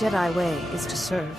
Jedi way is to serve.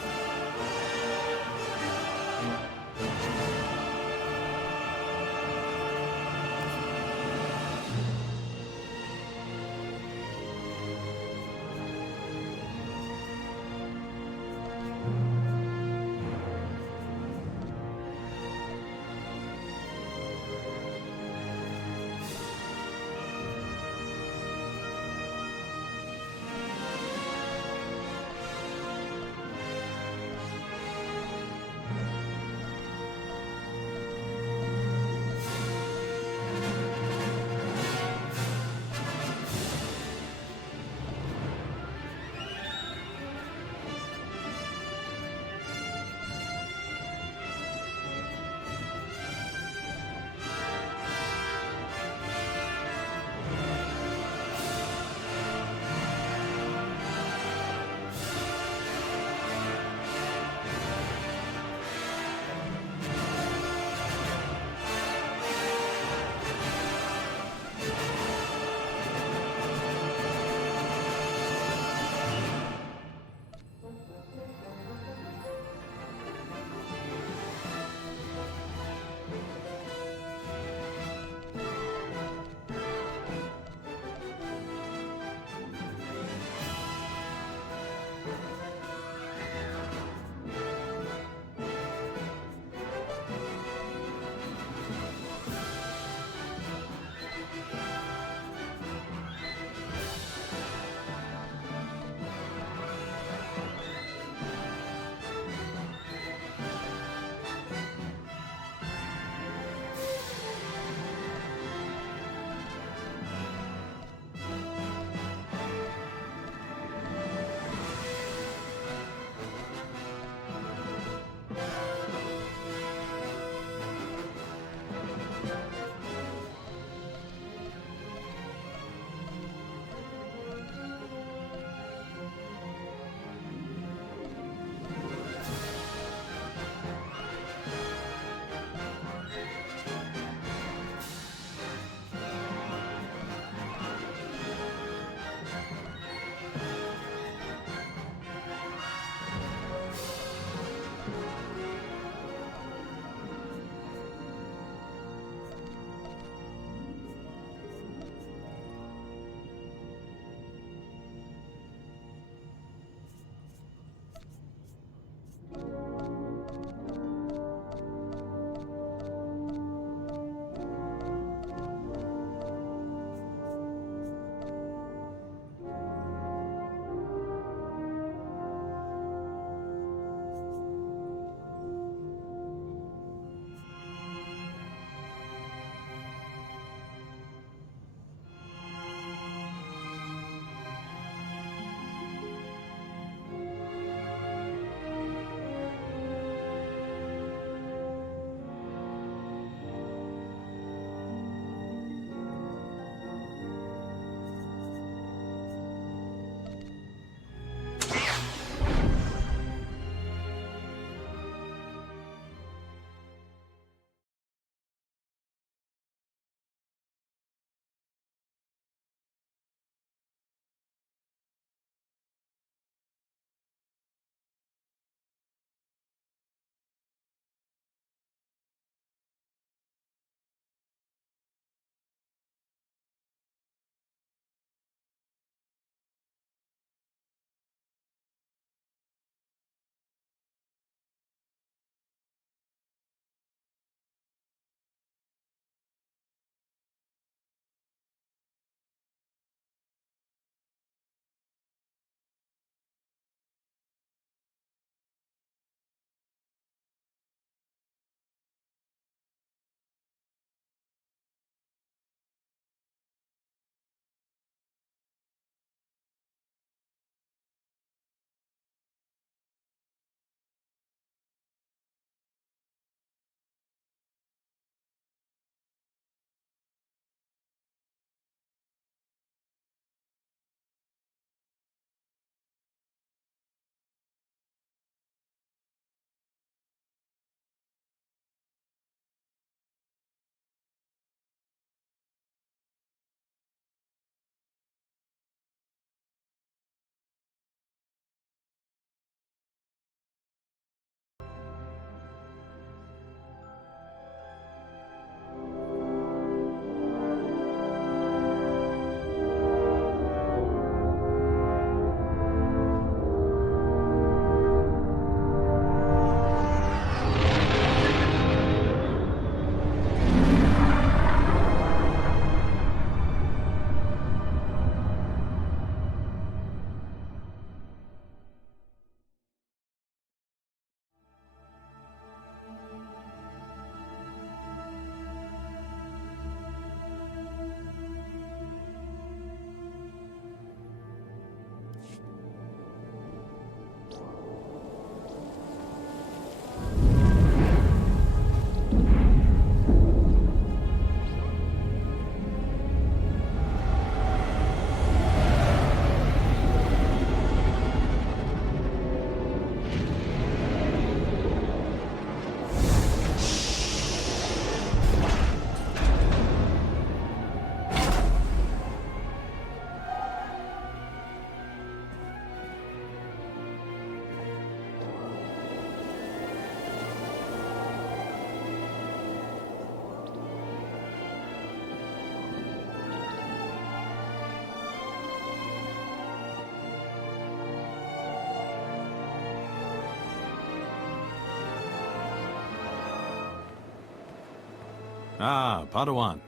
Ah, Padawan.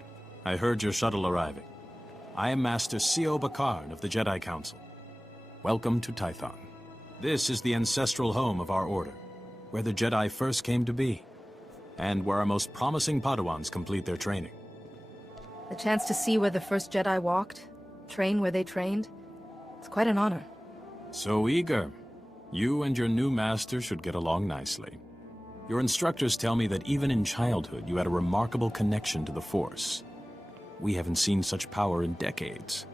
I heard your shuttle arriving. I am Master Sio Bakard of the Jedi Council. Welcome to Tython. This is the ancestral home of our order, where the Jedi first came to be, and where our most promising Padawans complete their training. The chance to see where the first Jedi walked, train where they trained, it's quite an honor. So eager. You and your new master should get along nicely. Your instructors tell me that even in childhood you had a remarkable connection to the Force. We haven't seen such power in decades.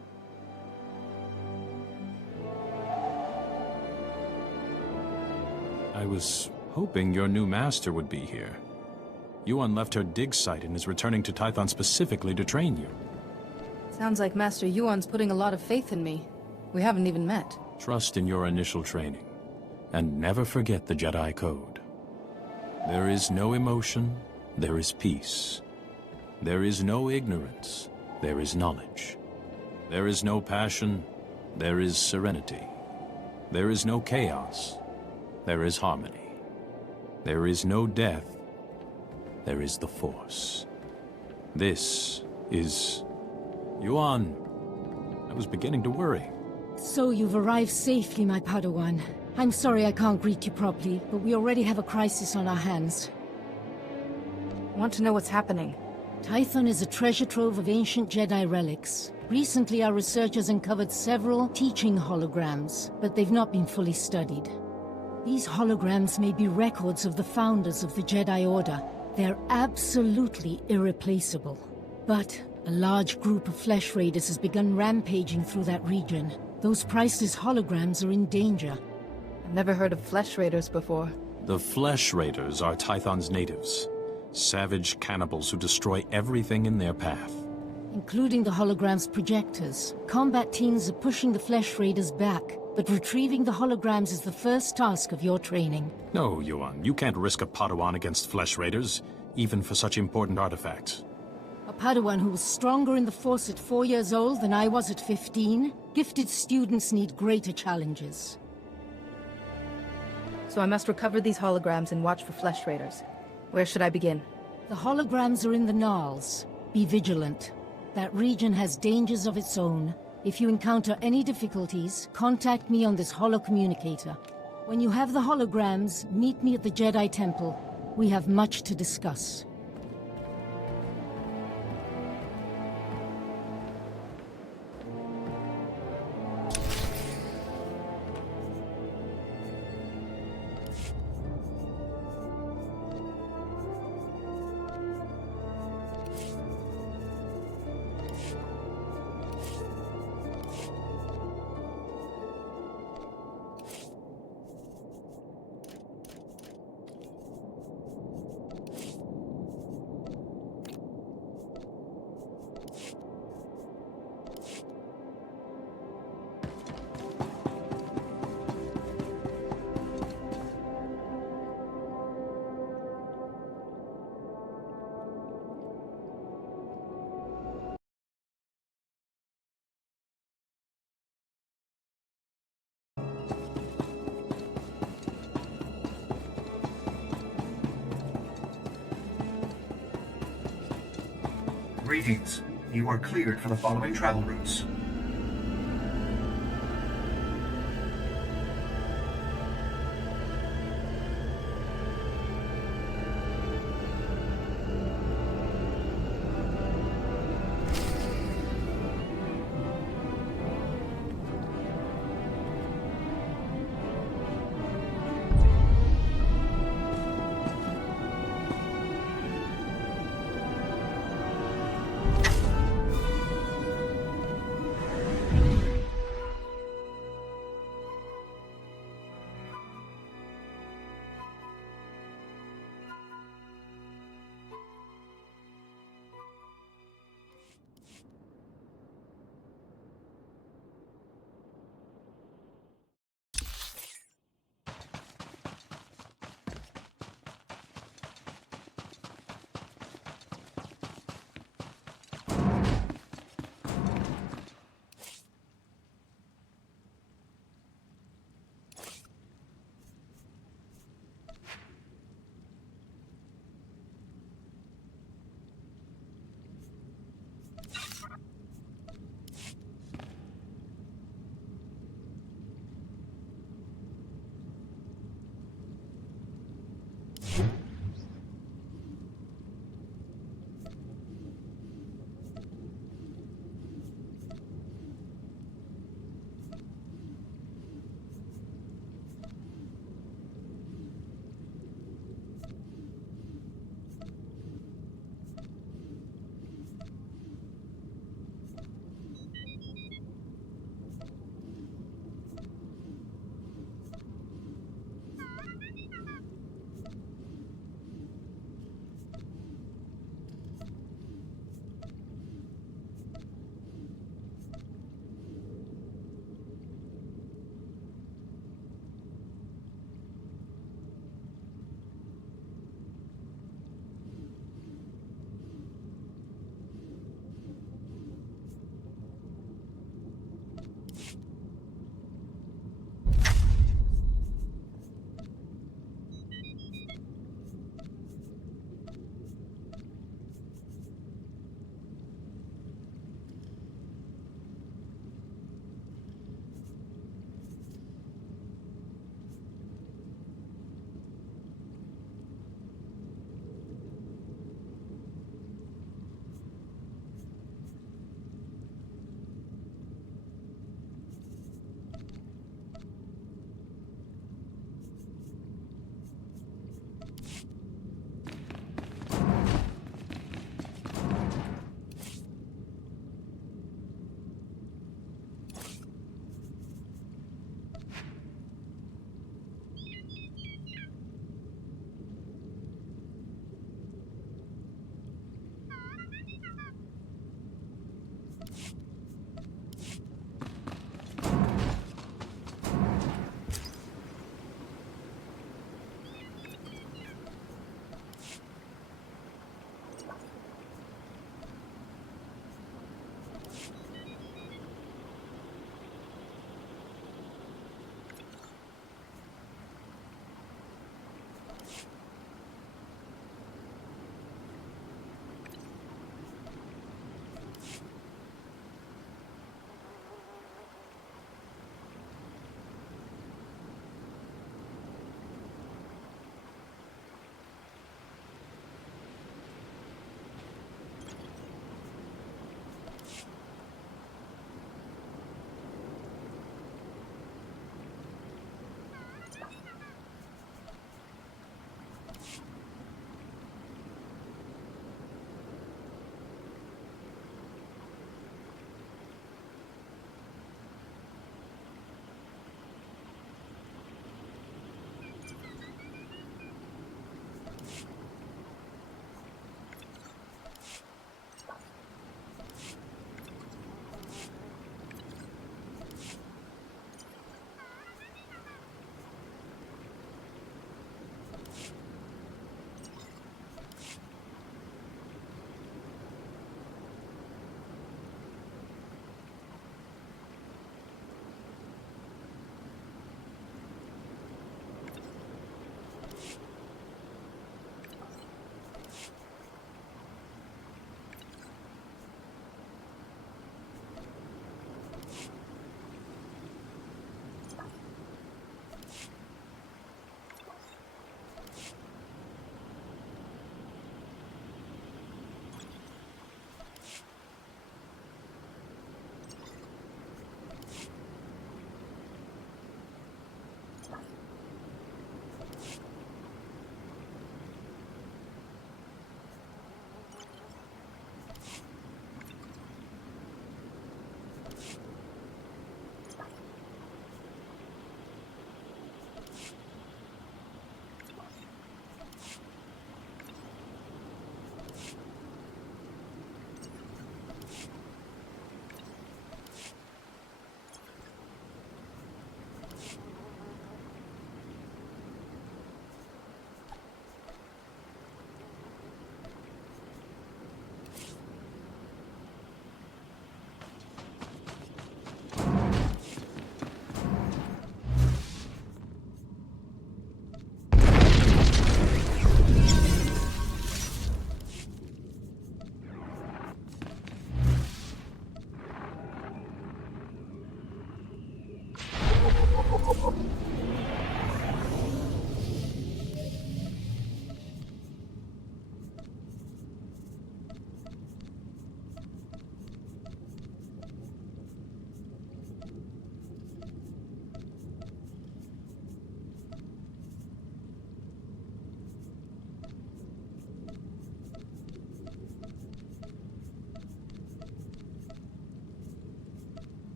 I was hoping your new master would be here. Yuan left her dig site and is returning to Tython specifically to train you. Sounds like Master Yuan's putting a lot of faith in me. We haven't even met. Trust in your initial training, and never forget the Jedi Code. There is no emotion, there is peace. There is no ignorance, there is knowledge. There is no passion, there is serenity. There is no chaos, there is harmony. There is no death, there is the Force. This is... Yuan, I was beginning to worry. So you've arrived safely, my Padawan. I'm sorry I can't greet you properly, but we already have a crisis on our hands. I want to know what's happening. Tython is a treasure trove of ancient Jedi relics. Recently, our researchers uncovered several teaching holograms, but they've not been fully studied. These holograms may be records of the founders of the Jedi Order. They're absolutely irreplaceable. But a large group of flesh raiders has begun rampaging through that region. Those priceless holograms are in danger. I've never heard of flesh raiders before. The Flesh Raiders are Tython's natives. Savage cannibals who destroy everything in their path. Including the hologram's projectors. Combat teams are pushing the flesh raiders back, but retrieving the holograms is the first task of your training. No, Yuan, you can't risk a Padawan against Flesh Raiders, even for such important artifacts. A Padawan who was stronger in the Force at 4 years old than I was at 15? Gifted students need greater challenges. So I must recover these holograms and watch for flesh raiders. Where should I begin? The holograms are in the Gnarls. Be vigilant. That region has dangers of its own. If you encounter any difficulties, contact me on this holocommunicator. When you have the holograms, meet me at the Jedi Temple. We have much to discuss. Greetings. You are cleared for the following travel routes.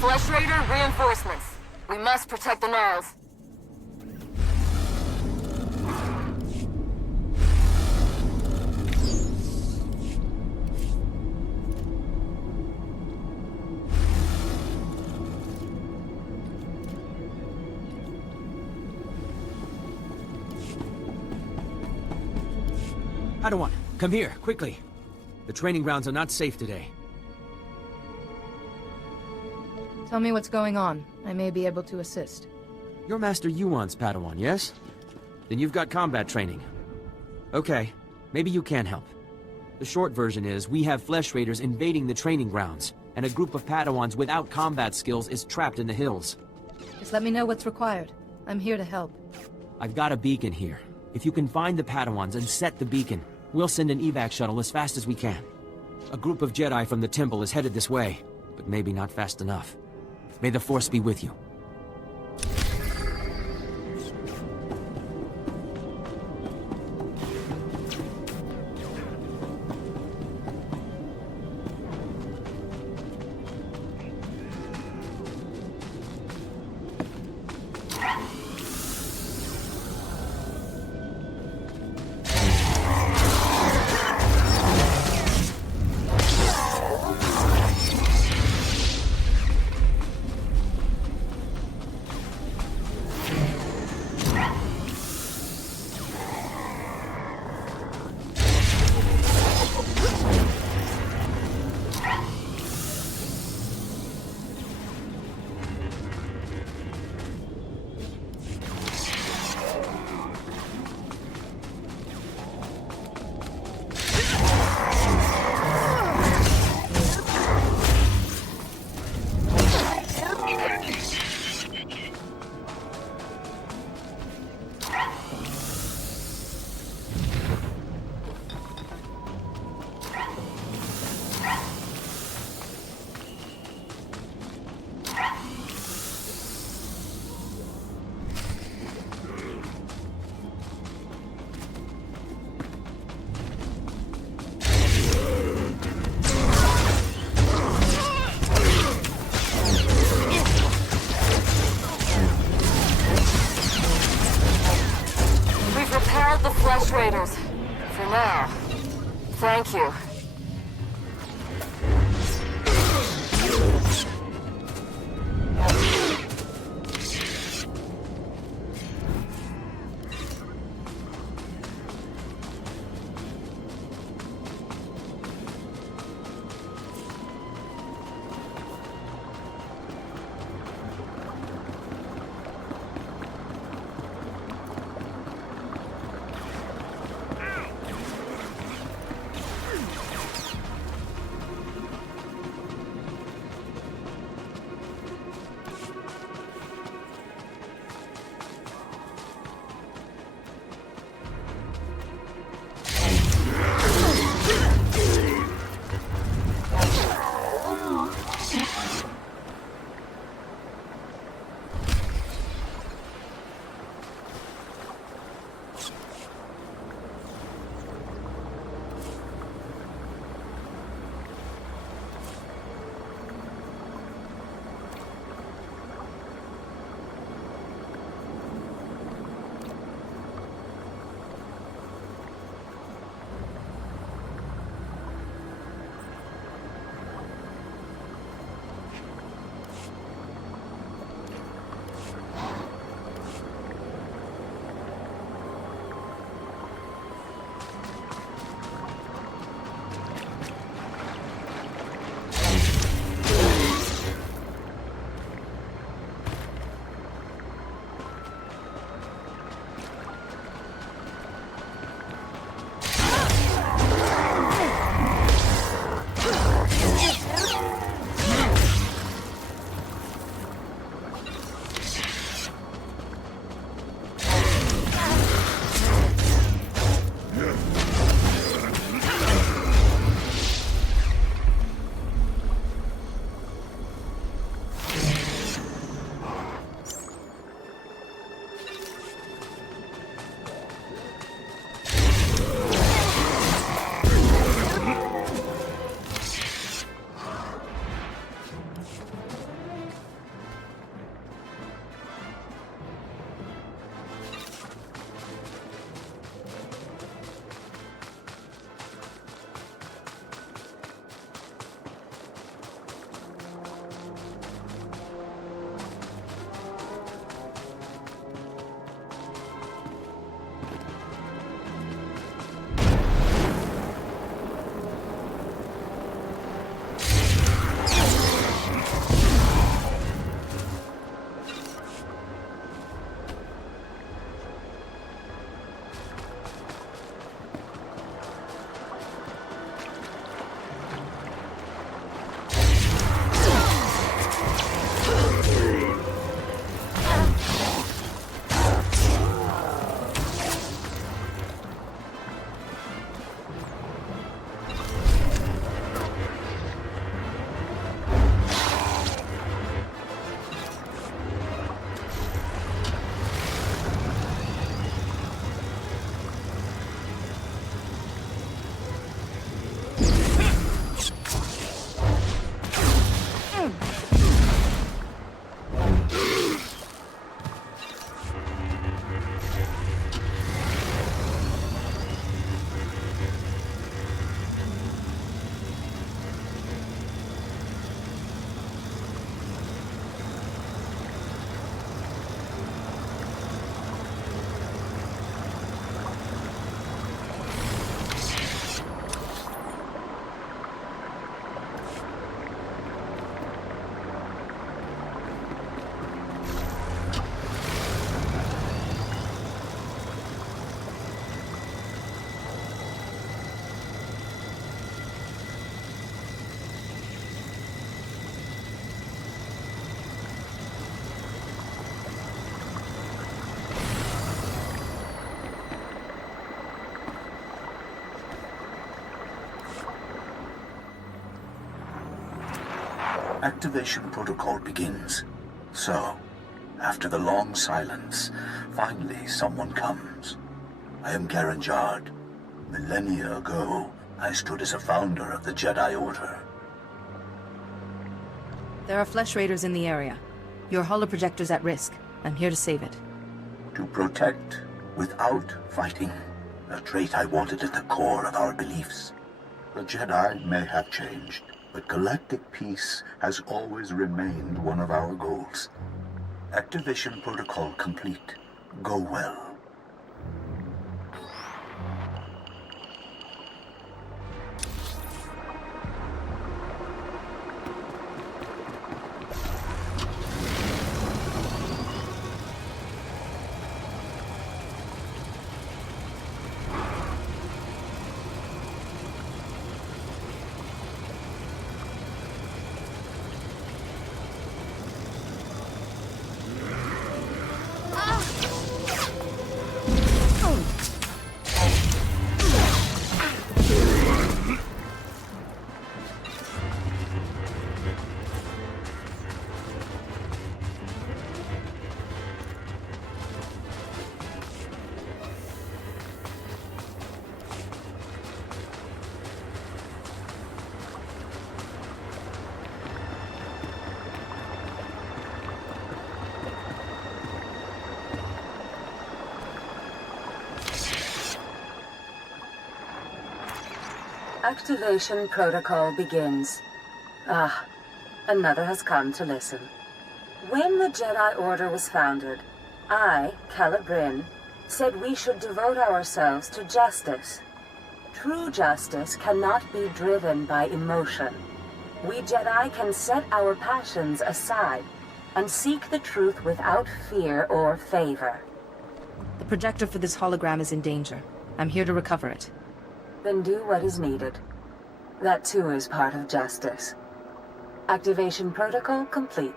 Flesh Raider, reinforcements. We must protect the Gnarls. Padawan, come here, quickly. The training grounds are not safe today. Tell me what's going on. I may be able to assist. You're Master Yuan's Padawan, yes? Then you've got combat training. Okay, maybe you can help. The short version is, we have Flesh Raiders invading the training grounds, and a group of Padawans without combat skills is trapped in the hills. Just let me know what's required. I'm here to help. I've got a beacon here. If you can find the Padawans and set the beacon, we'll send an evac shuttle as fast as we can. A group of Jedi from the temple is headed this way, but maybe not fast enough. May the Force be with you. Flesh Raiders. For now. Thank you. Activation protocol begins. So, after the long silence, finally someone comes. I am Garen Jard. Millennia ago, I stood as a founder of the Jedi Order. There are flesh raiders in the area. Your holoprojector's at risk. I'm here to save it. To protect without fighting. A trait I wanted at the core of our beliefs. The Jedi may have changed, but galactic peace has always remained one of our goals. Activation protocol complete. Go well. Activation protocol begins. Ah, another has come to listen. When the Jedi Order was founded, I, Calibrin, said we should devote ourselves to justice. True justice cannot be driven by emotion. We Jedi can set our passions aside and seek the truth without fear or favor. The projector for this hologram is in danger. I'm here to recover it. Then do what is needed. That too is part of justice. Activation protocol complete.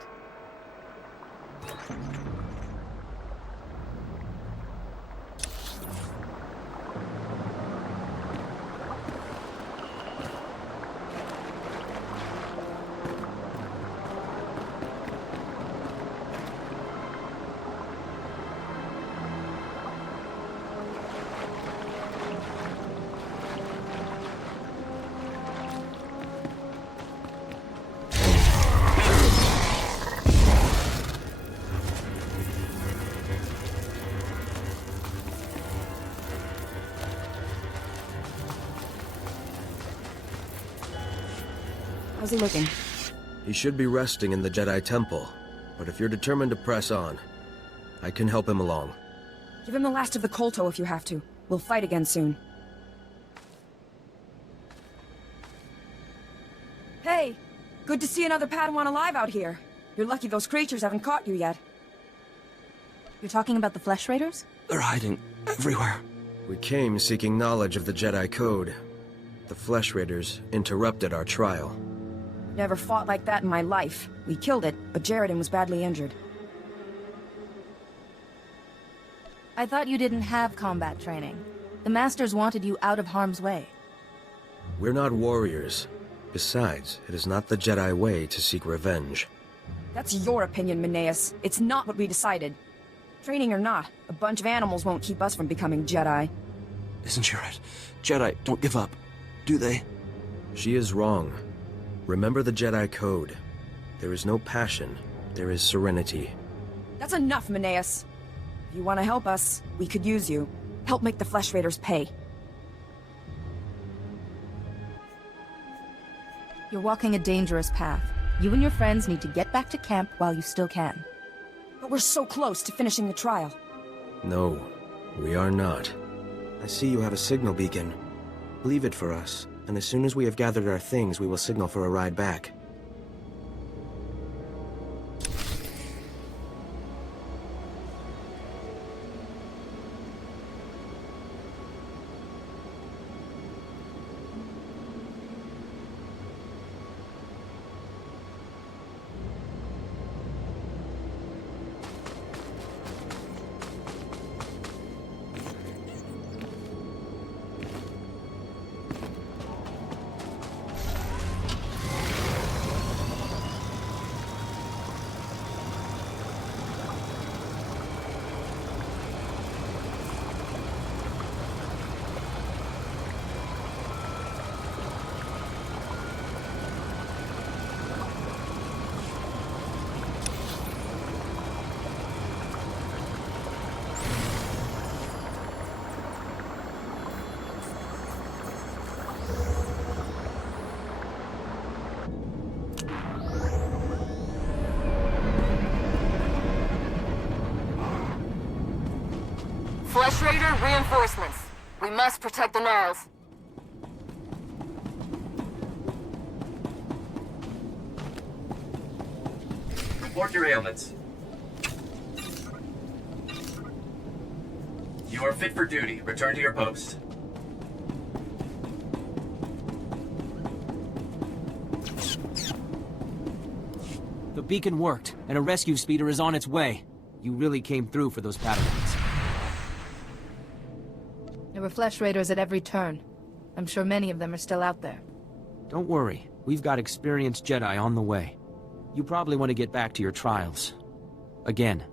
How's he looking? He should be resting in the Jedi Temple, but if you're determined to press on, I can help him along. Give him the last of the Kolto if you have to. We'll fight again soon. Hey! Good to see another Padawan alive out here. You're lucky those creatures haven't caught you yet. You're talking about the flesh raiders? They're hiding everywhere. We came seeking knowledge of the Jedi Code. The Flesh Raiders interrupted our trial. Never fought like that in my life. We killed it, but Jaredin was badly injured. I thought you didn't have combat training. The Masters wanted you out of harm's way. We're not warriors. Besides, it is not the Jedi way to seek revenge. That's your opinion, Mineas. It's not what we decided. Training or not, a bunch of animals won't keep us from becoming Jedi. Isn't she right? Jedi don't give up, do they? She is wrong. Remember the Jedi Code. There is no passion, there is serenity. That's enough, Mineas. If you want to help us, we could use you. Help make the Flesh Raiders pay. You're walking a dangerous path. You and your friends need to get back to camp while you still can. But we're so close to finishing the trial. No, we are not. I see you have a signal beacon. Leave it for us, and as soon as we have gathered our things, we will signal for a ride back. Raider reinforcements. We must protect the Gnarls. Report your ailments. You are fit for duty. Return to your post. The beacon worked, and a rescue speeder is on its way. You really came through for those Padawans. There were flesh raiders at every turn. I'm sure many of them are still out there. Don't worry, we've got experienced Jedi on the way. You probably want to get back to your trials. Again,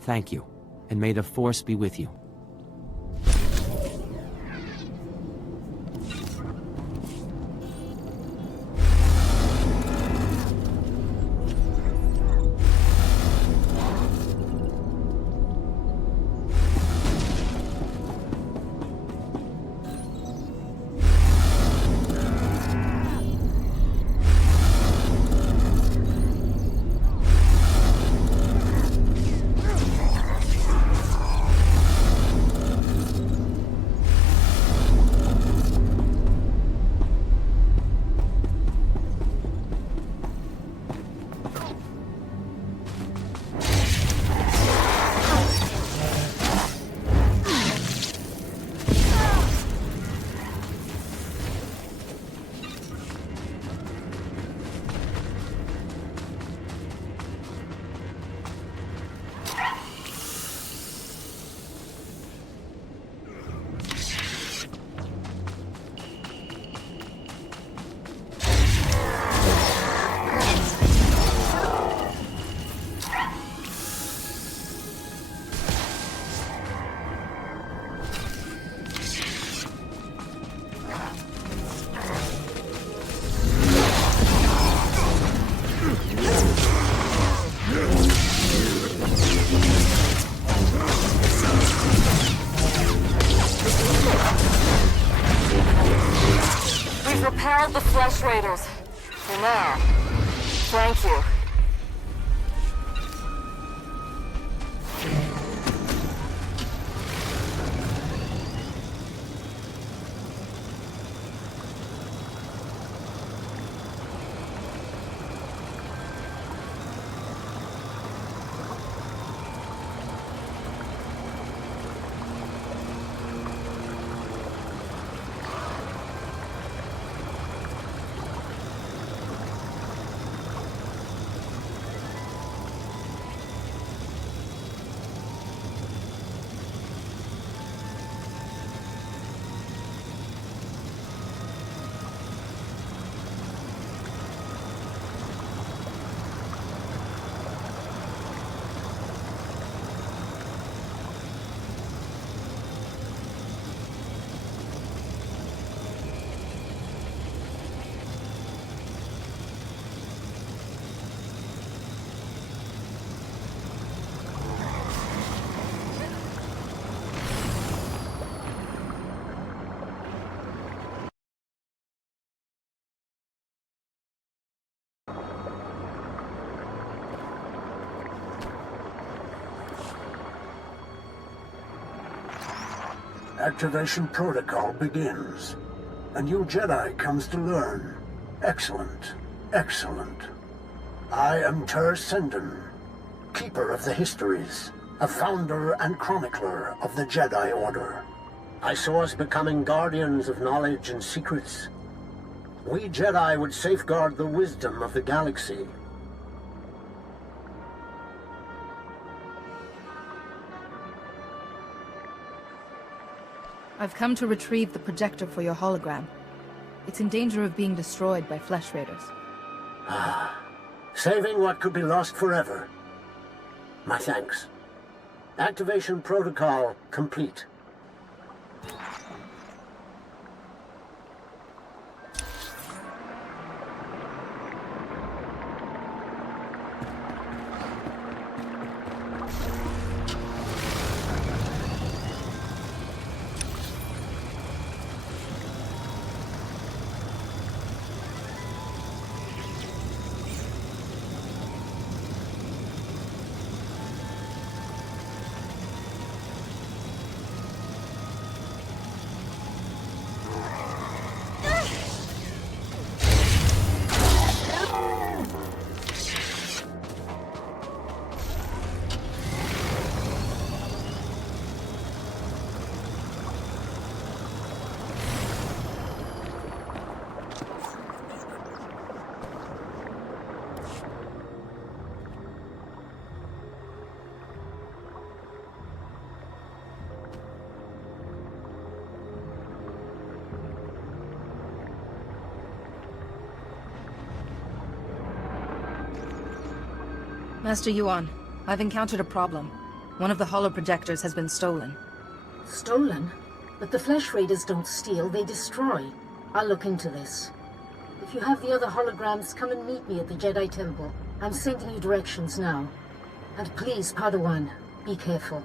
thank you, and may the Force be with you. Repelled the flesh raiders. For now. Thank you. Activation protocol begins. A new Jedi comes to learn. Excellent. Excellent. I am Ter Senden, Keeper of the Histories, a founder and chronicler of the Jedi Order. I saw us becoming guardians of knowledge and secrets. We Jedi would safeguard the wisdom of the galaxy. I've come to retrieve the projector for your hologram. It's in danger of being destroyed by flesh raiders. Saving what could be lost forever. My thanks. Activation protocol complete. Master Yuan, I've encountered a problem. One of the holoprojectors has been stolen. Stolen? But the Flesh Raiders don't steal, they destroy. I'll look into this. If you have the other holograms, come and meet me at the Jedi Temple. I'm sending you directions now. And please, Padawan, be careful.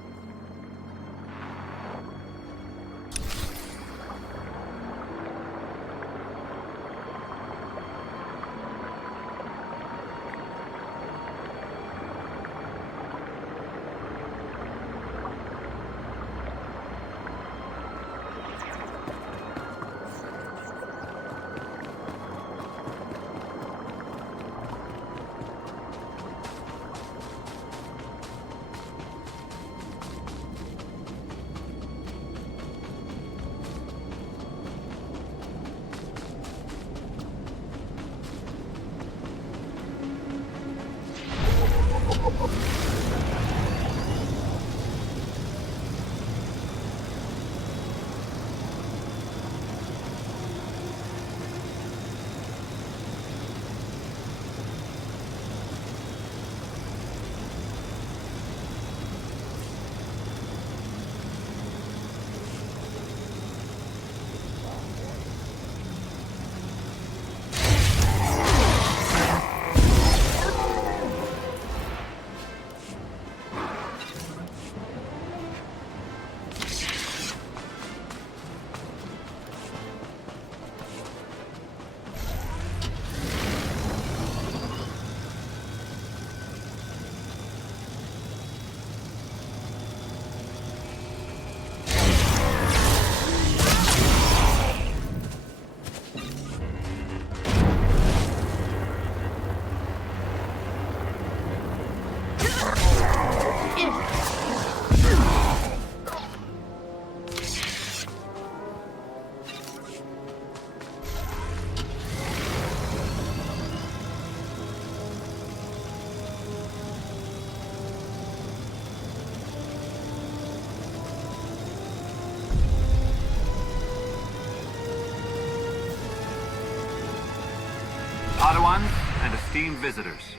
Padawans and esteemed visitors,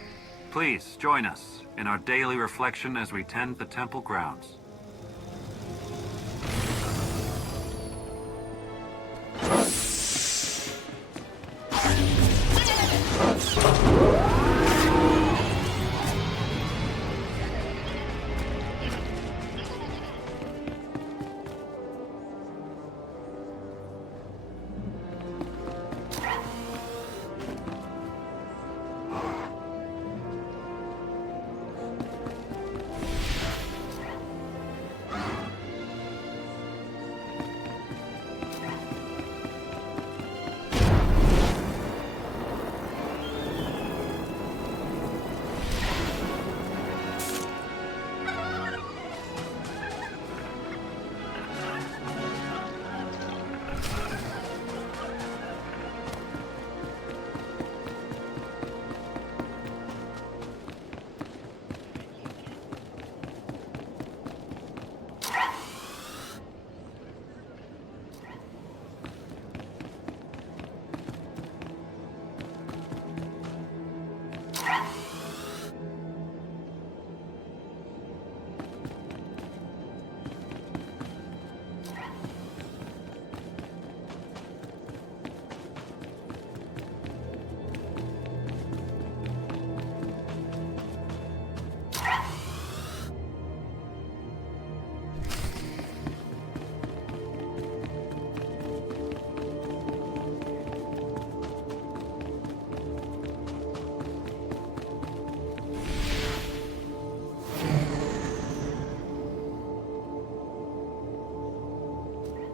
please join us in our daily reflection as we tend the temple grounds.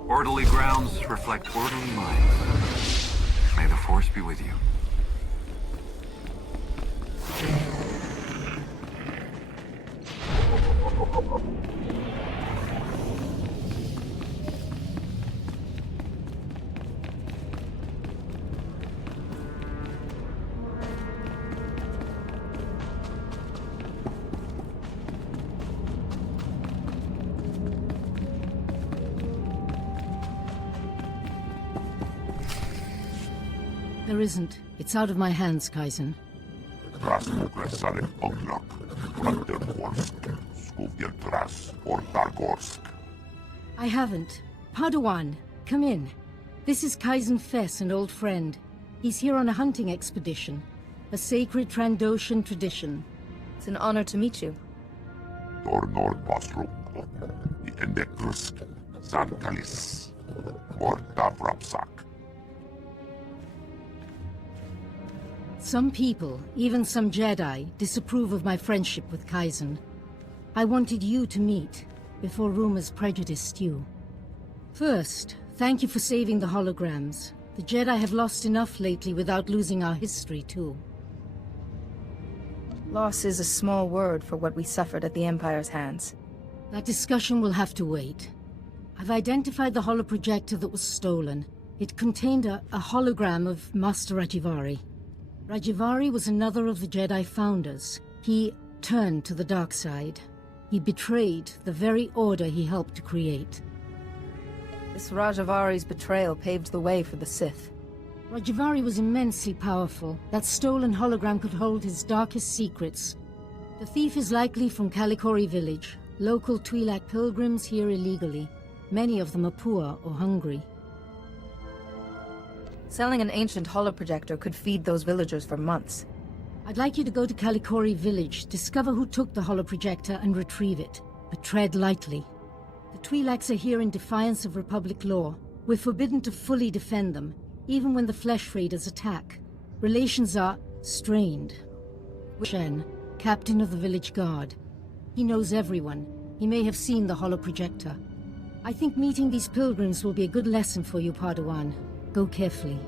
Orderly grounds reflect orderly minds. May the Force be with you. There isn't. It's out of my hands, Kaizen. I haven't. Padawan, come in. This is Kaizen Fess, an old friend. He's here on a hunting expedition. A sacred Trandoshan tradition. It's an honor to meet you. Some people, even some Jedi, disapprove of my friendship with Kaizen. I wanted you to meet, before rumors prejudiced you. First, thank you for saving the holograms. The Jedi have lost enough lately without losing our history, too. Loss is a small word for what we suffered at the Empire's hands. That discussion will have to wait. I've identified the holoprojector that was stolen. It contained a hologram of Master Rajivari. Rajivari was another of the Jedi founders. He turned to the dark side. He betrayed the very order he helped to create. This Rajavari's betrayal paved the way for the Sith. Rajivari was immensely powerful. That stolen hologram could hold his darkest secrets. The thief is likely from Kalikori village. Local Twi'lek pilgrims here illegally. Many of them are poor or hungry. Selling an ancient holoprojector could feed those villagers for months. I'd like you to go to Kalikori village, discover who took the holoprojector and retrieve it. But tread lightly. The Twi'leks are here in defiance of Republic law. We're forbidden to fully defend them, even when the Flesh Raiders attack. Relations are strained. Shen, captain of the village guard. He knows everyone. He may have seen the holoprojector. I think meeting these pilgrims will be a good lesson for you, Padawan. Go carefully.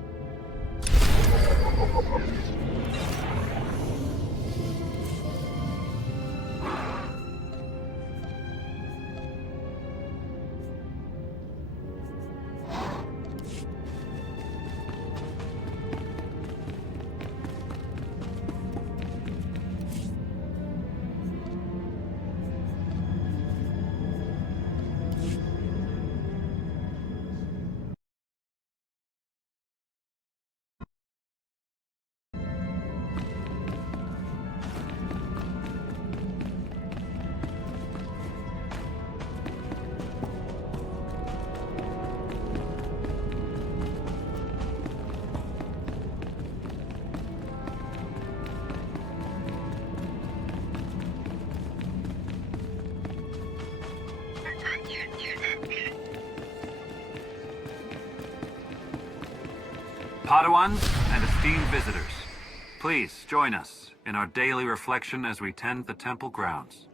Padawans and esteemed visitors, please join us in our daily reflection as we tend the temple grounds.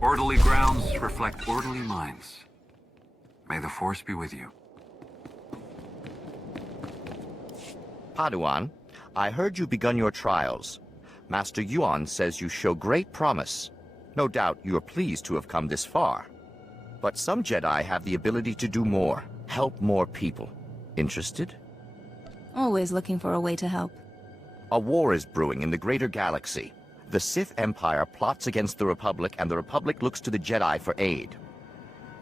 Orderly grounds reflect orderly minds. May the Force be with you. Padawan, I heard you begun your trials. Master Yuan says you show great promise. No doubt you are pleased to have come this far. But some Jedi have the ability to do more, help more people. Interested? Always looking for a way to help. A war is brewing in the greater galaxy. The Sith Empire plots against the Republic, and the Republic looks to the Jedi for aid.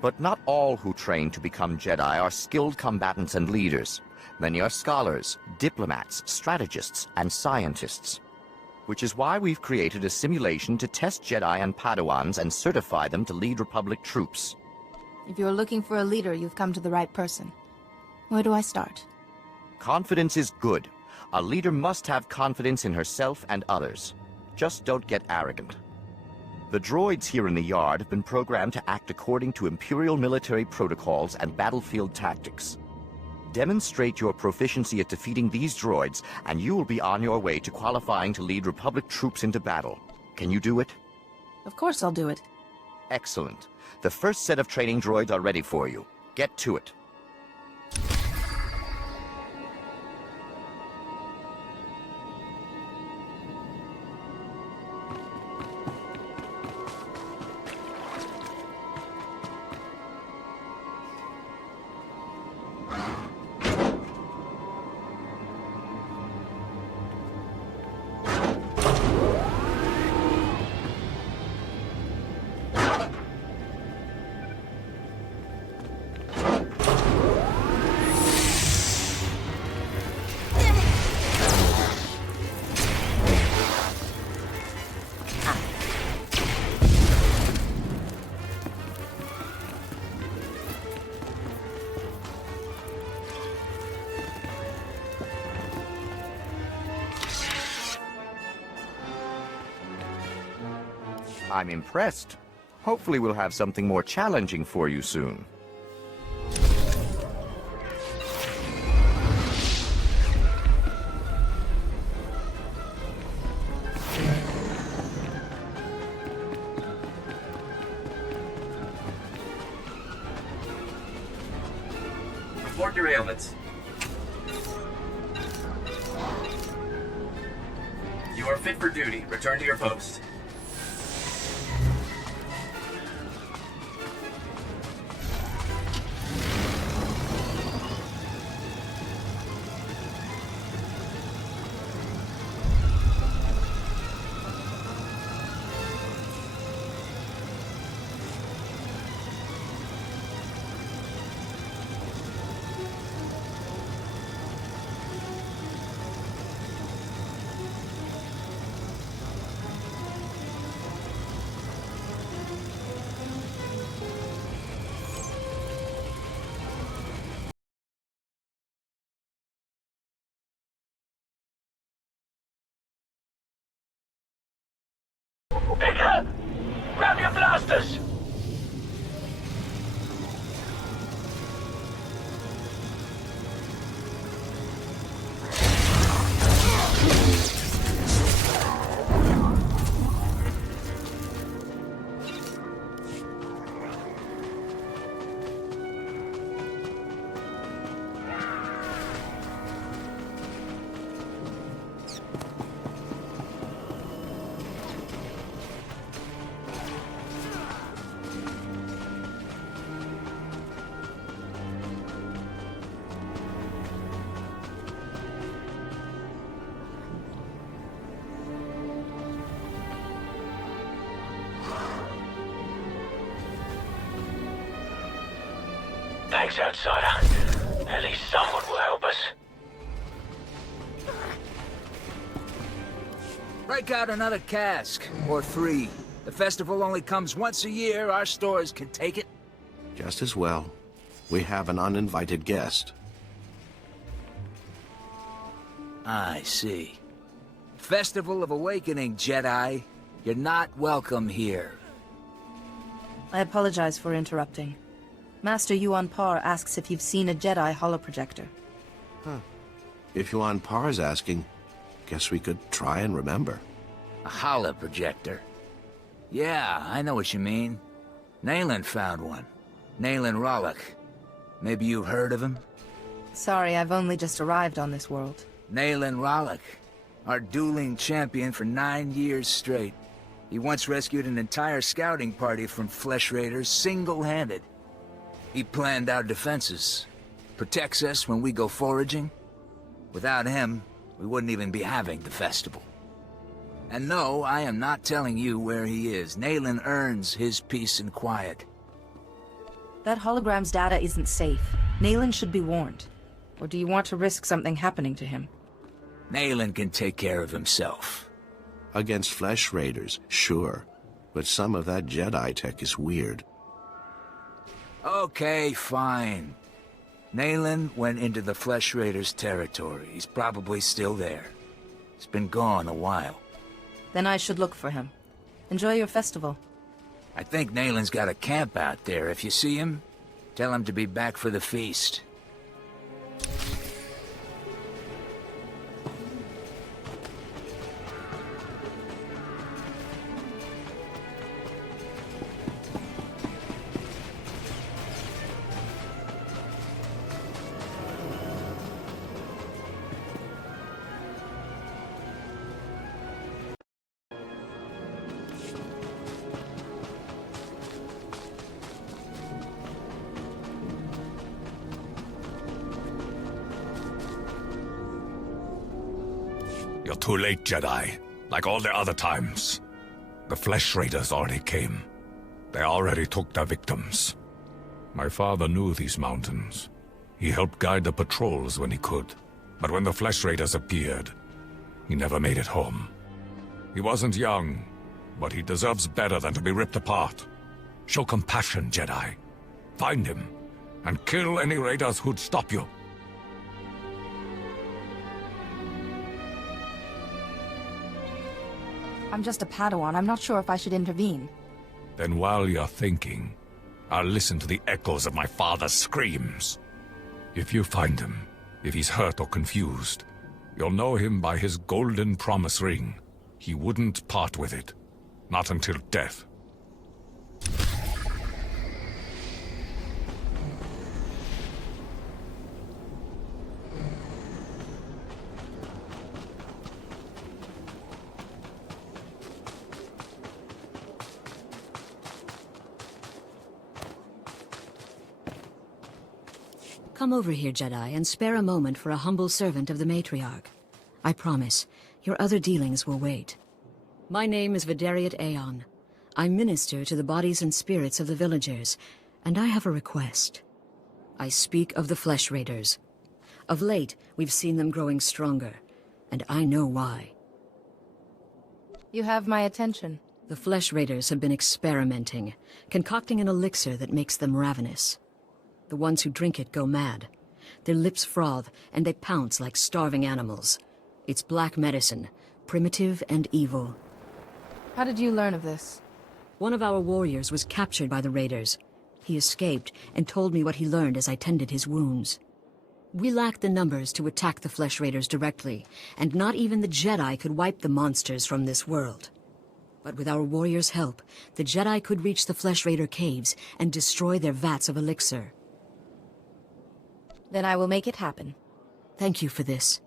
But not all who train to become Jedi are skilled combatants and leaders. Many are scholars, diplomats, strategists, and scientists. Which is why we've created a simulation to test Jedi and Padawans and certify them to lead Republic troops. If you're looking for a leader, you've come to the right person. Where do I start? Confidence is good. A leader must have confidence in herself and others. Just don't get arrogant. The droids here in the yard have been programmed to act according to Imperial military protocols and battlefield tactics. Demonstrate your proficiency at defeating these droids, and you will be on your way to qualifying to lead Republic troops into battle. Can you do it? Of course I'll do it. Excellent. The first set of training droids are ready for you. Get to it. I'm impressed. Hopefully we'll have something more challenging for you soon. Report your ailments. You are fit for duty. Return to your post. Picker! Grab your blasters! Thanks, outsider. At least someone will help us. Break out another cask, or 3. The festival only comes once a year. Our stores can take it. Just as well. We have an uninvited guest. I see. Festival of Awakening, Jedi. You're not welcome here. I apologize for interrupting. Master Yuan Par asks if you've seen a Jedi holoprojector. Huh. If Yuan Par's asking, guess we could try and remember. A holoprojector? Yeah, I know what you mean. Nayland found one. Nayland Rollock. Maybe you've heard of him? Sorry, I've only just arrived on this world. Nayland Rollock. Our dueling champion for 9 years straight. He once rescued an entire scouting party from flesh raiders single-handed. He planned our defenses. Protects us when we go foraging. Without him, we wouldn't even be having the festival. And no, I am not telling you where he is. Nayland earns his peace and quiet. That hologram's data isn't safe. Nayland should be warned. Or do you want to risk something happening to him? Nayland can take care of himself. Against Flesh Raiders, sure. But some of that Jedi tech is weird. Okay, fine. Nayland went into the Flesh Raiders' territory. He's probably still there. He's been gone a while. Then I should look for him. Enjoy your festival. I think Nayland's got a camp out there. If you see him, tell him to be back for the feast. You're too late, Jedi. Like all the other times. The Flesh Raiders already came. They already took their victims. My father knew these mountains. He helped guide the patrols when he could. But when the Flesh Raiders appeared, he never made it home. He wasn't young, but he deserves better than to be ripped apart. Show compassion, Jedi. Find him, and kill any raiders who'd stop you. I'm just a Padawan. I'm not sure if I should intervene. Then while you're thinking, I'll listen to the echoes of my father's screams. If you find him, if he's hurt or confused, you'll know him by his golden promise ring. He wouldn't part with it. Not until death. Come over here, Jedi, and spare a moment for a humble servant of the Matriarch. I promise, your other dealings will wait. My name is Vidariat Aeon. I minister to the bodies and spirits of the villagers, and I have a request. I speak of the Flesh Raiders. Of late, we've seen them growing stronger, and I know why. You have my attention. The Flesh Raiders have been experimenting, concocting an elixir that makes them ravenous. The ones who drink it go mad. Their lips froth, and they pounce like starving animals. It's black medicine, primitive and evil. How did you learn of this? One of our warriors was captured by the raiders. He escaped and told me what he learned as I tended his wounds. We lacked the numbers to attack the Flesh Raiders directly, and not even the Jedi could wipe the monsters from this world. But with our warriors' help, the Jedi could reach the Flesh Raider caves and destroy their vats of elixir. Then I will make it happen. Thank you for this.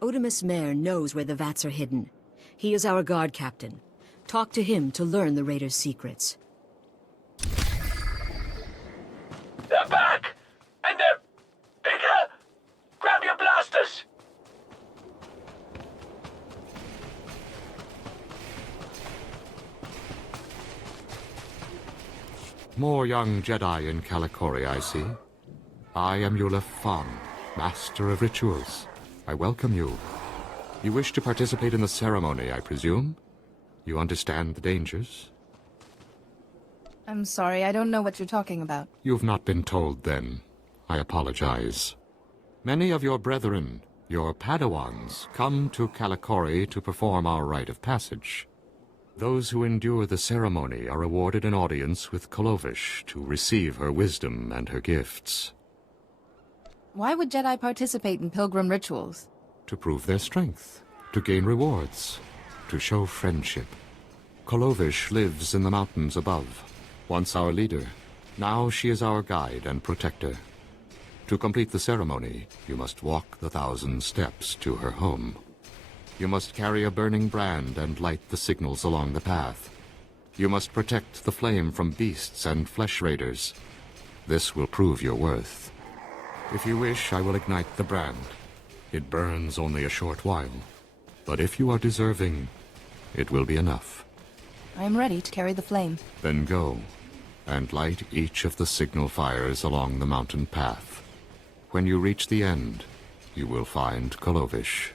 Otimus Mare knows where the vats are hidden. He is our guard captain. Talk to him to learn the Raiders' secrets. They're back! And they're bigger! Grab your blasters! More young Jedi in Kalikori, I see. I am Yulef Fon, Master of Rituals. I welcome you. You wish to participate in the ceremony, I presume? You understand the dangers? I'm sorry, I don't know what you're talking about. You've not been told, then. I apologize. Many of your brethren, your Padawans, come to Kalikori to perform our rite of passage. Those who endure the ceremony are awarded an audience with Kolovish to receive her wisdom and her gifts. Why would Jedi participate in pilgrim rituals? To prove their strength, to gain rewards, to show friendship. Kolovish lives in the mountains above, once our leader. Now she is our guide and protector. To complete the ceremony, you must walk the 1,000 steps to her home. You must carry a burning brand and light the signals along the path. You must protect the flame from beasts and Flesh Raiders. This will prove your worth. If you wish, I will ignite the brand. It burns only a short while. But if you are deserving, it will be enough. I am ready to carry the flame. Then go, and light each of the signal fires along the mountain path. When you reach the end, you will find Kolovish.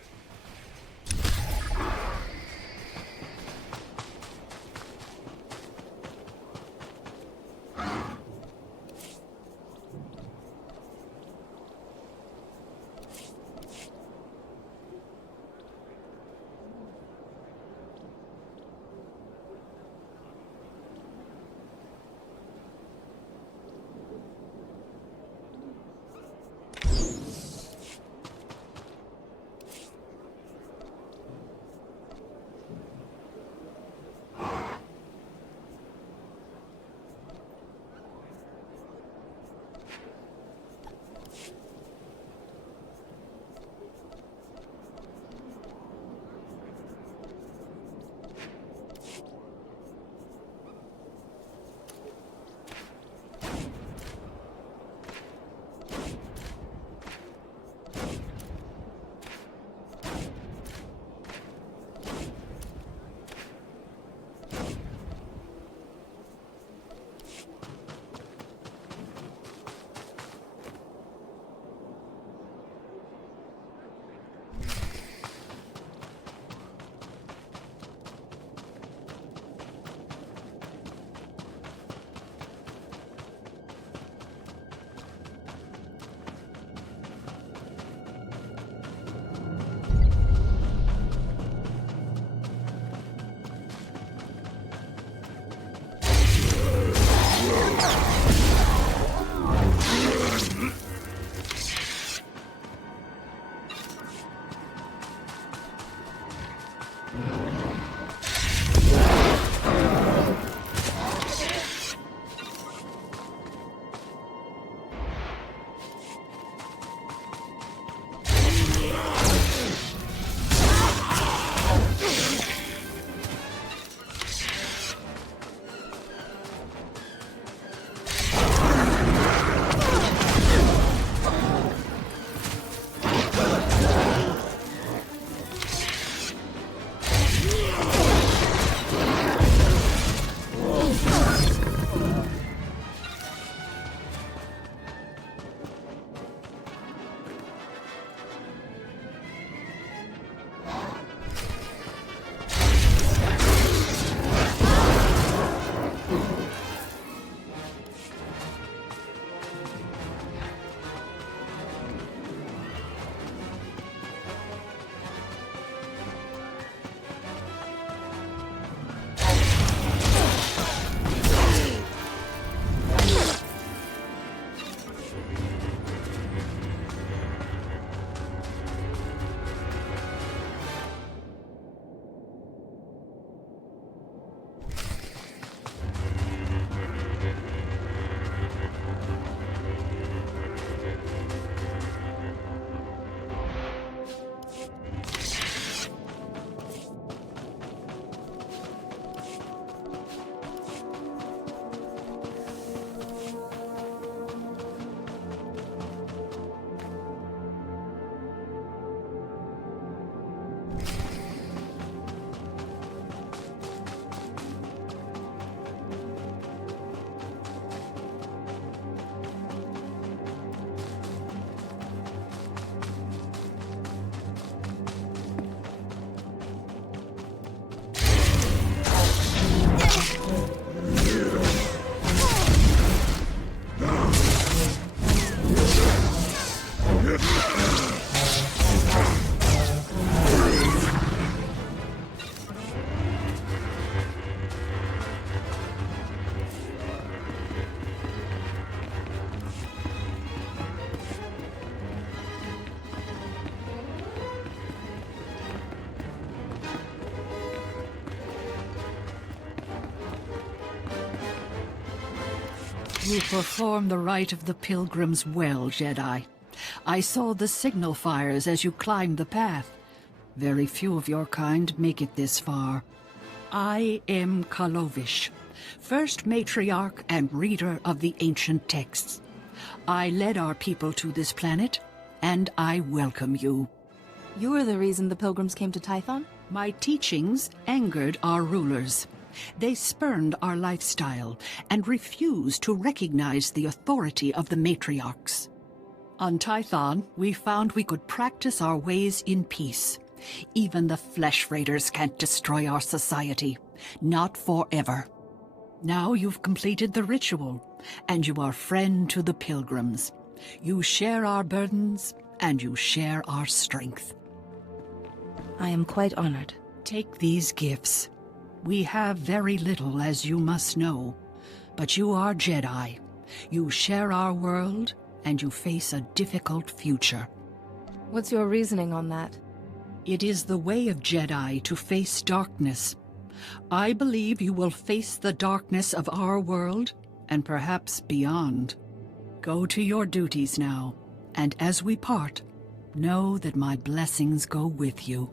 You perform the rite of the pilgrims well, Jedi. I saw the signal fires as you climbed the path. Very few of your kind make it this far. I am Kolovish, first matriarch and reader of the ancient texts. I led our people to this planet, and I welcome you. You were the reason the pilgrims came to Tython? My teachings angered our rulers. They spurned our lifestyle and refused to recognize the authority of the matriarchs. On Tython, we found we could practice our ways in peace. Even the Flesh Raiders can't destroy our society. Not forever. Now you've completed the ritual, and you are friend to the pilgrims. You share our burdens, and you share our strength. I am quite honored. Take these gifts. We have very little, as you must know. But you are Jedi. You share our world, and you face a difficult future. What's your reasoning on that? It is the way of Jedi to face darkness. I believe you will face the darkness of our world, and perhaps beyond. Go to your duties now, and as we part, know that my blessings go with you.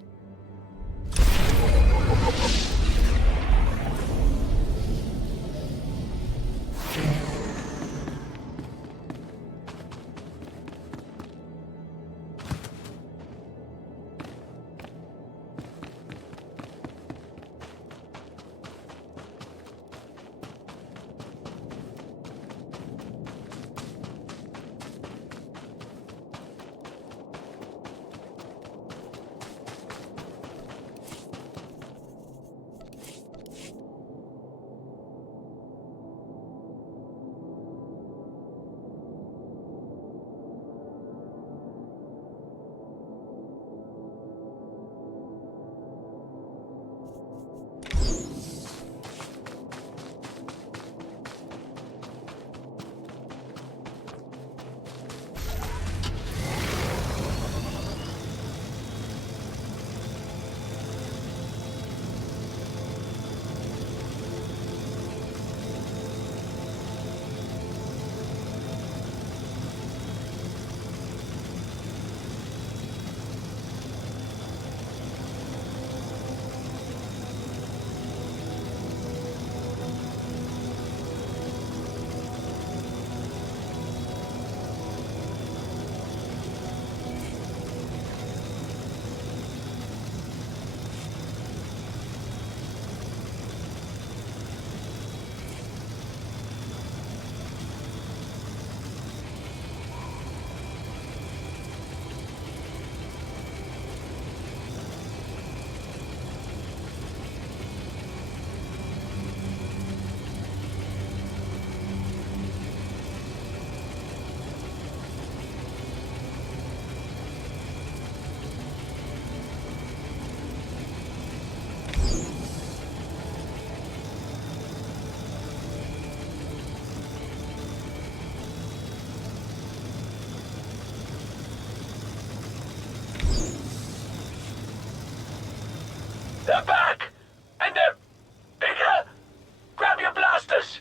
They're back! And they're bigger! Grab your blasters!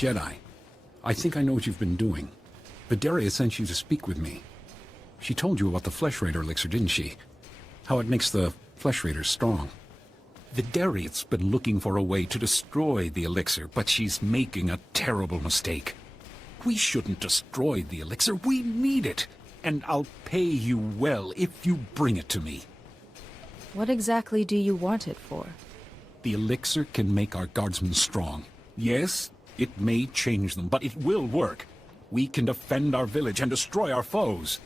Jedi, I think I know what you've been doing. Vidaria sent you to speak with me. She told you about the Flesh Raider elixir, didn't she? How it makes the Flesh Raiders strong. Vidaria's been looking for a way to destroy the elixir, but she's making a terrible mistake. We shouldn't destroy the elixir, we need it! And I'll pay you well if you bring it to me. What exactly do you want it for? The elixir can make our guardsmen strong. Yes, it may change them, but it will work. We can defend our village and destroy our foes.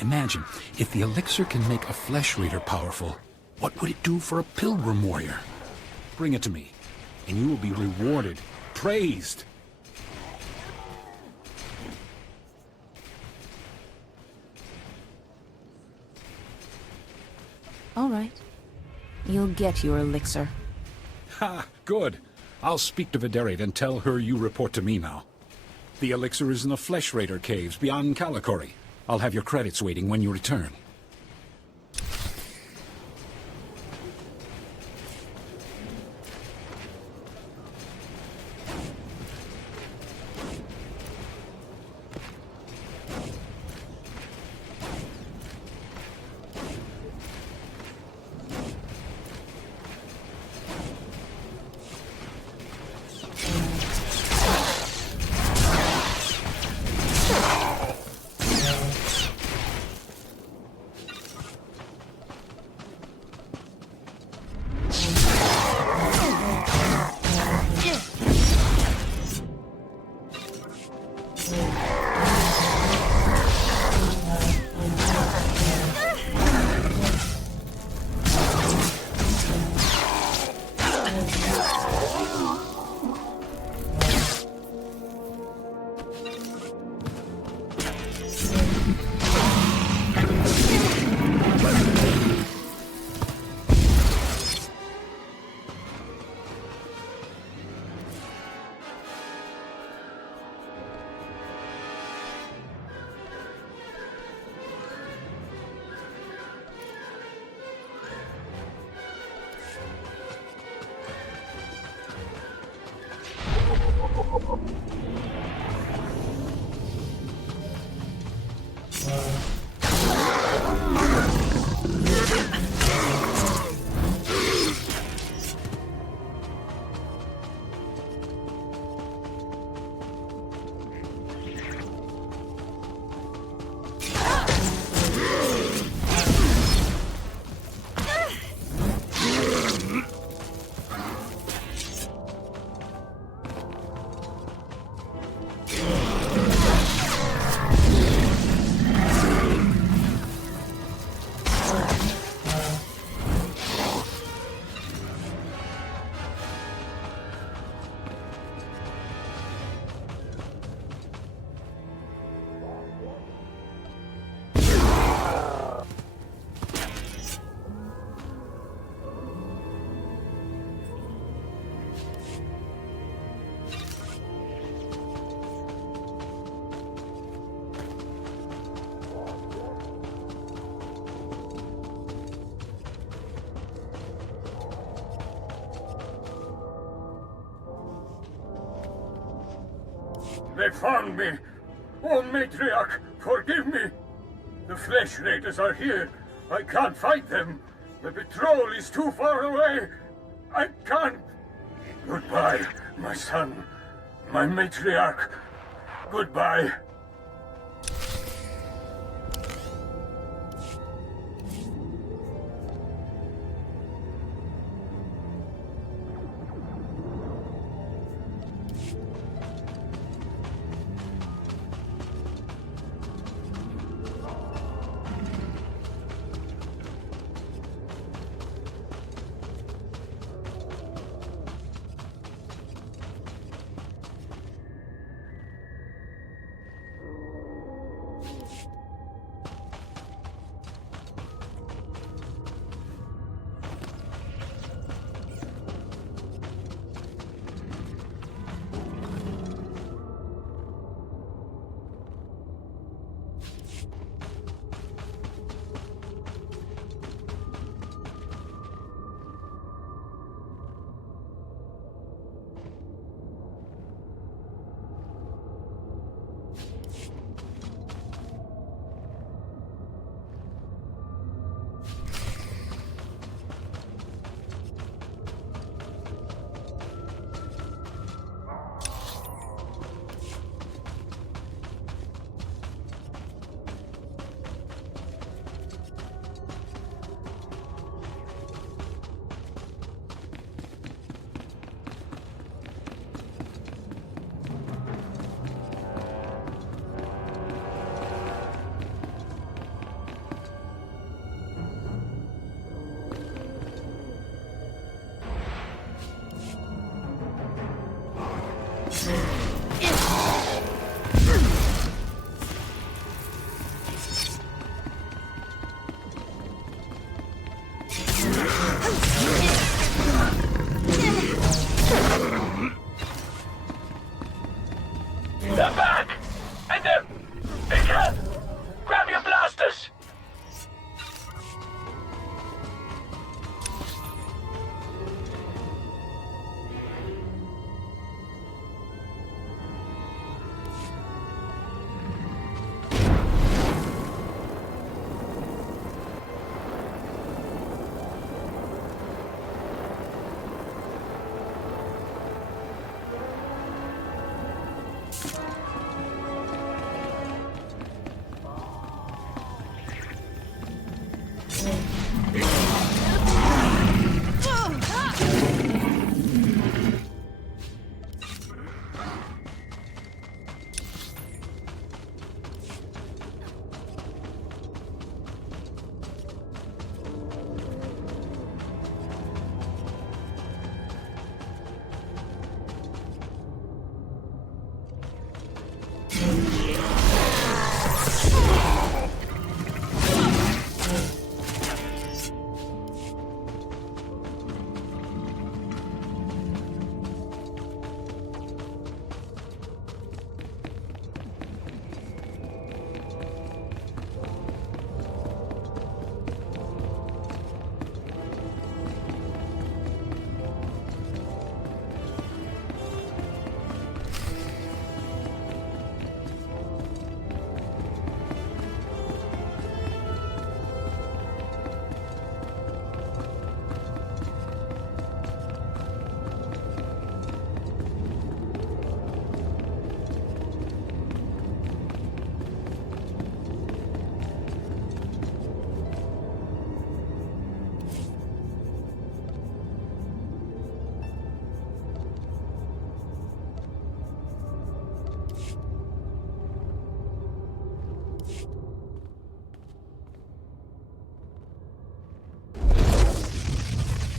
Imagine, if the elixir can make a Flesh Raider powerful, What would it do for a pilgrim warrior? Bring it to me, and you will be rewarded, praised. All right. You'll get your elixir. Ha! Good. I'll speak to Vidariat and tell her you report to me now. The elixir is in the Flesh Raider caves beyond Kalikori. I'll have your credits waiting when you return. They found me! Oh, Matriarch, forgive me! The Flesh Raiders are here. I can't fight them. The patrol is too far away. I can't... Goodbye, my son. My Matriarch. Goodbye. They're back! And they're... Again! Grab your blasters!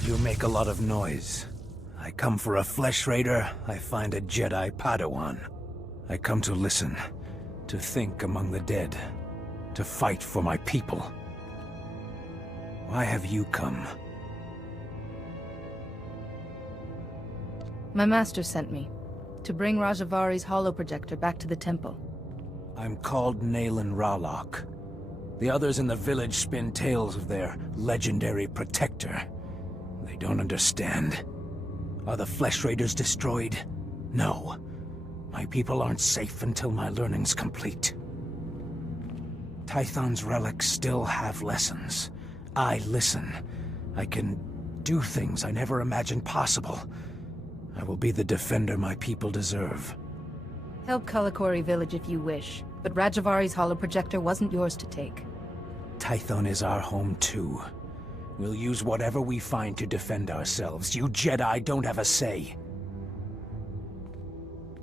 You make a lot of noise. I come for a flesh raider, I find a Jedi Padawan. I come to listen, to think among the dead, to fight for my people. Why have you come? My master sent me to bring Rajavari's holoprojector back to the temple. I'm called Naylan Ralok. The others in the village spin tales of their legendary protector. They don't understand. Are the Flesh Raiders destroyed? No. My people aren't safe until my learning's complete. Tython's relics still have lessons. I listen. I can do things I never imagined possible. I will be the defender my people deserve. Help Kalakori village if you wish, but Rajavari's holoprojector wasn't yours to take. Tython is our home too. We'll use whatever we find to defend ourselves. You Jedi don't have a say.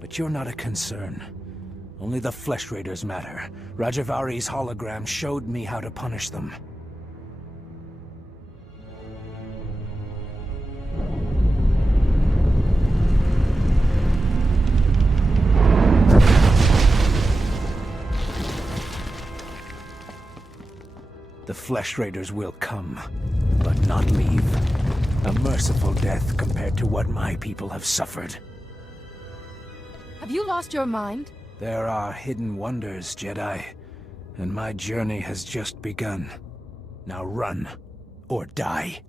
But you're not a concern. Only the Flesh Raiders matter. Rajavari's hologram showed me how to punish them. The Flesh Raiders will come, but not leave. A merciful death compared to what my people have suffered. Have you lost your mind? There are hidden wonders, Jedi, and my journey has just begun. Now run, or die.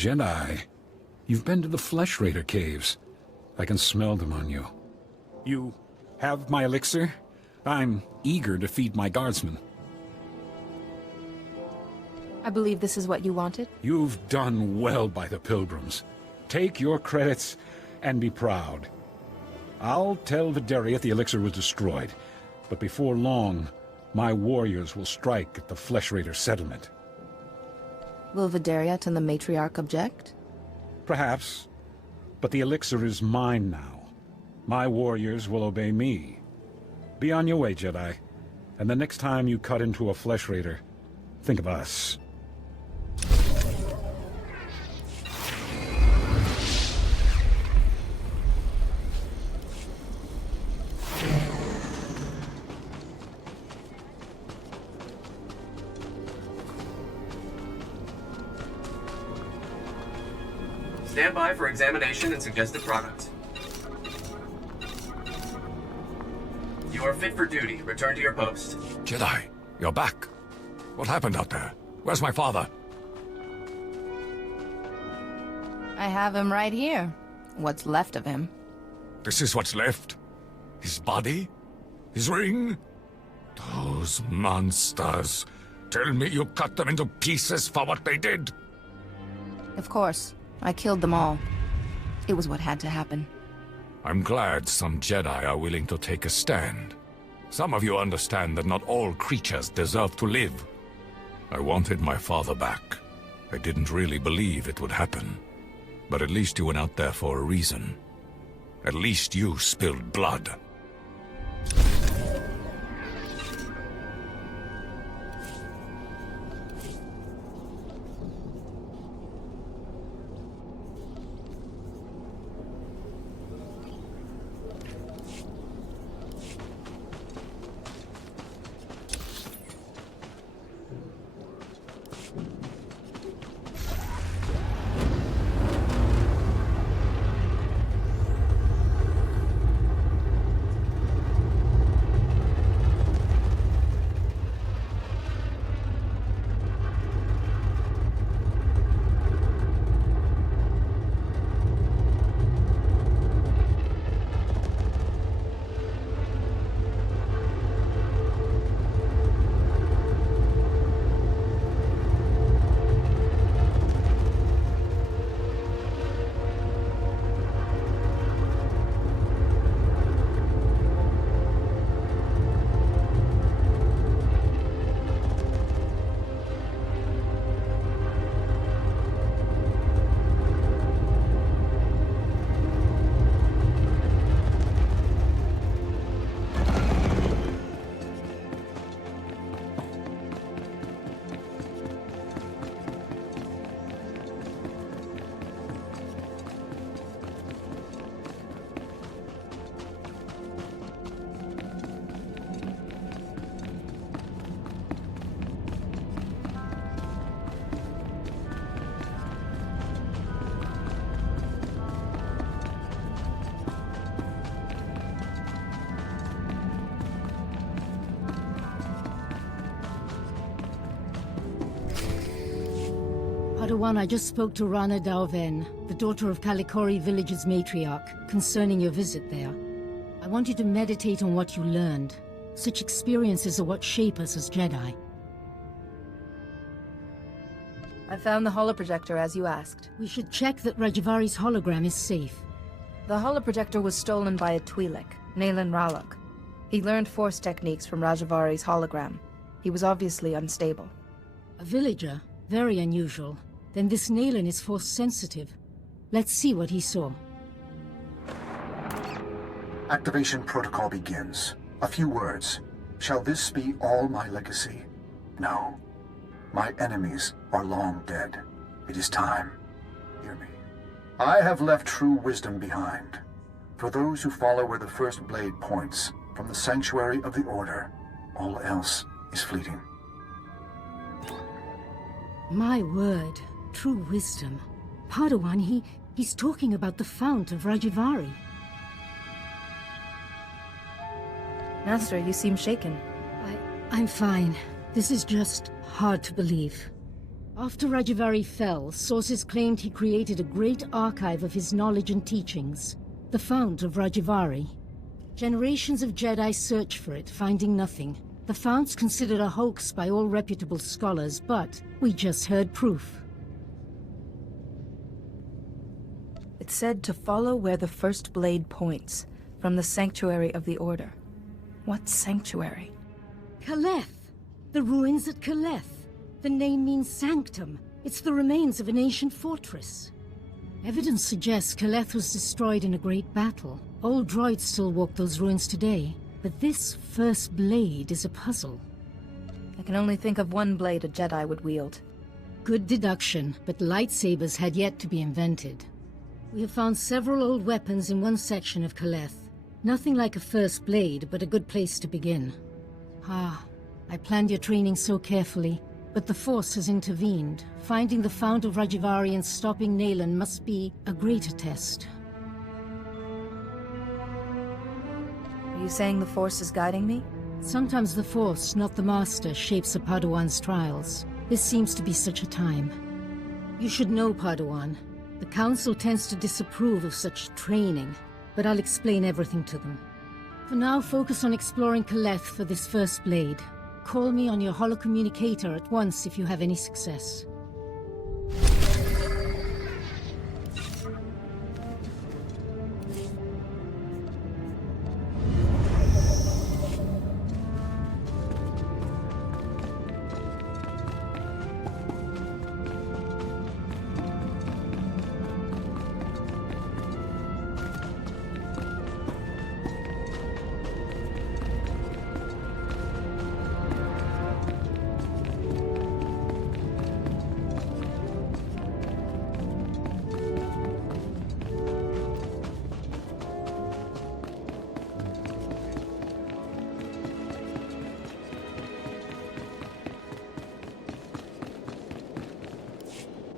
Jedi. You've been to the Flesh Raider caves. I can smell them on you. You have my elixir? I'm eager to feed my guardsmen. I believe this is what you wanted. You've done well by the pilgrims. Take your credits and be proud. I'll tell Vidariat the elixir was destroyed, but before long, my warriors will strike at the Flesh Raider settlement. Will Vidariat and the Matriarch object? Perhaps, but the elixir is mine now. My warriors will obey me. Be on your way, Jedi. And the next time you cut into a Flesh Raider, think of us. Stand by for examination and suggested product. You are fit for duty. Return to your post. Jedi, you're back. What happened out there? Where's my father? I have him right here. What's left of him. This is what's left? His body? His ring? Those monsters. Tell me you cut them into pieces for what they did. Of course. I killed them all. It was what had to happen. I'm glad some Jedi are willing to take a stand. Some of you understand that not all creatures deserve to live. I wanted my father back. I didn't really believe it would happen. But at least you went out there for a reason. At least you spilled blood. Padawan, I just spoke to Rana Dalven, the daughter of Kalikori Village's matriarch, concerning your visit there. I want you to meditate on what you learned. Such experiences are what shape us as Jedi. I found the holoprojector as you asked. We should check that Rajavari's hologram is safe. The holoprojector was stolen by a Twi'lek, Naylan Ralok. He learned force techniques from Rajavari's hologram. He was obviously unstable. A villager? Very unusual. Then this Naylan is force sensitive. Let's see what he saw. Activation protocol begins. A few words. Shall this be all my legacy? No. My enemies are long dead. It is time. Hear me. I have left true wisdom behind. For those who follow where the first blade points, from the sanctuary of the Order, all else is fleeting. My word. True wisdom. Padawan, he's talking about the Fount of Rajavari. Master, you seem shaken. I'm fine. This is just hard to believe. After Rajavari fell, sources claimed he created a great archive of his knowledge and teachings, the Fount of Rajavari. Generations of Jedi searched for it, finding nothing. The Fount's considered a hoax by all reputable scholars, but we just heard proof. It said to follow where the first blade points, from the sanctuary of the Order. What sanctuary? Kaleth! The ruins at Kaleth. The name means sanctum. It's the remains of an ancient fortress. Evidence suggests Kaleth was destroyed in a great battle. Old droids still walk those ruins today. But this first blade is a puzzle. I can only think of one blade a Jedi would wield. Good deduction, but lightsabers had yet to be invented. We have found several old weapons in one section of Kaleth. Nothing like a first blade, but a good place to begin. I planned your training so carefully. But the Force has intervened. Finding the Fount of Rajavari and stopping Nayland must be a greater test. Are you saying the Force is guiding me? Sometimes the Force, not the Master, shapes a Padawan's trials. This seems to be such a time. You should know, Padawan. The Council tends to disapprove of such training, but I'll explain everything to them. For now, focus on exploring Kaleth for this first blade. Call me on your holocommunicator at once if you have any success.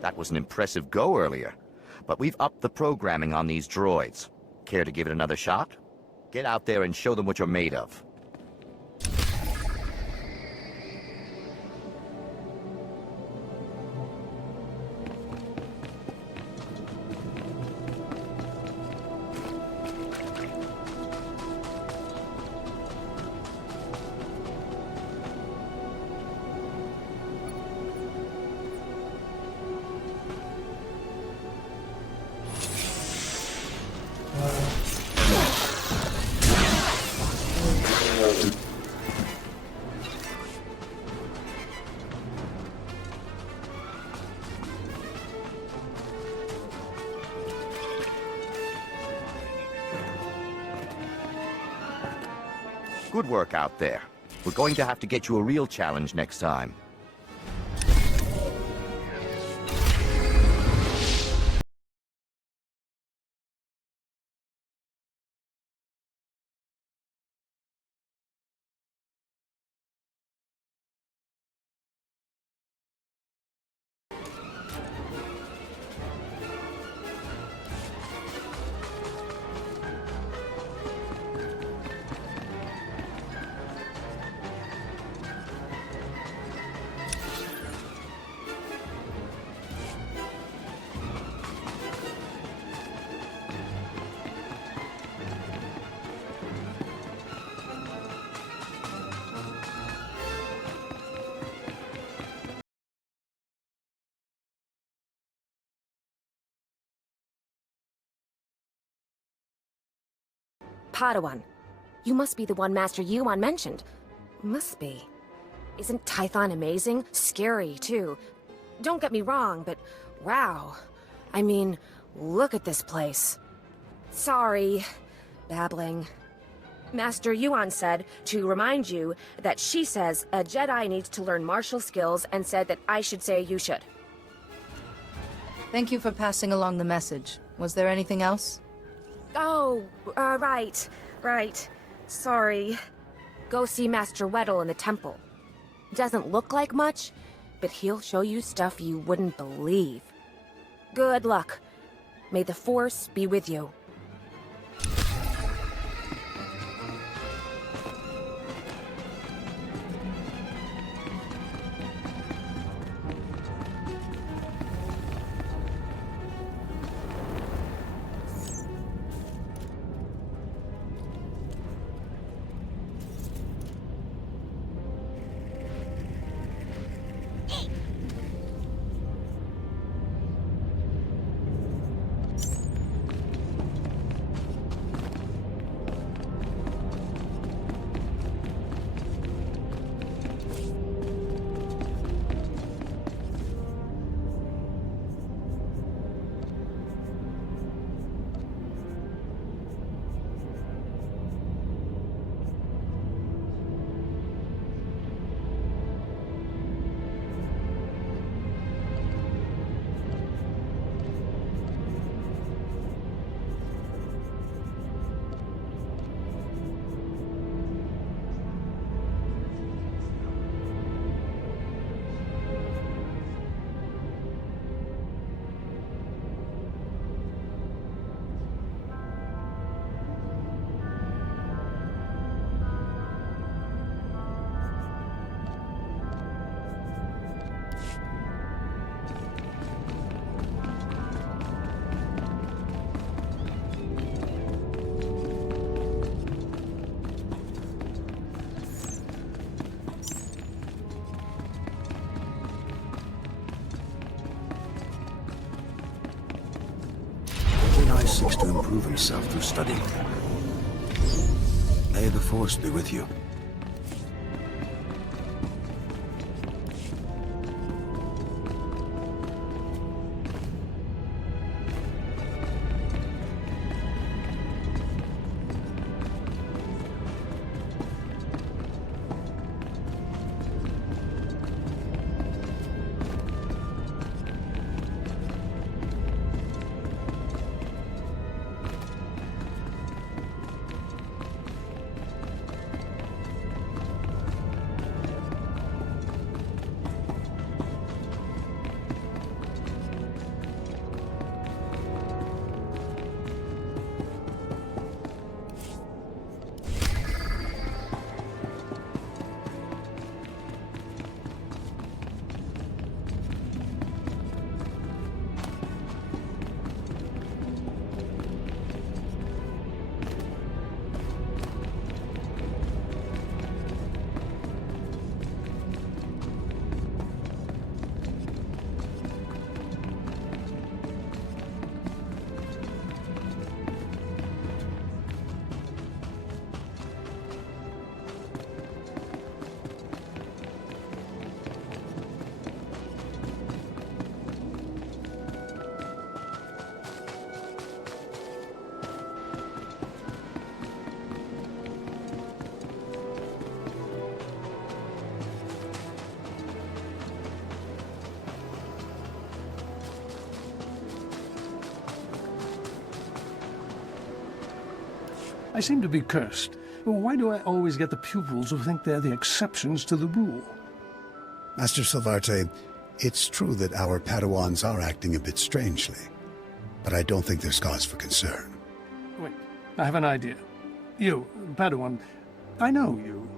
That was an impressive go earlier, but we've upped the programming on these droids. Care to give it another shot? Get out there and show them what you're made of. Good work out there. We're going to have to get you a real challenge next time. Padawan, you must be the one Master Yuan mentioned. Must be. Isn't Tython amazing? Scary, too. Don't get me wrong, but wow. I mean, look at this place. Sorry. Babbling. Master Yuan said to remind you that she says a Jedi needs to learn martial skills and said that I should say you should. Thank you for passing along the message. Was there anything else? Oh, right. Sorry. Go see Master Weddle in the temple. Doesn't look like much, but he'll show you stuff you wouldn't believe. Good luck. May the Force be with you. Jedi seeks to improve himself through study. May the Force be with you. I seem to be cursed. Why do I always get the pupils who think they're the exceptions to the rule? Master Swtor, it's true that our Padawans are acting a bit strangely, but I don't think there's cause for concern. Wait, I have an idea. You, Padawan, I know you.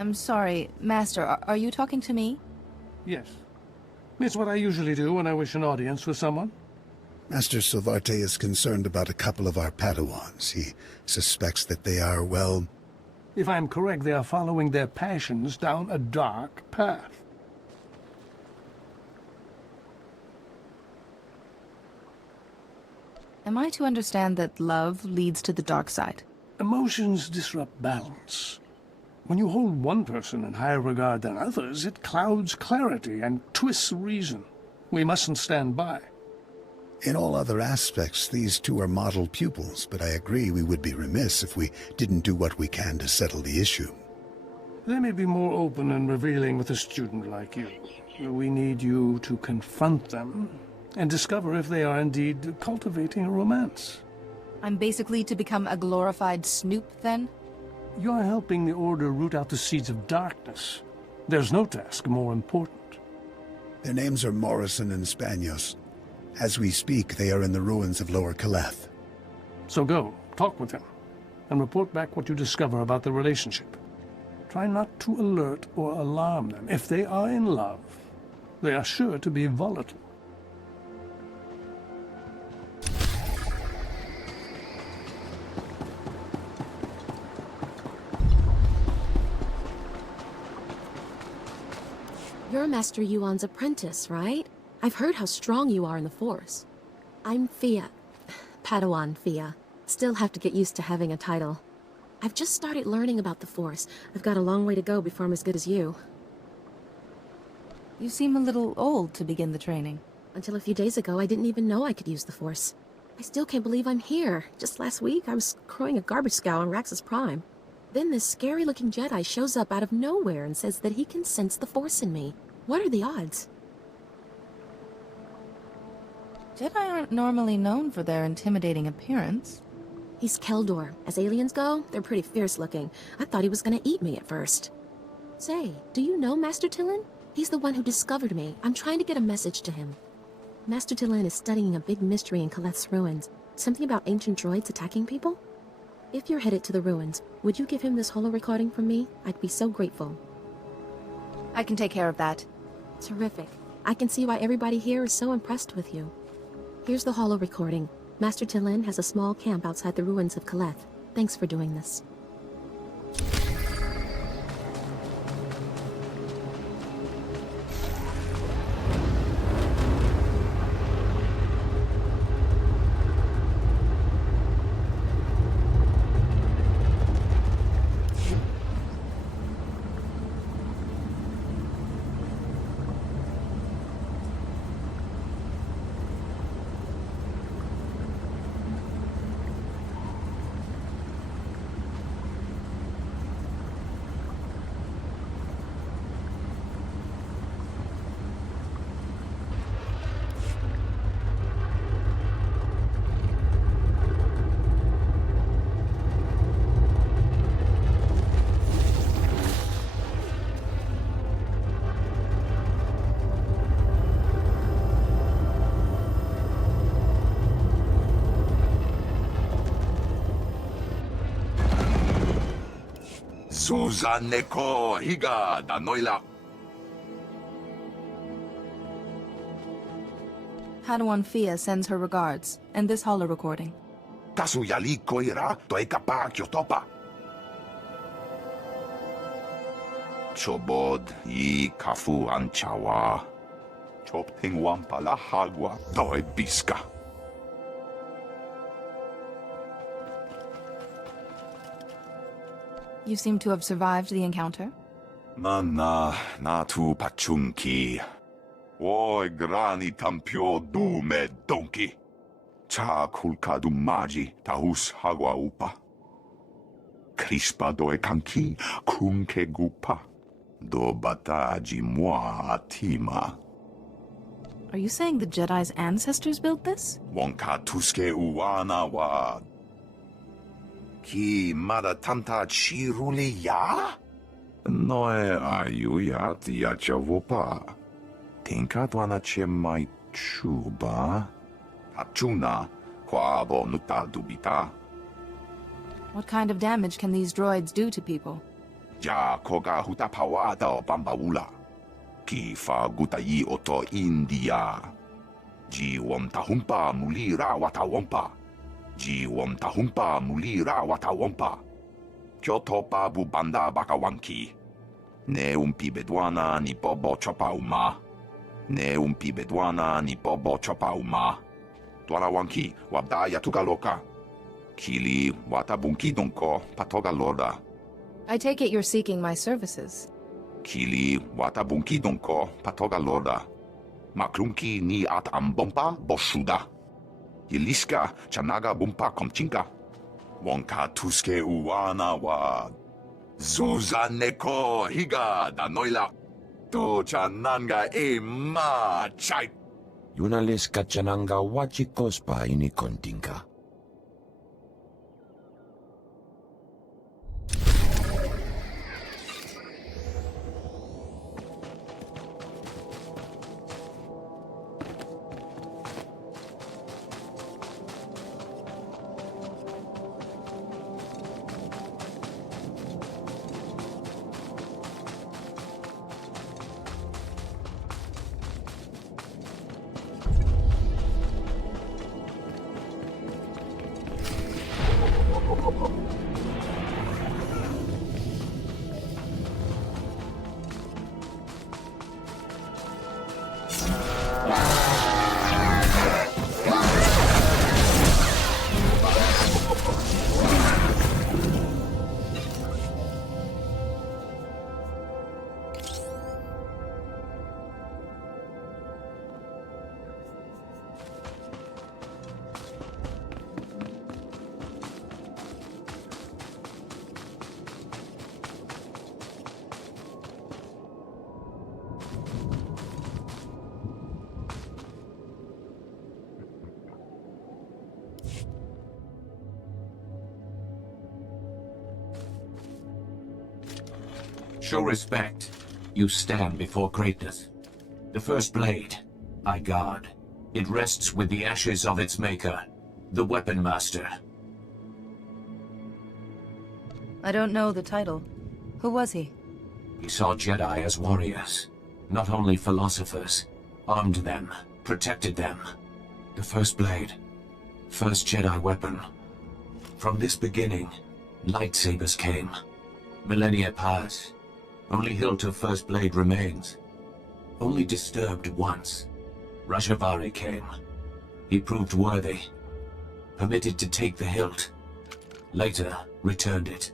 I'm sorry, Master, are you talking to me? Yes. It's what I usually do when I wish an audience with someone. Master Swtor is concerned about a couple of our Padawans. He suspects that they are, well... If I'm correct, they are following their passions down a dark path. Am I to understand that love leads to the dark side? Emotions disrupt balance. When you hold one person in higher regard than others, it clouds clarity and twists reason. We mustn't stand by. In all other aspects, these two are model pupils, but I agree we would be remiss if we didn't do what we can to settle the issue. They may be more open and revealing with a student like you. We need you to confront them and discover if they are indeed cultivating a romance. I'm basically to become a glorified snoop, then? You're helping the Order root out the seeds of darkness. There's no task more important. Their names are Morrison and Spanios. As we speak, they are in the ruins of Lower Caleth. So go, talk with them, and report back what you discover about the relationship. Try not to alert or alarm them. If they are in love, they are sure to be volatile. You're Master Yuan's apprentice, right? I've heard how strong you are in the Force. I'm Fia. Padawan Fia. Still have to get used to having a title. I've just started learning about the Force. I've got a long way to go before I'm as good as you. You seem a little old to begin the training. Until a few days ago, I didn't even know I could use the Force. I still can't believe I'm here. Just last week, I was crowing a garbage scow on Raxus Prime. Then this scary-looking Jedi shows up out of nowhere and says that he can sense the Force in me. What are the odds? Jedi aren't normally known for their intimidating appearance. He's Keldor. As aliens go, they're pretty fierce-looking. I thought he was gonna eat me at first. Say, do you know Master Tillin? He's the one who discovered me. I'm trying to get a message to him. Master Tillin is studying a big mystery in Kaleth's ruins. Something about ancient droids attacking people? If you're headed to the ruins, would you give him this holo recording from me? I'd be so grateful. I can take care of that. Terrific. I can see why everybody here is so impressed with you. Here's the holo recording. Master Tillin has a small camp outside the ruins of Kaleth. Thanks for doing this. Suzaneko higa da noila. Padawan Fia sends her regards, and this holo recording. Tasu yali koira to ekapa kyotopa. Chobod I kafu anchawa. Chopting wampala hagwa doi biska. You seem to have survived the encounter? Mana natu pachunki. Oi grani tampio dume donki. Cha kulka dumaji tahus hagwa upa. Crispa doe kanki kunke gupa. Do bataji moi atima. Are you saying the Jedi's ancestors built this? Wonka tuske uana wa. Ki mada tanta chiruli ya? Noe ayuya tia chavopa. Tinka dwana che mai chuba. Hachuna kwabo nuta dubita. What kind of damage can these droids do to people? Ja koga hutapawada o bambaula. Ki fa gutai oto India. Ji wom tahumpa mulira wata wompa. Ji wom tahumpa mulira wata wompa. Kyotopa bubanda bakawanki. Ne bedwana ni bobo chopa uma. Ne bedwana ni bobo chopa uma. Dwarawanki wabdaya tukaloka. Kili watabunki donko patoga loda. I take it you're seeking my services. Kili watabunki donko patoga loda. Maklunki ni at ambompa boshuda. Yiliska chanaga bumpa komchinka. Wonka tuske uwana wa. Zuzaneko higa da noila. To chananga ma chai. Yunaliska chananga wachikospa ini kontinka. Show respect. You stand before greatness. The first blade, I guard. It rests with the ashes of its maker, the Weapon Master. I don't know the title. Who was he? He saw Jedi as warriors, not only philosophers. Armed them, protected them. The first blade, first Jedi weapon. From this beginning, lightsabers came. Millennia pass. Only hilt of first blade remains. Only disturbed once. Rajavary came. He proved worthy. Permitted to take the hilt. Later, returned it.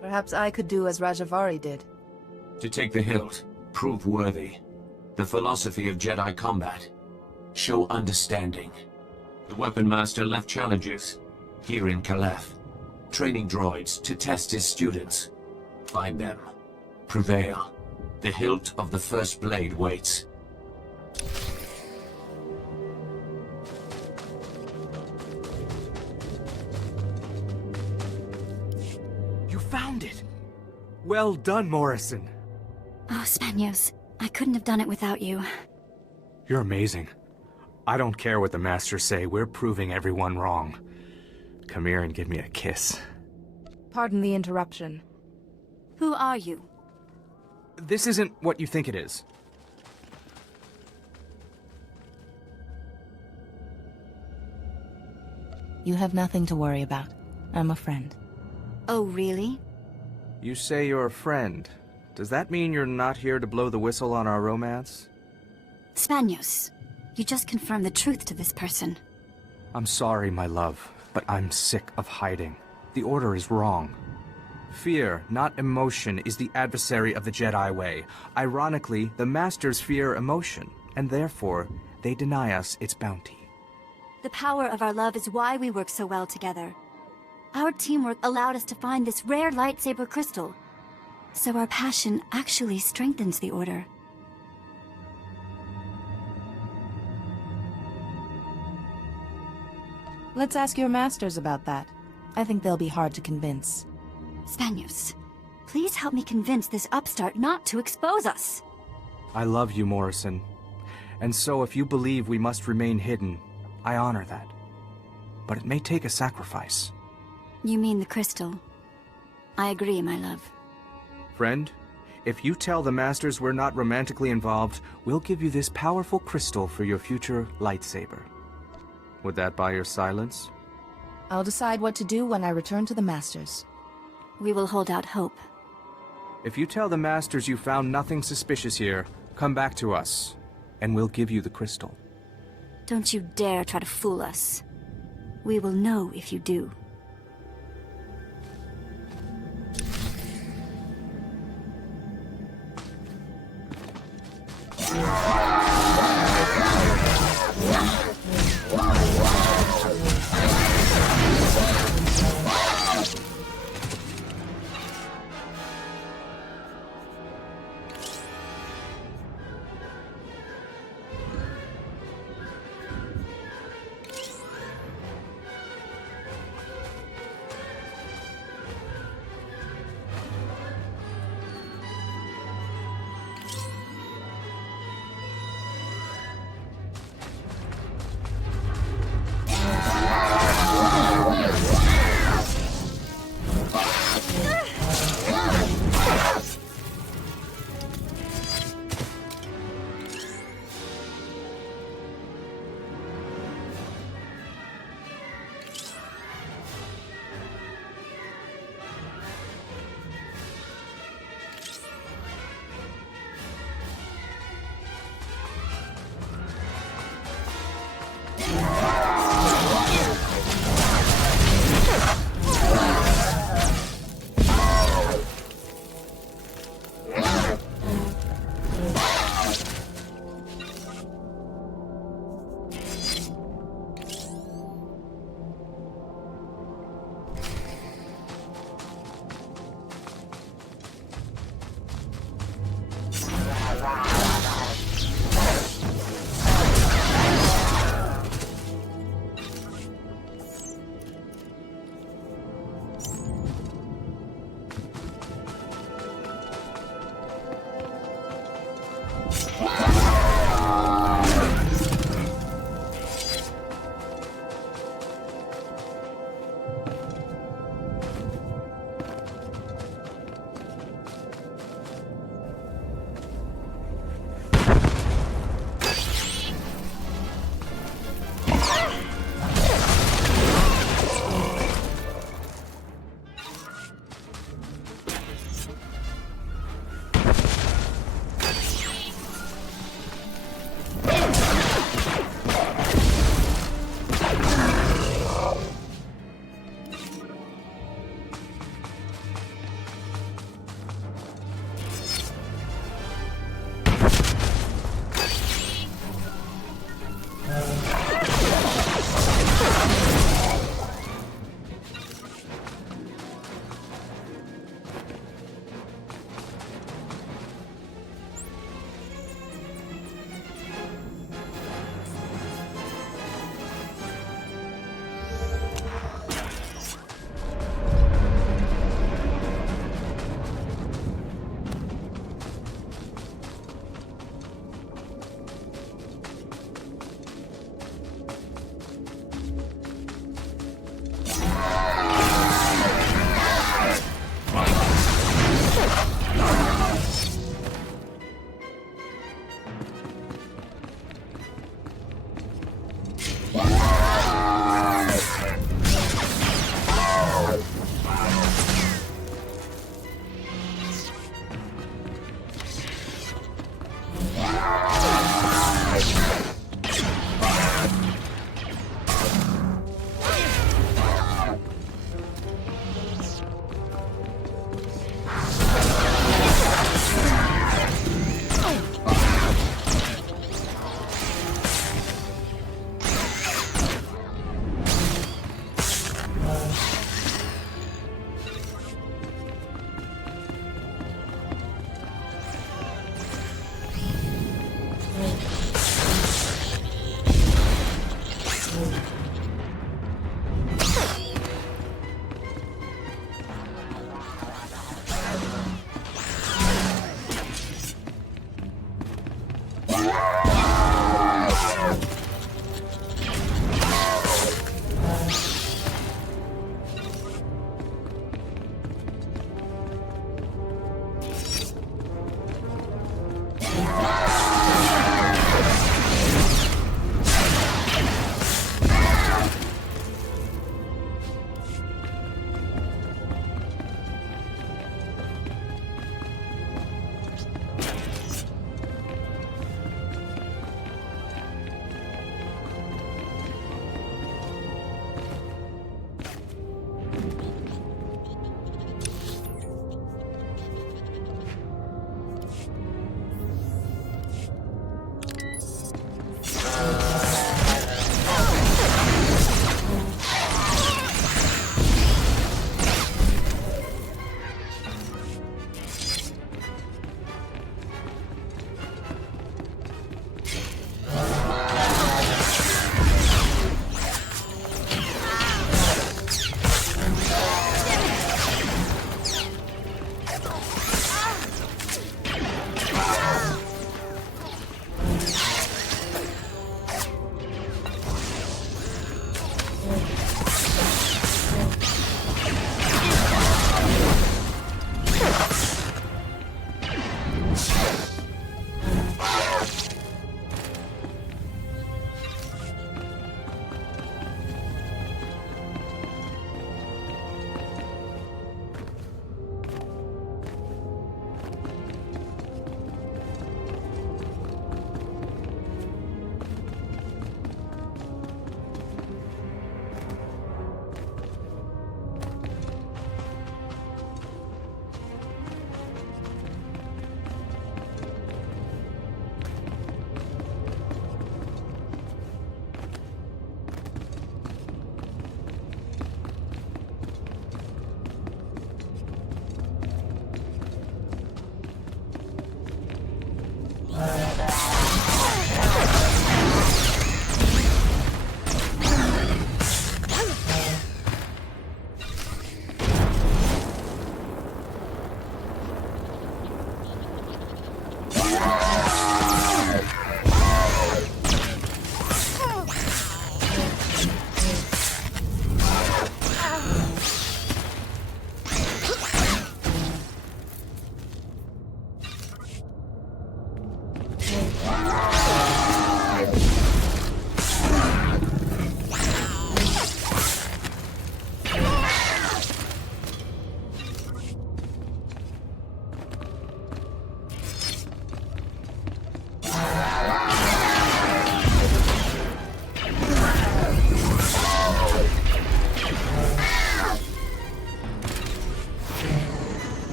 Perhaps I could do as Rajavary did. To take the hilt, prove worthy. The philosophy of Jedi combat. Show understanding. The Weapon Master left challenges, here in Caleth. Training droids to test his students. Find them. Prevail. The hilt of the first blade waits. You found it! Well done, Morrison. Oh, Spanos, I couldn't have done it without you. You're amazing. I don't care what the Masters say, we're proving everyone wrong. Come here and give me a kiss. Pardon the interruption. Who are you? This isn't what you think it is. You have nothing to worry about. I'm a friend. Oh, really? You say you're a friend. Does that mean you're not here to blow the whistle on our romance? Spanos, you just confirmed the truth to this person. I'm sorry, my love, but I'm sick of hiding. The Order is wrong. Fear, not emotion, is the adversary of the Jedi way. Ironically, the Masters fear emotion, and therefore, they deny us its bounty. The power of our love is why we work so well together. Our teamwork allowed us to find this rare lightsaber crystal. So our passion actually strengthens the Order. Let's ask your masters about that. I think they'll be hard to convince. Spanos, please help me convince this upstart not to expose us. I love you, Morrison. And so if you believe we must remain hidden, I honor that. But it may take a sacrifice. You mean the crystal? I agree, my love. Friend, if you tell the Masters we're not romantically involved, we'll give you this powerful crystal for your future lightsaber. Would that buy your silence? I'll decide what to do when I return to the Masters. We will hold out hope. If you tell the Masters you found nothing suspicious here, come back to us, and we'll give you the crystal. Don't you dare try to fool us. We will know if you do.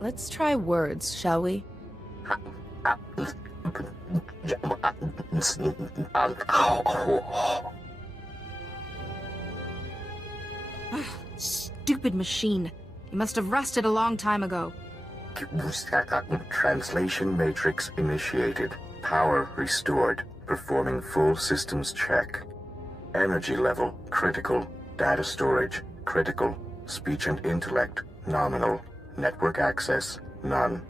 Let's try words, shall we? Stupid machine. You must have rusted a long time ago. Translation matrix initiated. Power restored. Performing full systems check. Energy level critical. Data storage critical. Speech and intellect nominal. Network access none.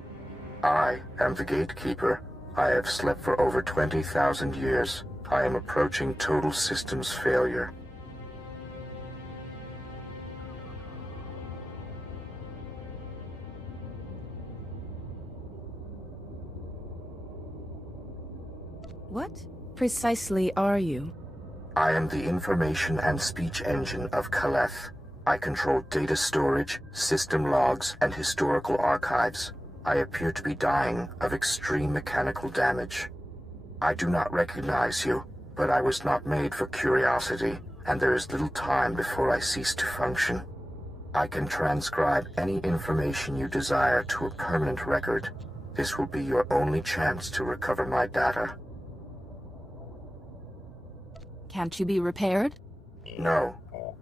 I am the gatekeeper. I have slept for over 20,000 years. I am approaching total systems failure. What precisely are you? I am the information and speech engine of Kaleth. I control data storage, system logs, and historical archives. I appear to be dying of extreme mechanical damage. I do not recognize you, but I was not made for curiosity, and there is little time before I cease to function. I can transcribe any information you desire to a permanent record. This will be your only chance to recover my data. Can't you be repaired? No.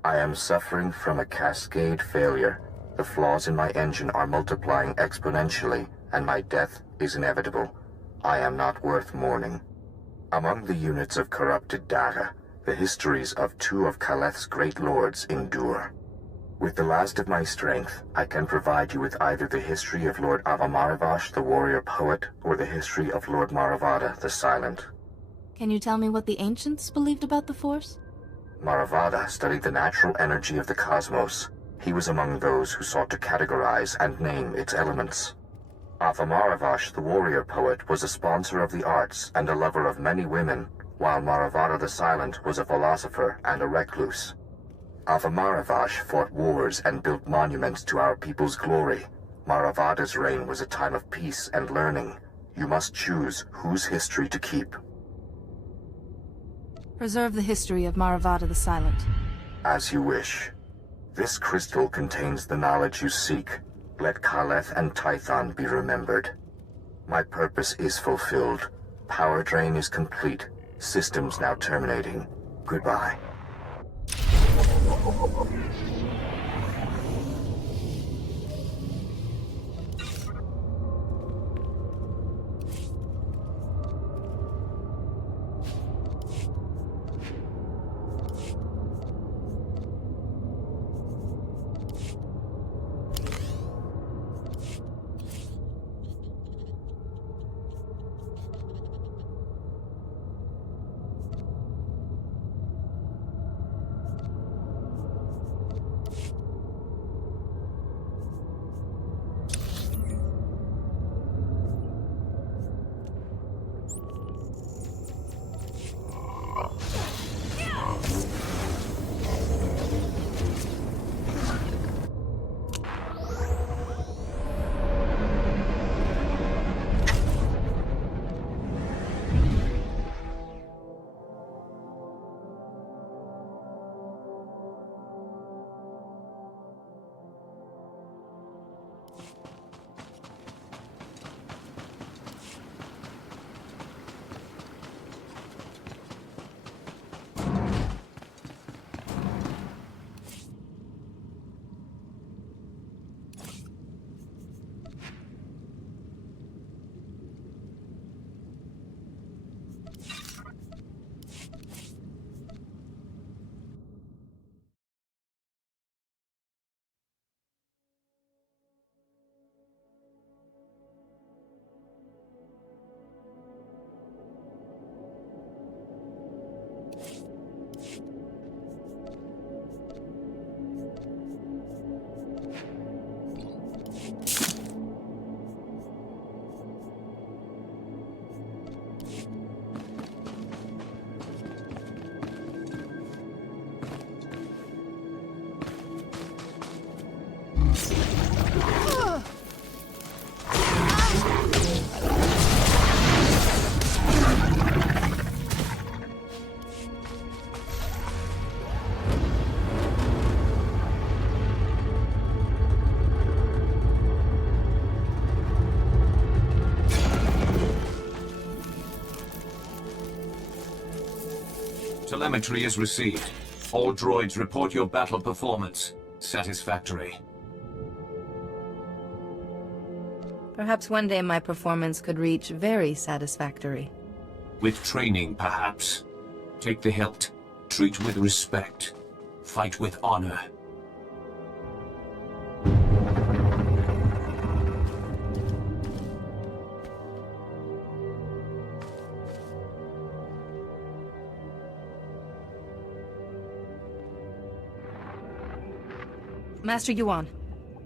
I am suffering from a cascade failure. The flaws in my engine are multiplying exponentially, and my death is inevitable. I am not worth mourning. Among the units of corrupted data, the histories of two of Kaleth's great lords endure. With the last of my strength, I can provide you with either the history of Lord Avamaravash, the warrior poet, or the history of Lord Maravada, the silent. Can you tell me what the ancients believed about the Force? Maravada studied the natural energy of the cosmos. He was among those who sought to categorize and name its elements. Avamaravash, the warrior poet, was a sponsor of the arts and a lover of many women, while Maravada the Silent was a philosopher and a recluse. Avamaravash fought wars and built monuments to our people's glory. Maravada's reign was a time of peace and learning. You must choose whose history to keep. Preserve the history of Maravada the Silent. As you wish. This crystal contains the knowledge you seek. Let Kaleth and Tython be remembered. My purpose is fulfilled. Power drain is complete. Systems now terminating. Goodbye. Telemetry is received. All droids report your battle performance. Satisfactory. Perhaps one day my performance could reach very satisfactory. With training, perhaps. Take the hilt. Treat with respect. Fight with honor. Master Yuan,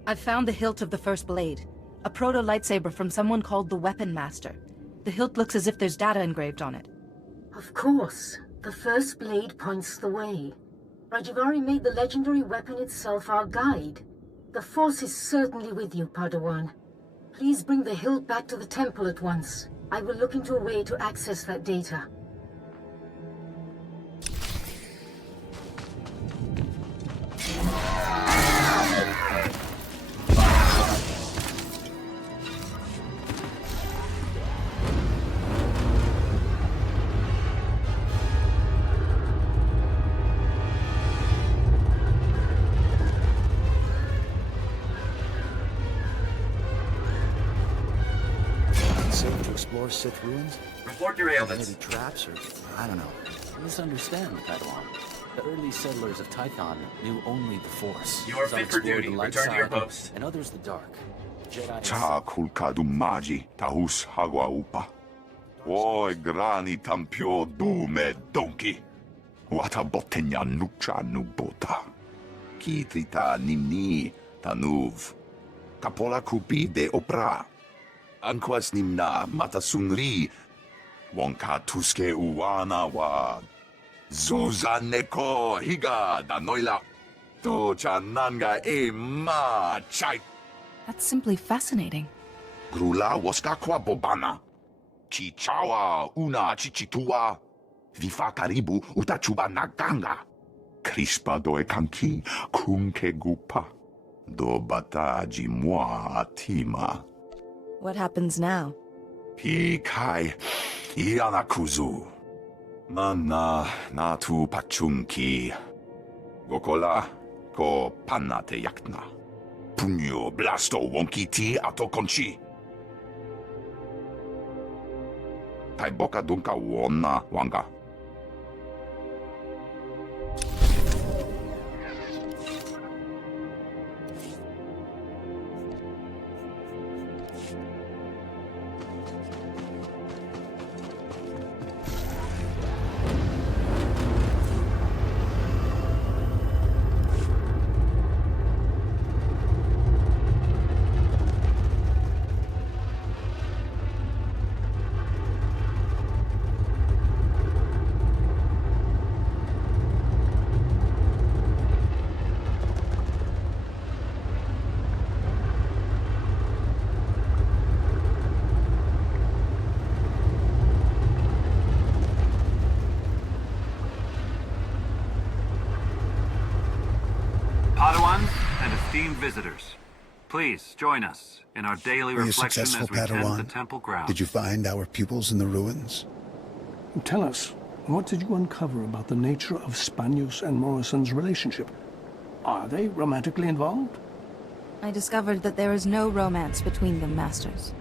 I've found the hilt of the first blade. A proto-lightsaber from someone called the Weapon Master. The hilt looks as if there's data engraved on it. Of course. The first blade points the way. Rajvari made the legendary weapon itself our guide. The Force is certainly with you, Padawan. Please bring the hilt back to the temple at once. I will look into a way to access that data. Explore Sith ruins? Report your ailments. Maybe traps, or I don't know. Misunderstand, Padawan. The early settlers of Tython knew only the Force. You are fit for duty. Return to your post. And others the dark. Jedi. Cha kulkadu magi tahus hagwa upa. Oi grani tampio dume donki. Wata botenya nucha nubota. Kitrita nimni tanuv. Kapola kupi de opra. Anquas nimna matasunri, wonka tuske uwana wa Zuzaneko higa da noila to chananga e ma chai. That's simply fascinating. Grula woska kwa bobana. Chichawa una chichitua. Vifa karibu utachuba naganga. Crispa doe kanki kunke gupa. Do bataji moi atima. What happens now? Pikai Ianakuzu. Mana natu pachunki. Gokola ko panate yakna. Punyo blasto wonki ti ato konchi. Taiboka dunka wona wanga. Padawans and esteemed visitors, please join us in our daily Were you reflection successful, as we tend Padawan? the temple grounds. Did you find our pupils in the ruins? Tell us, what did you uncover about the nature of Spanius and Morrison's relationship? Are they romantically involved? I discovered that there is no romance between them, Masters.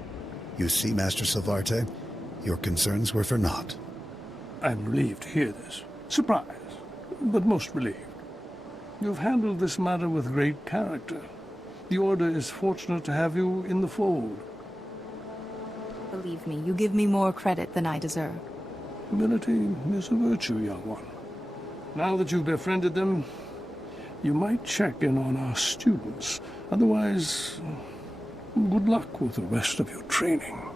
You see, Master Silvarte, your concerns were for naught. I'm relieved to hear this. Surprised, but most relieved. You've handled this matter with great character. The Order is fortunate to have you in the fold. Believe me, you give me more credit than I deserve. Humility is a virtue, young one. Now that you've befriended them, you might check in on our students. Otherwise, good luck with the rest of your training.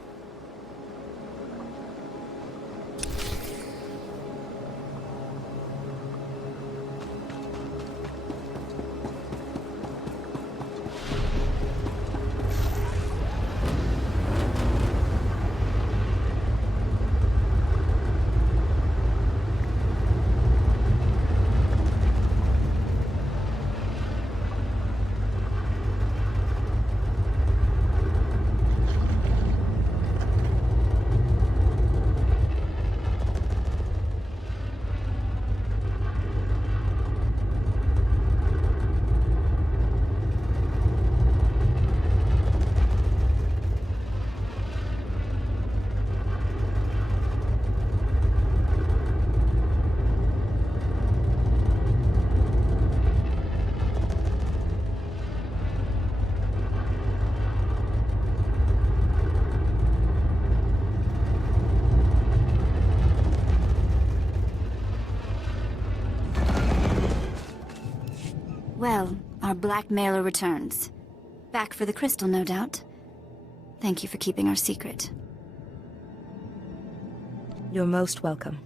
Our blackmailer returns. Back for the crystal, no doubt. Thank you for keeping our secret. You're most welcome.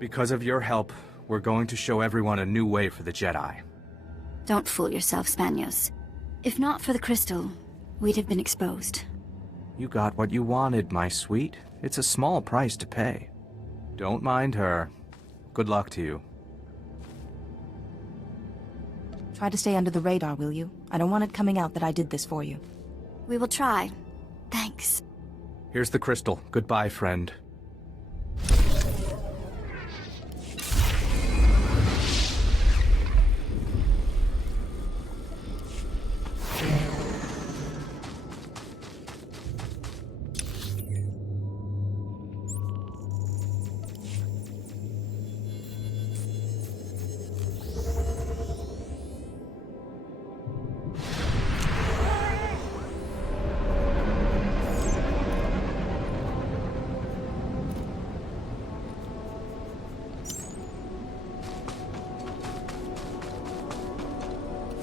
Because of your help, we're going to show everyone a new way for the Jedi. Don't fool yourself, Spanios. If not for the crystal, we'd have been exposed. You got what you wanted, my sweet. It's a small price to pay. Don't mind her. Good luck to you. Try to stay under the radar, will you? I don't want it coming out that I did this for you. We will try. Thanks. Here's the crystal. Goodbye, friend.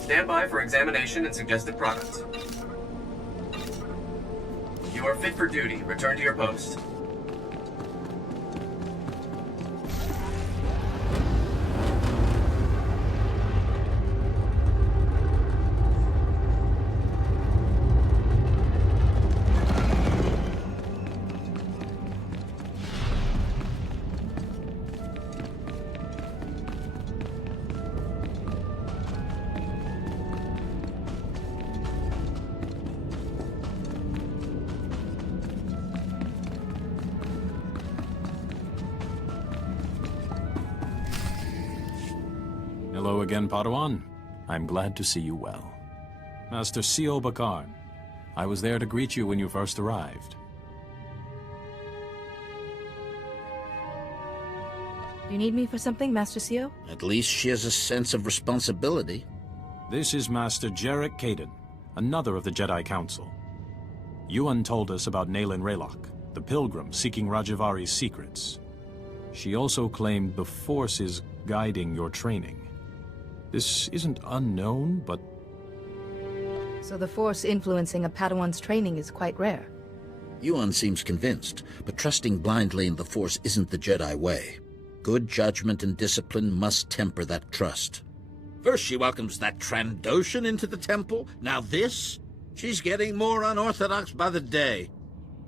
Stand by for examination and suggested products. You are fit for duty. Return to your post. Hello again, Padawan. I'm glad to see you well. Master C.O. Bakarn, I was there to greet you when you first arrived. Do you need me for something, Master Sio? At least she has a sense of responsibility. This is Master Jarek Kaden, another of the Jedi Council. Yuan told us about Nayland Raylock, the pilgrim seeking Rajavari's secrets. She also claimed the Force is guiding your training. This isn't unknown, but... So the Force influencing a Padawan's training is quite rare. Yuan seems convinced, but trusting blindly in the Force isn't the Jedi way. Good judgment and discipline must temper that trust. First she welcomes that Trandoshan into the temple, now this? She's getting more unorthodox by the day.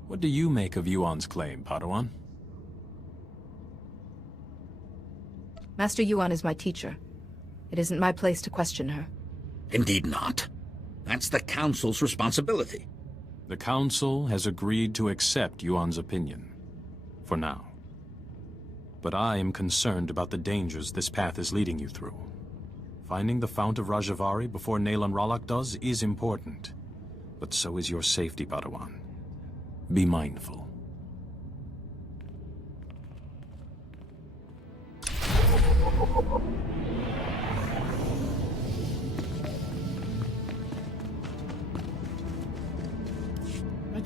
What do you make of Yuan's claim, Padawan? Master Yuan is my teacher. It isn't my place to question her. Indeed not. That's the Council's responsibility. The Council has agreed to accept Yuan's opinion. For now. But I am concerned about the dangers this path is leading you through. Finding the Fount of Rajavari before Nayland Raylock does is important. But so is your safety, Padawan. Be mindful.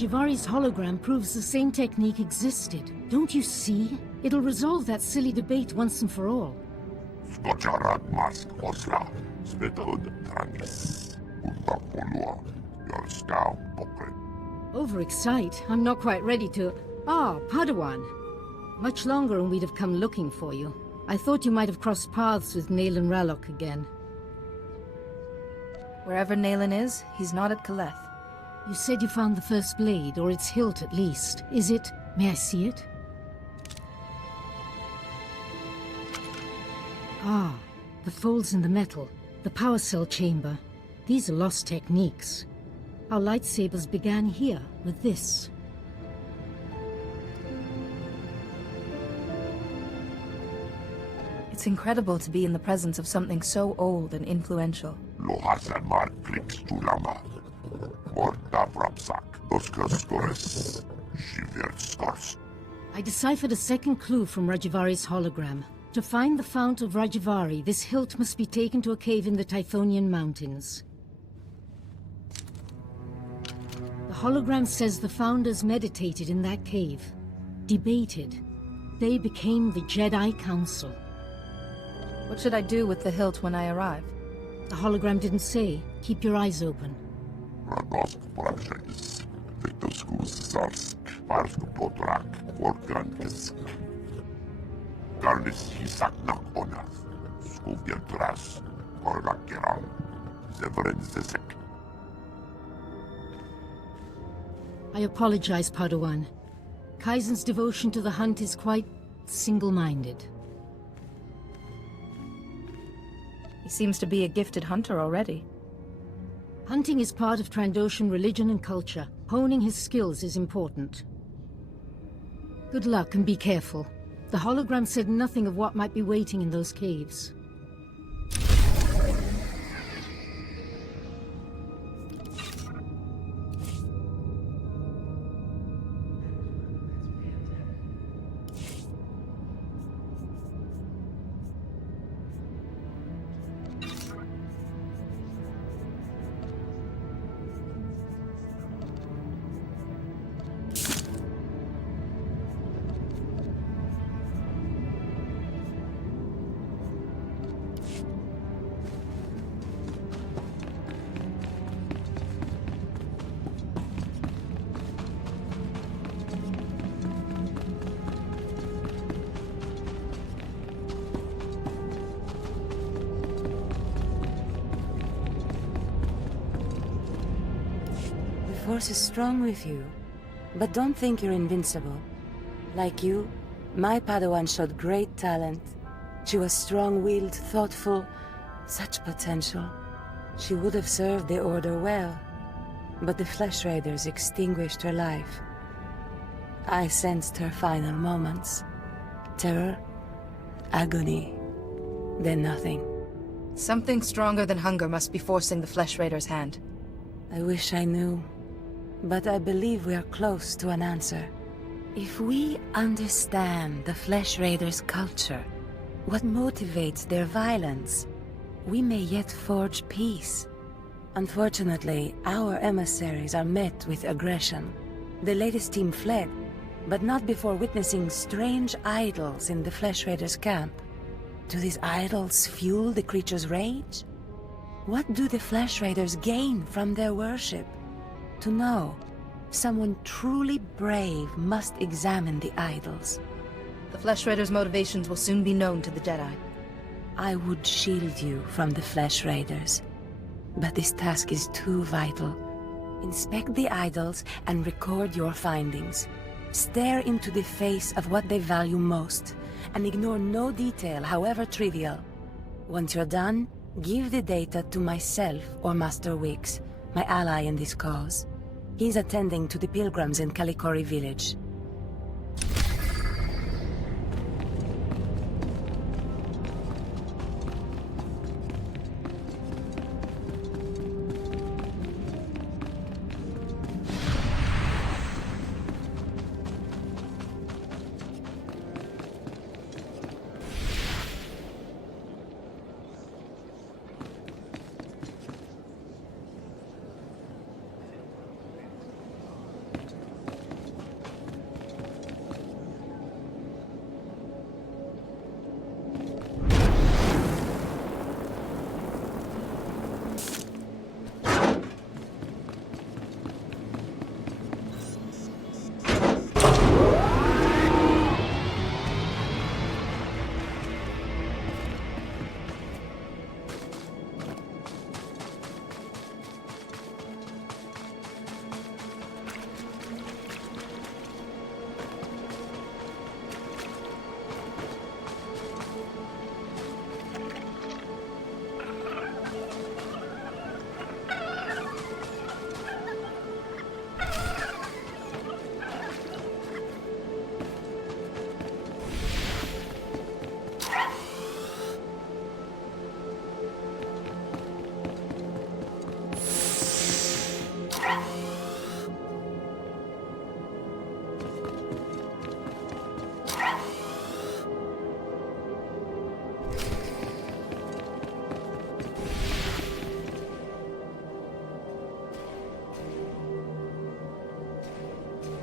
Rajavari's hologram proves the same technique existed. Don't you see? It'll resolve that silly debate once and for all. Overexcite? I'm not quite ready to... Ah, Padawan. Much longer and we'd have come looking for you. I thought you might have crossed paths with Nayland Raylock again. Wherever Nayland is, he's not at Kaleth. You said you found the first blade, or its hilt at least. Is it... May I see it? Ah, the folds in the metal. The power cell chamber. These are lost techniques. Our lightsabers began here, with this. It's incredible to be in the presence of something so old and influential. I deciphered a second clue from Rajavari's hologram. To find the Fount of Rajavari, this hilt must be taken to a cave in the Typhonian Mountains. The hologram says the Founders meditated in that cave, debated. They became the Jedi Council. What should I do with the hilt when I arrive? The hologram didn't say. Keep your eyes open. I apologize, Padawan. Kaizen's devotion to the hunt is quite single-minded. He seems to be a gifted hunter already. Hunting is part of Trandoshan religion and culture. Honing his skills is important. Good luck and be careful. The hologram said nothing of what might be waiting in those caves. The Force is strong with you, but don't think you're invincible. Like you, my Padawan showed great talent. She was strong-willed, thoughtful, such potential. She would have served the Order well, but the Flesh Raiders extinguished her life. I sensed her final moments. Terror, agony, then nothing. Something stronger than hunger must be forcing the Flesh Raider's hand. I wish I knew, but I believe we are close to an answer. If we understand the Flesh Raiders' culture, what motivates their violence, we may yet forge peace. Unfortunately, our emissaries are met with aggression. The latest team fled, but not before witnessing strange idols in the Flesh Raiders' camp. Do these idols fuel the creature's rage? What do the Flesh Raiders gain from their worship? To know, someone truly brave must examine the idols. The Flesh Raiders' motivations will soon be known to the Jedi. I would shield you from the Flesh Raiders, but this task is too vital. Inspect the idols and record your findings. Stare into the face of what they value most, and ignore no detail, however trivial. Once you're done, give the data to myself or Master Wix, my ally in this cause. He's attending to the pilgrims in Kalikori village.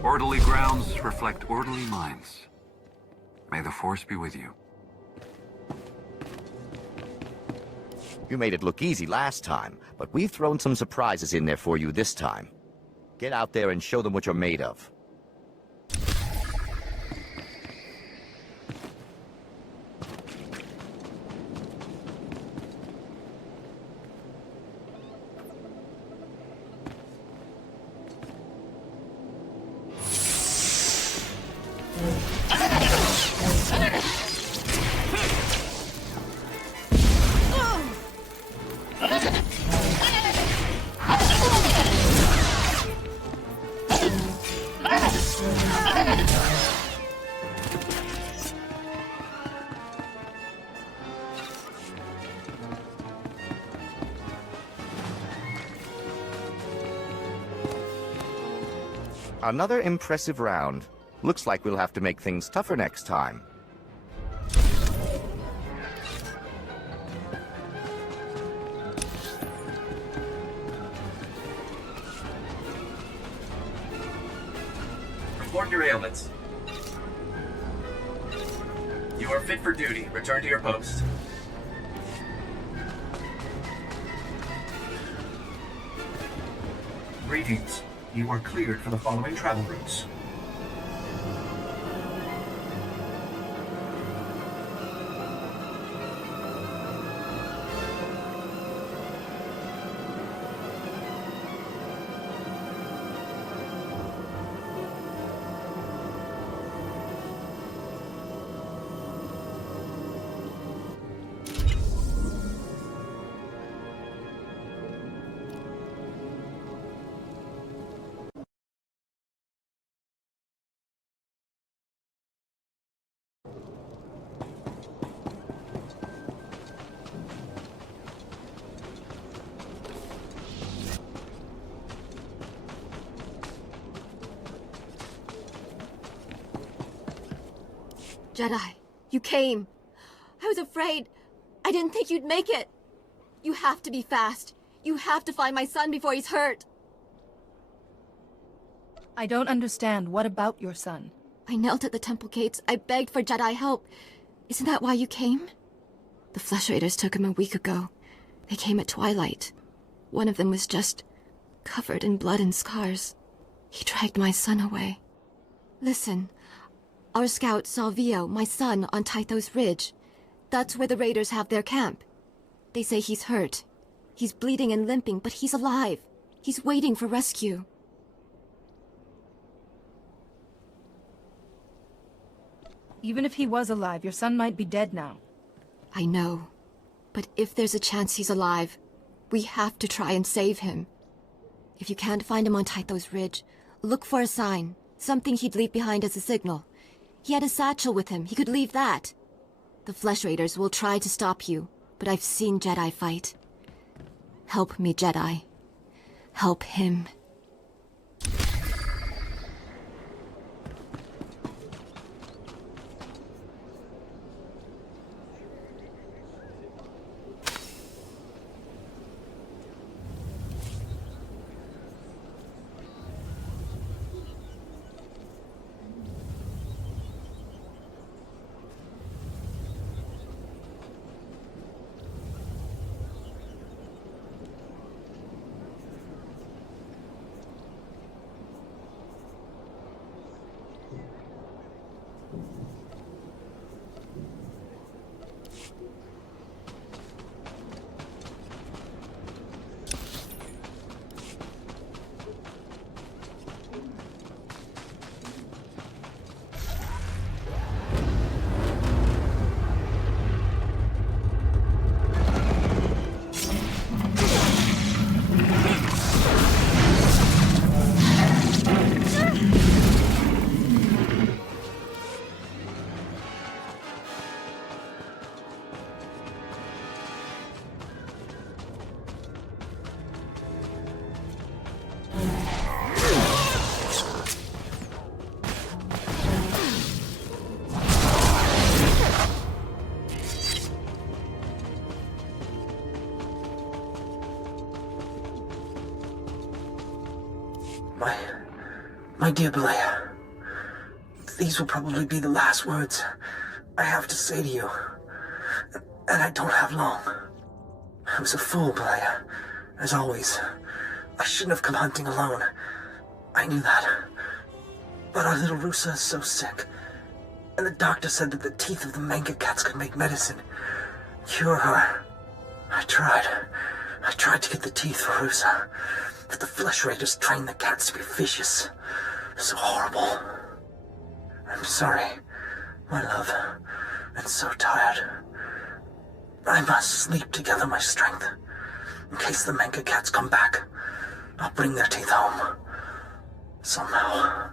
Orderly grounds reflect orderly minds. May the Force be with you. You made it look easy last time, but we've thrown some surprises in there for you this time. Get out there and show them what you're made of. Another impressive round. Looks like we'll have to make things tougher next time. Report your ailments. You are fit for duty. Return to your post. Greetings. You are cleared for the following travel routes. Jedi, you came. I was afraid. I didn't think you'd make it. You have to be fast. You have to find my son before he's hurt. I don't understand. What about your son? I knelt at the temple gates. I begged for Jedi help. Isn't that why you came? The Flesh Raiders took him a week ago. They came at twilight. One of them was just covered in blood and scars. He dragged my son away. Listen, our scout saw Vio, my son, on Tythos Ridge. That's where the Raiders have their camp. They say he's hurt. He's bleeding and limping, but he's alive. He's waiting for rescue. Even if he was alive, your son might be dead now. I know. But if there's a chance he's alive, we have to try and save him. If you can't find him on Tythos Ridge, look for a sign. Something he'd leave behind as a signal. He had a satchel with him. He could leave that. The Flesh Raiders will try to stop you, but I've seen Jedi fight. Help me, Jedi. Help him. My dear Belea, these will probably be the last words I have to say to you, and I don't have long. I was a fool, but as always, I shouldn't have come hunting alone. I knew that. But our little Rusa is so sick. And the doctor said that the teeth of the manga cats could make medicine. Cure her. I tried to get the teeth for Rusa. But the flesh raiders trained the cats to be vicious. So horrible. I'm sorry, my love. I'm so tired. I must sleep to gather my strength. In case the manga cats come back, I'll bring their teeth home. Somehow.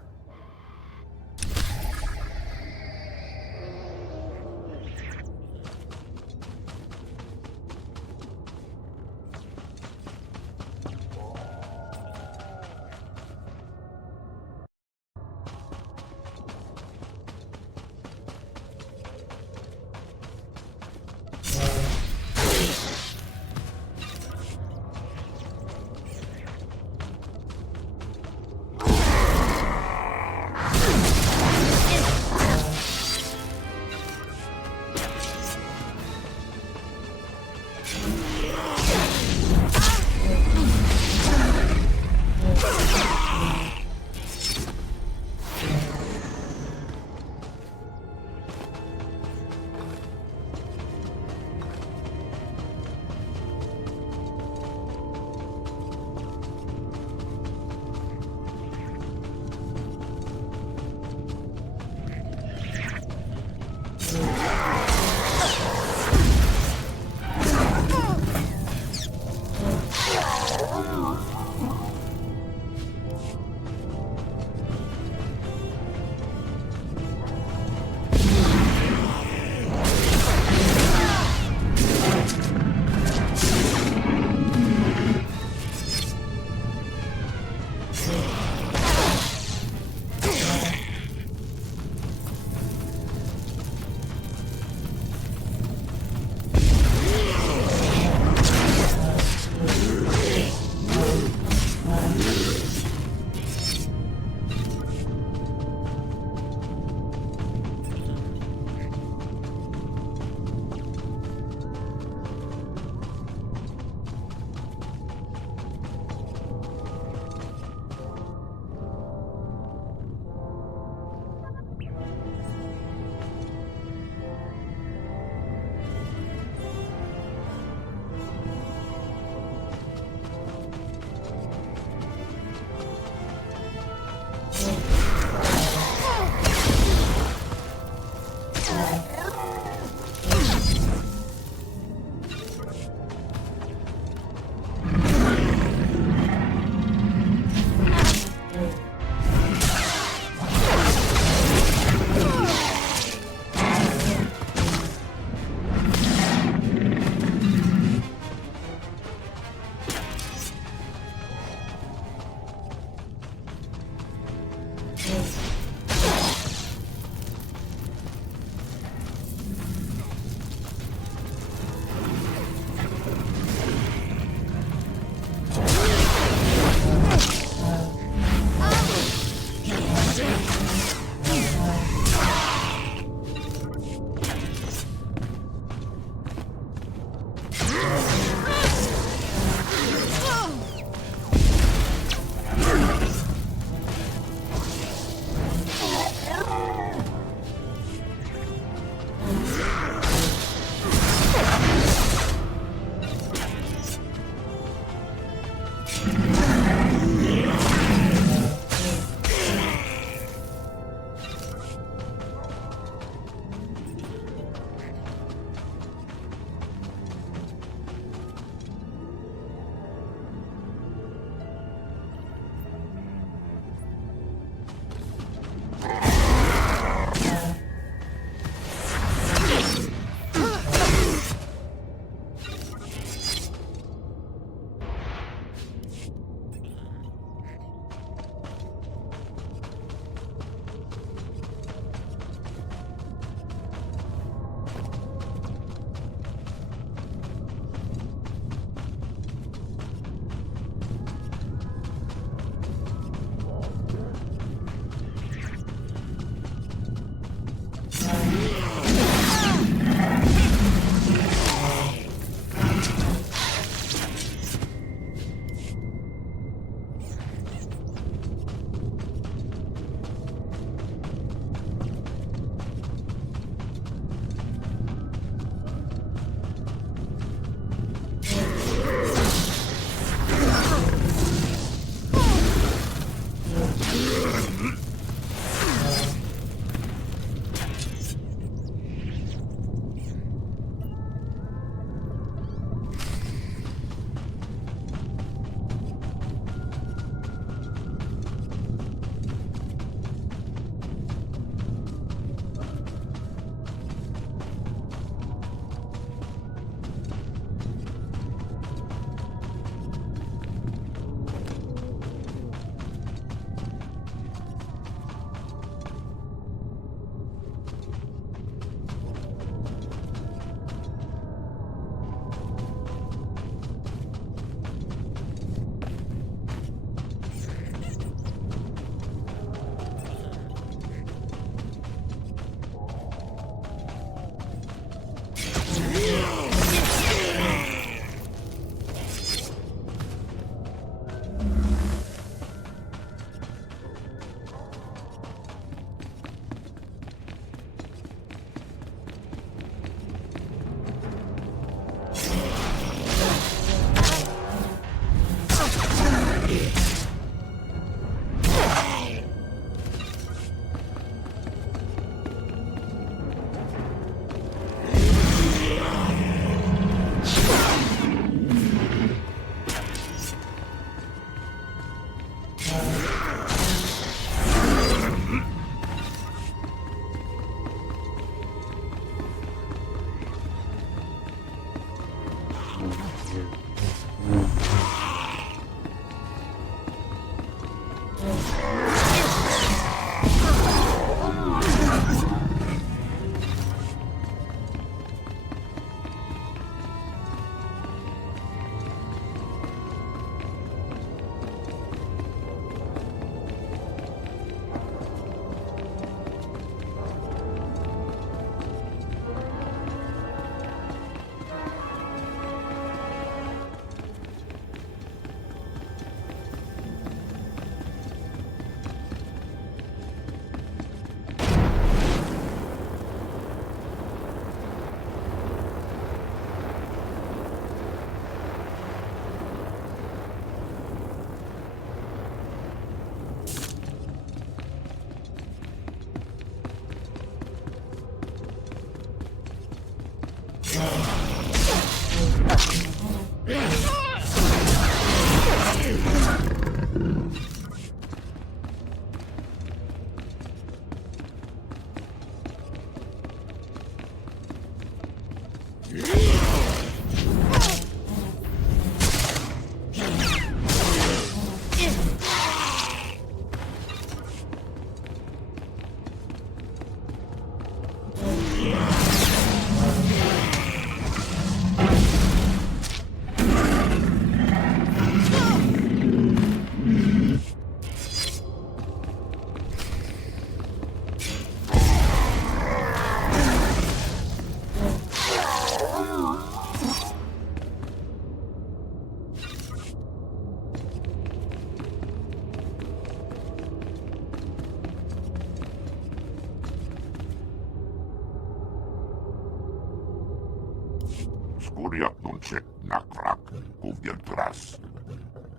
Skuriaknunce nakrak kuvientras.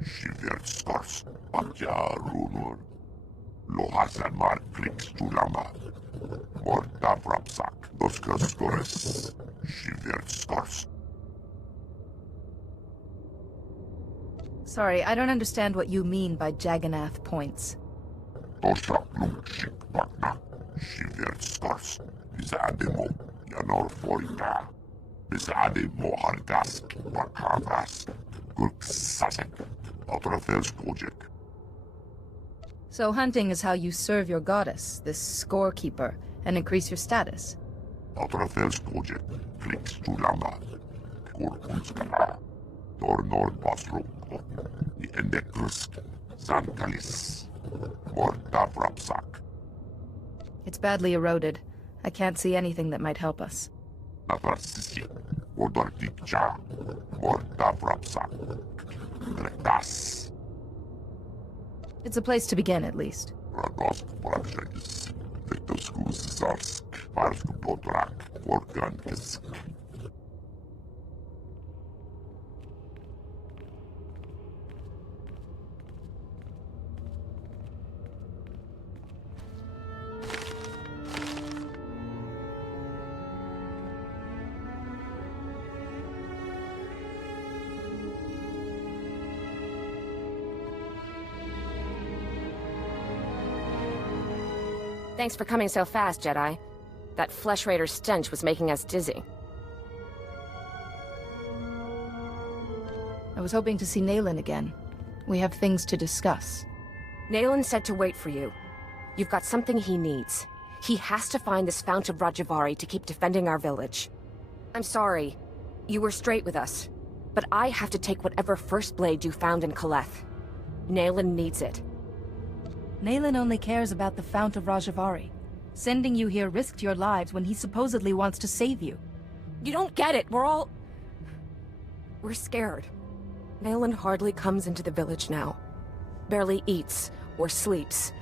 Shiverstors patja runur. Lohasan mar kliks tulama. Morta vrapsak doskaskores. Shiverstors. Sorry, I don't understand what you mean by Jagannath points. Tosak lumshik bakna. Shiverstors. Bizademo yanor forika. Bizade mohargas bakavas. Gurksasek. Outrafels project. So hunting is how you serve your goddess, this scorekeeper, and increase your status. Outrafels project. Kliks tulama. Kurkunskala. Tornor basro. The Endekrusk. Sankalis. Morta vrapsak. It's badly eroded. I can't see anything that might help us. Nafarsisi. Odortikcha. Morta vrapsak. Retas. It's a place to begin, at least. Ragost Brabshagis. Victoskus Zarsk. Varsku Podrak. Organkisk. Thanks for coming so fast, Jedi. That Flesh Raider stench was making us dizzy. I was hoping to see Nayland again. We have things to discuss. Nayland said to wait for you. You've got something he needs. He has to find this Fount of Rajavari to keep defending our village. I'm sorry. You were straight with us. But I have to take whatever First Blade you found in Kaleth. Nayland needs it. Nayland only cares about the Fount of Rajavari. Sending you here risked your lives when he supposedly wants to save you. You don't get it. We're scared. Nayland hardly comes into the village now. Barely eats or sleeps.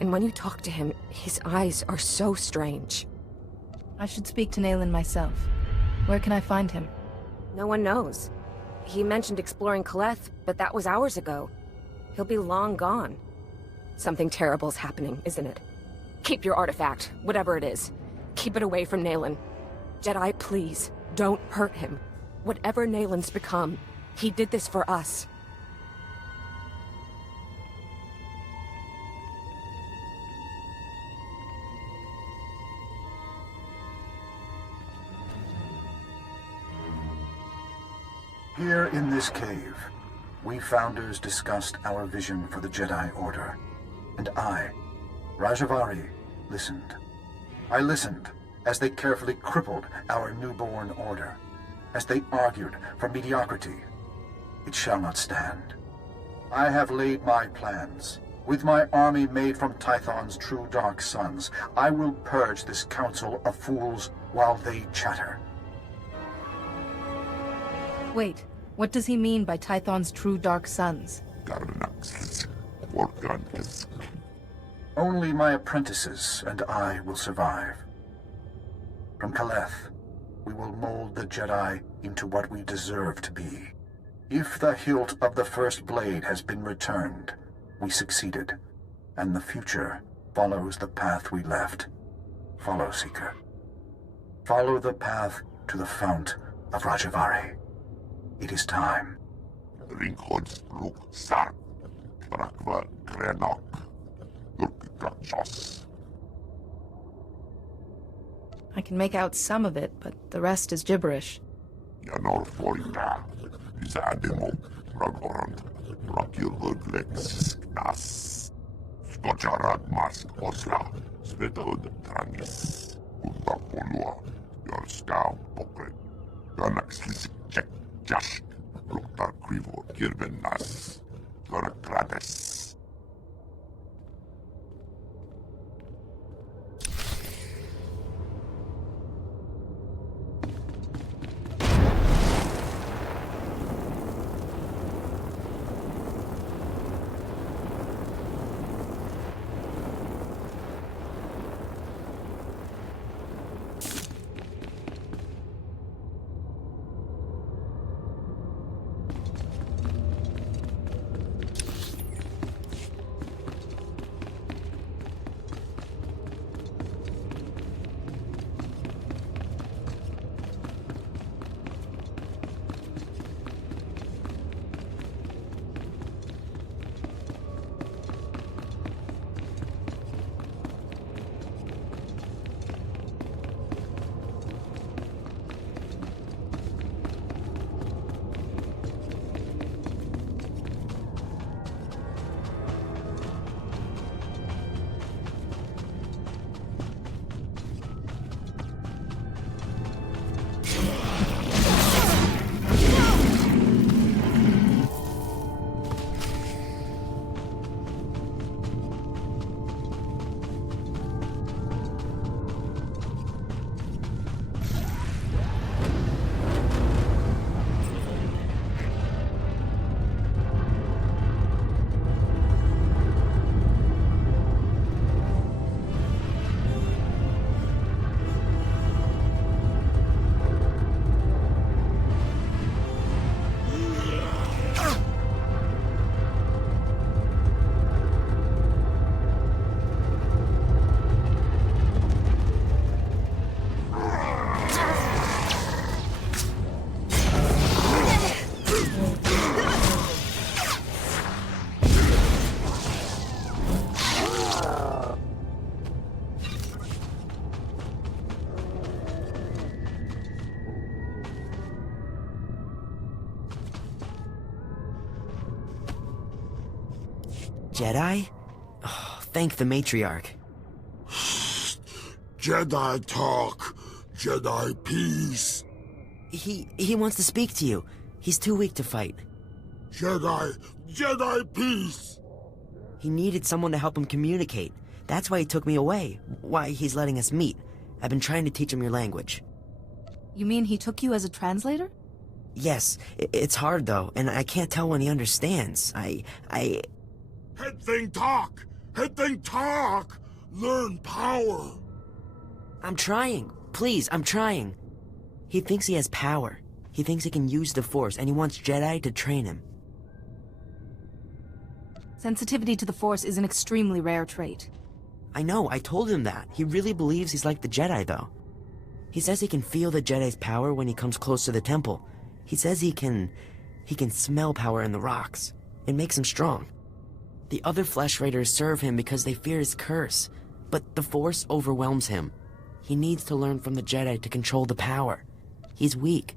And when you talk to him, his eyes are so strange. I should speak to Nayland myself. Where can I find him? No one knows. He mentioned exploring Kaleth, but that was hours ago. he'll be long gone. Something terrible's happening, isn't it? Keep your artifact, whatever it is. Keep it away from Nayland. Jedi, please, don't hurt him. Whatever Nayland's become, he did this for us. Here in this cave, we Founders discussed our vision for the Jedi Order. And I, Rajavari, listened. I listened as they carefully crippled our newborn order, as they argued for mediocrity. It shall not stand. I have laid my plans. With my army made from Tython's true dark sons, I will purge this council of fools while they chatter. Wait, what does he mean by Tython's true dark sons? Only my apprentices and I will survive. From Kaleth, we will mold the Jedi into what we deserve to be. If the hilt of the first blade has been returned, we succeeded, and the future follows the path we left. Follow, Seeker. Follow the path to the Fount of Rajavari. It is time. I can make out some of it, but the rest is gibberish. Jedi? Oh, thank the matriarch. Jedi talk. Jedi peace. He wants to speak to you. He's too weak to fight. Jedi peace. He needed someone to help him communicate. That's why he took me away. Why he's letting us meet. I've been trying to teach him your language. You mean he took you as a translator? Yes. It's hard, though, and I can't tell when he understands. Head thing talk! Head thing talk! Learn power! I'm trying. Please, I'm trying. He thinks he has power. He thinks he can use the Force, and he wants Jedi to train him. Sensitivity to the Force is an extremely rare trait. I know, I told him that. He really believes he's like the Jedi, though. He says he can feel the Jedi's power when he comes close to the temple. He says he can smell power in the rocks. It makes him strong. The other Flesh Raiders serve him because they fear his curse. But the Force overwhelms him. He needs to learn from the Jedi to control the power. He's weak.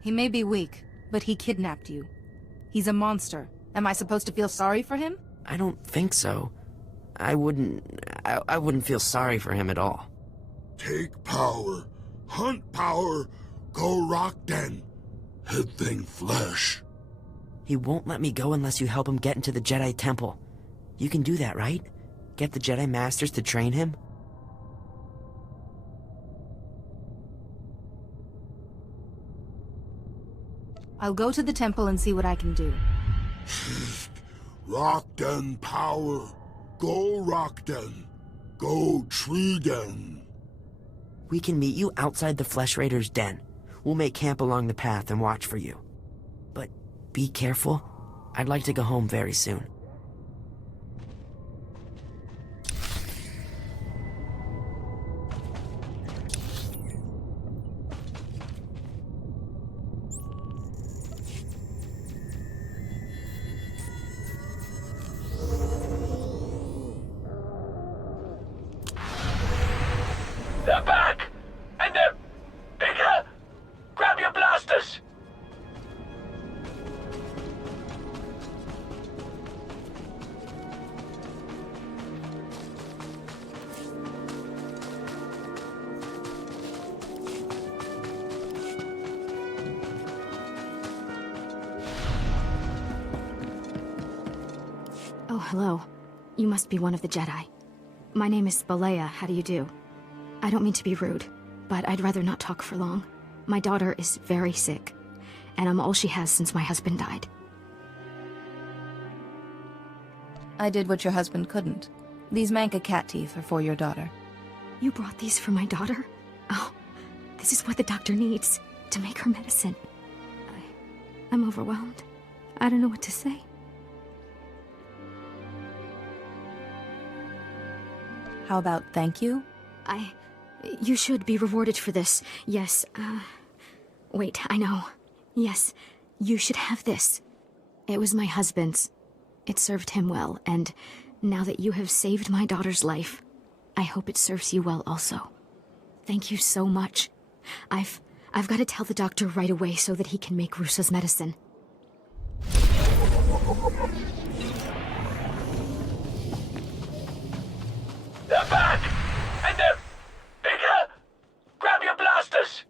He may be weak, but he kidnapped you. He's a monster. Am I supposed to feel sorry for him? I don't think so. I wouldn't feel sorry for him at all. Take power. Hunt power. Go rock den. Head thing flesh. He won't let me go unless you help him get into the Jedi Temple. You can do that, right? Get the Jedi Masters to train him? I'll go to the temple and see what I can do. Rock den power. Go rock den. Go tree den. We can meet you outside the Flesh Raiders' den. We'll make camp along the path and watch for you. But be careful. I'd like to go home very soon. They're back! And they're bigger! Grab your blasters! Oh, hello. You must be one of the Jedi. My name is Balea. How do you do? I don't mean to be rude, but I'd rather not talk for long. My daughter is very sick, and I'm all she has since my husband died. I did what your husband couldn't. These Manka cat teeth are for your daughter. You brought these for my daughter? Oh, this is what the doctor needs to make her medicine. I'm overwhelmed. I don't know what to say. How about thank you? You should be rewarded for this. Yes, wait, I know. Yes, you should have this. It was my husband's. It served him well, and now that you have saved my daughter's life, I hope it serves you well also. Thank you so much. I've got to tell the doctor right away so that he can make Rusa's medicine. They're back! And they're bigger! Grab your blasters!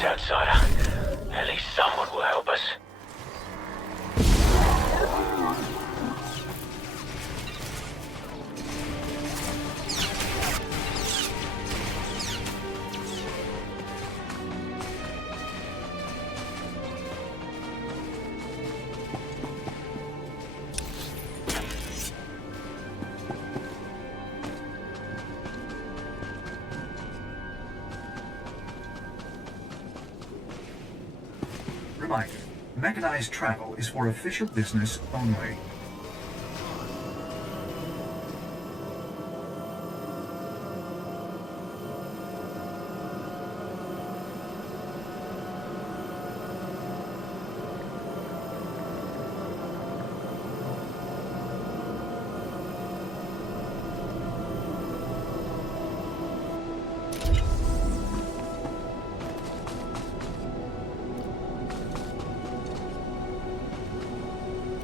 Thanks, outsider. At least someone will help us. Reminder, mechanized travel is for official business only.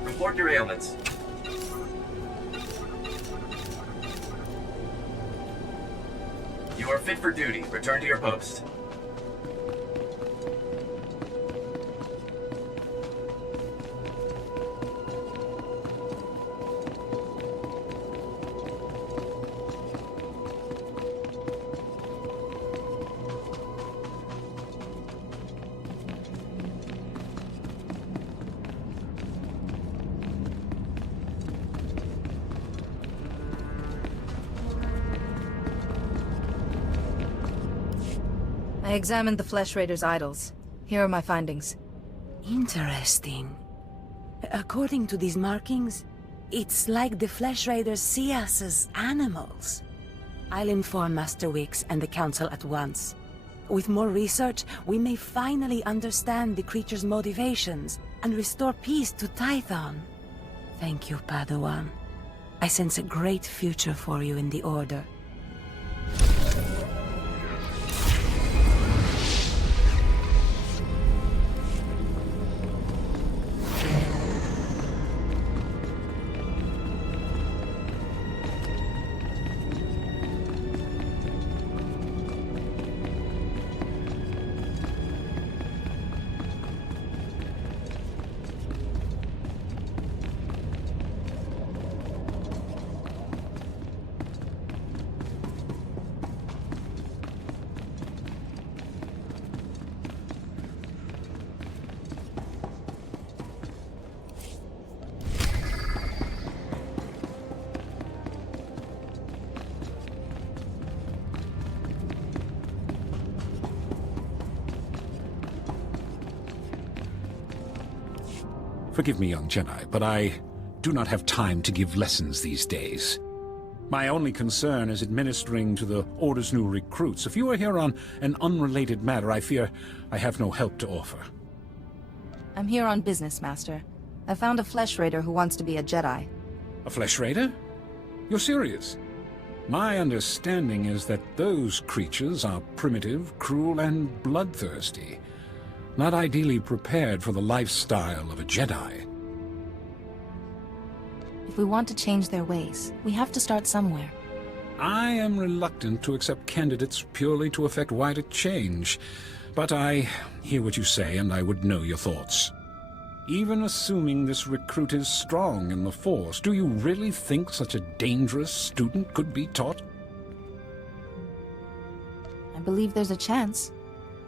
Report your ailments. You are fit for duty. Return to your post. I examined the Flesh Raiders' idols. Here are my findings. Interesting. According to these markings, it's like the Flesh Raiders see us as animals. I'll inform Master Wix and the Council at once. With more research, we may finally understand the creature's motivations and restore peace to Tython. Thank you, Padawan. I sense a great future for you in the Order. Forgive me, young Jedi, but I do not have time to give lessons these days. My only concern is administering to the Order's new recruits. If you are here on an unrelated matter, I fear I have no help to offer. I'm here on business, Master. I found a Flesh Raider who wants to be a Jedi. A Flesh Raider? You're serious? My understanding is that those creatures are primitive, cruel, and bloodthirsty. Not ideally prepared for the lifestyle of a Jedi. If we want to change their ways, we have to start somewhere. I am reluctant to accept candidates purely to effect wider change, but I hear what you say, and I would know your thoughts. Even assuming this recruit is strong in the Force, do you really think such a dangerous student could be taught? I believe there's a chance.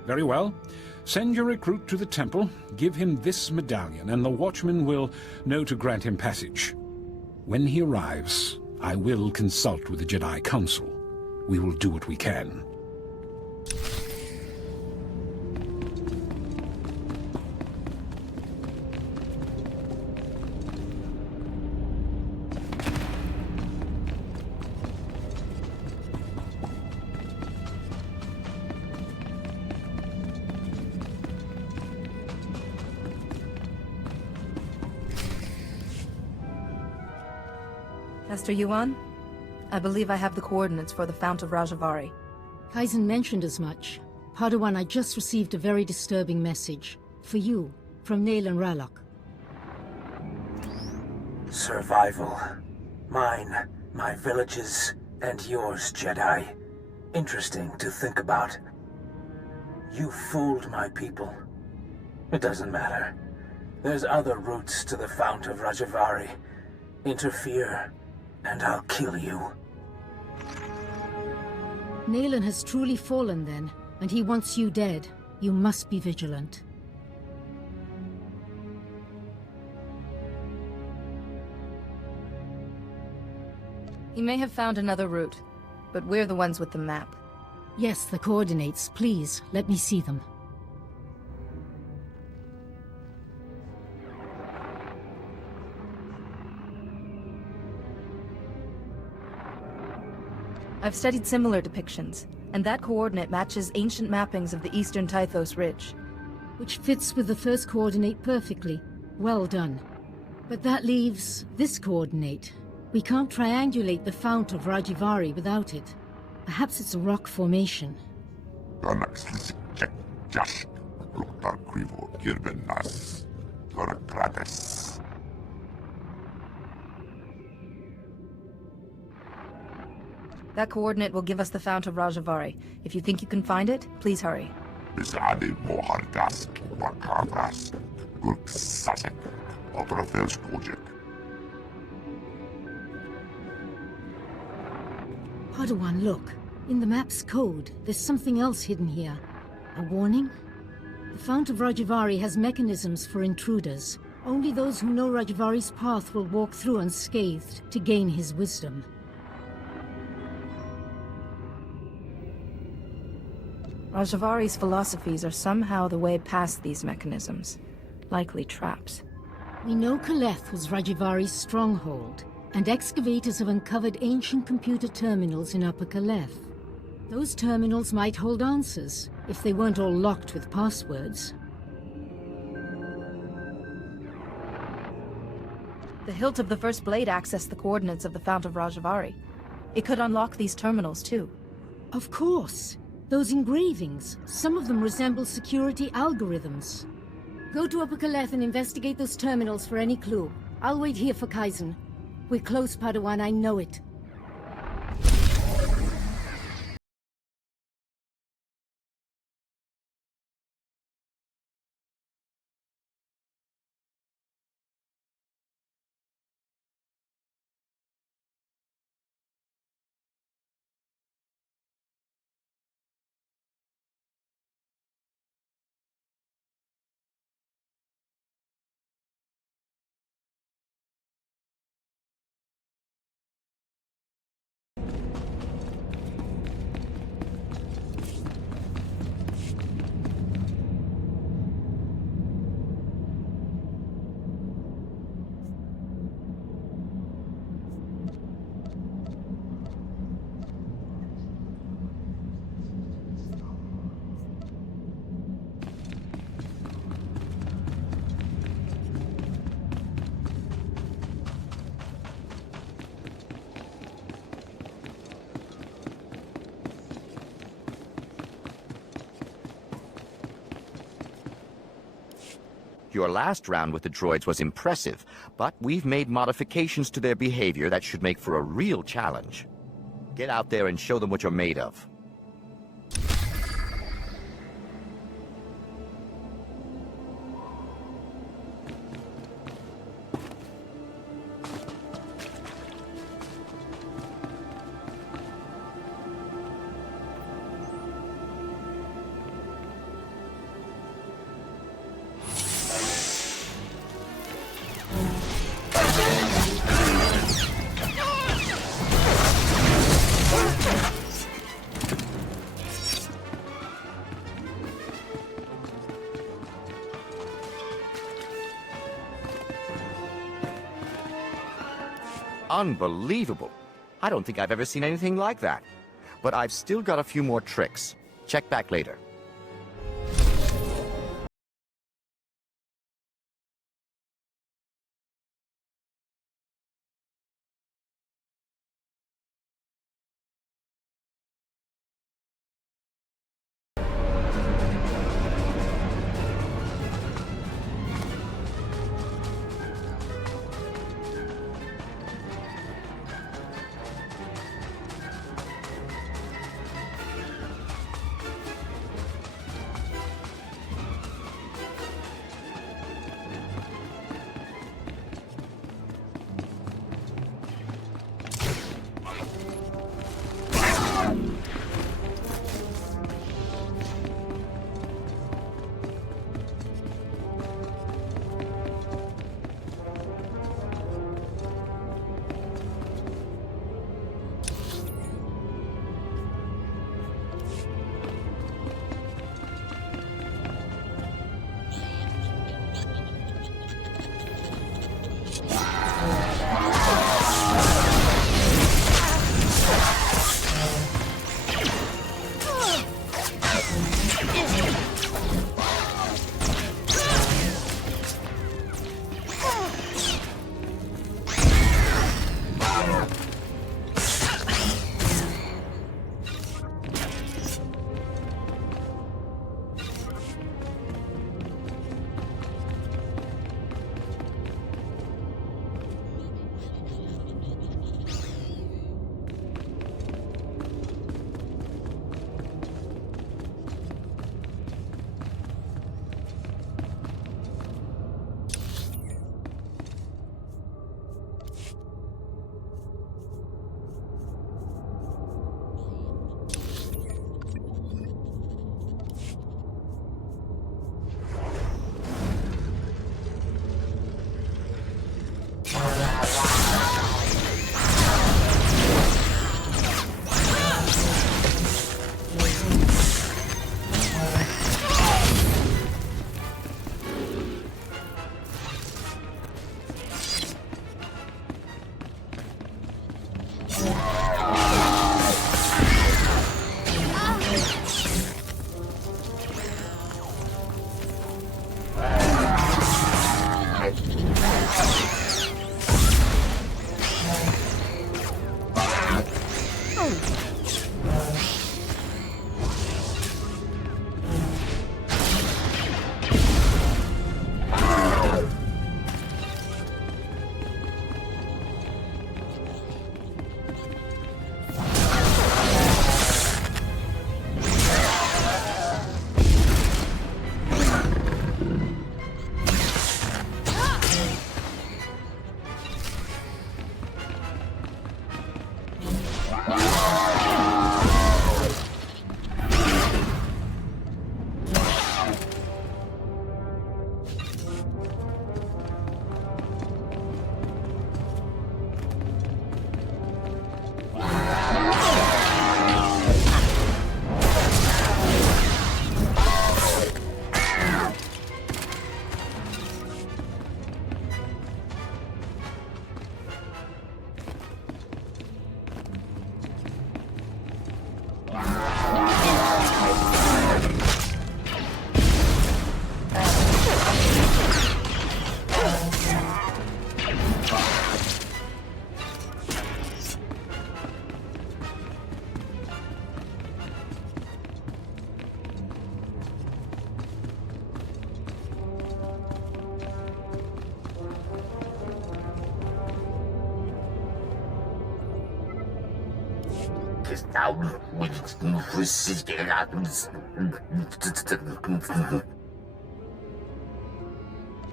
Very well. Send your recruit to the temple, give him this medallion, and the Watchman will know to grant him passage. When he arrives, I will consult with the Jedi Council. We will do what we can. Master Yuan, I believe I have the coordinates for the Fount of Rajavari. Kaizen mentioned as much. Padawan, I just received a very disturbing message. For you, from Naylan Ralok. Survival. Mine, my villages, and yours, Jedi. Interesting to think about. You fooled my people. It doesn't matter. There's other routes to the Fount of Rajavari. Interfere, and I'll kill you. Naylan has truly fallen then, and he wants you dead. You must be vigilant. He may have found another route, but we're the ones with the map. Yes, the coordinates. Please, let me see them. I've studied similar depictions, and that coordinate matches ancient mappings of the eastern Tythos Ridge. Which fits with the first coordinate perfectly. Well done. But that leaves this coordinate. We can't triangulate the Fount of Rajivari without it. Perhaps it's a rock formation. That coordinate will give us the Fount of Rajavari. If you think you can find it, please hurry. Padawan, look. In the map's code, there's something else hidden here. A warning? The Fount of Rajavari has mechanisms for intruders. Only those who know Rajavari's path will walk through unscathed to gain his wisdom. Rajavari's philosophies are somehow the way past these mechanisms. Likely traps. We know Kaleth was Rajavari's stronghold, and excavators have uncovered ancient computer terminals in Upper Kaleth. Those terminals might hold answers, if they weren't all locked with passwords. The hilt of the first blade accessed the coordinates of the Fount of Rajavari. It could unlock these terminals, too. Of course. Those engravings, some of them resemble security algorithms. Go to Upper Kaleth and investigate those terminals for any clue. I'll wait here for Kaizen. We're close, Padawan, I know it. Your last round with the droids was impressive, but we've made modifications to their behavior that should make for a real challenge. Get out there and show them what you're made of. Unbelievable. I don't think I've ever seen anything like that. But I've still got a few more tricks. Check back later.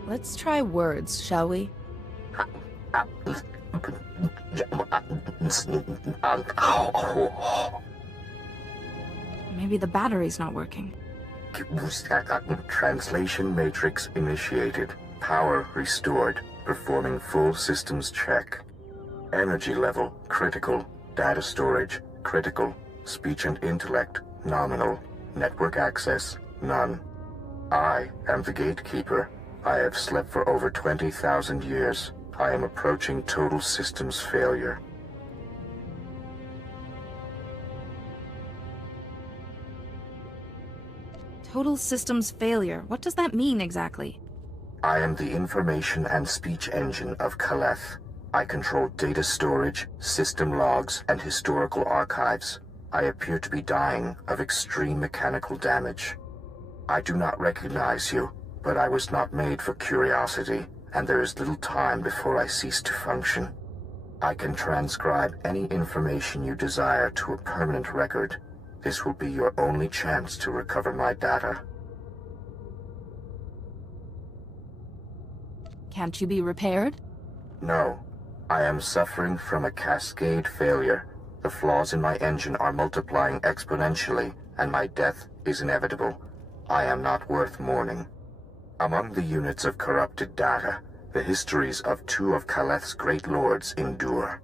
Let's try words, shall we? Maybe the battery's not working. Translation matrix initiated. Power restored. Performing full systems check. Energy level critical. Data storage critical. Speech and intellect nominal. Network access none. I am the gatekeeper. I have slept for over 20,000 years. I am approaching total systems failure. Total systems failure. What does that mean exactly? I am the information and speech engine of Kaleth. I control data storage, system logs, and historical archives. I appear to be dying of extreme mechanical damage. I do not recognize you, but I was not made for curiosity, and there is little time before I cease to function. I can transcribe any information you desire to a permanent record. This will be your only chance to recover my data. Can't you be repaired? No. I am suffering from a cascade failure. The flaws in my engine are multiplying exponentially, and my death is inevitable. I am not worth mourning. Among the units of corrupted data, the histories of two of Kaleth's great lords endure.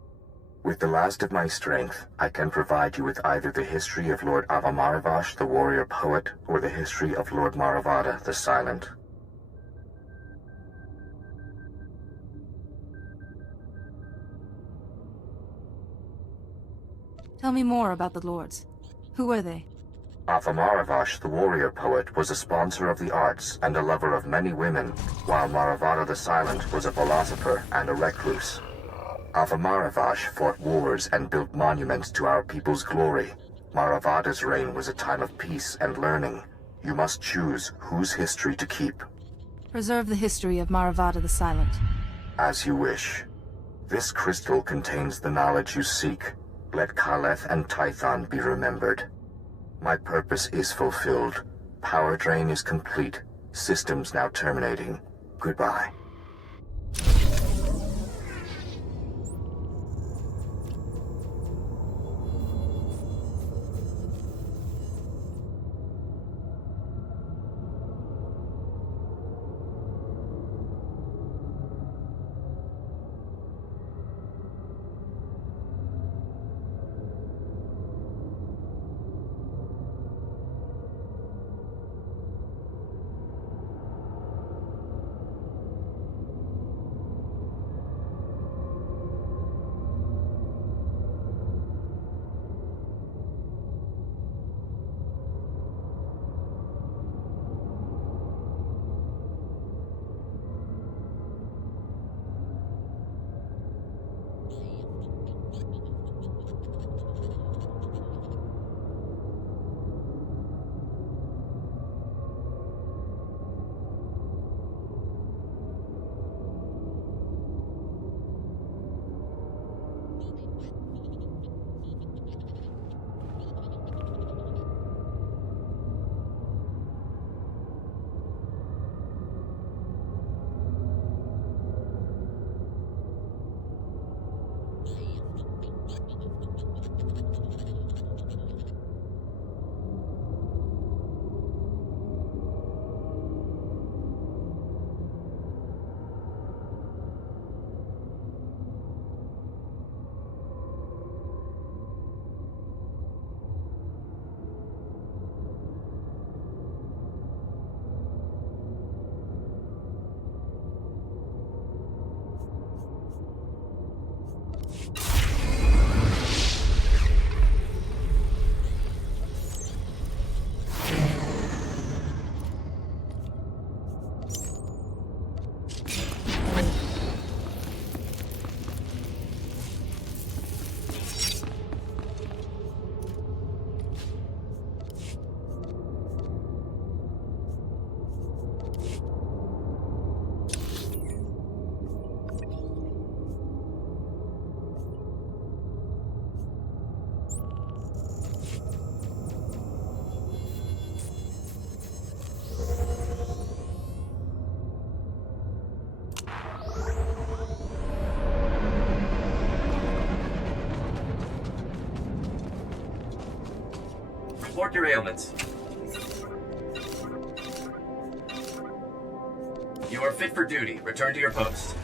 With the last of my strength, I can provide you with either the history of Lord Avamaravash, the warrior poet, or the history of Lord Maravada, the silent. Tell me more about the lords. Who are they? Avamaravash, the warrior poet, was a sponsor of the arts and a lover of many women, while Maravada the Silent was a philosopher and a recluse. Avamaravash fought wars and built monuments to our people's glory. Maravada's reign was a time of peace and learning. You must choose whose history to keep. Preserve the history of Maravada the Silent. As you wish. This crystal contains the knowledge you seek. Let Kaleth and Tython be remembered. My purpose is fulfilled. Power drain is complete. Systems now terminating. Goodbye. Report your ailments. You are fit for duty. Return to your post.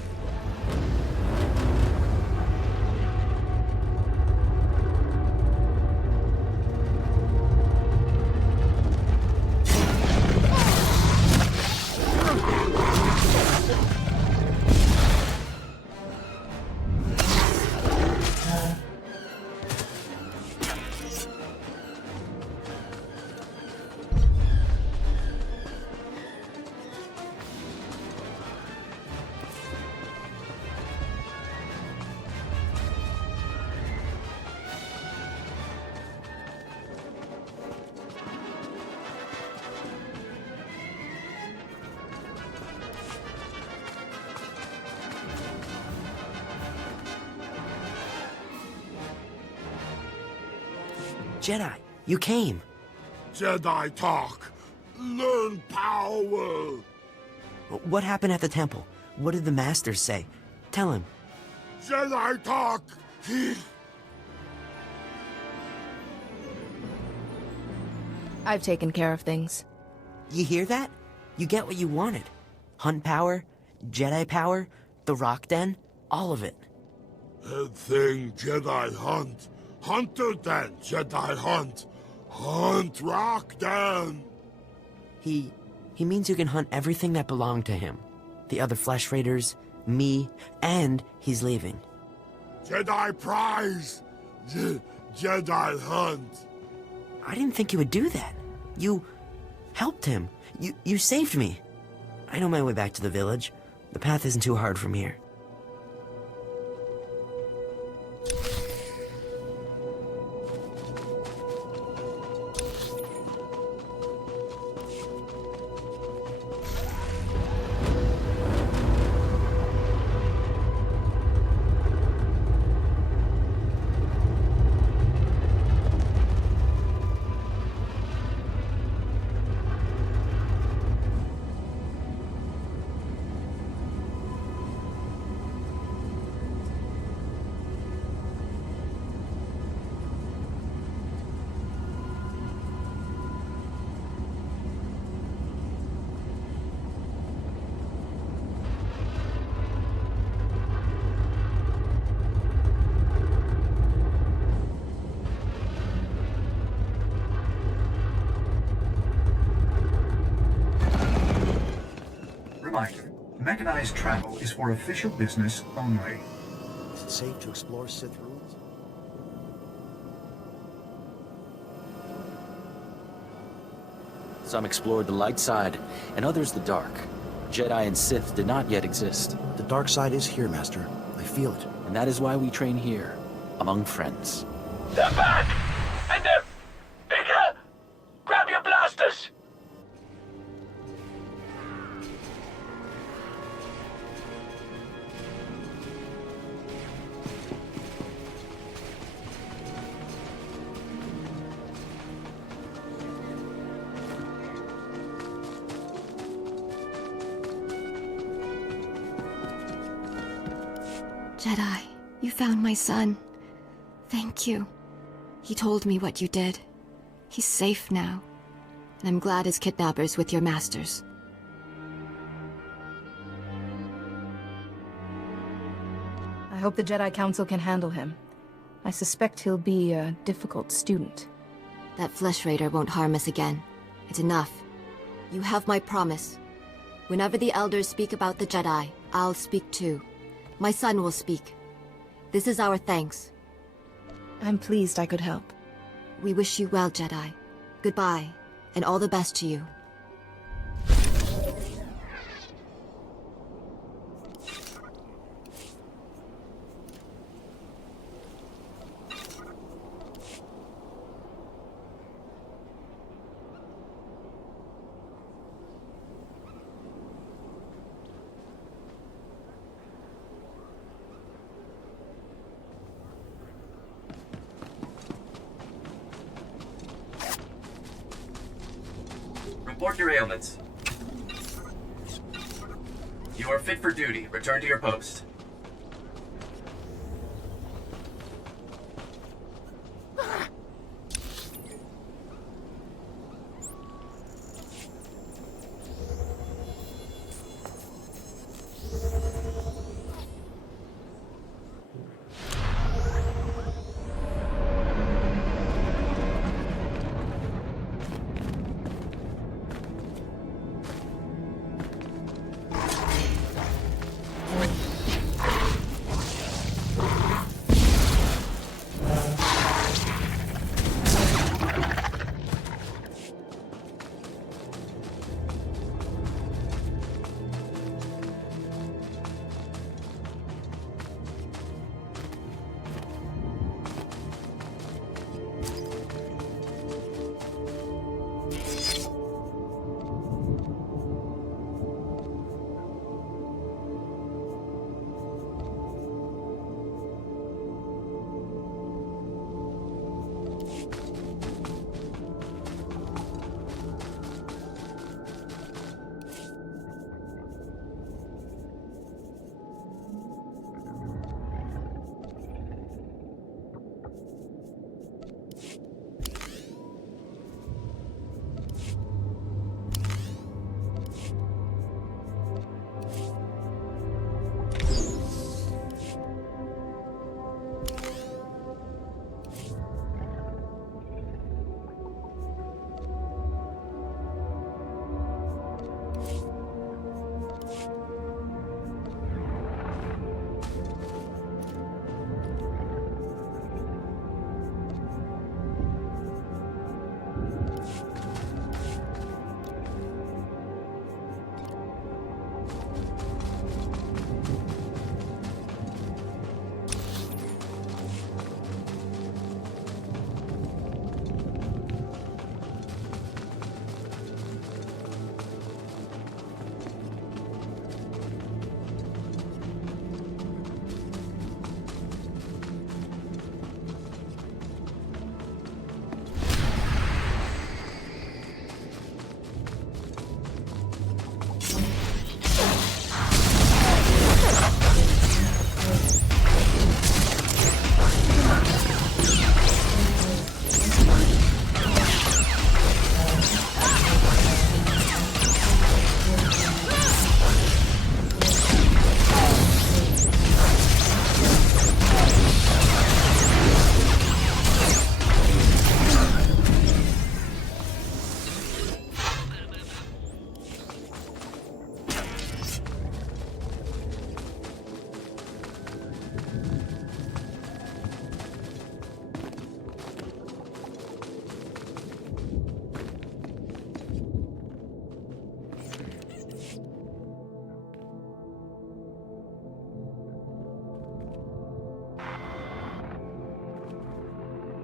Jedi, you came. Jedi talk. Learn power. What happened at the temple? What did the masters say? Tell him. Jedi talk. I've taken care of things. You hear that? You get what you wanted. Hunt power, Jedi power, the rock den, all of it. That thing Jedi hunt. Hunter den, Jedi hunt. Hunt rock den. He means you can hunt everything that belonged to him. The other Flesh Raiders, me, and he's leaving. Jedi prize. Jedi hunt. I didn't think you would do that. You helped him. You saved me. I know my way back to the village. The path isn't too hard from here. Reminder, mechanized travel is for official business only. Is it safe to explore Sith ruins? Some explored the light side, and others the dark. Jedi and Sith did not yet exist. The dark side is here, Master. I feel it. And that is why we train here, among friends. They're back! And they're bigger! Grab your blasters! Jedi, you found my son. Thank you. He told me what you did. He's safe now. And I'm glad his kidnapper's with your masters. I hope the Jedi Council can handle him. I suspect he'll be a difficult student. That Flesh Raider won't harm us again. It's enough. You have my promise. Whenever the Elders speak about the Jedi, I'll speak too. My son will speak. This is our thanks. I'm pleased I could help. We wish you well, Jedi. Goodbye, and all the best to you. Report your ailments. You are fit for duty. Return to your post.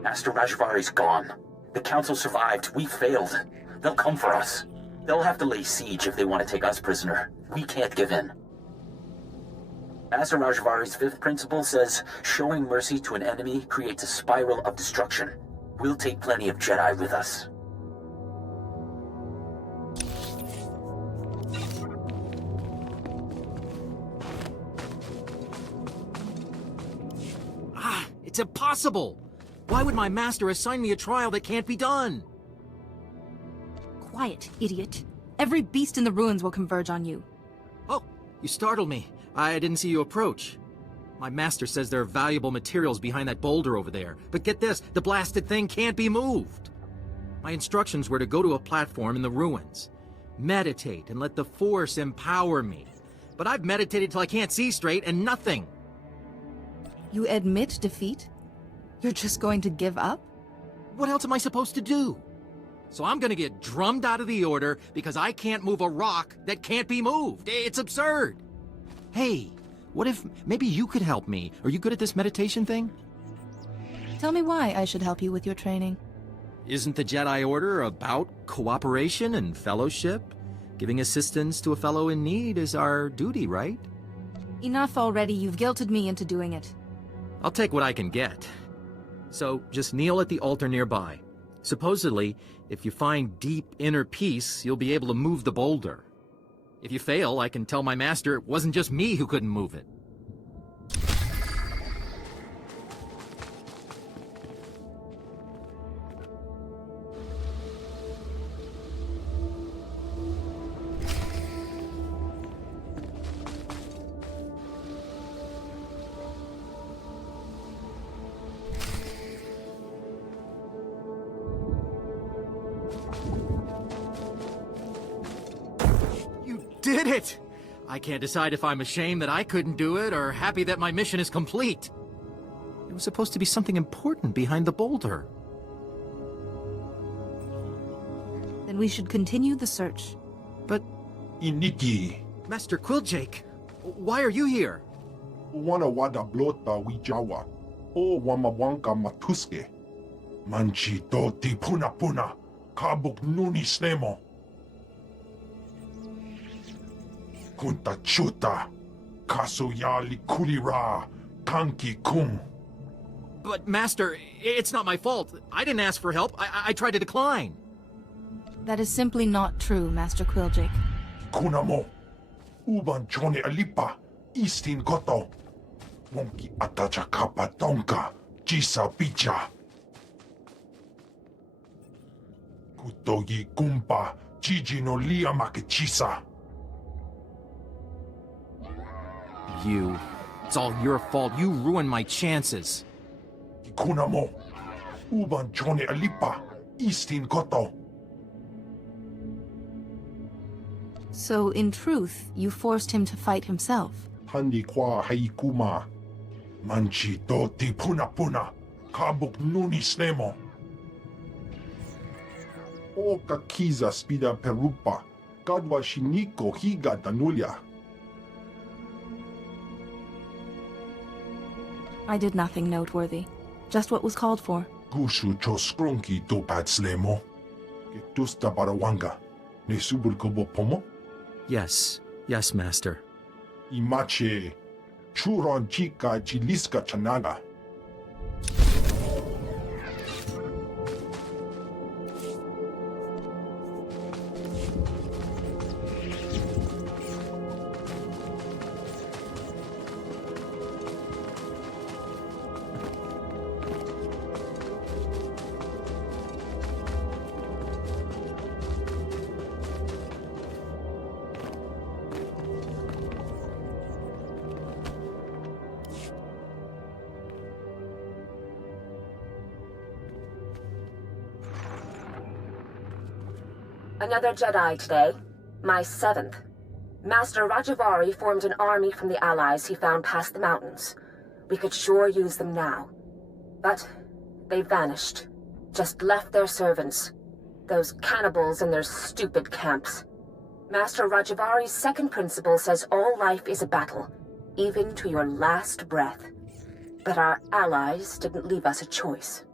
Master Rajvari's gone. The Council survived. We failed. They'll come for us. They'll have to lay siege if they want to take us prisoner. We can't give in. Master Rajvari's fifth principle says, showing mercy to an enemy creates a spiral of destruction. We'll take plenty of Jedi with us. It's impossible! Why would my master assign me a trial that can't be done? Quiet, idiot. Every beast in the ruins will converge on you. Oh, you startled me. I didn't see you approach. My master says there are valuable materials behind that boulder over there. But get this, the blasted thing can't be moved. My instructions were to go to a platform in the ruins, meditate, and let the Force empower me. But I've meditated till I can't see straight, and nothing. You admit defeat? You're just going to give up? What else am I supposed to do? So I'm gonna get drummed out of the Order because I can't move a rock that can't be moved. It's absurd. Hey, what if maybe you could help me? Are you good at this meditation thing? Tell me why I should help you with your training. Isn't the Jedi Order about cooperation and fellowship? Giving assistance to a fellow in need is our duty, right? Enough already. You've guilted me into doing it. I'll take what I can get. So just kneel at the altar nearby. Supposedly, if you find deep inner peace, you'll be able to move the boulder. If you fail, I can tell my master it wasn't just me who couldn't move it. Did it! I can't decide if I'm ashamed that I couldn't do it or happy that my mission is complete. There was supposed to be something important behind the boulder. Then we should continue the search. But... Iniki. Master Quiljake, why are you here? Wana wada blota wijawa. O wamawanka matuske. Manchi doti puna puna. Kabuk nuni snemo. Kunta chuta, kasuyali kulira, tanki kung. But, Master, it's not my fault. I didn't ask for help. I tried to decline. That is simply not true, Master Quiljake. Kunamo, uban chone alipa, istin koto. Wonki atacha kapa tonka, jisa picha. Kutogi kumpa, jiji no lia makechisa. It's all your fault. You ruined my chances. Kunamo, uban chone alipa, istin koto. So, in truth, you forced him to fight himself. Handi kwa haikuma, manchi doti puna puna, kabuk nuni snemo. O kakiza spida perupa, kadwa shiniko higa danulia. I did nothing noteworthy. Just what was called for. Gushu choskronki dopad slemo. Getusta barawanga. Ne subul kobo pomo? Yes, Master. Imache. Churon chika chiliska chanaga. Another Jedi today. My seventh. Master Rajvari formed an army from the allies he found past the mountains. We could sure use them now. But they vanished. Just left their servants. Those cannibals in their stupid camps. Master Rajavari's second principle says all life is a battle, even to your last breath. But our allies didn't leave us a choice.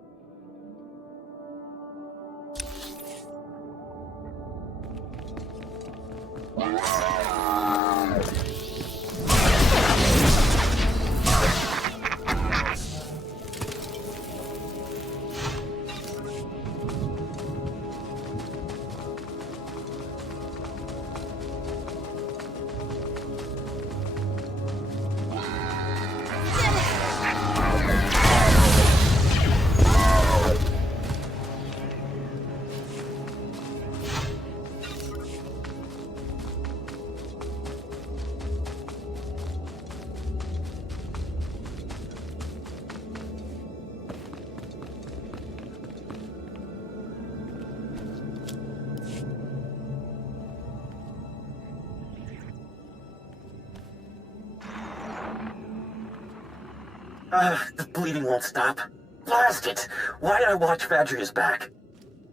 The bleeding won't stop. Blast it! Why did I watch Vadria's back?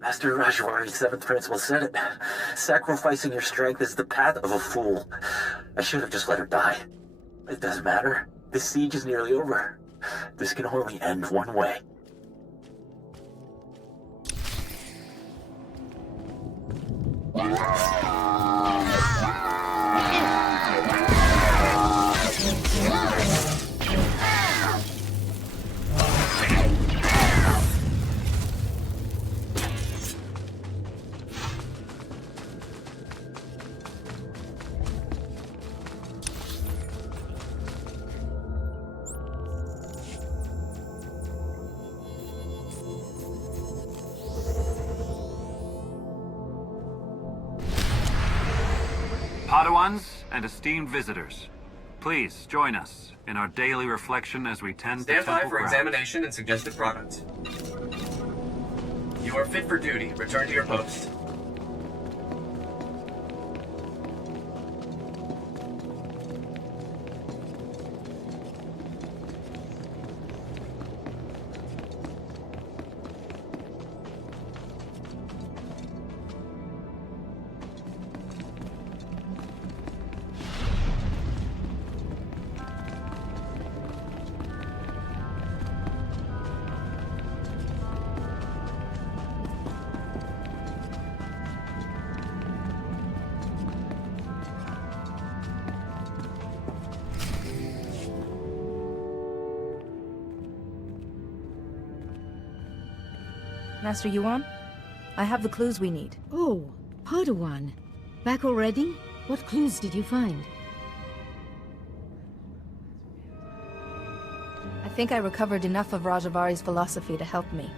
Master Rajwari's 7th principle said it. Sacrificing your strength is the path of a fool. I should have just let her die. It doesn't matter. This siege is nearly over. This can only end one way. Padawans and esteemed visitors, please join us in our daily reflection as we tend Stand the by temple for grounds. examination and suggested product. You are fit for duty. Return to your post. Master Yuan, I have the clues we need. Oh, Padawan. Back already? What clues did you find? I think I recovered enough of Rajavari's philosophy to help me.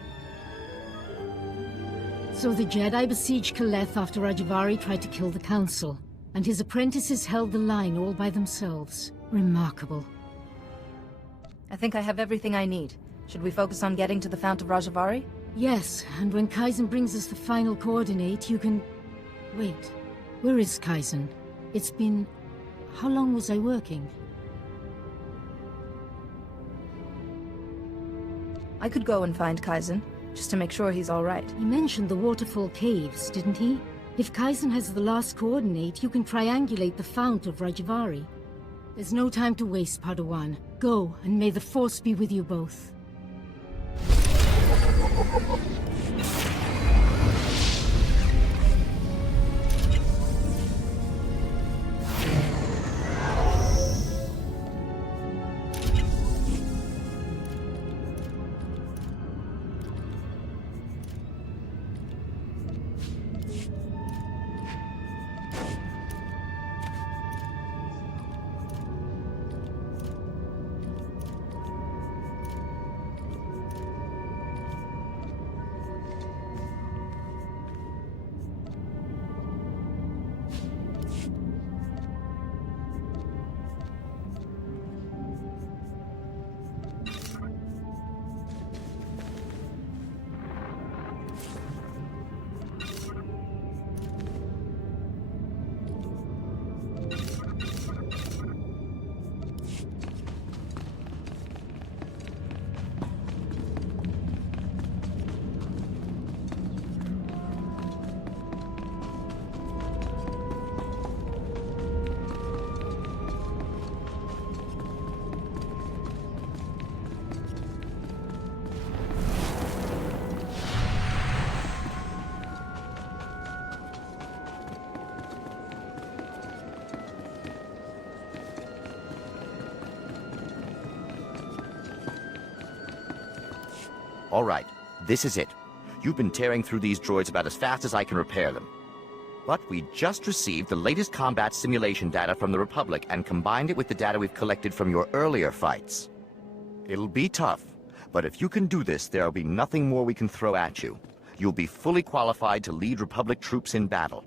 So the Jedi besieged Kaleth after Rajavari tried to kill the Council, and his apprentices held the line all by themselves. Remarkable. I think I have everything I need. Should we focus on getting to the Fount of Rajavari? Yes, and when Kaizen brings us the final coordinate, you can... Wait, where is Kaizen? It's been... How long was I working? I could go and find Kaizen, just to make sure he's alright. He mentioned the Waterfall Caves, didn't he? If Kaizen has the last coordinate, you can triangulate the Fount of Rajavari. There's no time to waste, Padawan. Go, and may the Force be with you both. All right, this is it. You've been tearing through these droids about as fast as I can repair them. But we just received the latest combat simulation data from the Republic and combined it with the data we've collected from your earlier fights. It'll be tough, but if you can do this, there'll be nothing more we can throw at you. You'll be fully qualified to lead Republic troops in battle.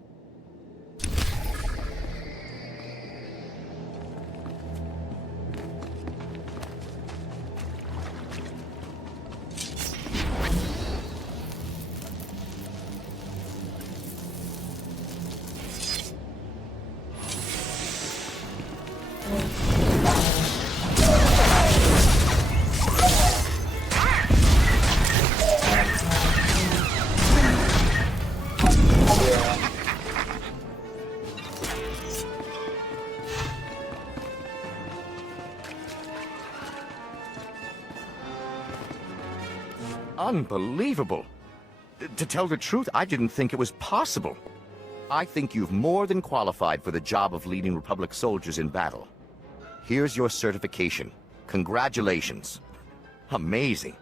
Unbelievable. To tell the truth, I didn't think it was possible. I think you've more than qualified for the job of leading Republic soldiers in battle. Here's your certification. Congratulations. Amazing.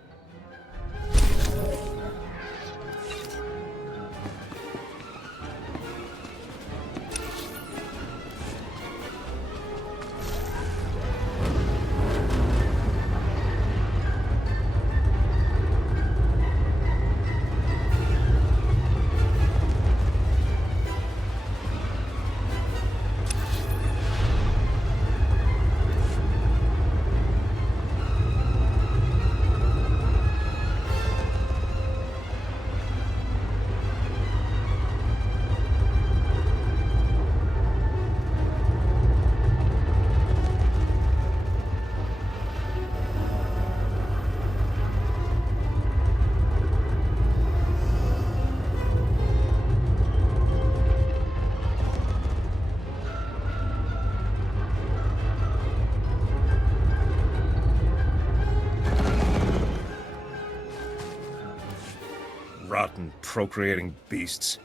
Rotten, procreating beasts.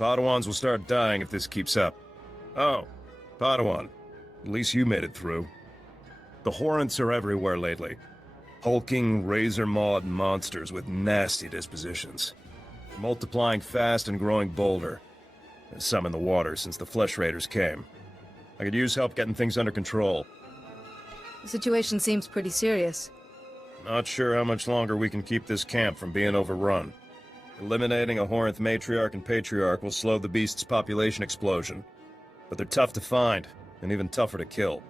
Padawans will start dying if this keeps up. Oh, Padawan. At least you made it through. The Horrents are everywhere lately. Hulking, razor-mawed monsters with nasty dispositions. Multiplying fast and growing bolder. There's some in the water since the Flesh Raiders came. I could use help getting things under control. The situation seems pretty serious. Not sure how much longer we can keep this camp from being overrun. Eliminating a Horinth matriarch and patriarch will slow the beast's population explosion. But they're tough to find, and even tougher to kill.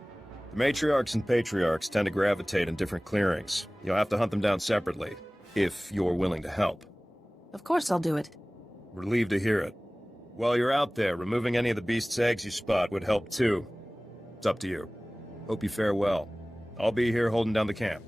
The matriarchs and patriarchs tend to gravitate in different clearings. You'll have to hunt them down separately, if you're willing to help. Of course I'll do it. Relieved to hear it. While you're out there, removing any of the beast's eggs you spot would help too. It's up to you. Hope you fare well. I'll be here holding down the camp.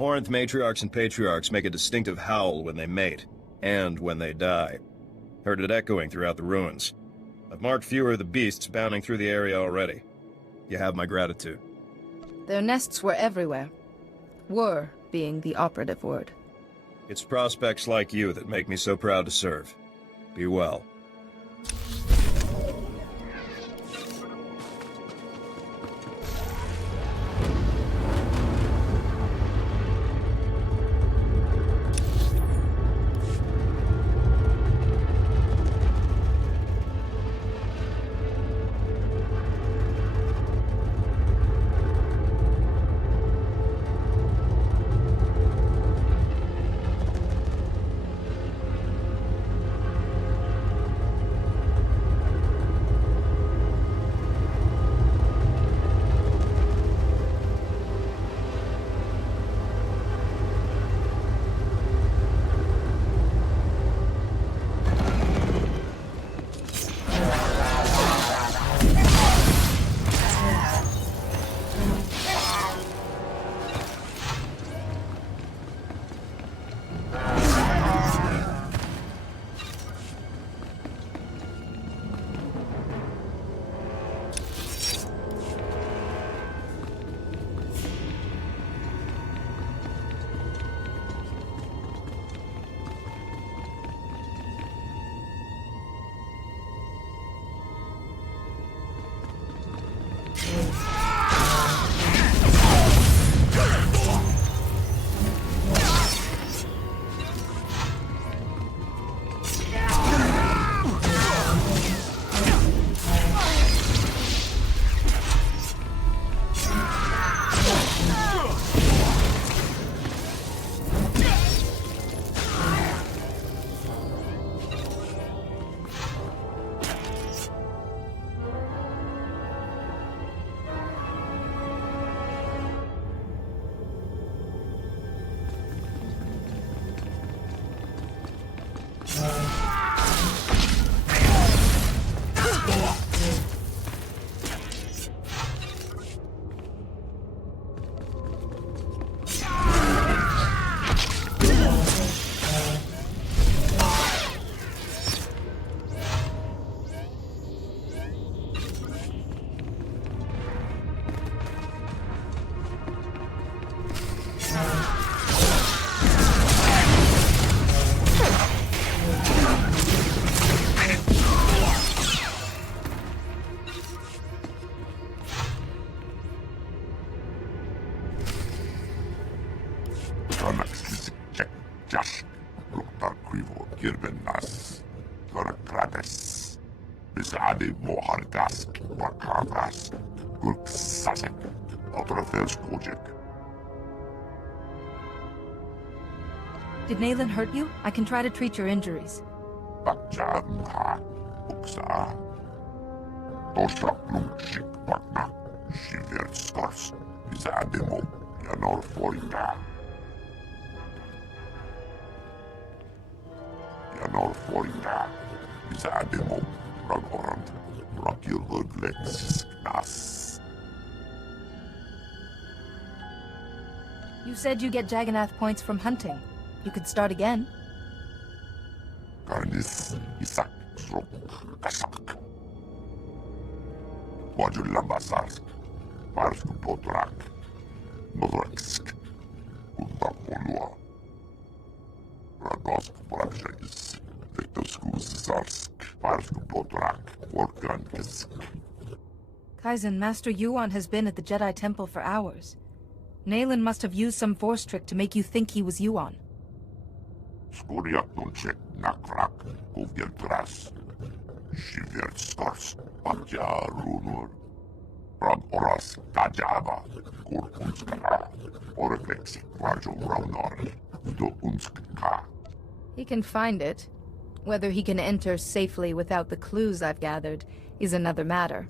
Horinth matriarchs and patriarchs make a distinctive howl when they mate, and when they die. Heard it echoing throughout the ruins. I've marked fewer of the beasts bounding through the area already. You have my gratitude. Their nests were everywhere. Were being the operative word. It's prospects like you that make me so proud to serve. Be well. Did Nayland hurt you? I can try to treat your injuries. You said you get Jagannath points from hunting. You could start again. Kaizen, Master Yuan has been at the Jedi Temple for hours. Nayland must have used some force trick to make you think he was Yuan. He can find it. Whether he can enter safely without the clues I've gathered is another matter.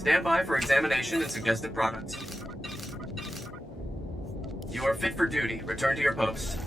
Stand by for examination and suggested products. You are fit for duty. Return to your post.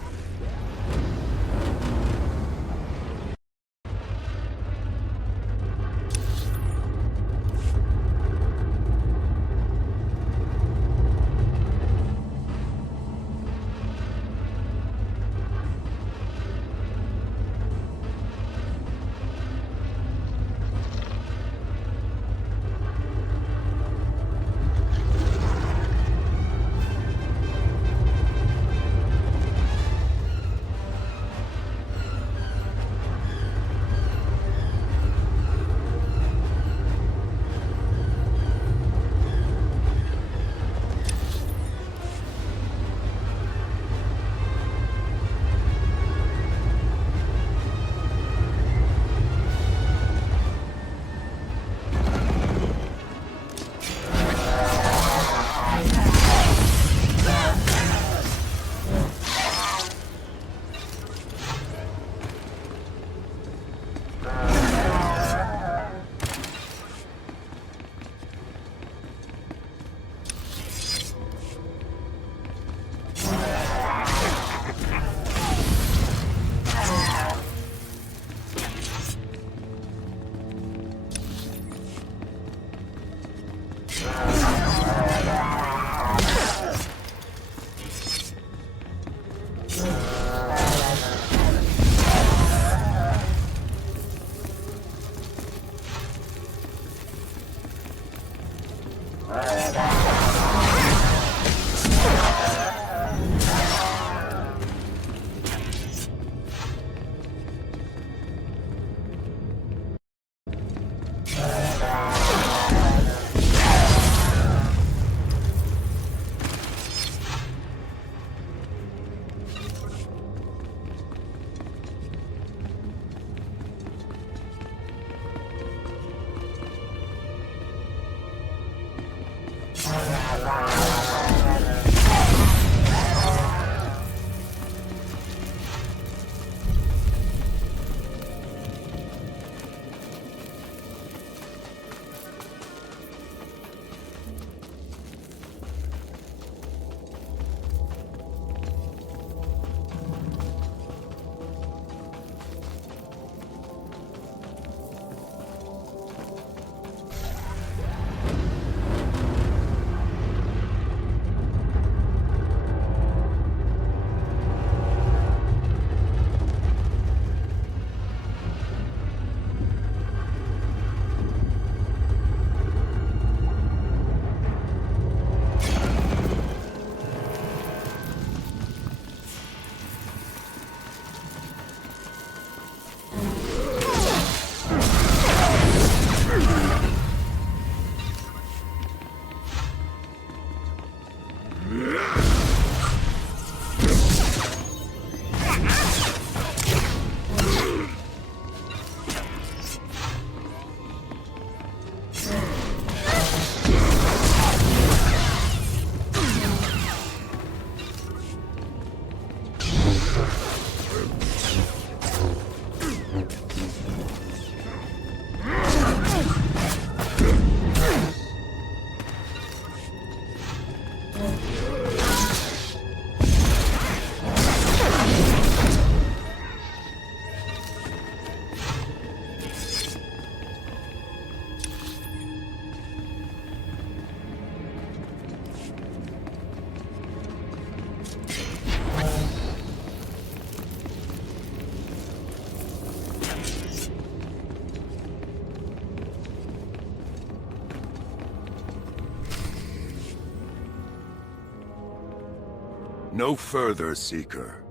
No further, Seeker.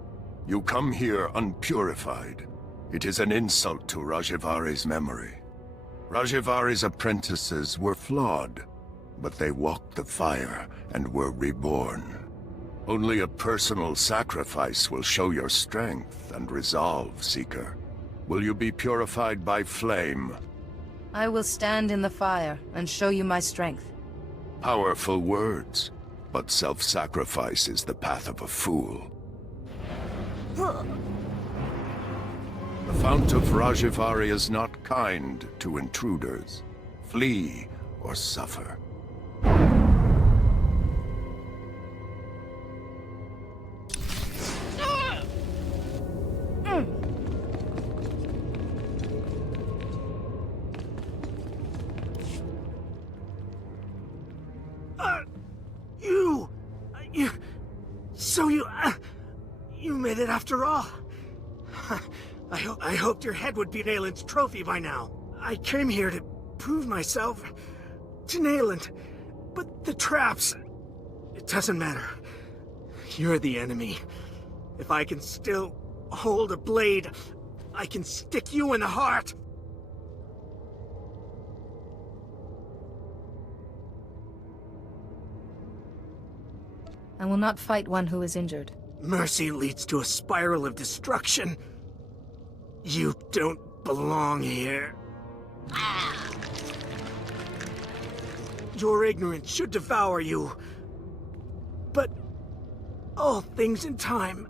You come here unpurified. It is an insult to Rajivari's memory. Rajivari's apprentices were flawed, but they walked the fire and were reborn. Only a personal sacrifice will show your strength and resolve, Seeker. Will you be purified by flame? I will stand in the fire and show you my strength. Powerful words, but self-sacrifice is the path of a fool. The Fount of Rajivari is not kind to intruders. Flee or suffer. You made it after all. I hoped your head would be Nayland's trophy by now. I came here to prove myself to Nayland, but the traps... It doesn't matter. You're the enemy. If I can still hold a blade, I can stick you in the heart. I will not fight one who is injured. Mercy leads to a spiral of destruction. You don't belong here. Your ignorance should devour you. But all things in time.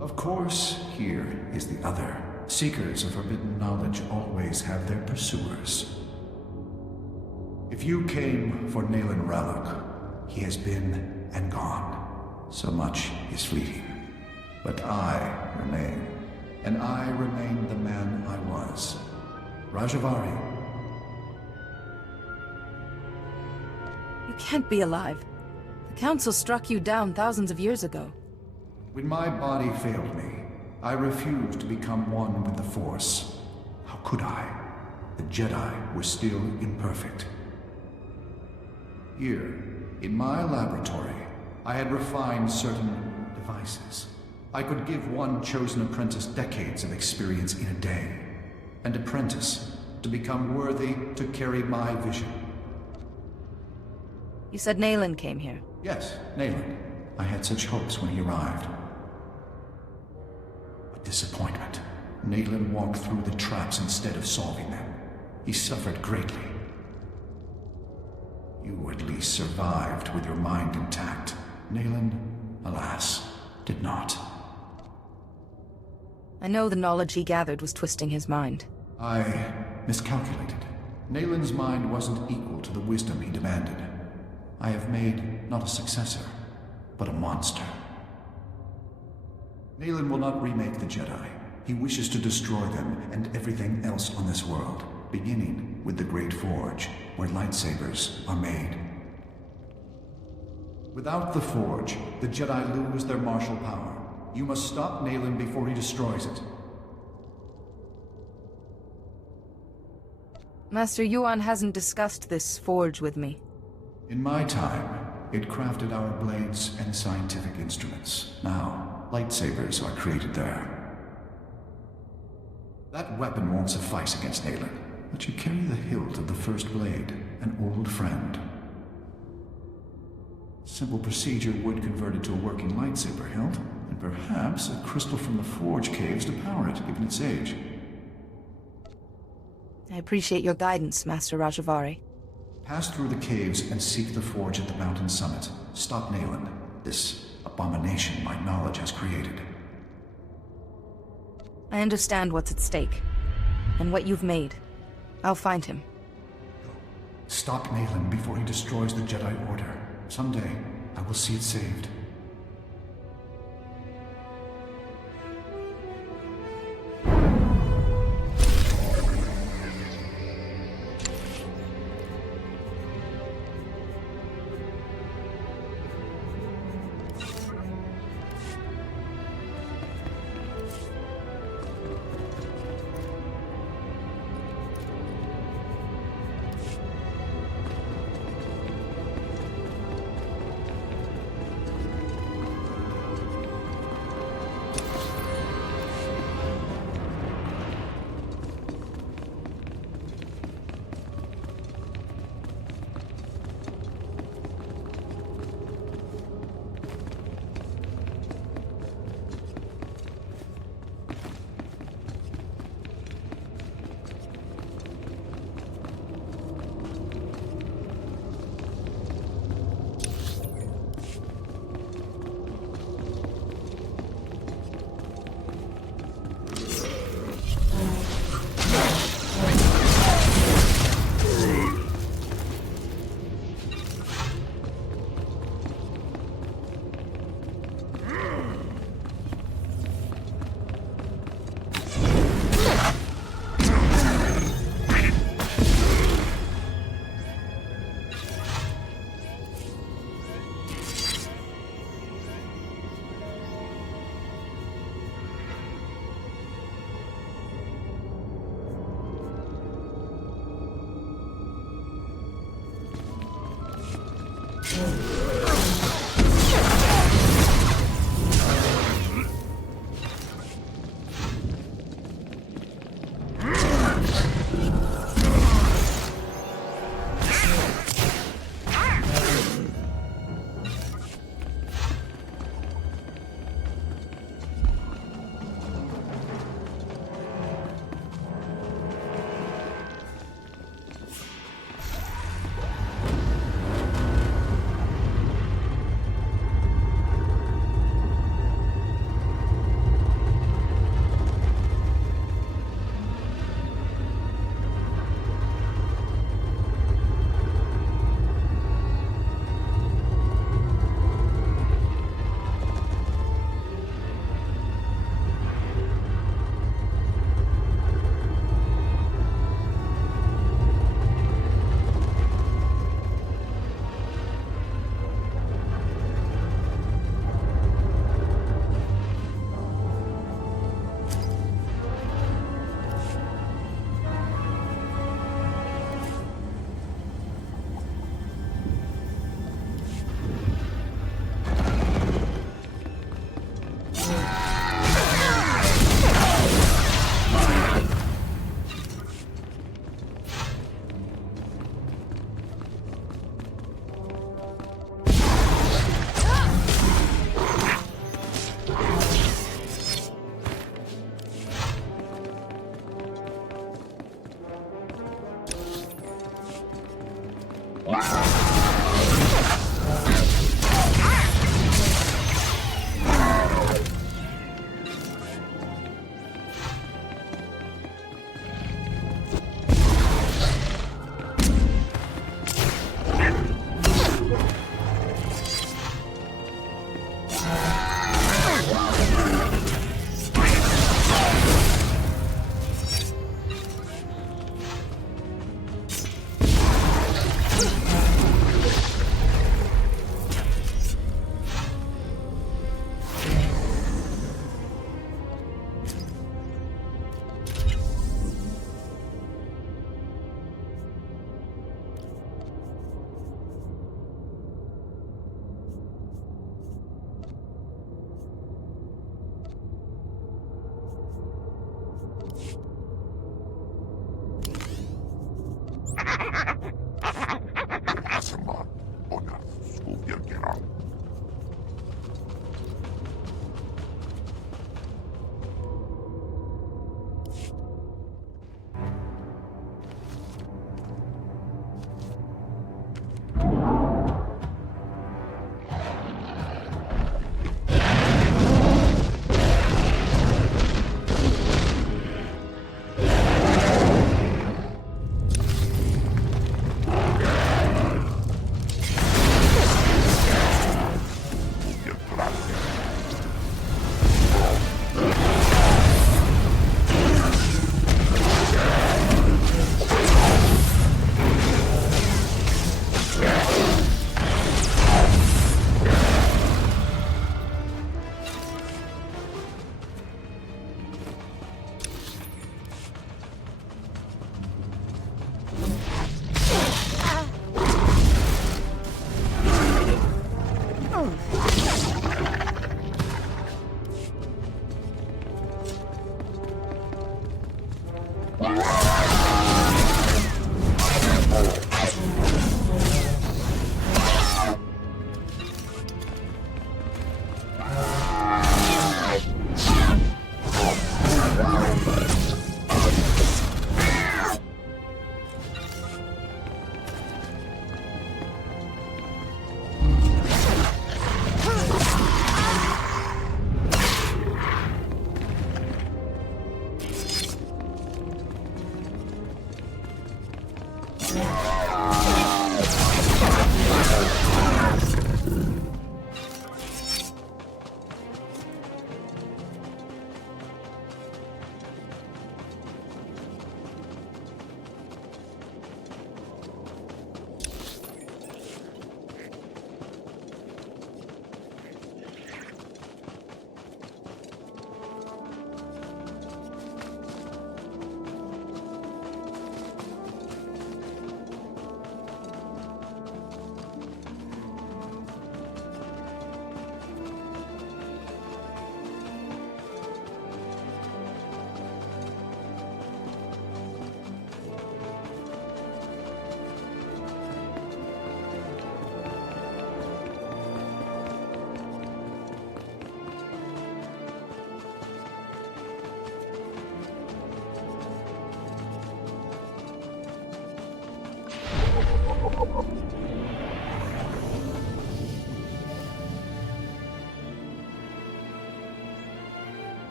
Of course, here is the other. Seekers of forbidden knowledge always have their pursuers. If you came for Nayland Ralloc, he has been and gone. So much is fleeting. But I remain. And I remain the man I was. Rajavari. You can't be alive. The Council struck you down thousands of years ago. When my body failed me, I refused to become one with the Force. How could I? The Jedi were still imperfect. Here, in my laboratory, I had refined certain devices. I could give one chosen apprentice decades of experience in a day. An apprentice to become worthy to carry my vision. You said Nayland came here. Yes, Nayland. I had such hopes when he arrived. But disappointment. Nayland walked through the traps instead of solving them. He suffered greatly. You at least survived with your mind intact. Nayland, alas, did not. I know the knowledge he gathered was twisting his mind. I miscalculated. Nayland's mind wasn't equal to the wisdom he demanded. I have made not a successor, but a monster. Nayland will not remake the Jedi. He wishes to destroy them and everything else on this world, beginning with the Great Forge, where lightsabers are made. Without the Forge, the Jedi lose their martial power. You must stop Nayland before he destroys it. Master Yuan hasn't discussed this forge with me. In my time, it crafted our blades and scientific instruments. Now, lightsabers are created there. That weapon won't suffice against Nayland, but you carry the hilt of the first blade, an old friend. Simple procedure would convert it to a working lightsaber hilt, and perhaps a crystal from the Forge caves to power it, given its age. I appreciate your guidance, Master Rajavari. Pass through the caves and seek the Forge at the mountain summit. Stop Nayland, this abomination my knowledge has created. I understand what's at stake, and what you've made. I'll find him. Stop Nayland before he destroys the Jedi Order. Someday, I will see it saved.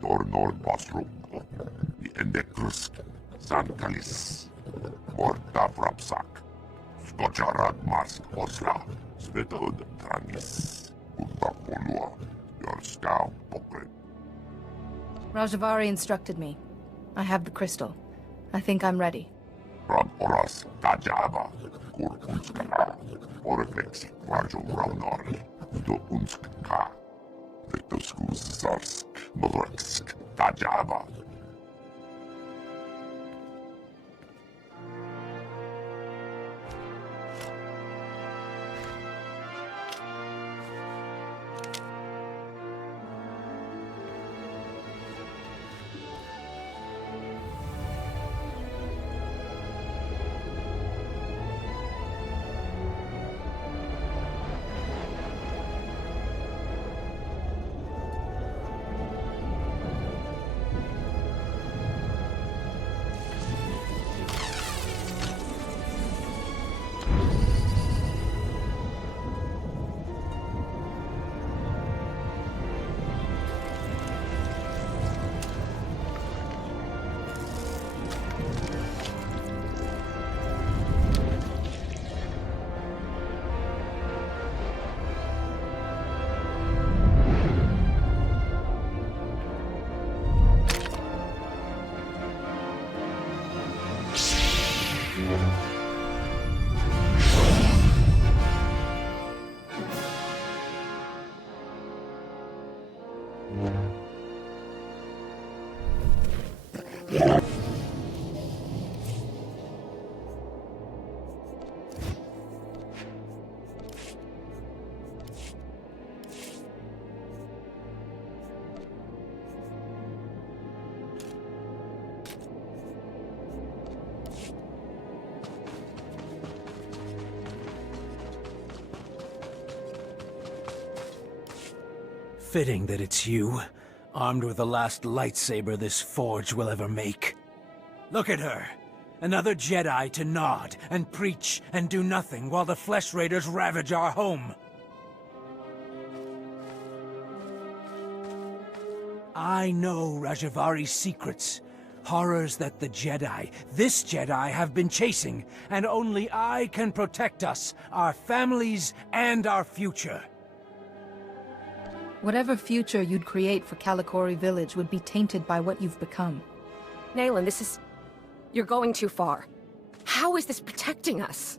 Dornor Bosrum, the Endekrusk, Sankalis, Morta Vrapsak, Skocharat Mask Osla, Svetod Trangis, Untapolua, your scout Pokret. Rajavari instructed me. I have the crystal. I think I'm ready. Ram Oras Tajaba, Kur Unskara, Oreflex, Rajo Raunor, Do Unskka, Vetoskus Zarsk, Norsk, Tajaba. fitting that it's you, armed with the last lightsaber this forge will ever make. Look at her. Another Jedi to nod and preach and do nothing while the Flesh Raiders ravage our home. I know Rajavari's secrets. Horrors that the Jedi, this Jedi, have been chasing, and only I can protect us, our families, and our future. Whatever future you'd create for Kalikori Village would be tainted by what you've become. Nayland, this is... You're going too far. How is this protecting us?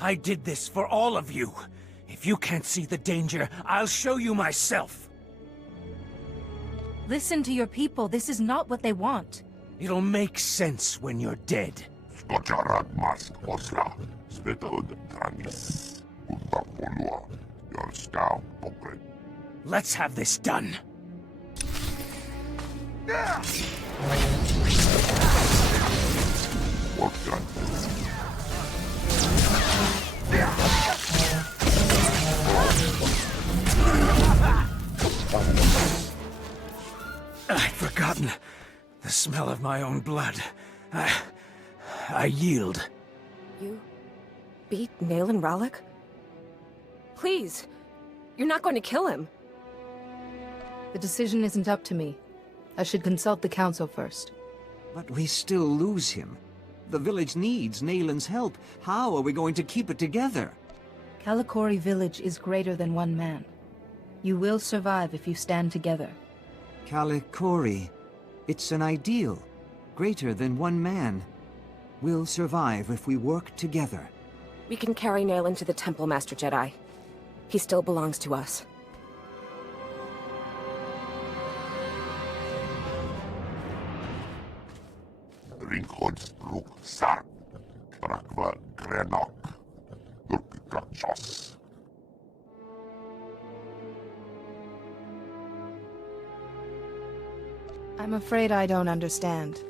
I did this for all of you. If you can't see the danger, I'll show you myself. Listen to your people. This is not what they want. It'll make sense when you're dead. Let's have this done. I'd forgotten the smell of my own blood. I yield. You beat Nayland Rallick? Please, you're not going to kill him. The decision isn't up to me. I should consult the council first. But we still lose him. The village needs Nayland's help. How are we going to keep it together? Kalikori Village is greater than one man. You will survive if you stand together. Kalikori. It's an ideal. Greater than one man. We'll survive if we work together. We can carry Nayland to the temple, Master Jedi. He still belongs to us. I'm afraid I don't understand.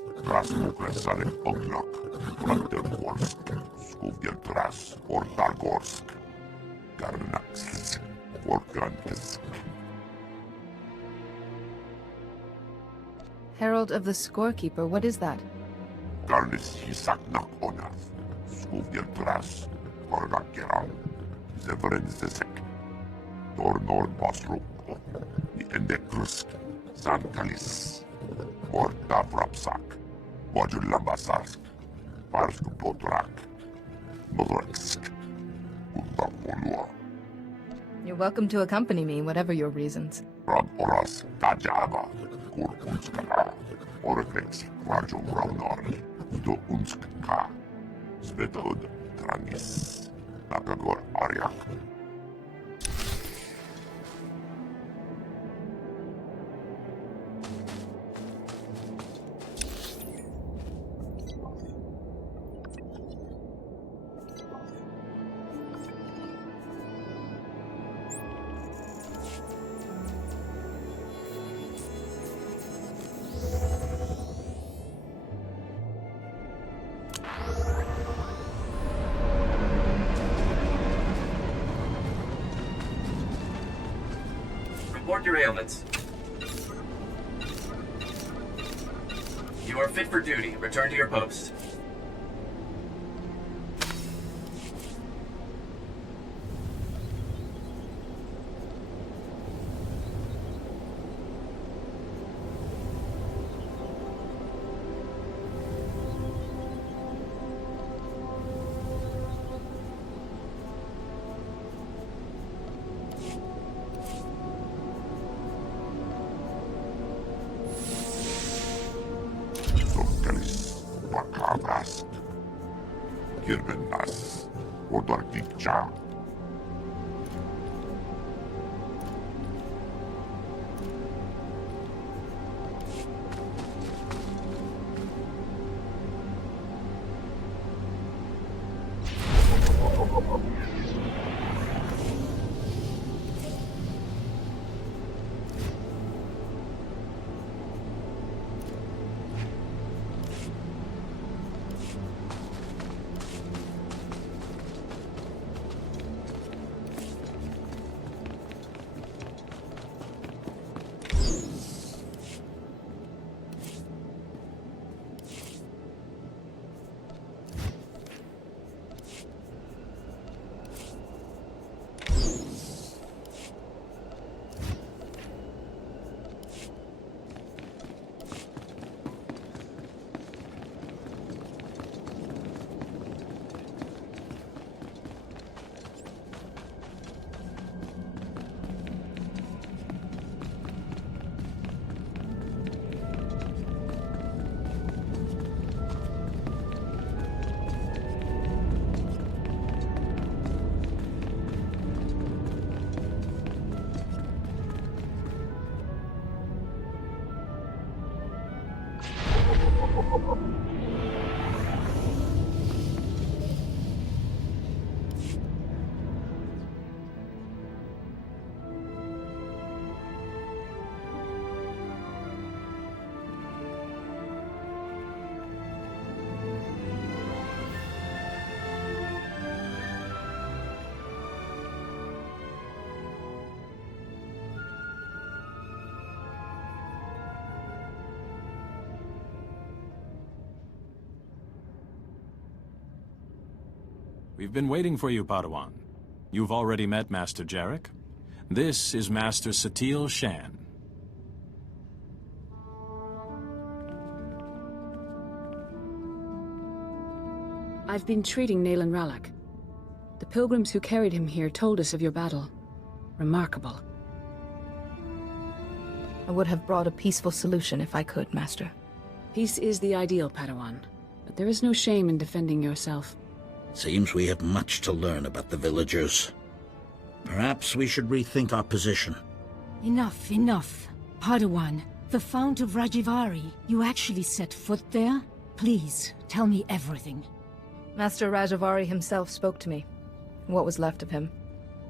Herald of the Scorekeeper, what is that? You're welcome to accompany me, whatever your reasons. Report your ailments. You are fit for duty. Return to your post. We've been waiting for you, Padawan. You've already met Master Jarek. This is Master Satil Shan. I've been treating Nayland Ralak. The pilgrims who carried him here told us of your battle. Remarkable. I would have brought a peaceful solution if I could, Master. Peace is the ideal, Padawan. But there is no shame in defending yourself. Seems we have much to learn about the villagers. Perhaps we should rethink our position. Enough, enough. Padawan, the Fount of Rajivari, you actually set foot there? Please, tell me everything. Master Rajavari himself spoke to me. What was left of him.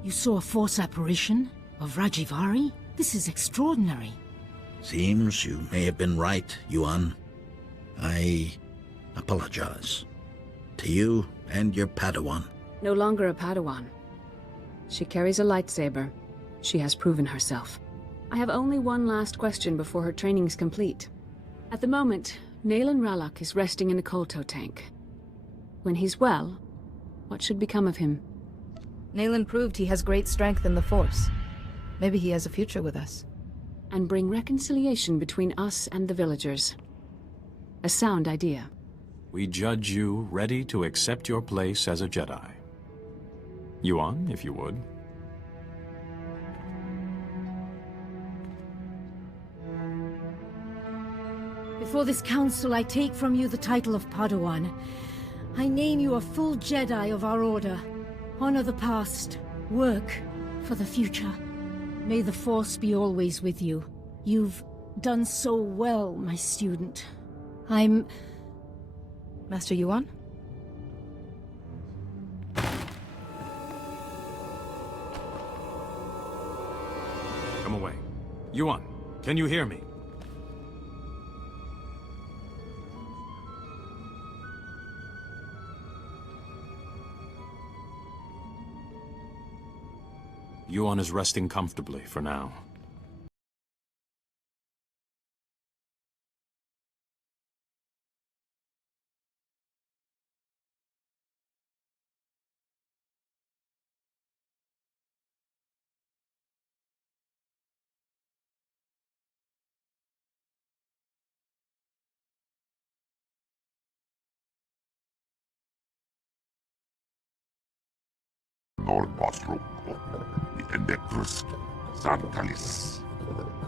You saw a force apparition? Of Rajivari? This is extraordinary. Seems you may have been right, Yuan. I apologize. To you and your Padawan. No longer a Padawan. She carries a lightsaber. She has proven herself. I have only one last question before her training's complete. At the moment, Nayland Ralak is resting in a kolto tank. When he's well, what should become of him? Nayland proved he has great strength in the Force. Maybe he has a future with us. And bring reconciliation between us and the villagers. A sound idea. We judge you ready to accept your place as a Jedi. Yuan, if you would. Before this council, I take from you the title of Padawan. I name you a full Jedi of our order. Honor the past. Work for the future. May the Force be always with you. You've done so well, my student. I'm... Master Yuan? Come away. Yuan, can you hear me? Yuan is resting comfortably for now. Nordbastro, Endectrus, Santalis,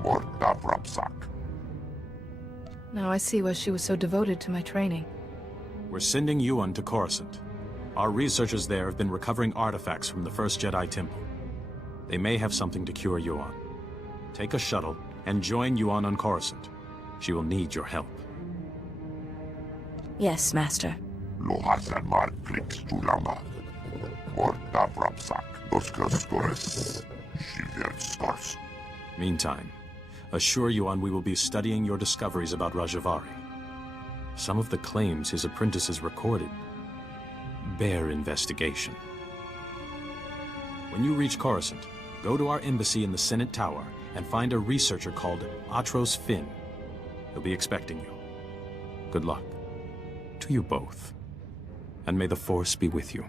Morta Vrapsak. Now I see why she was so devoted to my training. We're sending Yuan to Coruscant. Our researchers there have been recovering artifacts from the first Jedi Temple. They may have something to cure Yuan. Take a shuttle and join Yuan on Coruscant. She will need your help. Yes, Master. Lohasan Mar Krix Tulama. Morta Vrapsak, Doskastores, Shiverstars. Meantime, assure Yuan we will be studying your discoveries about Rajavari. Some of the claims his apprentices recorded bear investigation. When you reach Coruscant, go to our embassy in the Senate Tower and find a researcher called Atros Finn. He'll be expecting you. Good luck. To you both. And may the Force be with you.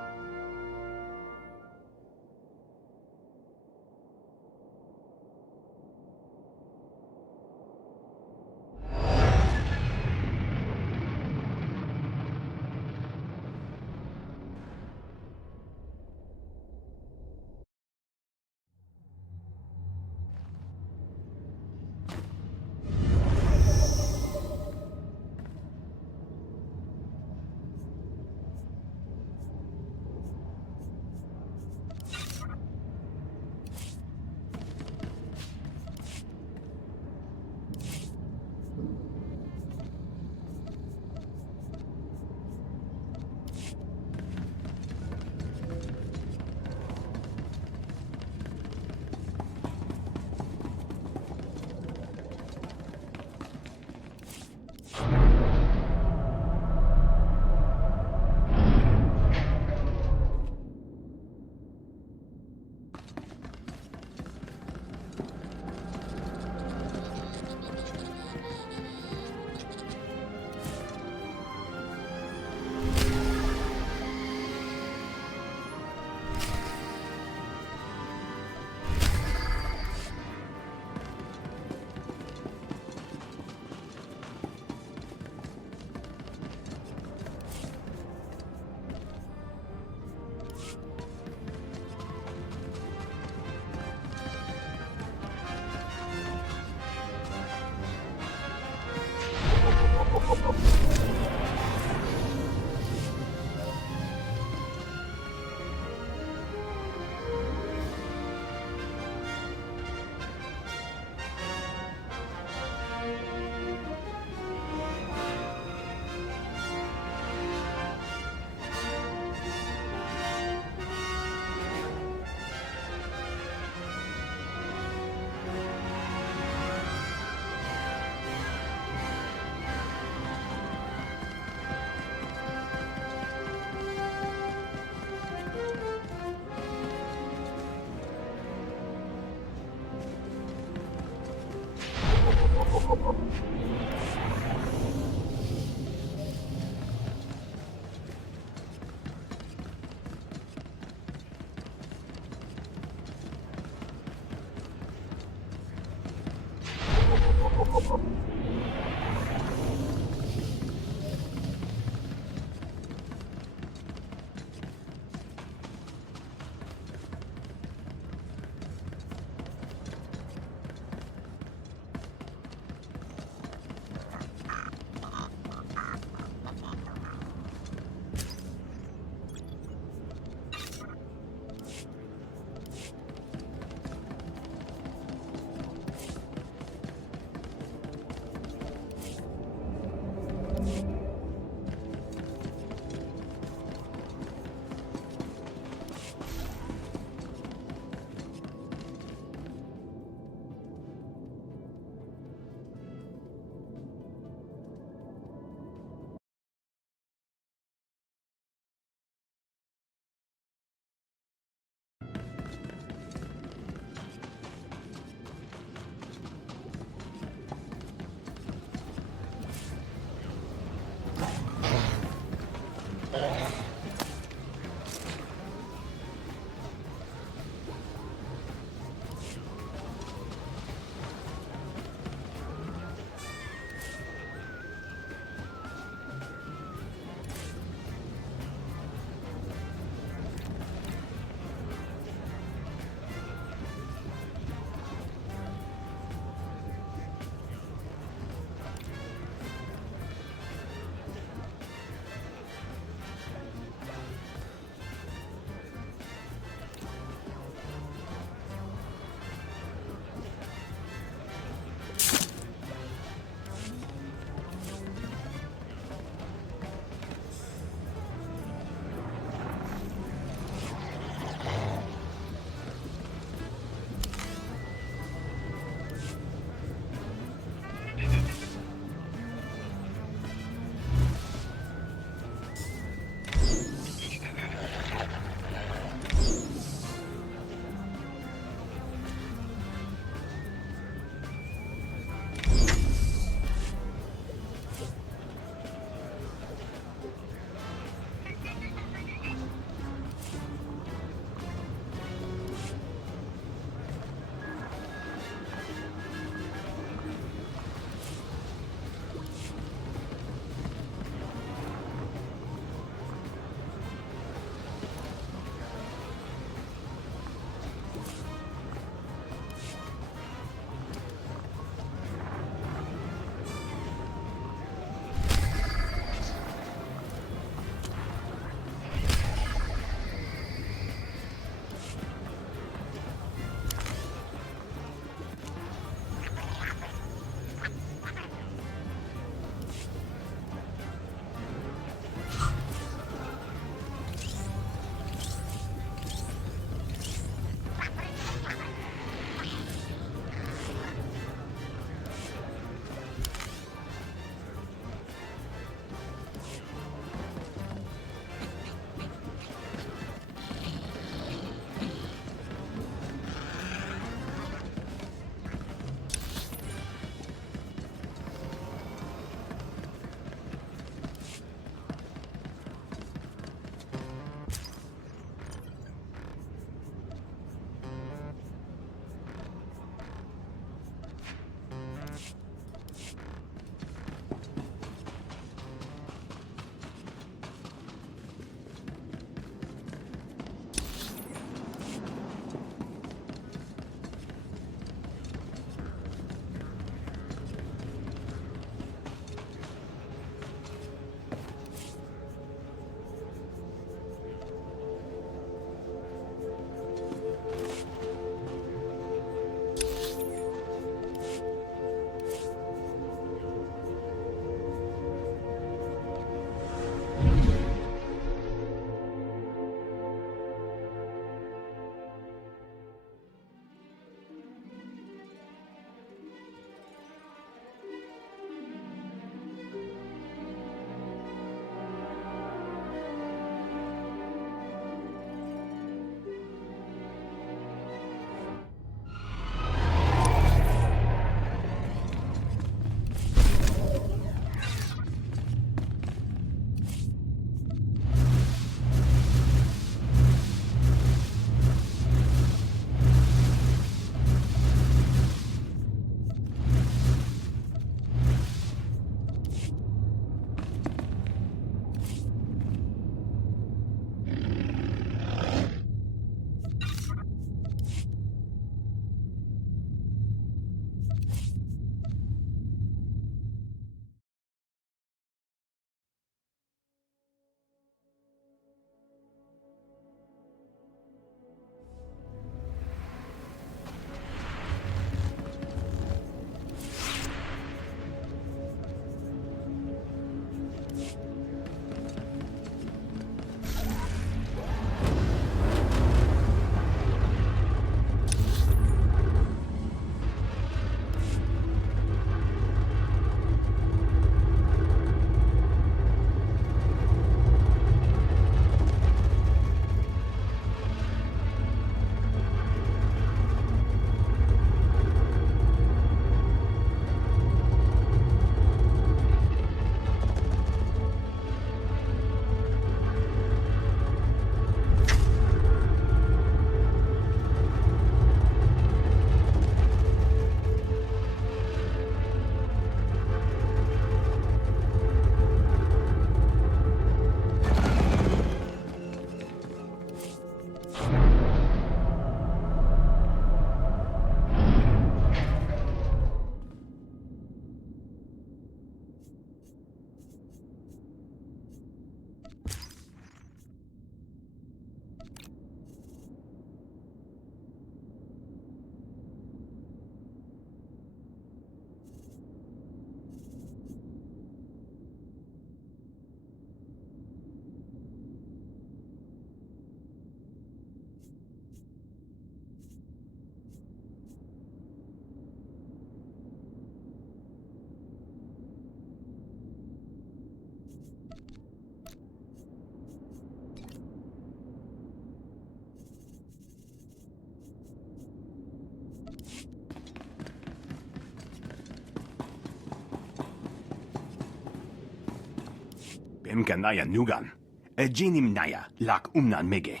Bemkanaya nugan. Ejinim naya lak umnan mege.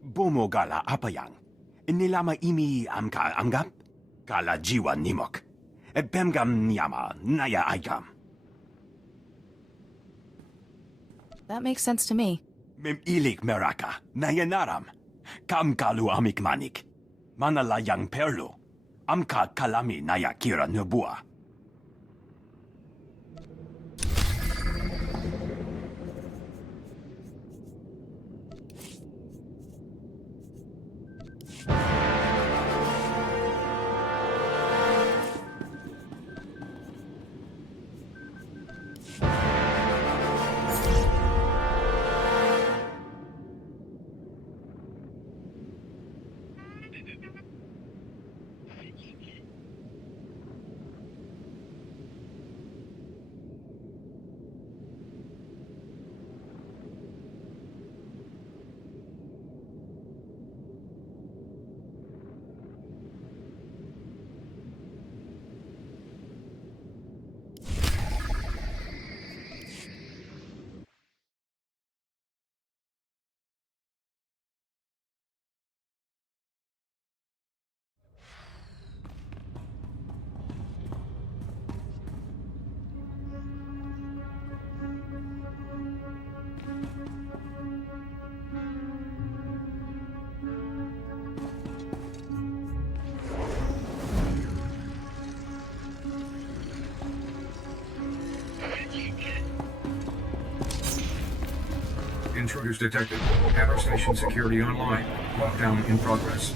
Bomo gala apayang. Nilama imi amka anggap? Kala jiwa nimok. Bemgam nyama naya aigam. That makes sense to me. Mem ilik meraka, naya naram. Kam kalu amik manik. Manalayang perlo. Amka kalami naya kira nubua. Intruders detected. Hammer station security online. Lockdown in progress.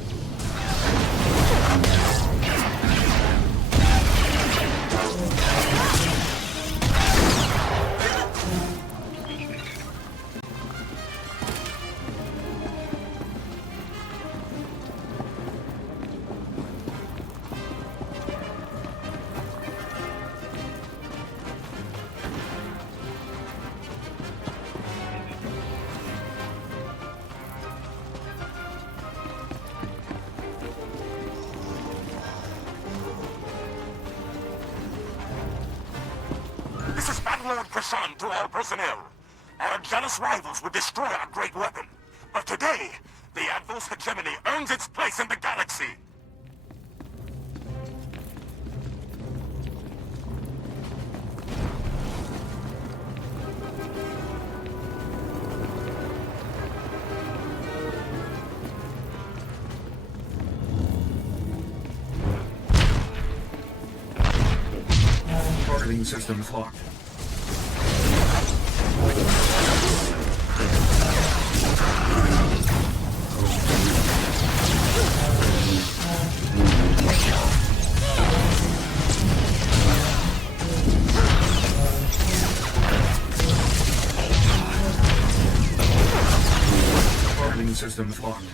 This is Battlelord Krishan to all personnel. Our jealous rivals would destroy our great weapon. But today, the Advos hegemony earns its place in the galaxy. Targeting systems locked. Targeting systems locked.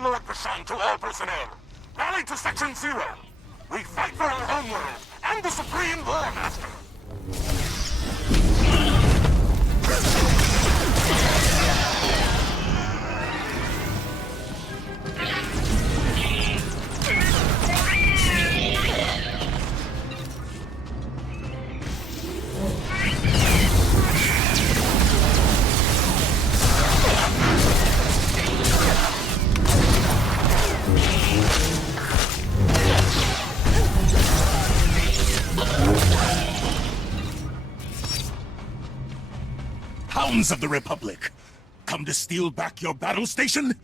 Battlelord Prashant to all personnel. Rally to Section 0. We fight for our homeworld and the Supreme War Master. Hounds of the Republic! Come to steal back your battle station?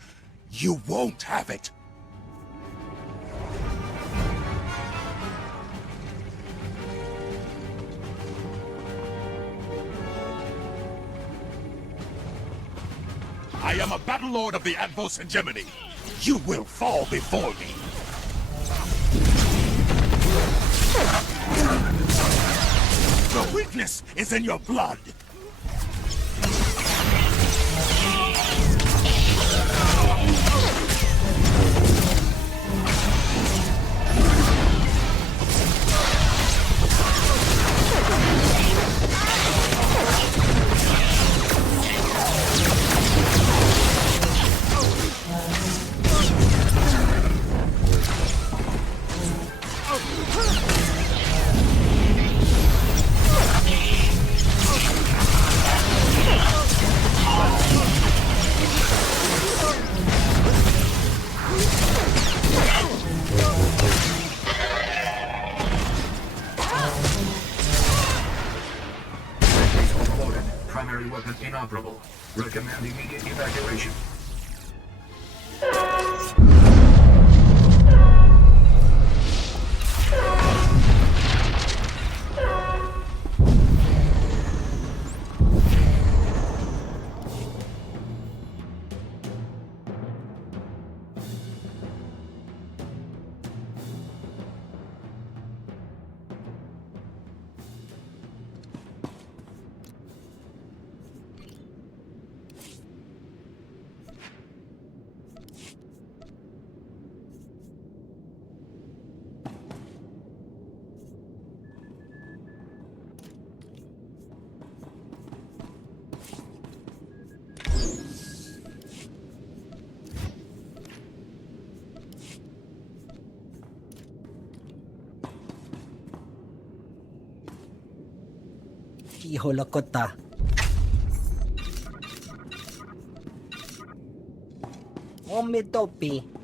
You won't have it! I am a Battlelord of the Advos Hegemony. You will fall before me. The weakness is in your blood. Primary weapon inoperable. Recommend immediate evacuation. Holokota. Omitopi.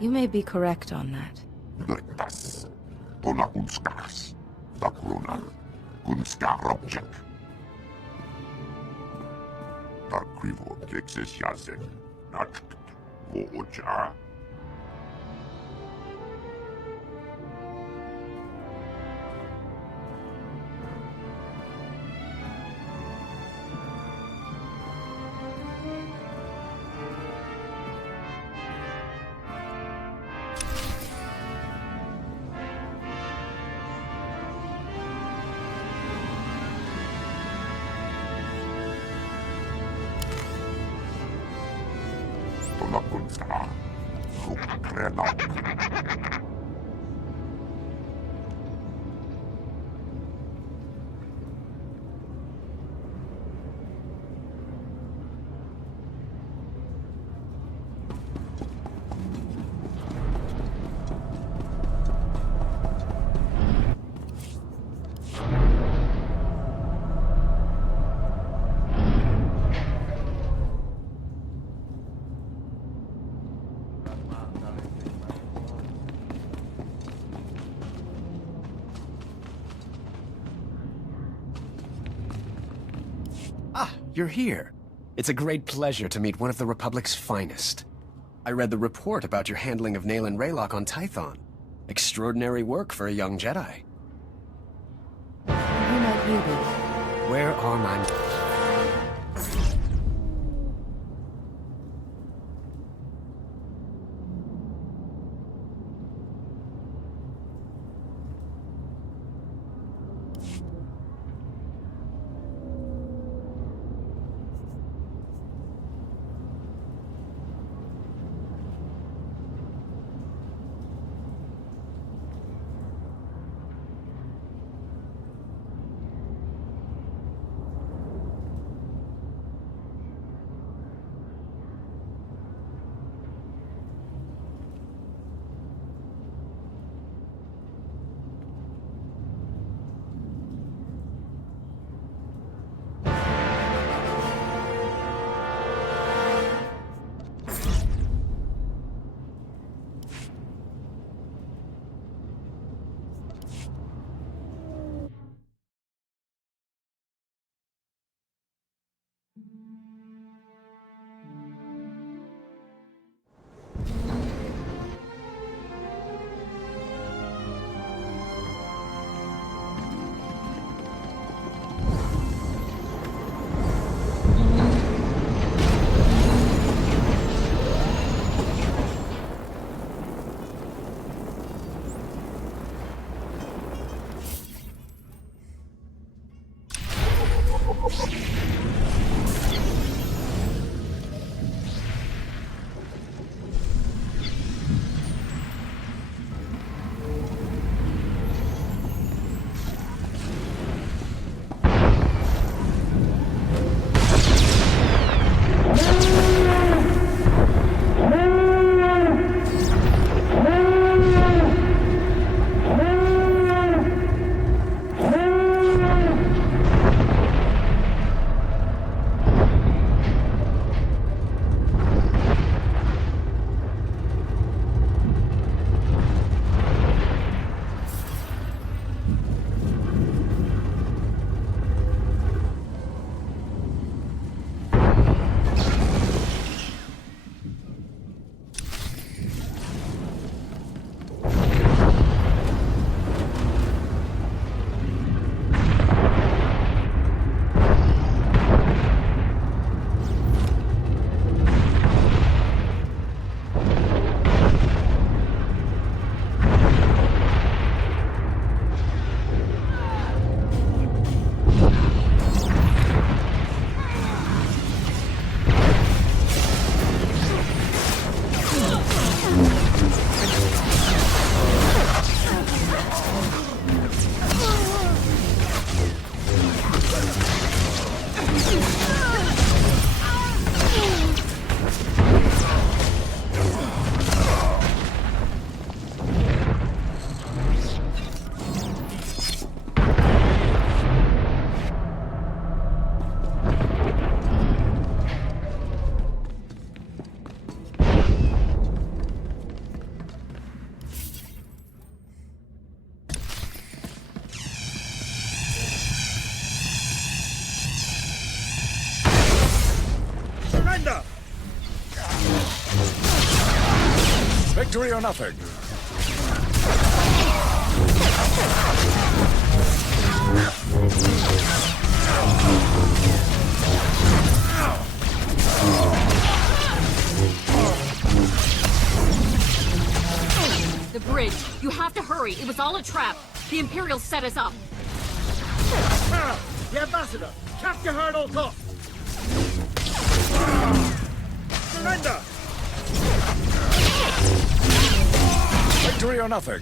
You may be correct on that. You're here. It's a great pleasure to meet one of the Republic's finest. I read the report about your handling of Nayland Raylock on Tython. Extraordinary work for a young Jedi. Who might you be? Where are my... Victory or nothing. The bridge. You have to hurry. It was all a trap. The Imperials set us up. The ambassador! Capture her at all costs! Surrender! Victory or nothing.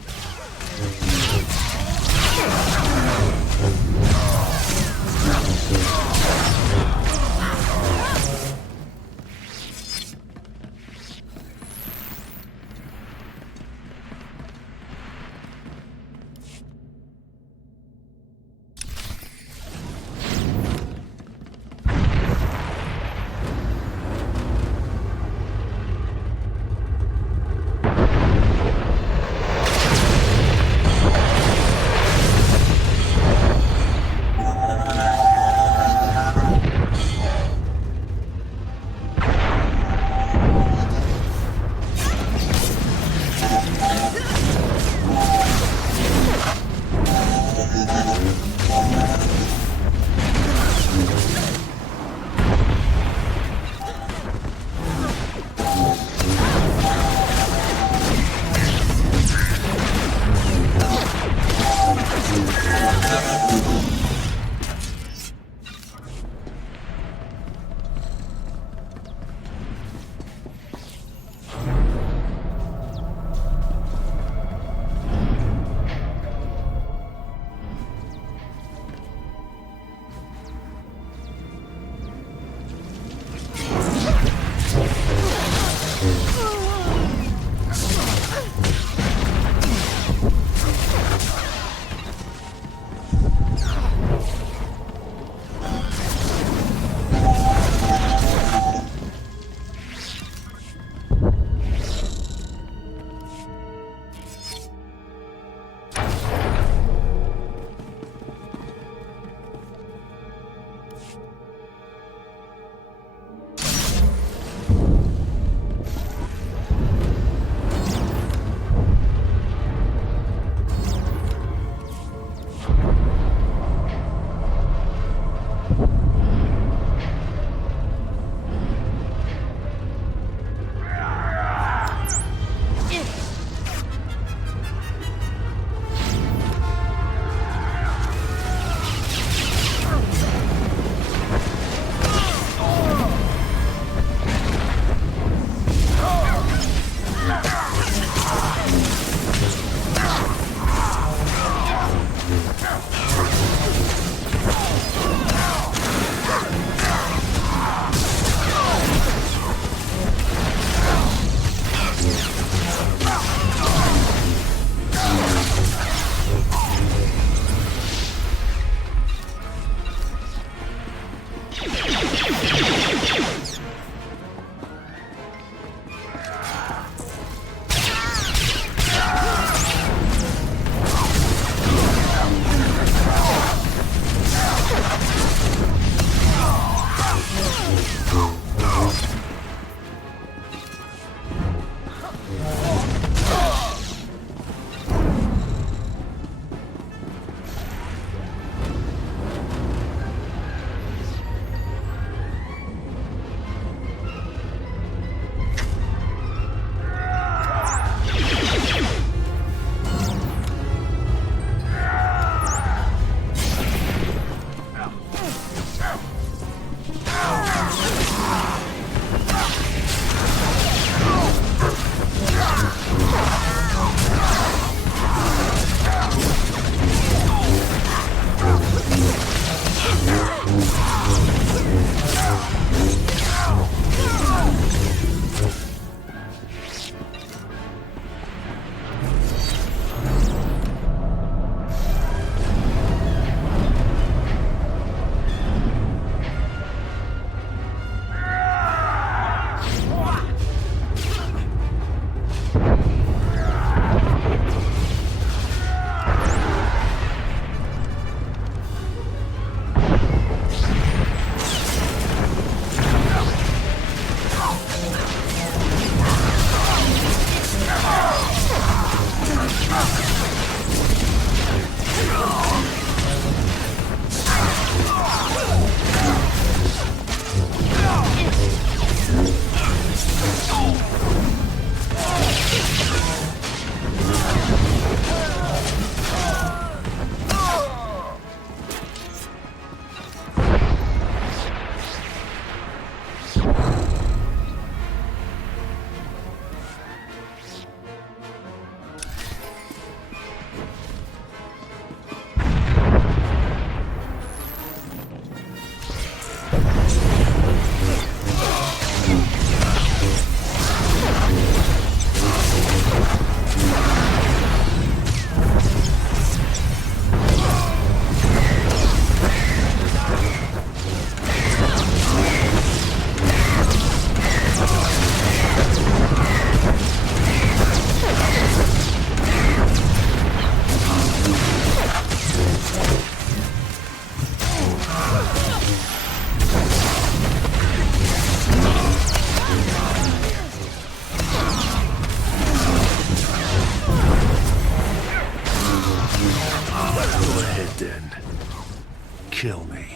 chill me.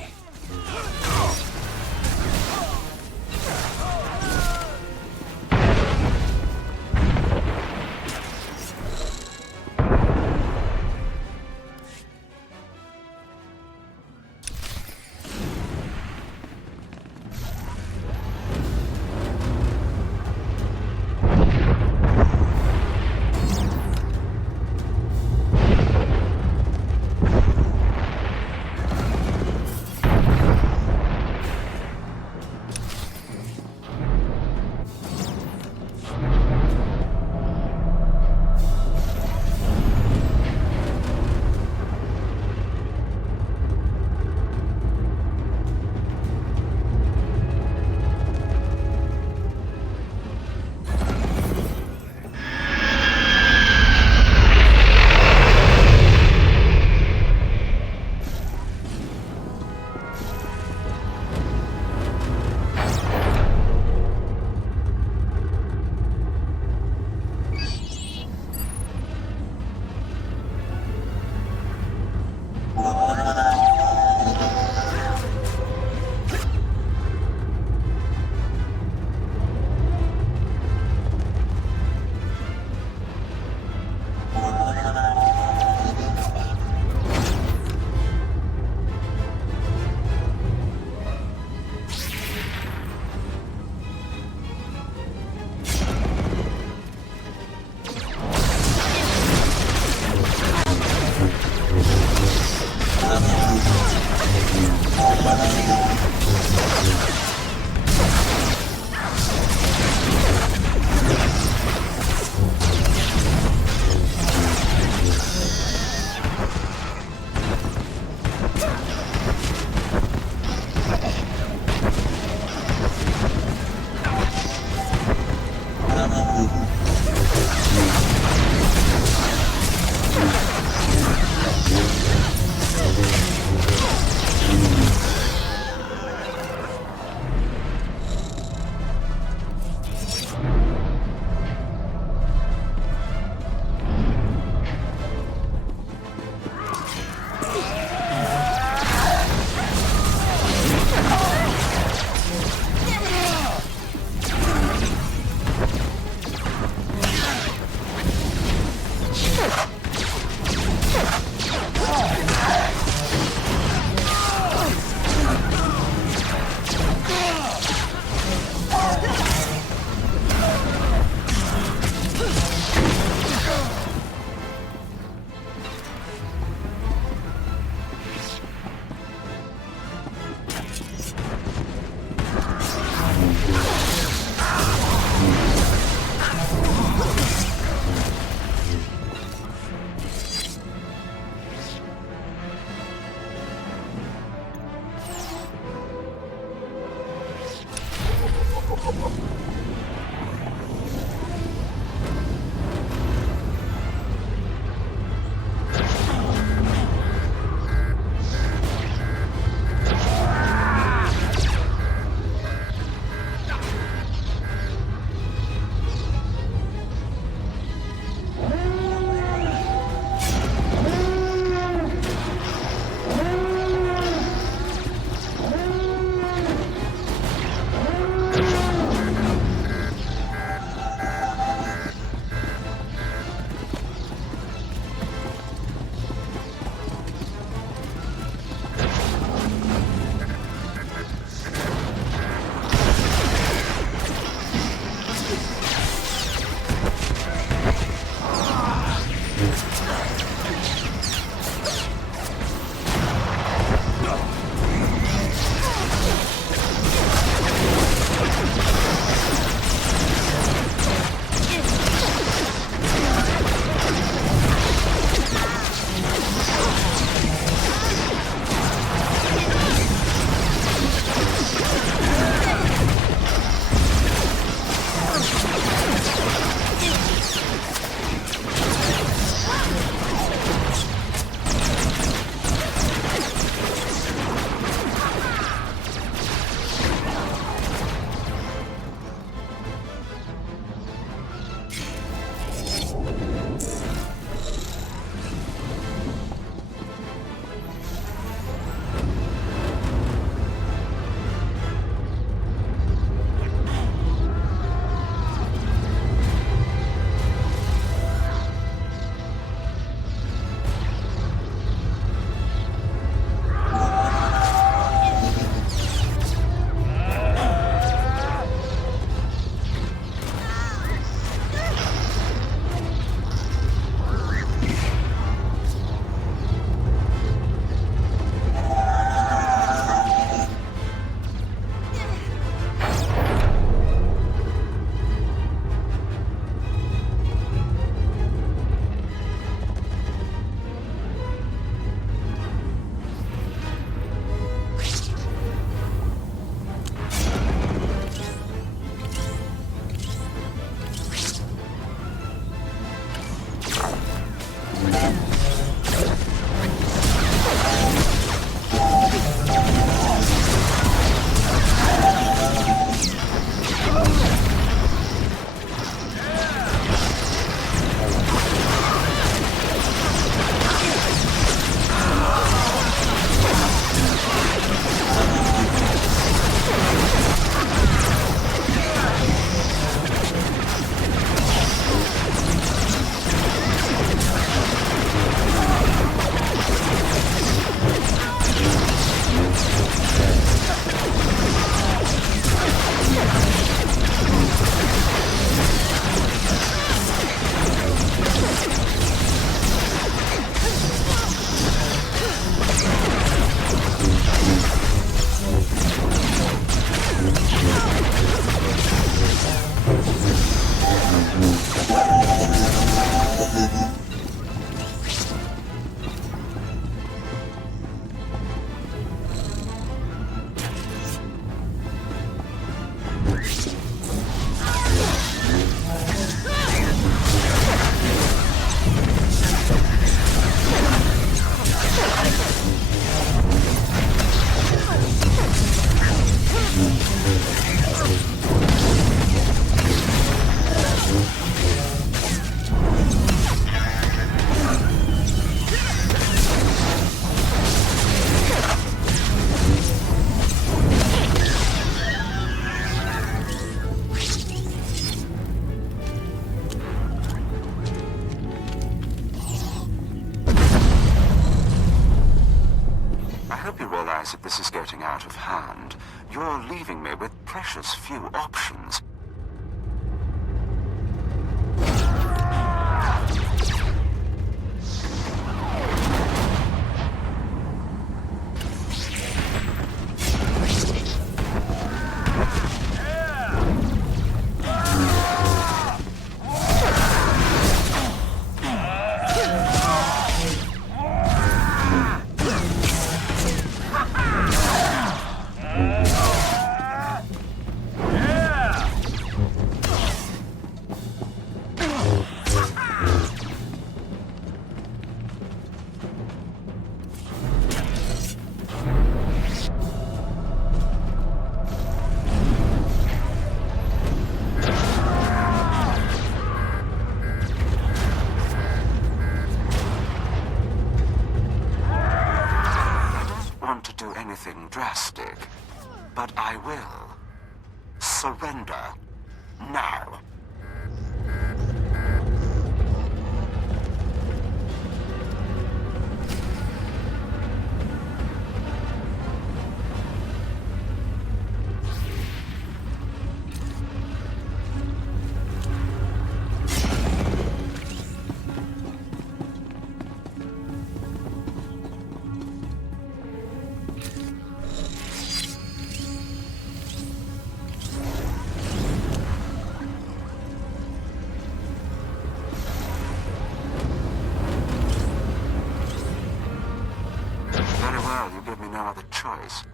If this is getting out of hand, you're leaving me with precious few options. Drastic, but I will. Surrender now. You give me no other choice.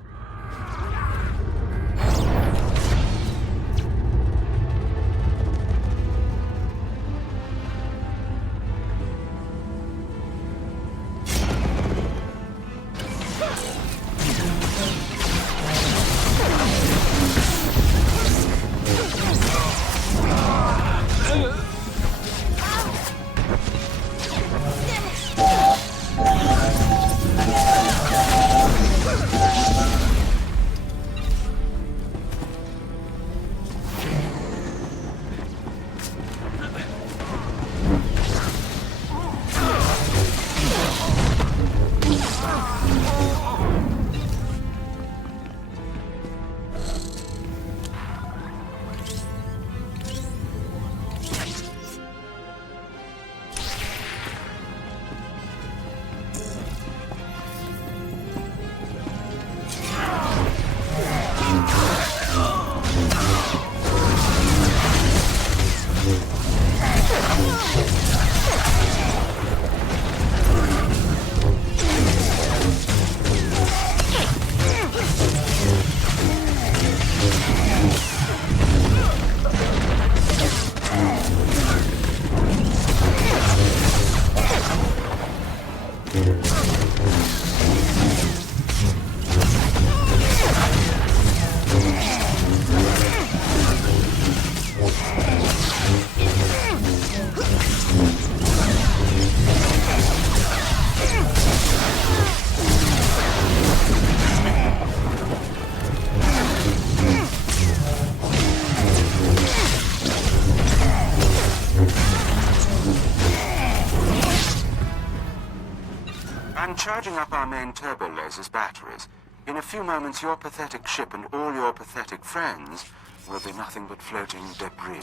I'm charging up our main turbo lasers batteries. In a few moments, your pathetic ship and all your pathetic friends will be nothing but floating debris.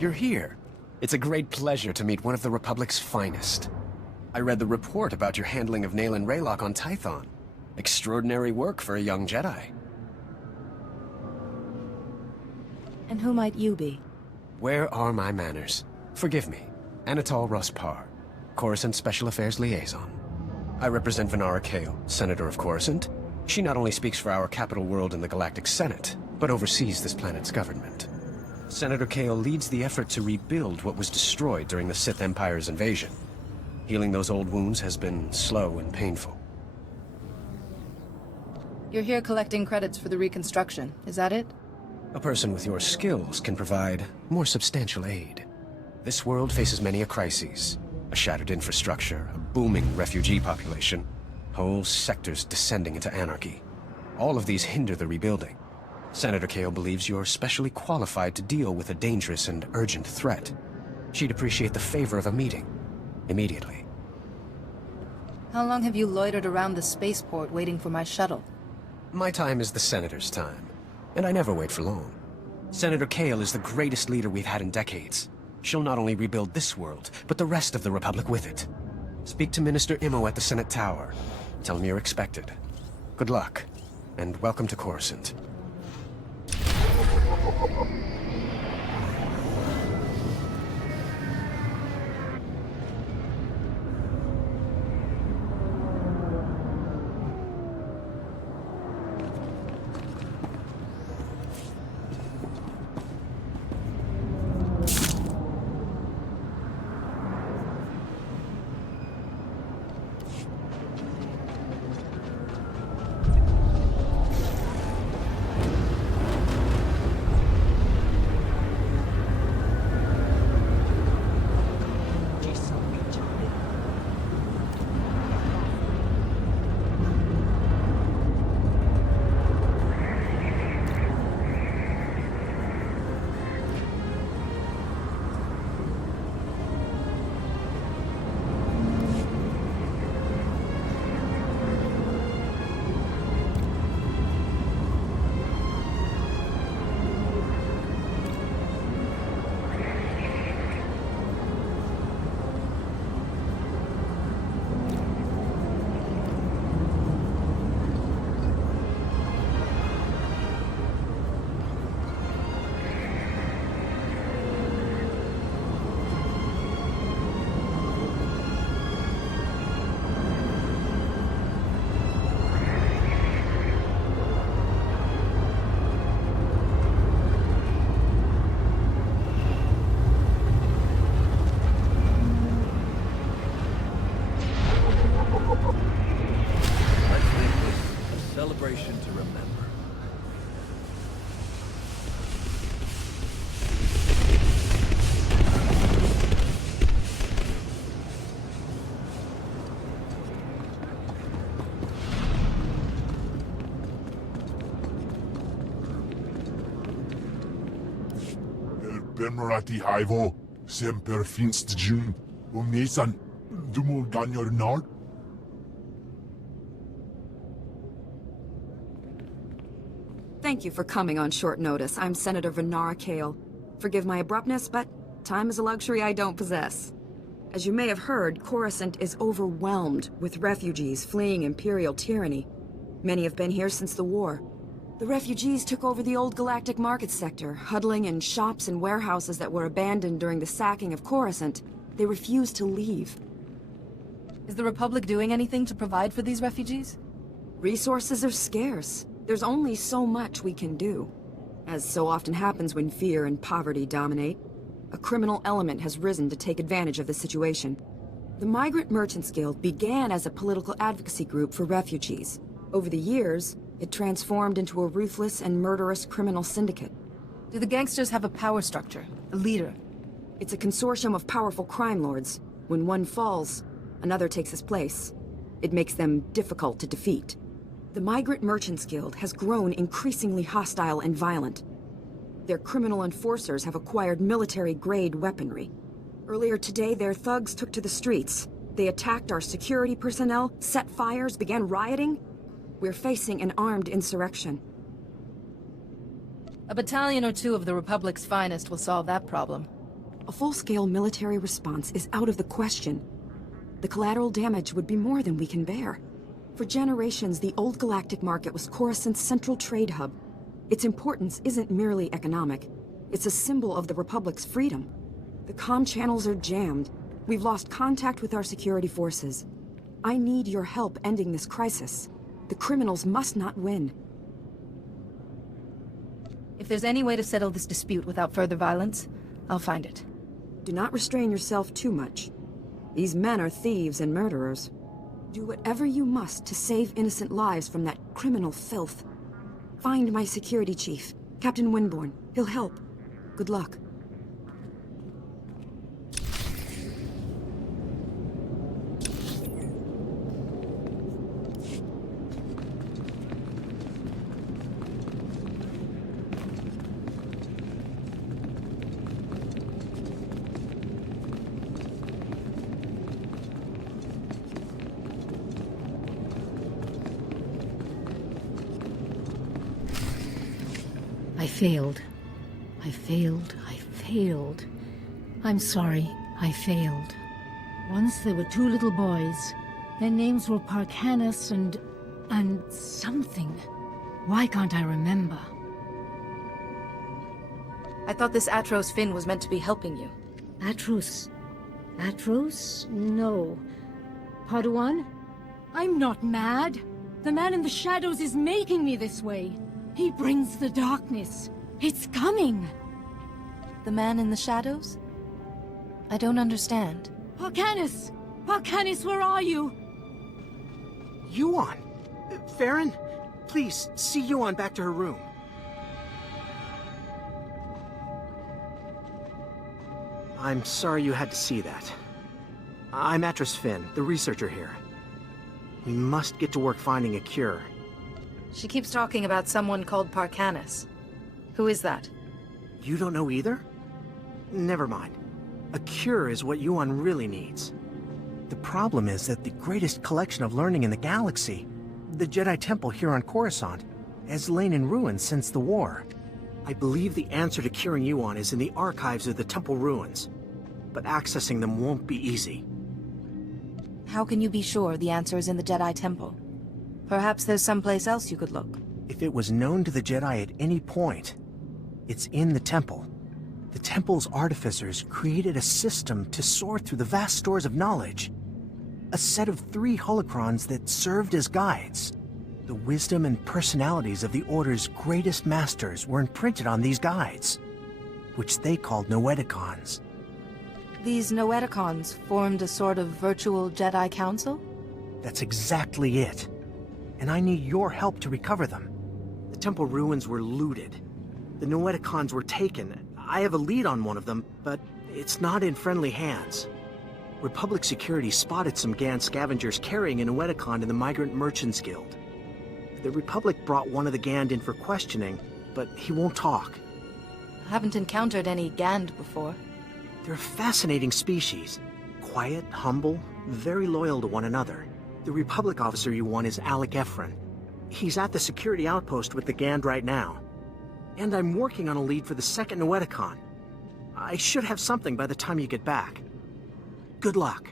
You're here. It's a great pleasure to meet one of the Republic's finest. I read the report about your handling of Nayland Raylock on Tython. Extraordinary work for a young Jedi. And who might you be? Where are my manners? Forgive me. Anatol Ruspar, Coruscant Special Affairs Liaison. I represent Venara Kale, Senator of Coruscant. She not only speaks for our capital world in the Galactic Senate, but oversees this planet's government. Senator Kale leads the effort to rebuild what was destroyed during the Sith Empire's invasion. Healing those old wounds has been slow and painful. You're here collecting credits for the reconstruction, is that it? A person with your skills can provide more substantial aid. This world faces many a crisis. A shattered infrastructure, a booming refugee population, whole sectors descending into anarchy. All of these hinder the rebuilding. Senator Kale believes you're specially qualified to deal with a dangerous and urgent threat. She'd appreciate the favor of a meeting. Immediately. How long have you loitered around the spaceport waiting for my shuttle? My time is the Senator's time, and I never wait for long. Senator Kale is the greatest leader we've had in decades. She'll not only rebuild this world, but the rest of the Republic with it. Speak to Minister Immo at the Senate Tower. Tell him you're expected. Good luck, and welcome to Coruscant. Celebration to remember. Permerati Haivo, Semper Finst Jun, Nisan, Dumul Ganyor Nord. Thank you for coming on short notice. I'm Senator Venara Kale. Forgive my abruptness, but time is a luxury I don't possess. As you may have heard, Coruscant is overwhelmed with refugees fleeing Imperial tyranny. Many have been here since the war. The refugees took over the old galactic market sector, huddling in shops and warehouses that were abandoned during the sacking of Coruscant. They refused to leave. Is the Republic doing anything to provide for these refugees? Resources are scarce. There's only so much we can do. As so often happens when fear and poverty dominate, a criminal element has risen to take advantage of the situation. The Migrant Merchants Guild began as a political advocacy group for refugees. Over the years, it transformed into a ruthless and murderous criminal syndicate. Do the gangsters have a power structure? A leader? It's a consortium of powerful crime lords. When one falls, another takes his place. It makes them difficult to defeat. The Migrant Merchants Guild has grown increasingly hostile and violent. Their criminal enforcers have acquired military-grade weaponry. Earlier today, their thugs took to the streets. They attacked our security personnel, set fires, began rioting. We're facing an armed insurrection. A battalion or two of the Republic's finest will solve that problem. A full-scale military response is out of the question. The collateral damage would be more than we can bear. For generations, the old galactic market was Coruscant's central trade hub. Its importance isn't merely economic. It's a symbol of the Republic's freedom. The comm channels are jammed. We've lost contact with our security forces. I need your help ending this crisis. The criminals must not win. If there's any way to settle this dispute without further violence, I'll find it. Do not restrain yourself too much. These men are thieves and murderers. Do whatever you must to save innocent lives from that criminal filth. Find my security chief, Captain Winborn. He'll help. Good luck. I failed. I failed. I failed. I'm sorry. I failed. Once there were two little boys. Their names were Parkanis and something. Why can't I remember? I thought this Atros Finn was meant to be helping you. Atros? Atros? No. Padawan? I'm not mad. The man in the shadows is making me this way. He brings the darkness. It's coming. The man in the shadows? I don't understand. Parkanis! Parkanis, where are you? Yuan! Farron? Please, see Yuan back to her room. I'm sorry you had to see that. I'm Atros Finn, the researcher here. We must get to work finding a cure. She keeps talking about someone called Parkanis. Who is that? You don't know either? Never mind. A cure is what Yuan really needs. The problem is that the greatest collection of learning in the galaxy, the Jedi Temple here on Coruscant, has lain in ruins since the war. I believe the answer to curing Yuan is in the archives of the Temple ruins, but accessing them won't be easy. How can you be sure the answer is in the Jedi Temple? Perhaps there's someplace else you could look. If it was known to the Jedi at any point, it's in the Temple. The Temple's artificers created a system to sort through the vast stores of knowledge. A set of 3 holocrons that served as guides. The wisdom and personalities of the Order's greatest masters were imprinted on these guides, which they called Noeticons. These Noeticons formed a sort of virtual Jedi Council? That's exactly it. And I need your help to recover them. The Temple ruins were looted. The Noeticons were taken. I have a lead on one of them, but it's not in friendly hands. Republic security spotted some Gan scavengers carrying a Noeticon in the Migrant Merchants Guild. The Republic brought one of the Gand in for questioning, but he won't talk. I haven't encountered any Gand before. They're a fascinating species. Quiet, humble, very loyal to one another. The Republic officer you want is Alec Efron. He's at the security outpost with the Gand right now. And I'm working on a lead for the second Noeticon. I should have something by the time you get back. Good luck.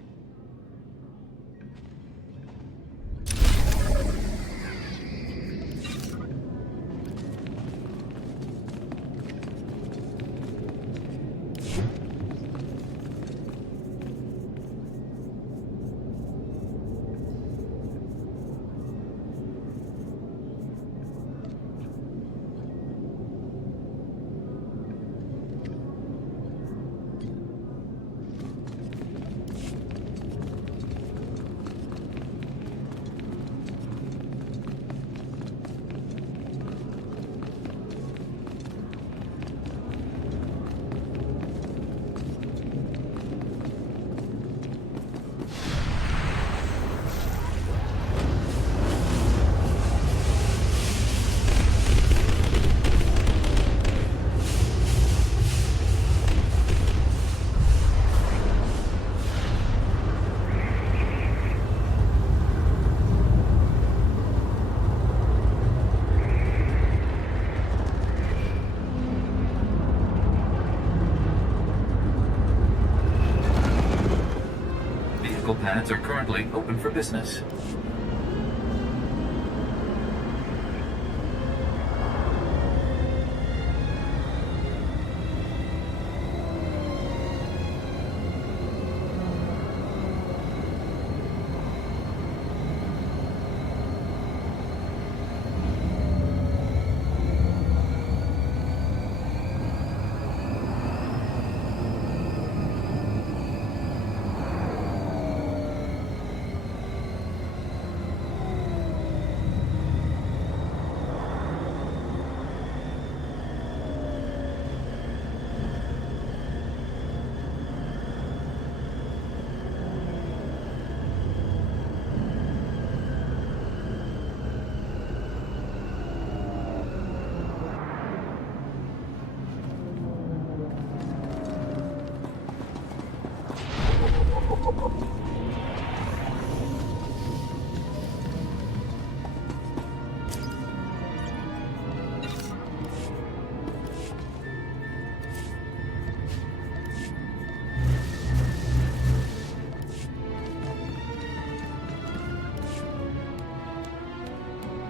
Pads are currently open for business.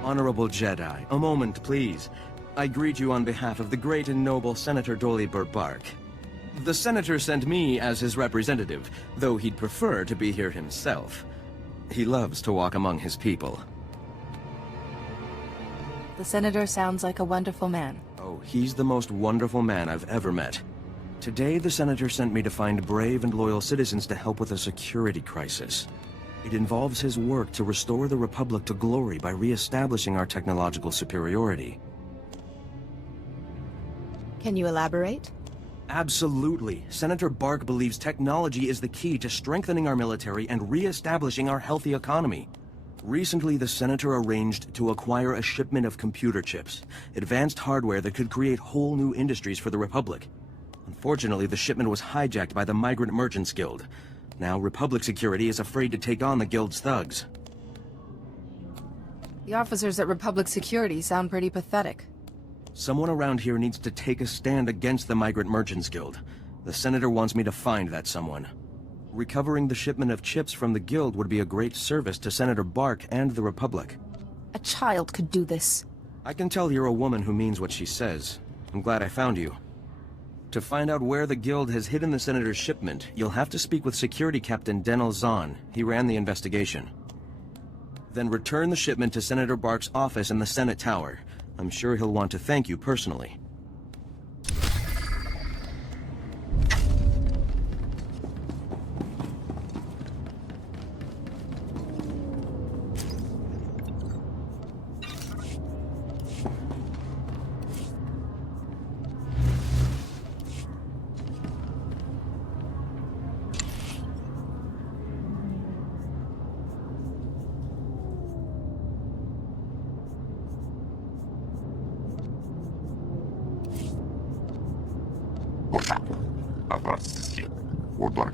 Honorable Jedi, a moment, please. I greet you on behalf of the great and noble Senator Dolly Bark. The Senator sent me as his representative, though he'd prefer to be here himself. He loves to walk among his people. The Senator sounds like a wonderful man. Oh, he's the most wonderful man I've ever met. Today, the Senator sent me to find brave and loyal citizens to help with a security crisis. It involves his work to restore the Republic to glory by re-establishing our technological superiority. Can you elaborate? Absolutely. Senator Bark believes technology is the key to strengthening our military and re-establishing our healthy economy. Recently, the Senator arranged to acquire a shipment of computer chips, advanced hardware that could create whole new industries for the Republic. Unfortunately, the shipment was hijacked by the Migrant Merchants Guild. Now, Republic security is afraid to take on the Guild's thugs. The officers at Republic Security sound pretty pathetic. Someone around here needs to take a stand against the Migrant Merchants Guild. The Senator wants me to find that someone. Recovering the shipment of chips from the Guild would be a great service to Senator Bark and the Republic. A child could do this. I can tell you're a woman who means what she says. I'm glad I found you. To find out where the Guild has hidden the Senator's shipment, you'll have to speak with Security Captain Denel Zahn. He ran the investigation. Then return the shipment to Senator Bark's office in the Senate Tower. I'm sure he'll want to thank you personally.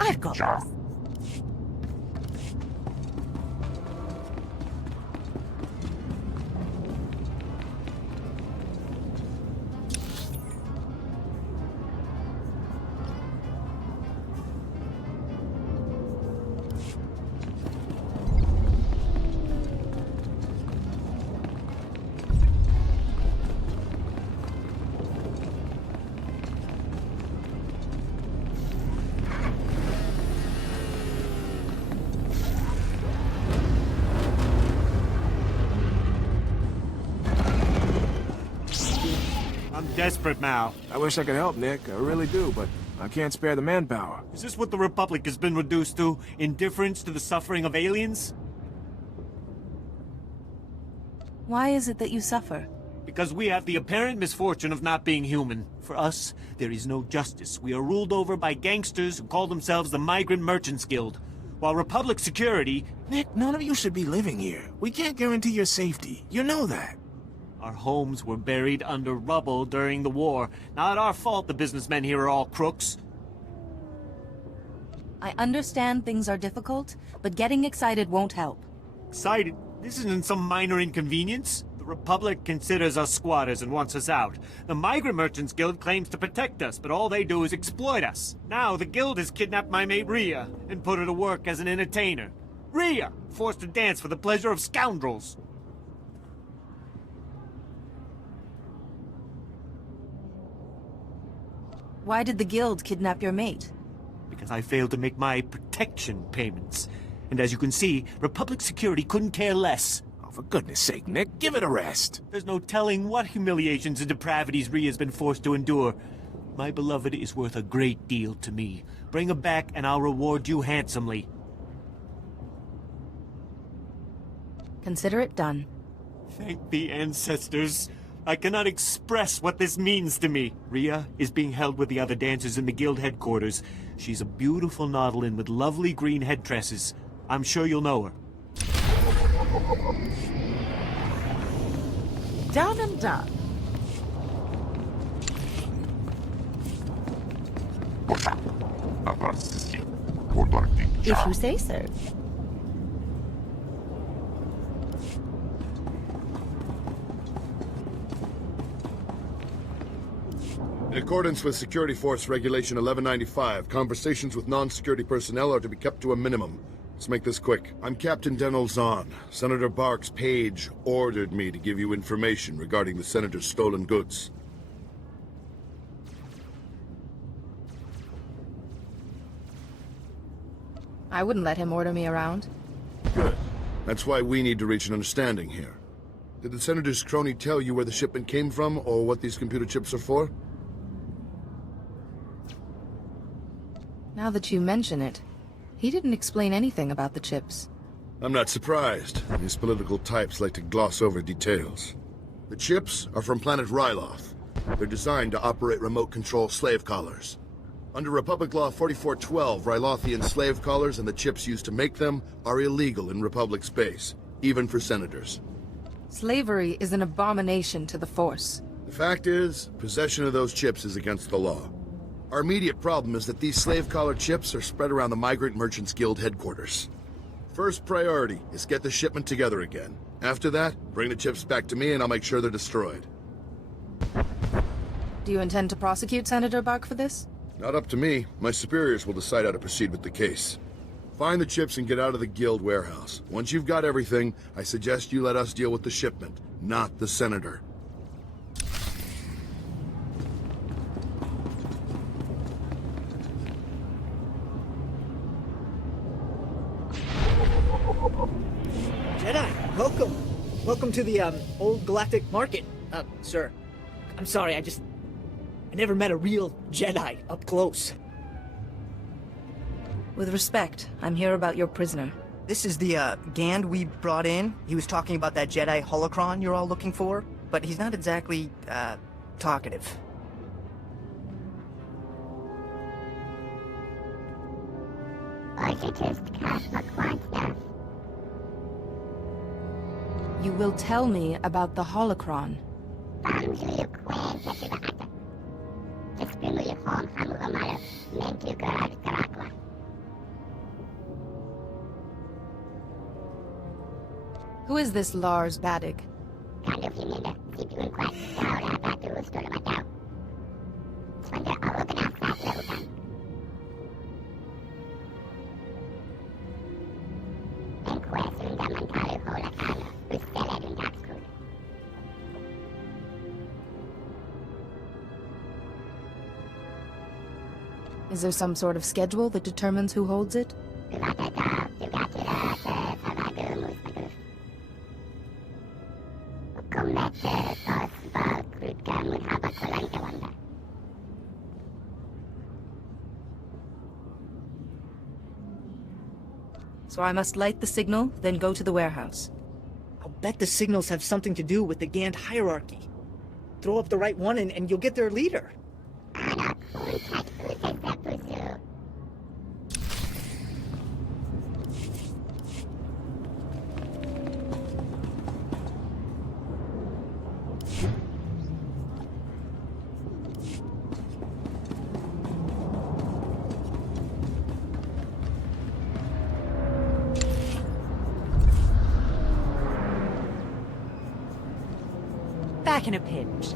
I've got this. Desperate, Mal. I wish I could help, Nick. I really do, but I can't spare the manpower. Is this what the Republic has been reduced to? Indifference to the suffering of aliens? Why is it that you suffer? Because we have the apparent misfortune of not being human. For us, there is no justice. We are ruled over by gangsters who call themselves the Migrant Merchants Guild. While Republic security... Nick, none of you should be living here. We can't guarantee your safety. You know that. Our homes were buried under rubble during the war. Not our fault the businessmen here are all crooks. I understand things are difficult, but getting excited won't help. Excited? This isn't some minor inconvenience. The Republic considers us squatters and wants us out. The Migrant Merchants Guild claims to protect us, but all they do is exploit us. Now the Guild has kidnapped my mate Rhea and put her to work as an entertainer. Rhea! Forced to dance for the pleasure of scoundrels. Why did the Guild kidnap your mate? Because I failed to make my protection payments. And as you can see, Republic security couldn't care less. Oh, for goodness sake, Nick, give it a rest. There's no telling what humiliations and depravities Rhea's been forced to endure. My beloved is worth a great deal to me. Bring her back and I'll reward you handsomely. Consider it done. Thank the ancestors. I cannot express what this means to me. Rhea is being held with the other dancers in the Guild headquarters. She's a beautiful Nautilin with lovely green head tresses. I'm sure you'll know her. Done and done. If you say so. In accordance with Security Force Regulation 1195, conversations with non-security personnel are to be kept to a minimum. Let's make this quick. I'm Captain Denel Zahn. Senator Bark's page ordered me to give you information regarding the Senator's stolen goods. I wouldn't let him order me around. Good. That's why we need to reach an understanding here. Did the Senator's crony tell you where the shipment came from, or what these computer chips are for? Now that you mention it, he didn't explain anything about the chips. I'm not surprised. These political types like to gloss over details. The chips are from planet Ryloth. They're designed to operate remote control slave collars. Under Republic Law 4412, Rylothian slave collars and the chips used to make them are illegal in Republic space, even for senators. Slavery is an abomination to the Force. The fact is, possession of those chips is against the law. Our immediate problem is that these slave collar chips are spread around the Migrant Merchants Guild headquarters. First priority is get the shipment together again. After that, bring the chips back to me and I'll make sure they're destroyed. Do you intend to prosecute Senator Bark for this? Not up to me. My superiors will decide how to proceed with the case. Find the chips and get out of the guild warehouse. Once you've got everything, I suggest you let us deal with the shipment, not the Senator. Jedi, welcome. Welcome to the, Old Galactic Market. Sir, I'm sorry, I never met a real Jedi up close. With respect, I'm here about your prisoner. This is the, Gand we brought in. He was talking about that Jedi holocron you're all looking for, but he's not exactly, talkative. You will tell me about the holocron. Who is this Lars Badig? Is there some sort of schedule that determines who holds it? So I must light the signal, then go to the warehouse. I'll bet the signals have something to do with the Gand hierarchy. Throw up the right one and you'll get their leader. Back in a pinch.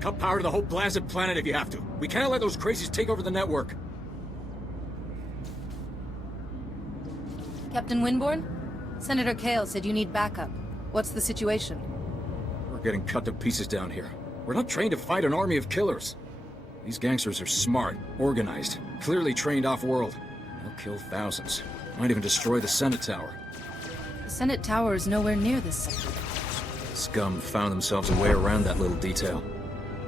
Cut power to the whole blasted planet if you have to. We can't let those crazies take over the network. Captain Winborn? Senator Kale said you need backup. What's the situation? We're getting cut to pieces down here. We're not trained to fight an army of killers. These gangsters are smart, organized, clearly trained off-world. They'll kill thousands. Might even destroy the Senate Tower. The Senate Tower is nowhere near this sector. Scum found themselves a way around that little detail.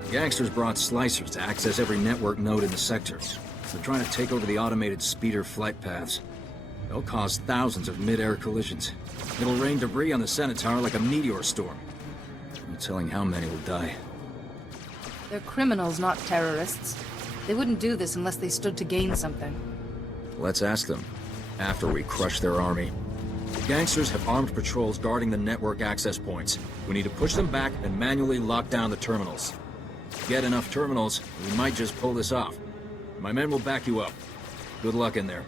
The gangsters brought slicers to access every network node in the sector. They're trying to take over the automated speeder flight paths. They'll cause thousands of mid-air collisions. It'll rain debris on the Senate Tower like a meteor storm. No telling how many will die. They're criminals, not terrorists. They wouldn't do this unless they stood to gain something. Let's ask them, after we crush their army. The gangsters have armed patrols guarding the network access points. We need to push them back and manually lock down the terminals. Get enough terminals, we might just pull this off. My men will back you up. Good luck in there.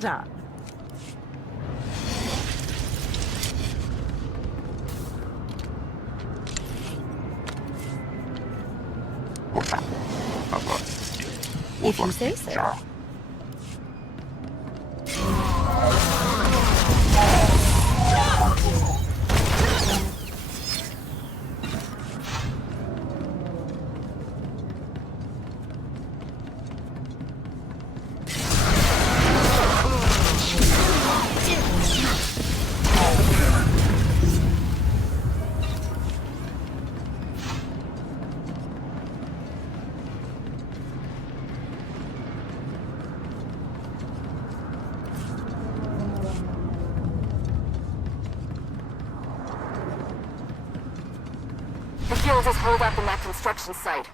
and done. If you say so. The guild is holed up in that construction site.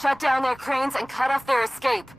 Shut down their cranes and cut off their escape.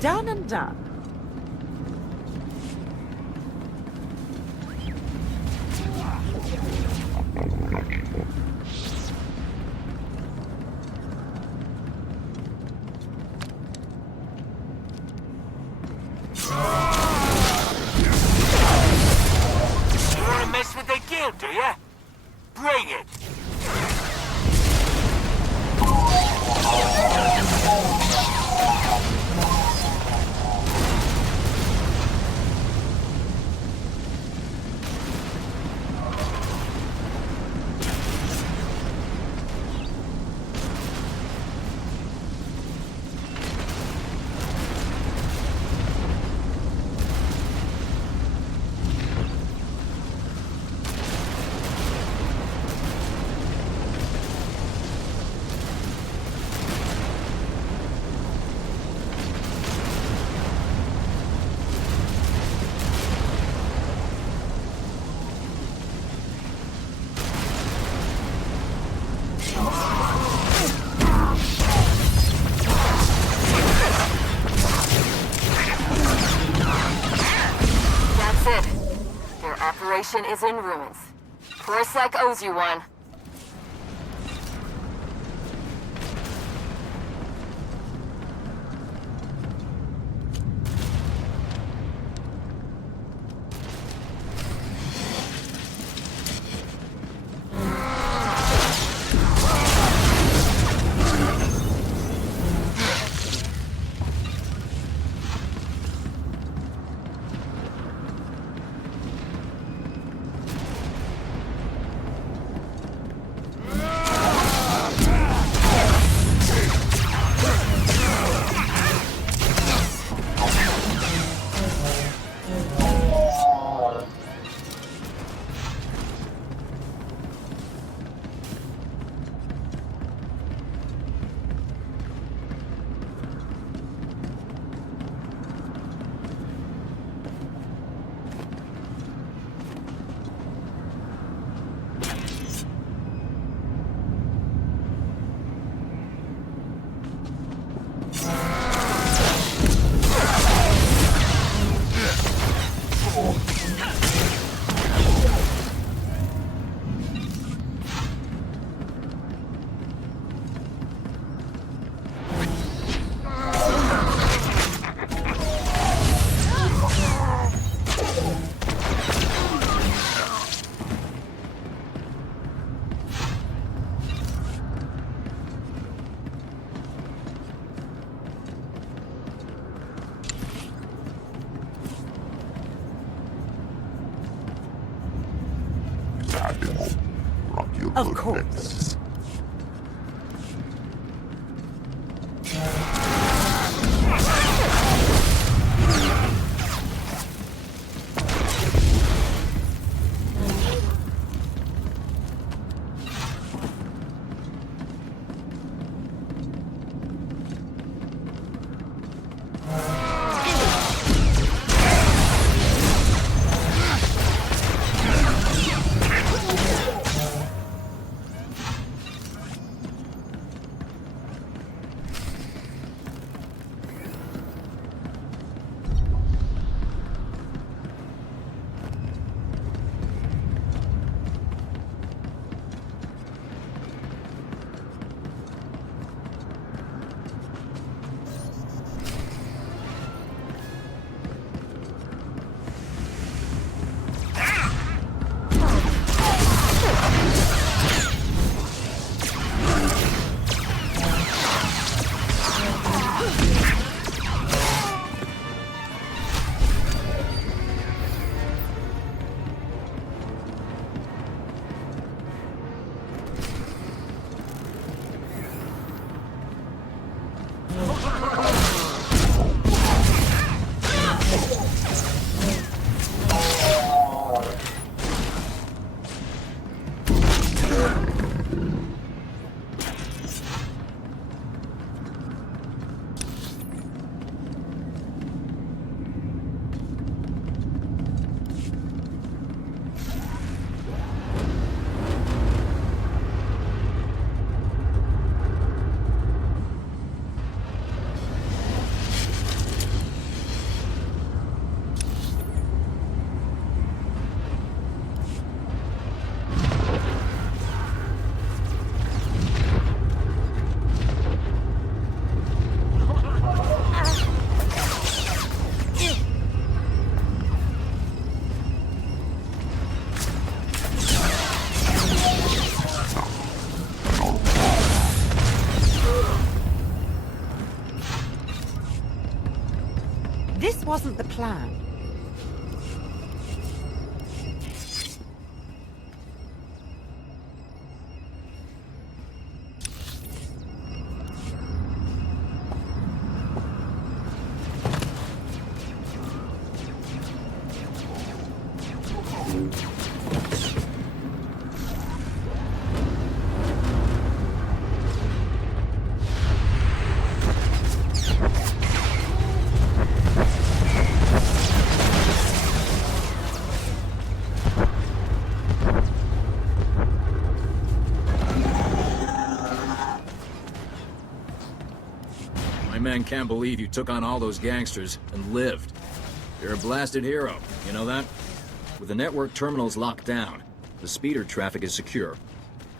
Done and done. You wanna mess with the guild, do ya? Bring it! Operation is in ruins. Prologue owes you one. Of course. This wasn't the plan. My men can't believe you took on all those gangsters and lived. You're a blasted hero, you know that? With the network terminals locked down, the speeder traffic is secure.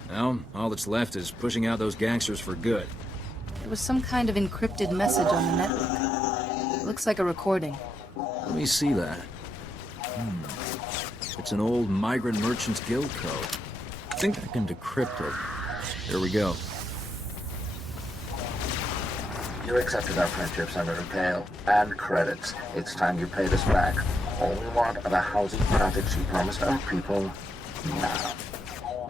Now, all that's left is pushing out those gangsters for good. There was some kind of encrypted message on the network. It looks like a recording. Let me see that. It's an old Migrant Merchants Guild code. I think I can decrypt it. Here we go. You accepted our friendship, Senator Kale, and credits. It's time you paid us back. All we want are the housing projects you promised our people now.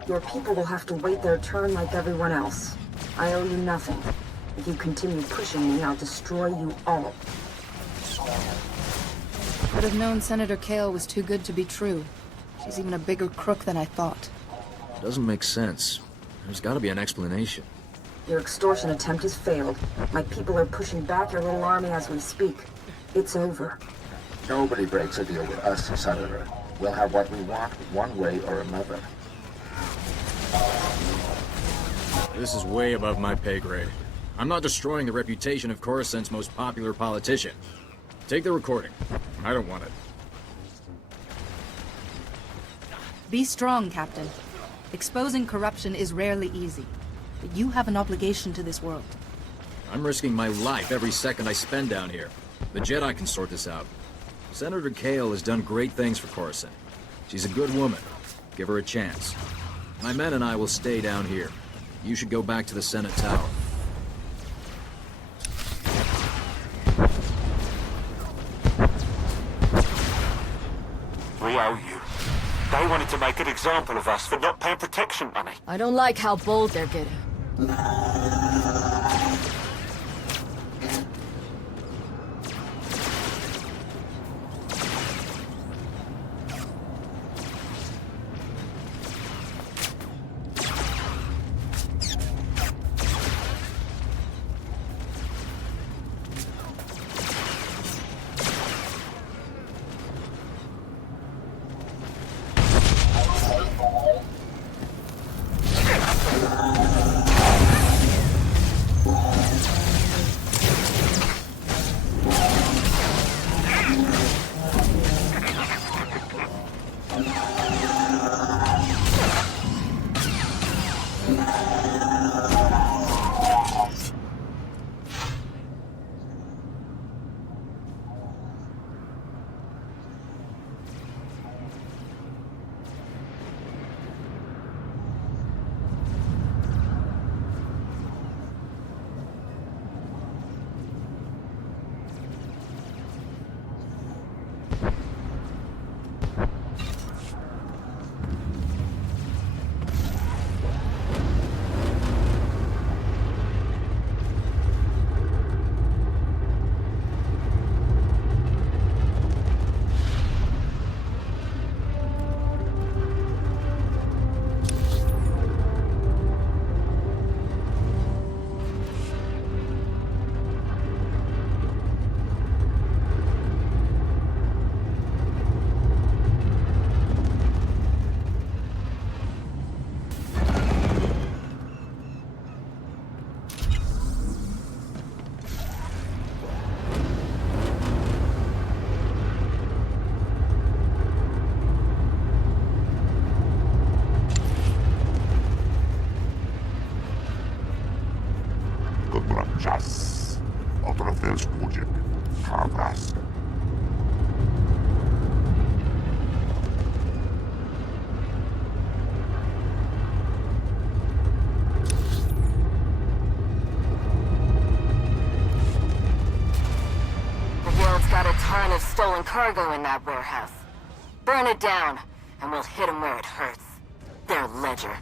Your people will have to wait their turn like everyone else. I owe you nothing. If you continue pushing me, I'll destroy you all. Could have known Senator Kale was too good to be true. She's even a bigger crook than I thought. Doesn't make sense. There's gotta be an explanation. Your extortion attempt has failed. My people are pushing back your little army as we speak. It's over. Nobody breaks a deal with us, Senator. We'll have what we want one way or another. This is way above my pay grade. I'm not destroying the reputation of Coruscant's most popular politician. Take the recording. I don't want it. Be strong, Captain. Exposing corruption is rarely easy. But you have an obligation to this world. I'm risking my life every second I spend down here. The Jedi can sort this out. Senator Kale has done great things for Coruscant. She's a good woman. Give her a chance. My men and I will stay down here. You should go back to the Senate Tower. We owe you. They wanted to make an example of us for not paying protection money. I don't like how bold they're getting. Czas. Otrofel spółdziek. Harvest. The Guild's got a ton of stolen cargo in that warehouse. Burn it down, and we'll hit them where it hurts. Their ledger.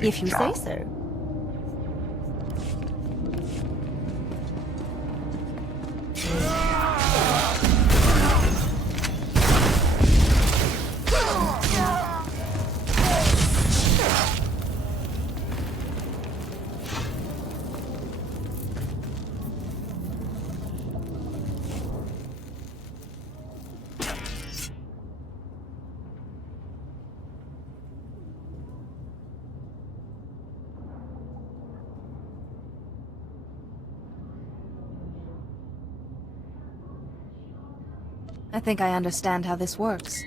If you say so. I think I understand how this works.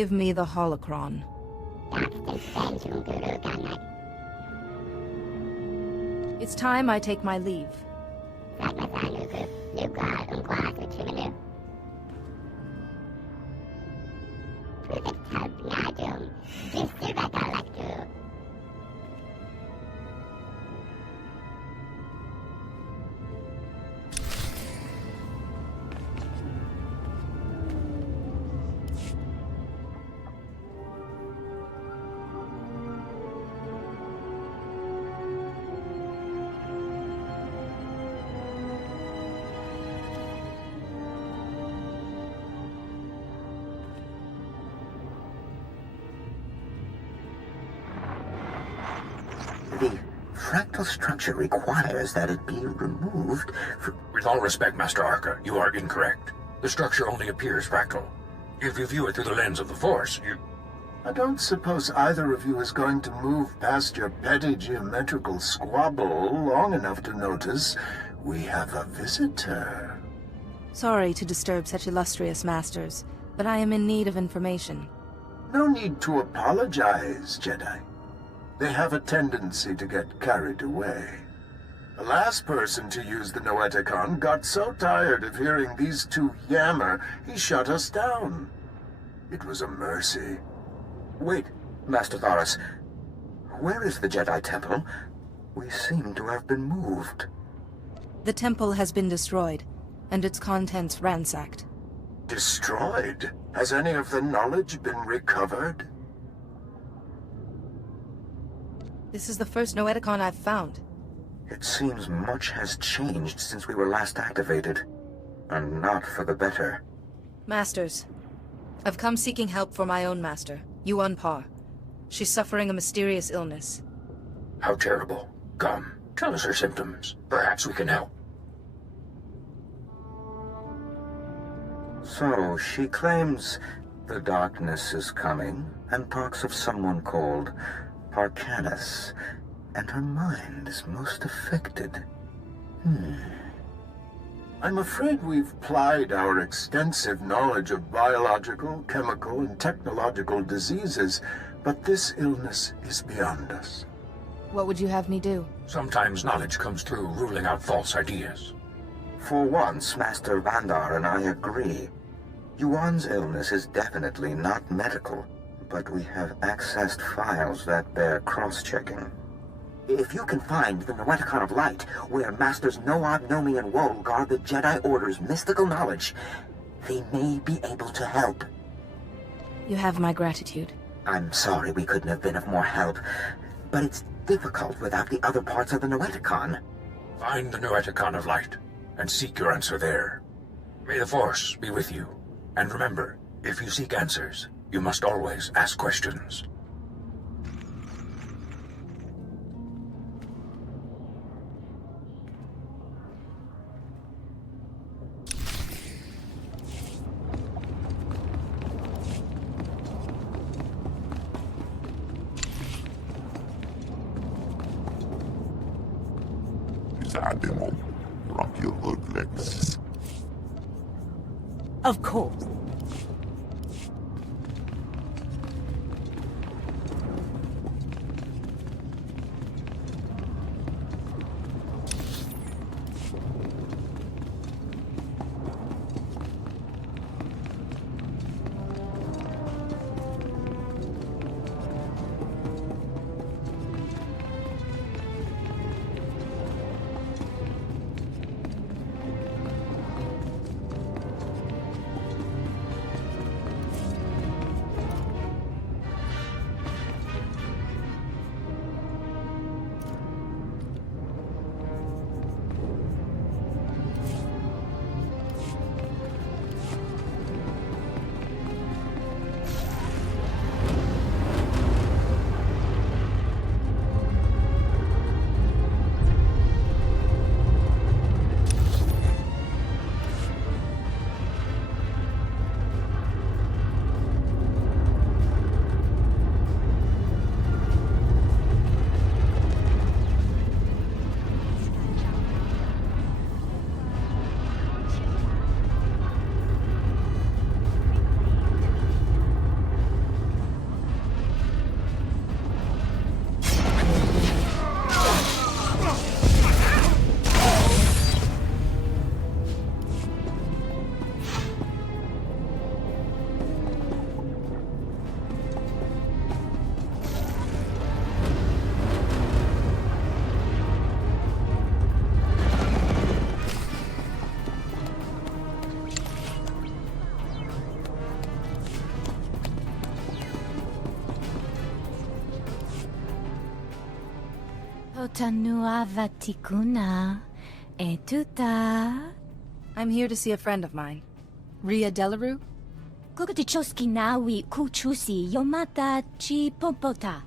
Give me the holocron. It's time I take my leave. The fractal structure requires that it be removed for... With all respect, Master Arca, you are incorrect. The structure only appears fractal. If you view it through the lens of the Force, you... I don't suppose either of you is going to move past your petty geometrical squabble long enough to notice we have a visitor. Sorry to disturb such illustrious masters, but I am in need of information. No need to apologize, Jedi. They have a tendency to get carried away. The last person to use the Noeticon got so tired of hearing these two yammer, he shut us down. It was a mercy. Wait, Master Thoris. Where is the Jedi Temple? We seem to have been moved. The temple has been destroyed, and its contents ransacked. Destroyed? Has any of the knowledge been recovered? This is the first Noeticon I've found. It seems much has changed since we were last activated. And not for the better. Masters, I've come seeking help for my own master, Yuan Pa. She's suffering a mysterious illness. How terrible. Come, tell us her symptoms. Perhaps we can help. So, she claims the darkness is coming, and talks of someone called Parcanus, and her mind is most affected. I'm afraid we've plied our extensive knowledge of biological, chemical, and technological diseases, but this illness is beyond us. What would you have me do? Sometimes knowledge comes through ruling out false ideas. For once, Master Vandar and I agree. Yuan's illness is definitely not medical, but we have accessed files that bear cross-checking. If you can find the Noeticon of Light, where Masters Noab, Nomi, and Woe guard the Jedi Order's mystical knowledge, they may be able to help. You have my gratitude. I'm sorry we couldn't have been of more help, but it's difficult without the other parts of the Noeticon. Find the Noeticon of Light, and seek your answer there. May the Force be with you. And remember, if you seek answers, you must always ask questions. Of course. Potanua vatikuna etuta. I'm here to see a friend of mine. Ria Delarue? Kukutichoski nawi kuchusi yomata chi popota.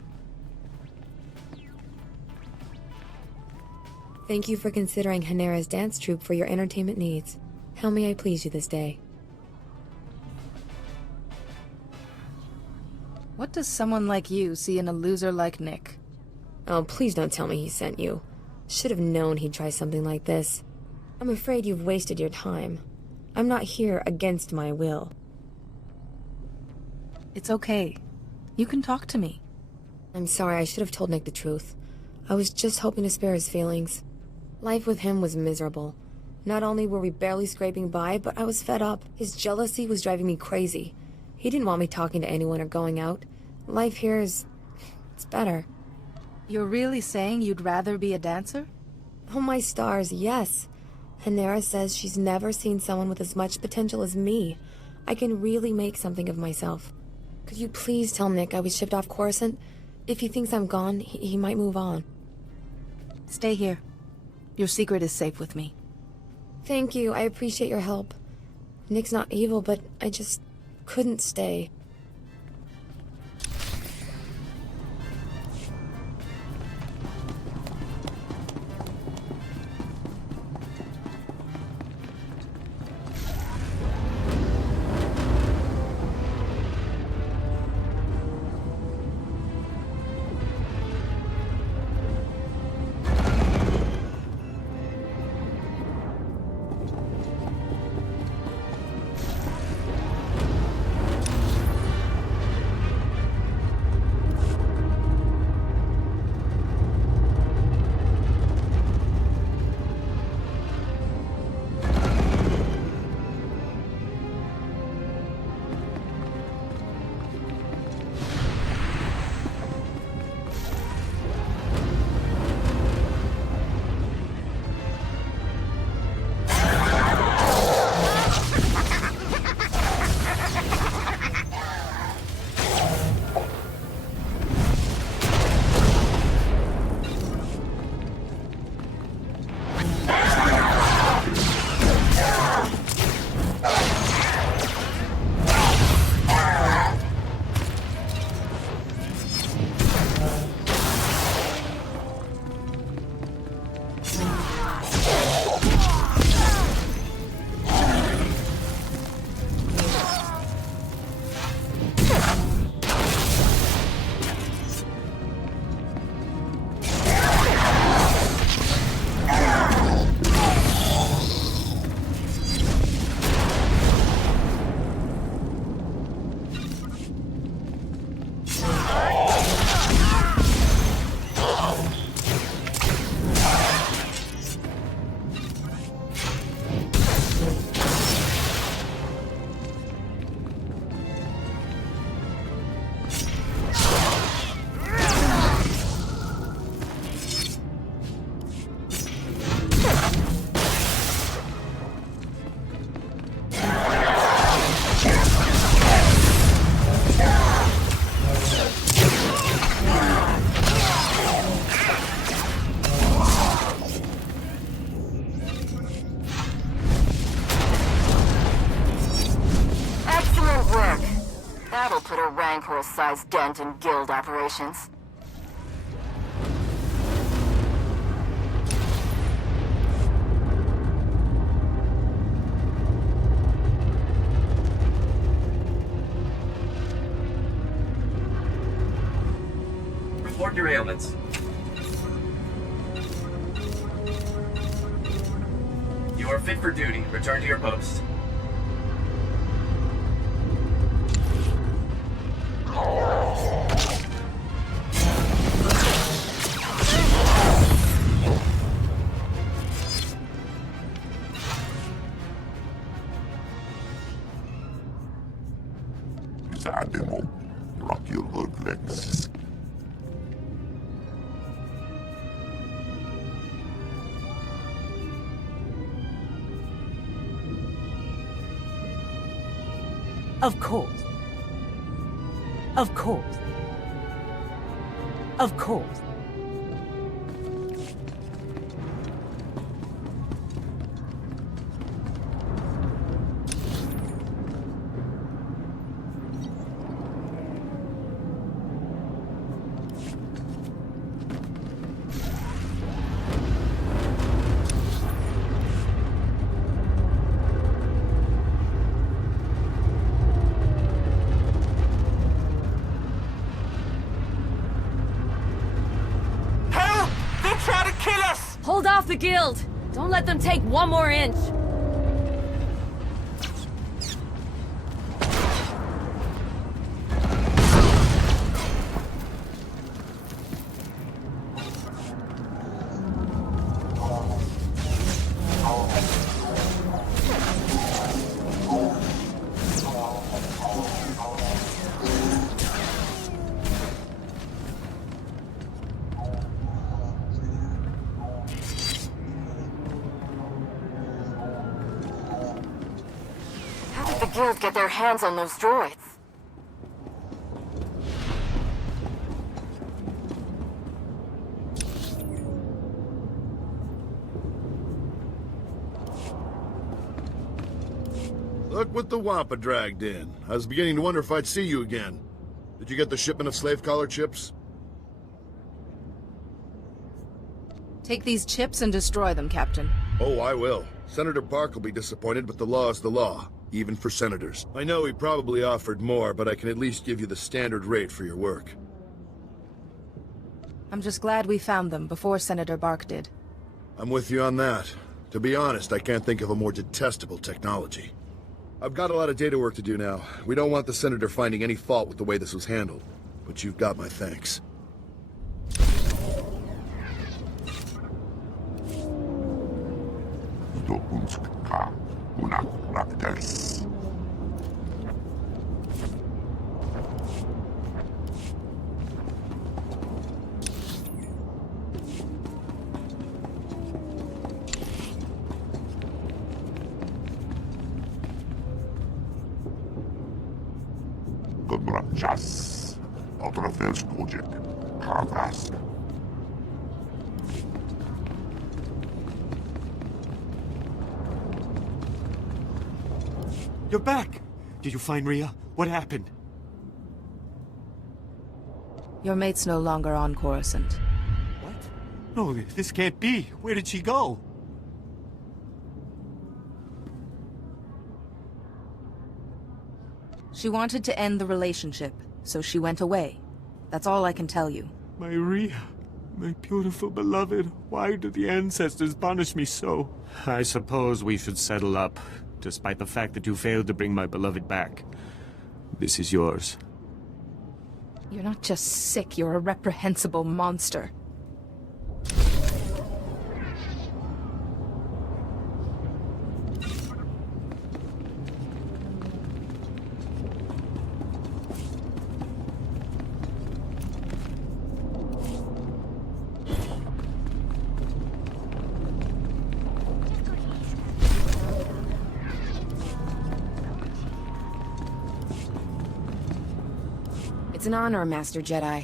Thank you for considering Hanera's dance troupe for your entertainment needs. How may I please you this day? What does someone like you see in a loser like Nick? Oh, please don't tell me he sent you. Should have known he'd try something like this. I'm afraid you've wasted your time. I'm not here against my will. It's okay. You can talk to me. I'm sorry, I should have told Nick the truth. I was just hoping to spare his feelings. Life with him was miserable. Not only were we barely scraping by, but I was fed up. His jealousy was driving me crazy. He didn't want me talking to anyone or going out. Life here is... it's better. You're really saying you'd rather be a dancer? Oh my stars, yes. Hanera says she's never seen someone with as much potential as me. I can really make something of myself. Could you please tell Nick I was shipped off Coruscant? If he thinks I'm gone, he might move on. Stay here. Your secret is safe with me. Thank you, I appreciate your help. Nick's not evil, but I just couldn't stay. Rancor-sized dent in guild operations. Report your ailments. You are fit for duty. Return to your post. Of course. Of course. Of course. Hold off the guild! Don't let them take one more inch! The guild get their hands on those droids. Look what the Wampa dragged in. I was beginning to wonder if I'd see you again. Did you get the shipment of slave collar chips? Take these chips and destroy them, Captain. Oh, I will. Senator Bark will be disappointed, but the law is the law, even for senators. I know he probably offered more, but I can at least give you the standard rate for your work. I'm just glad we found them before Senator Bark did. I'm with you on that. To be honest, I can't think of a more detestable technology. I've got a lot of data work to do now. We don't want the Senator finding any fault with the way this was handled, but you've got my thanks. Just otra vez project. Harvest. You're back! Did you find Rhea? What happened? Your mate's no longer on Coruscant. What? No, this can't be. Where did she go? She wanted to end the relationship, so she went away. That's all I can tell you. My Rhea, my beautiful beloved, why did the ancestors punish me so? I suppose we should settle up, despite the fact that you failed to bring my beloved back. This is yours. You're not just sick, you're a reprehensible monster. It's an honor, Master Jedi.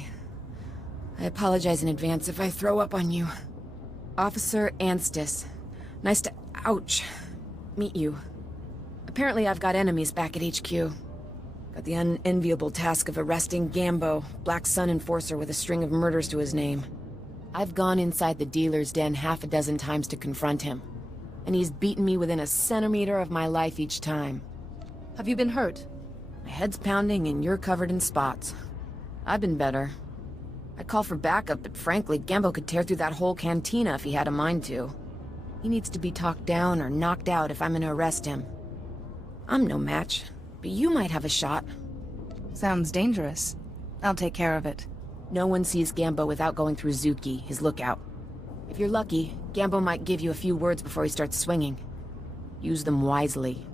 I apologize in advance if I throw up on you. Officer Anstis. Nice to... ouch. Meet you. Apparently I've got enemies back at HQ. Got the unenviable task of arresting Gambo, Black Sun enforcer with a string of murders to his name. I've gone inside the dealer's den half a dozen times to confront him. And he's beaten me within a centimeter of my life each time. Have you been hurt? My head's pounding and you're covered in spots. I've been better. I'd call for backup, but frankly, Gambo could tear through that whole cantina if he had a mind to. He needs to be talked down or knocked out if I'm gonna arrest him. I'm no match, but you might have a shot. Sounds dangerous. I'll take care of it. No one sees Gambo without going through Zuki, his lookout. If you're lucky, Gambo might give you a few words before he starts swinging. Use them wisely.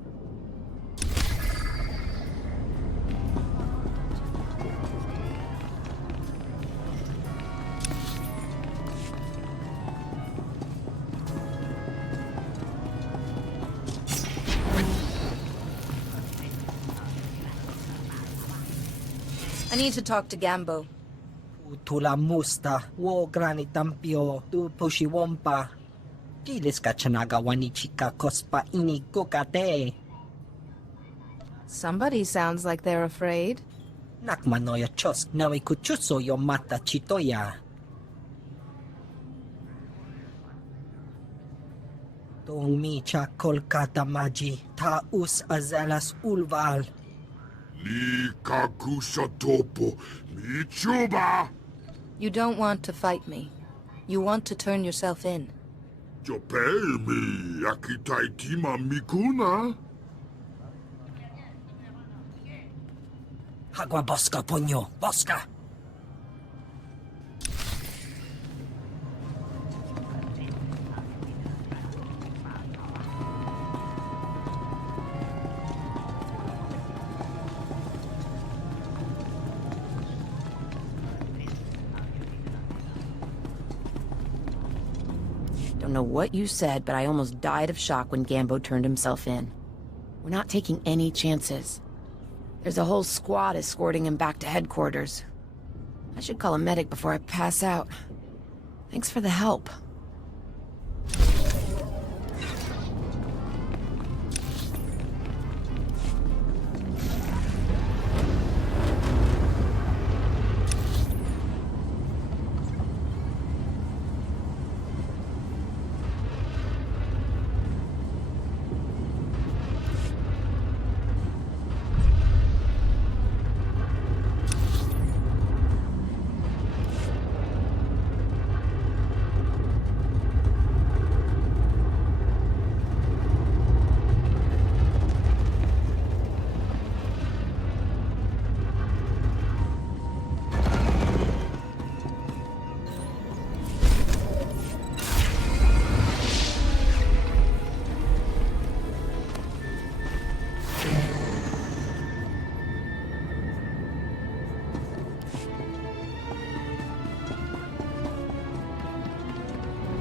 I need to talk to Gambo. Tula musta, wo granitampio, tu pushiwompa. Gilis ka chanaga wanichika kospa ini kokate. Somebody sounds like they're afraid. Nakmanoya chos nawe kuchuso yo mata chitoya. Tong micha Kolkata maji, ta us azalas ulval. You don't want to fight me. You want to turn yourself in. Jopei mi akitaitima mikuna. Hagwa Bosca Punyo, Bosca! Don't know what you said, but I almost died of shock when Gambo turned himself in. We're not taking any chances. There's a whole squad escorting him back to headquarters. I should call a medic before I pass out. Thanks for the help.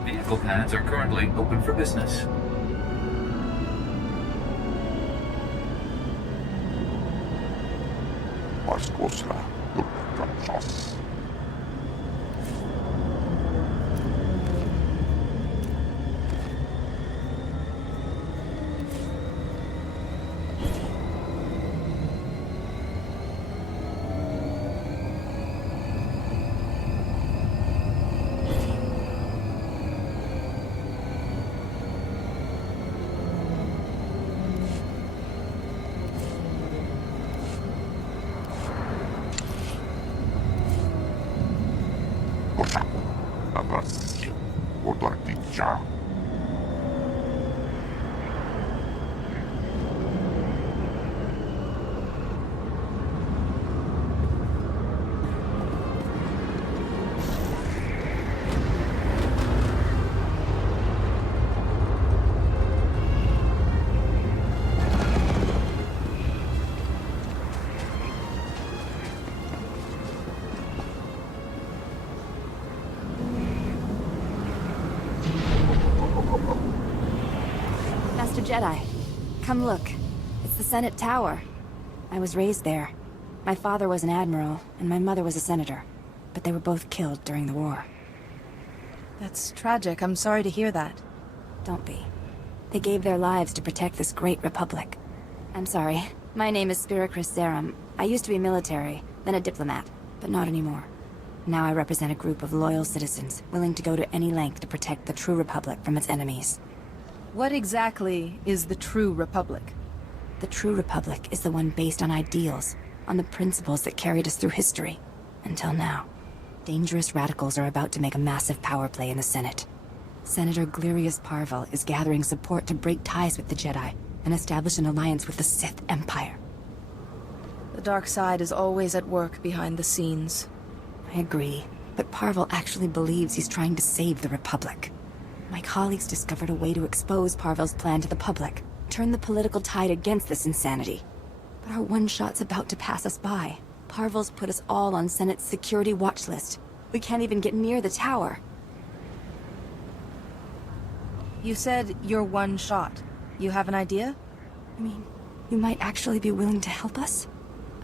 Vehicle pads are currently open for business. Master Jedi, come look. It's the Senate Tower. I was raised there. My father was an admiral, and my mother was a senator. But they were both killed during the war. That's tragic. I'm sorry to hear that. Don't be. They gave their lives to protect this great republic. I'm sorry. My name is Spiracris Zerum. I used to be military, then a diplomat, but not anymore. Now I represent a group of loyal citizens, willing to go to any length to protect the true republic from its enemies. What exactly is the true republic? The true republic is the one based on ideals, on the principles that carried us through history. Until now. Dangerous radicals are about to make a massive power play in the Senate. Senator Glirius Parvel is gathering support to break ties with the Jedi and establish an alliance with the Sith Empire. The dark side is always at work behind the scenes. I agree, but Parvel actually believes he's trying to save the Republic. My colleagues discovered a way to expose Parvel's plan to the public, turn the political tide against this insanity. But our one-shot's about to pass us by. Parvel's put us all on Senate's security watch list. We can't even get near the tower. You said you're one shot. You have an idea? I mean, you might actually be willing to help us?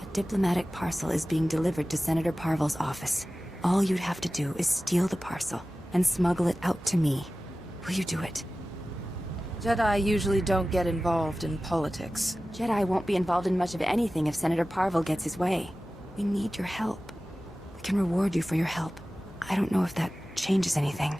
A diplomatic parcel is being delivered to Senator Parvel's office. All you'd have to do is steal the parcel and smuggle it out to me. Will you do it? Jedi usually don't get involved in politics. Jedi won't be involved in much of anything if Senator Parvel gets his way. We need your help. We can reward you for your help. I don't know if that changes anything.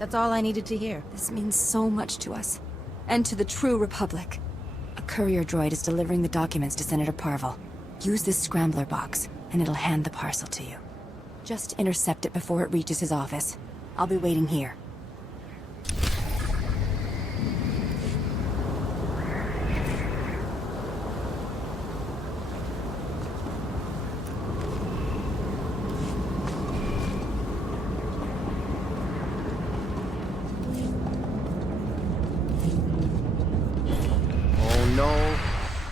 That's all I needed to hear. This means so much to us. And to the true Republic. A courier droid is delivering the documents to Senator Parvel. Use this scrambler box, and it'll hand the parcel to you. Just intercept it before it reaches his office. I'll be waiting here.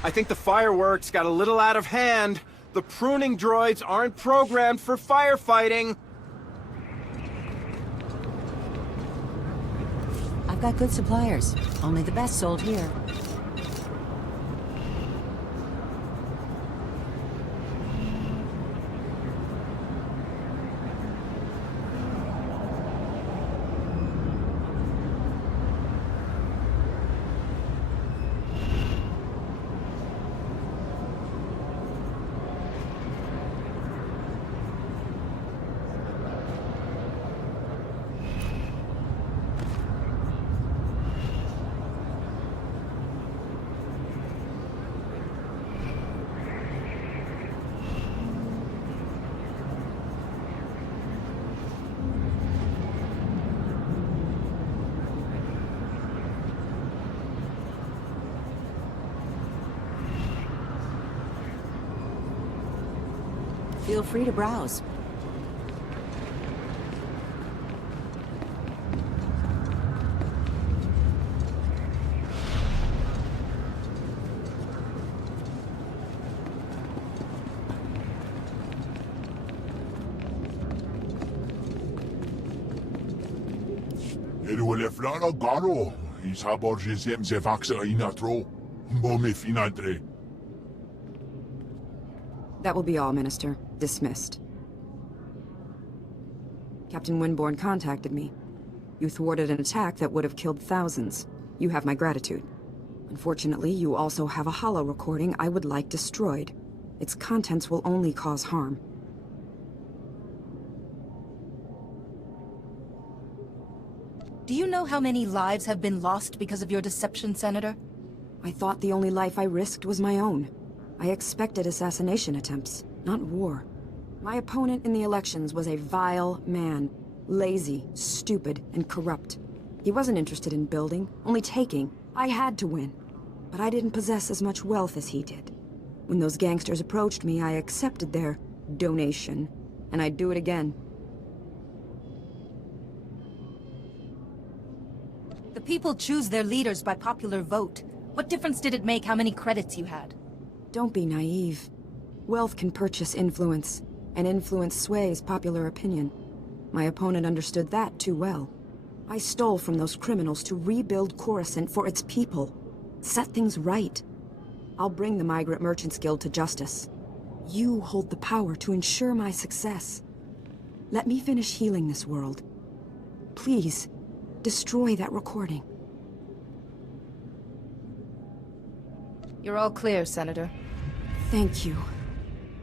I think the fireworks got a little out of hand. The pruning droids aren't programmed for firefighting. I've got good suppliers. Only the best sold here. Feel free to browse. Ele flana garo. Isabor jesem ze vaxa inatro. Bome finadre. That will be all, Minister. Dismissed. Captain Winborn contacted me. You thwarted an attack that would have killed thousands. You have my gratitude. Unfortunately, you also have a holo recording I would like destroyed. Its contents will only cause harm. Do you know how many lives have been lost because of your deception, Senator? I thought the only life I risked was my own. I expected assassination attempts, not war. My opponent in the elections was a vile man. Lazy, stupid, and corrupt. He wasn't interested in building, only taking. I had to win. But I didn't possess as much wealth as he did. When those gangsters approached me, I accepted their donation. And I'd do it again. The people choose their leaders by popular vote. What difference did it make how many credits you had? Don't be naive. Wealth can purchase influence, and influence sways popular opinion. My opponent understood that too well. I stole from those criminals to rebuild Coruscant for its people. Set things right. I'll bring the Migrant Merchants Guild to justice. You hold the power to ensure my success. Let me finish healing this world. Please, destroy that recording. You're all clear, Senator. Thank you.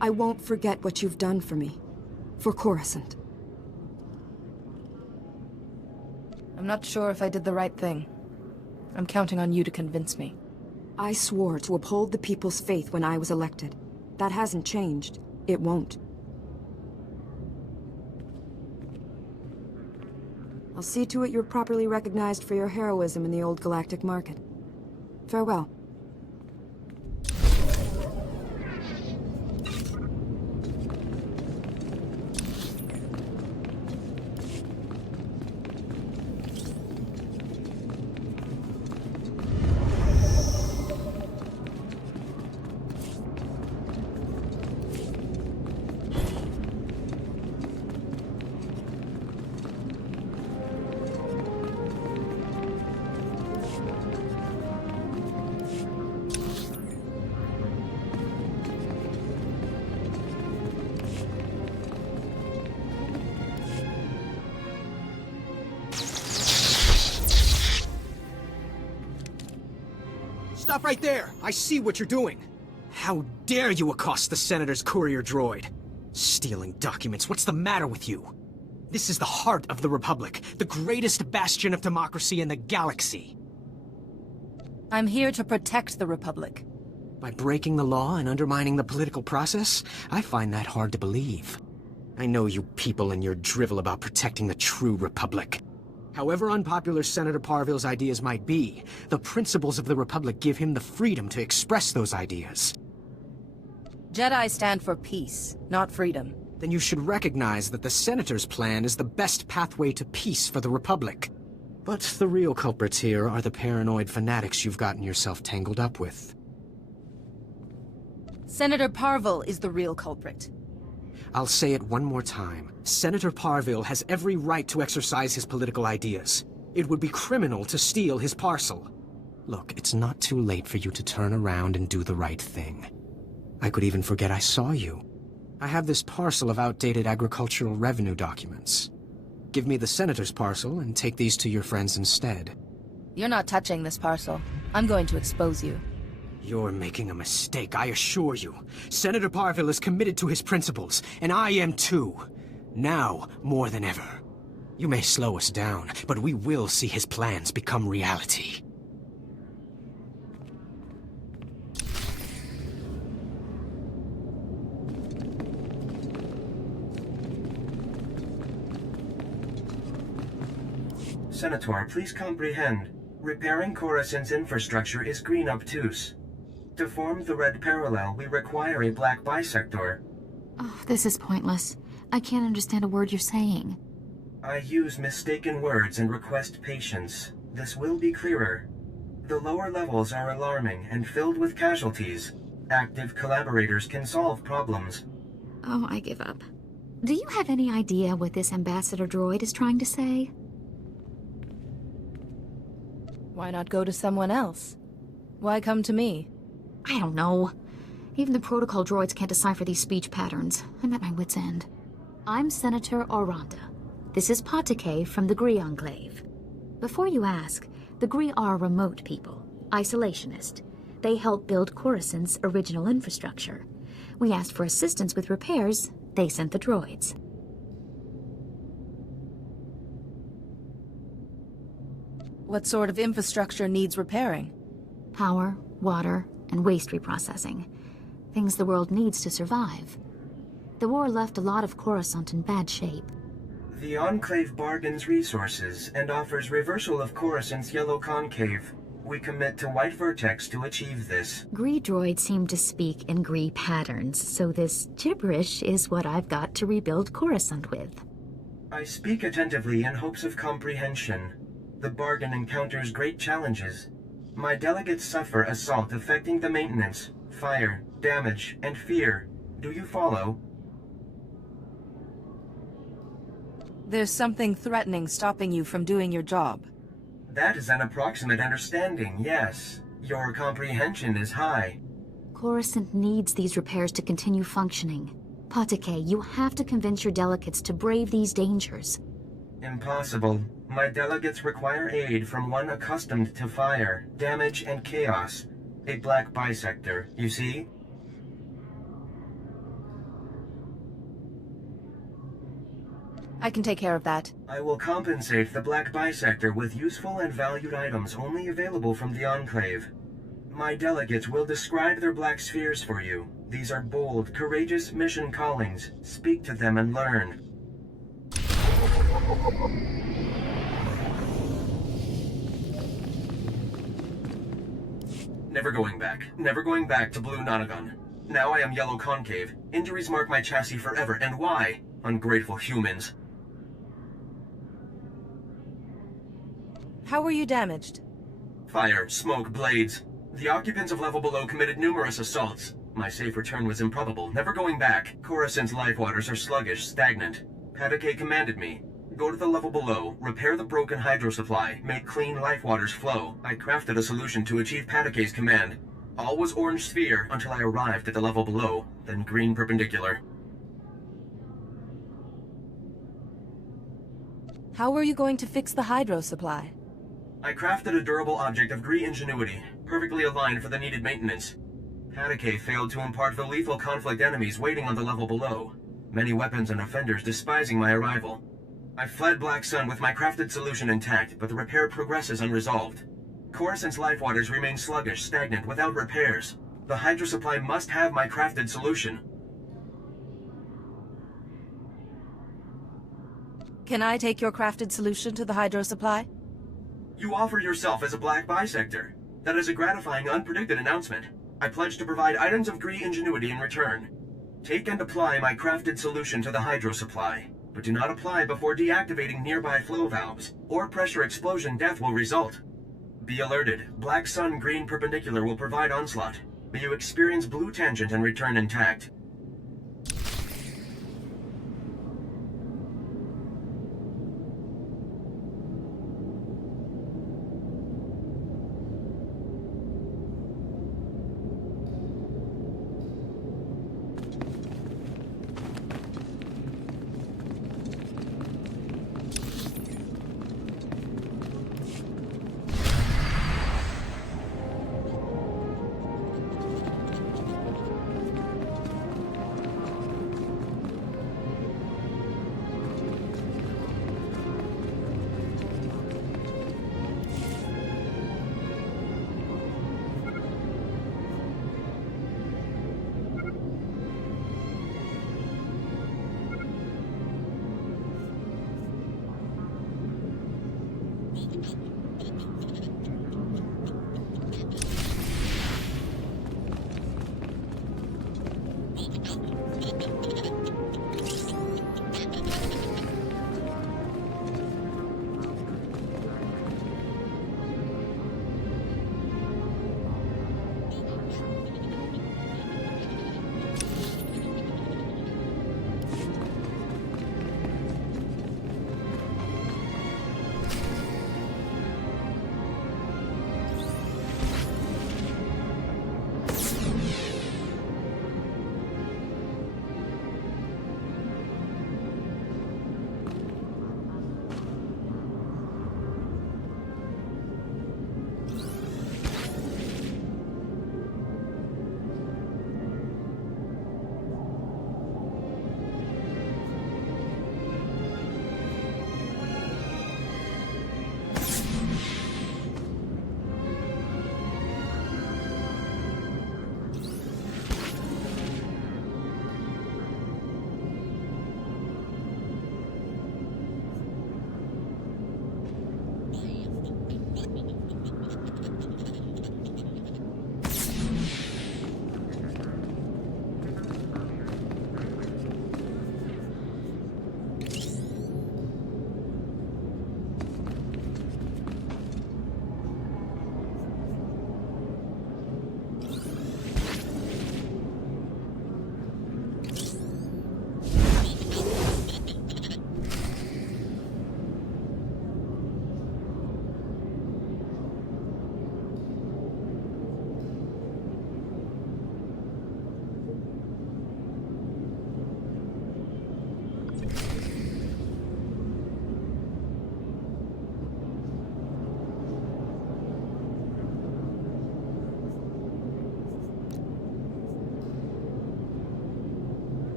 I won't forget what you've done for me. For Coruscant. I'm not sure if I did the right thing. I'm counting on you to convince me. I swore to uphold the people's faith when I was elected. That hasn't changed. It won't. I'll see to it you're properly recognized for your heroism in the old galactic market. Farewell. Stop right there! I see what you're doing! How dare you accost the Senator's courier droid? Stealing documents, what's the matter with you? This is the heart of the Republic, the greatest bastion of democracy in the galaxy. I'm here to protect the Republic. By breaking the law and undermining the political process? I find that hard to believe. I know you people and your drivel about protecting the true Republic. However unpopular Senator Parville's ideas might be, the principles of the Republic give him the freedom to express those ideas. Jedi stand for peace, not freedom. Then you should recognize that the Senator's plan is the best pathway to peace for the Republic. But the real culprits here are the paranoid fanatics you've gotten yourself tangled up with. Senator Parville is the real culprit. I'll say it one more time. Senator Parville has every right to exercise his political ideas. It would be criminal to steal his parcel. Look, it's not too late for you to turn around and do the right thing. I could even forget I saw you. I have this parcel of outdated agricultural revenue documents. Give me the Senator's parcel and take these to your friends instead. You're not touching this parcel. I'm going to expose you. You're making a mistake, I assure you. Senator Parville is committed to his principles, and I am too. Now, more than ever. You may slow us down, but we will see his plans become reality. Senator, please comprehend. Repairing Coruscant's infrastructure is green obtuse. To form the red parallel, we require a black bisector. Oh, this is pointless. I can't understand a word you're saying. I use mistaken words and request patience. This will be clearer. The lower levels are alarming and filled with casualties. Active collaborators can solve problems. Oh, I give up. Do you have any idea what this ambassador droid is trying to say? Why not go to someone else? Why come to me? I don't know. Even the protocol droids can't decipher these speech patterns. I'm at my wit's end. I'm Senator Oranda. This is Patake from the Gree Enclave. Before you ask, the Gree are remote people, isolationist. They help build Coruscant's original infrastructure. We asked for assistance with repairs, they sent the droids. What sort of infrastructure needs repairing? Power, water, and waste reprocessing. Things the world needs to survive. The war left a lot of Coruscant in bad shape. The Enclave bargains resources and offers reversal of Coruscant's yellow concave. We commit to White Vertex to achieve this. Gree droids seem to speak in Gree patterns, so this gibberish is what I've got to rebuild Coruscant with. I speak attentively in hopes of comprehension. The bargain encounters great challenges. My delegates suffer assault affecting the maintenance, fire, damage, and fear. Do you follow? There's something threatening stopping you from doing your job. That is an approximate understanding, yes. Your comprehension is high. Coruscant needs these repairs to continue functioning. Patake, you have to convince your delegates to brave these dangers. Impossible. My delegates require aid from one accustomed to fire, damage, and chaos. A black bisector, you see? I can take care of that. I will compensate the black bisector with useful and valued items only available from the Enclave. My delegates will describe their black spheres for you. These are bold, courageous mission callings. Speak to them and learn. Never going back. Never going back to Blue Nonagon. Now I am Yellow Concave. Injuries mark my chassis forever, and why? Ungrateful humans. How were you damaged? Fire, smoke, blades. The occupants of level below committed numerous assaults. My safe return was improbable, never going back. Coruscant's life waters are sluggish, stagnant. Patake commanded me. Go to the level below, repair the broken hydro supply, make clean life waters flow. I crafted a solution to achieve Patake's command. All was orange sphere until I arrived at the level below, then green perpendicular. How were you going to fix the hydro supply? I crafted a durable object of Gree ingenuity, perfectly aligned for the needed maintenance. Patake failed to impart the lethal conflict enemies waiting on the level below. Many weapons and offenders despising my arrival. I fled Black Sun with my crafted solution intact, but the repair progresses unresolved. Coruscant's life waters remain sluggish, stagnant, without repairs. The Hydra supply must have my crafted solution. Can I take your crafted solution to the hydro supply? You offer yourself as a black bisector. That is a gratifying, unpredicted announcement. I pledge to provide items of Gree ingenuity in return. Take and apply my crafted solution to the hydro supply, but do not apply before deactivating nearby flow valves, or pressure explosion death will result. Be alerted. Black Sun Green Perpendicular will provide onslaught. May you experience blue tangent and return intact.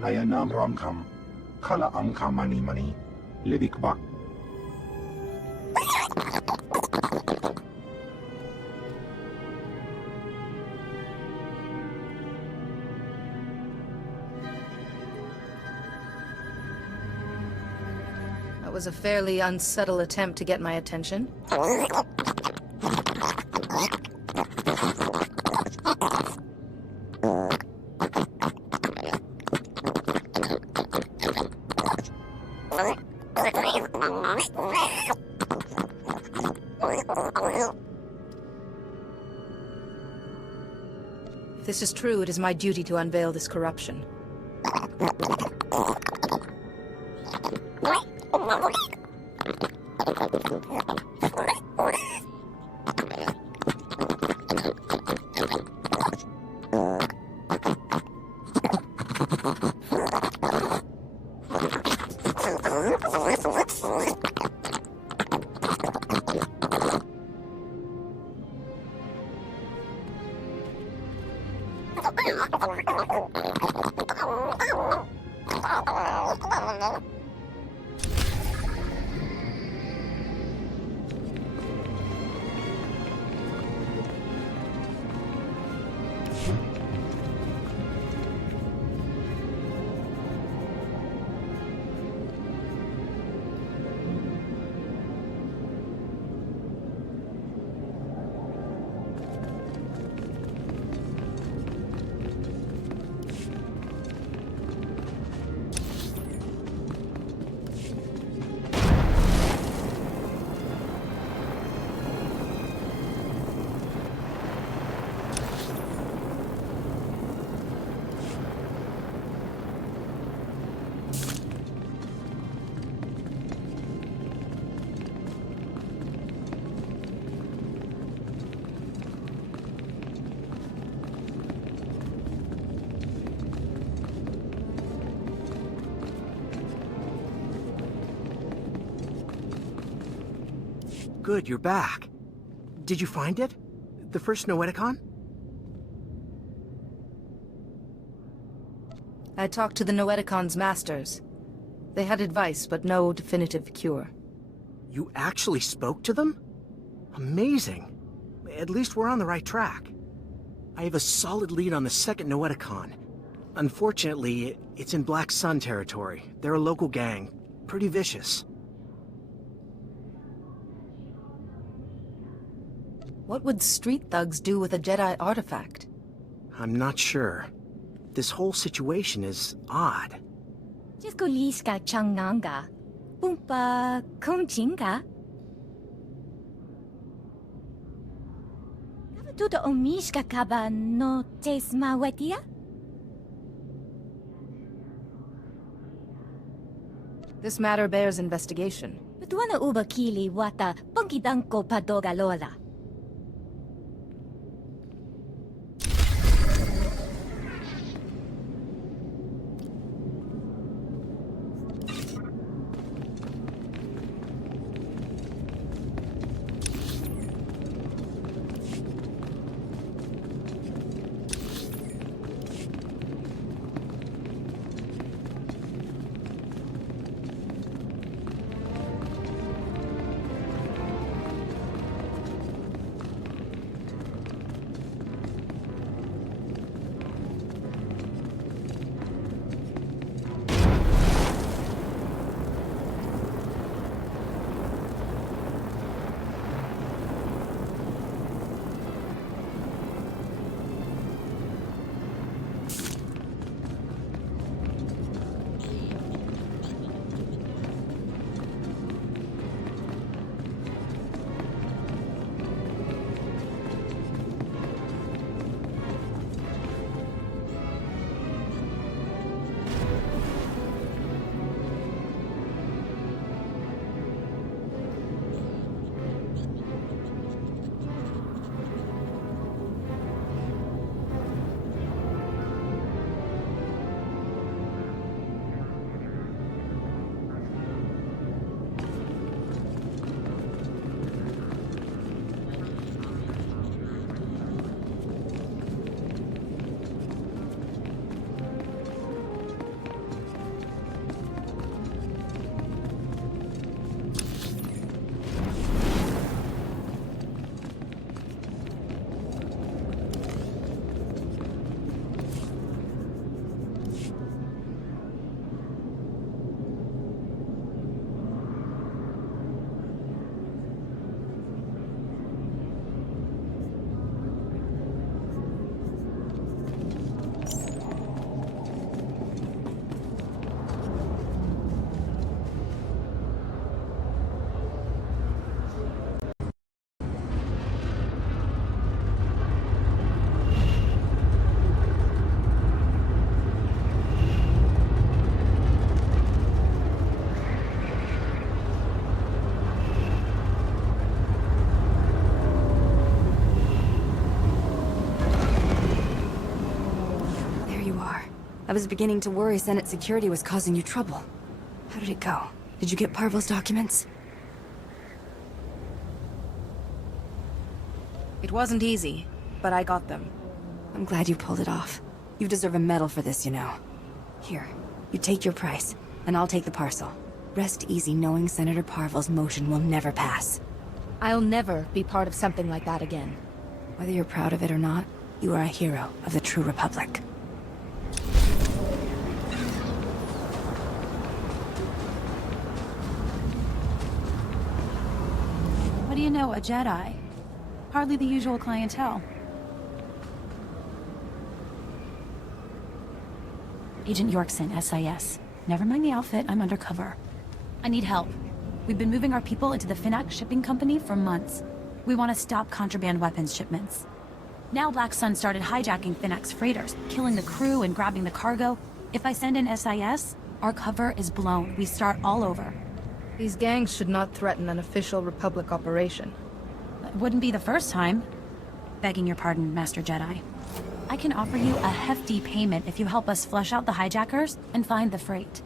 Nayanam Ramkam, Kala Amka Mani Mani, Libik Bak. That was a fairly unsubtle attempt to get my attention. If this is true, it is my duty to unveil this corruption. Good, you're back. Did you find it? The first Noeticon? I talked to the Noeticon's masters. They had advice, but no definitive cure. You actually spoke to them? Amazing. At least we're on the right track. I have a solid lead on the second Noeticon. Unfortunately, it's in Black Sun territory. They're a local gang. Pretty vicious. What would street thugs do with a Jedi artifact? I'm not sure. This whole situation is odd. Jiskoliska changnanga. Pumpa kumchinga. Navatuto omishka kaba no tesma wetia? This matter bears investigation. Betuana uba kili wata punkidanko padogalola. was beginning to worry Senate security was causing you trouble. How did it go? Did you get Parville's documents? It wasn't easy, but I got them. I'm glad you pulled it off. You deserve a medal for this, you know. Here, you take your price, and I'll take the parcel. Rest easy knowing Senator Parville's motion will never pass. I'll never be part of something like that again. Whether you're proud of it or not, you are a hero of the true Republic. What do you know, a Jedi? Hardly the usual clientele. Agent Yorkson, SIS. Never mind the outfit, I'm undercover. I need help. We've been moving our people into the Finnac shipping company for months. We want to stop contraband weapons shipments. Now Black Sun started hijacking Finnac's freighters, killing the crew and grabbing the cargo. If I send in SIS, our cover is blown. We start all over. These gangs should not threaten an official Republic operation. It wouldn't be the first time. Begging your pardon, Master Jedi. I can offer you a hefty payment if you help us flush out the hijackers and find the freight.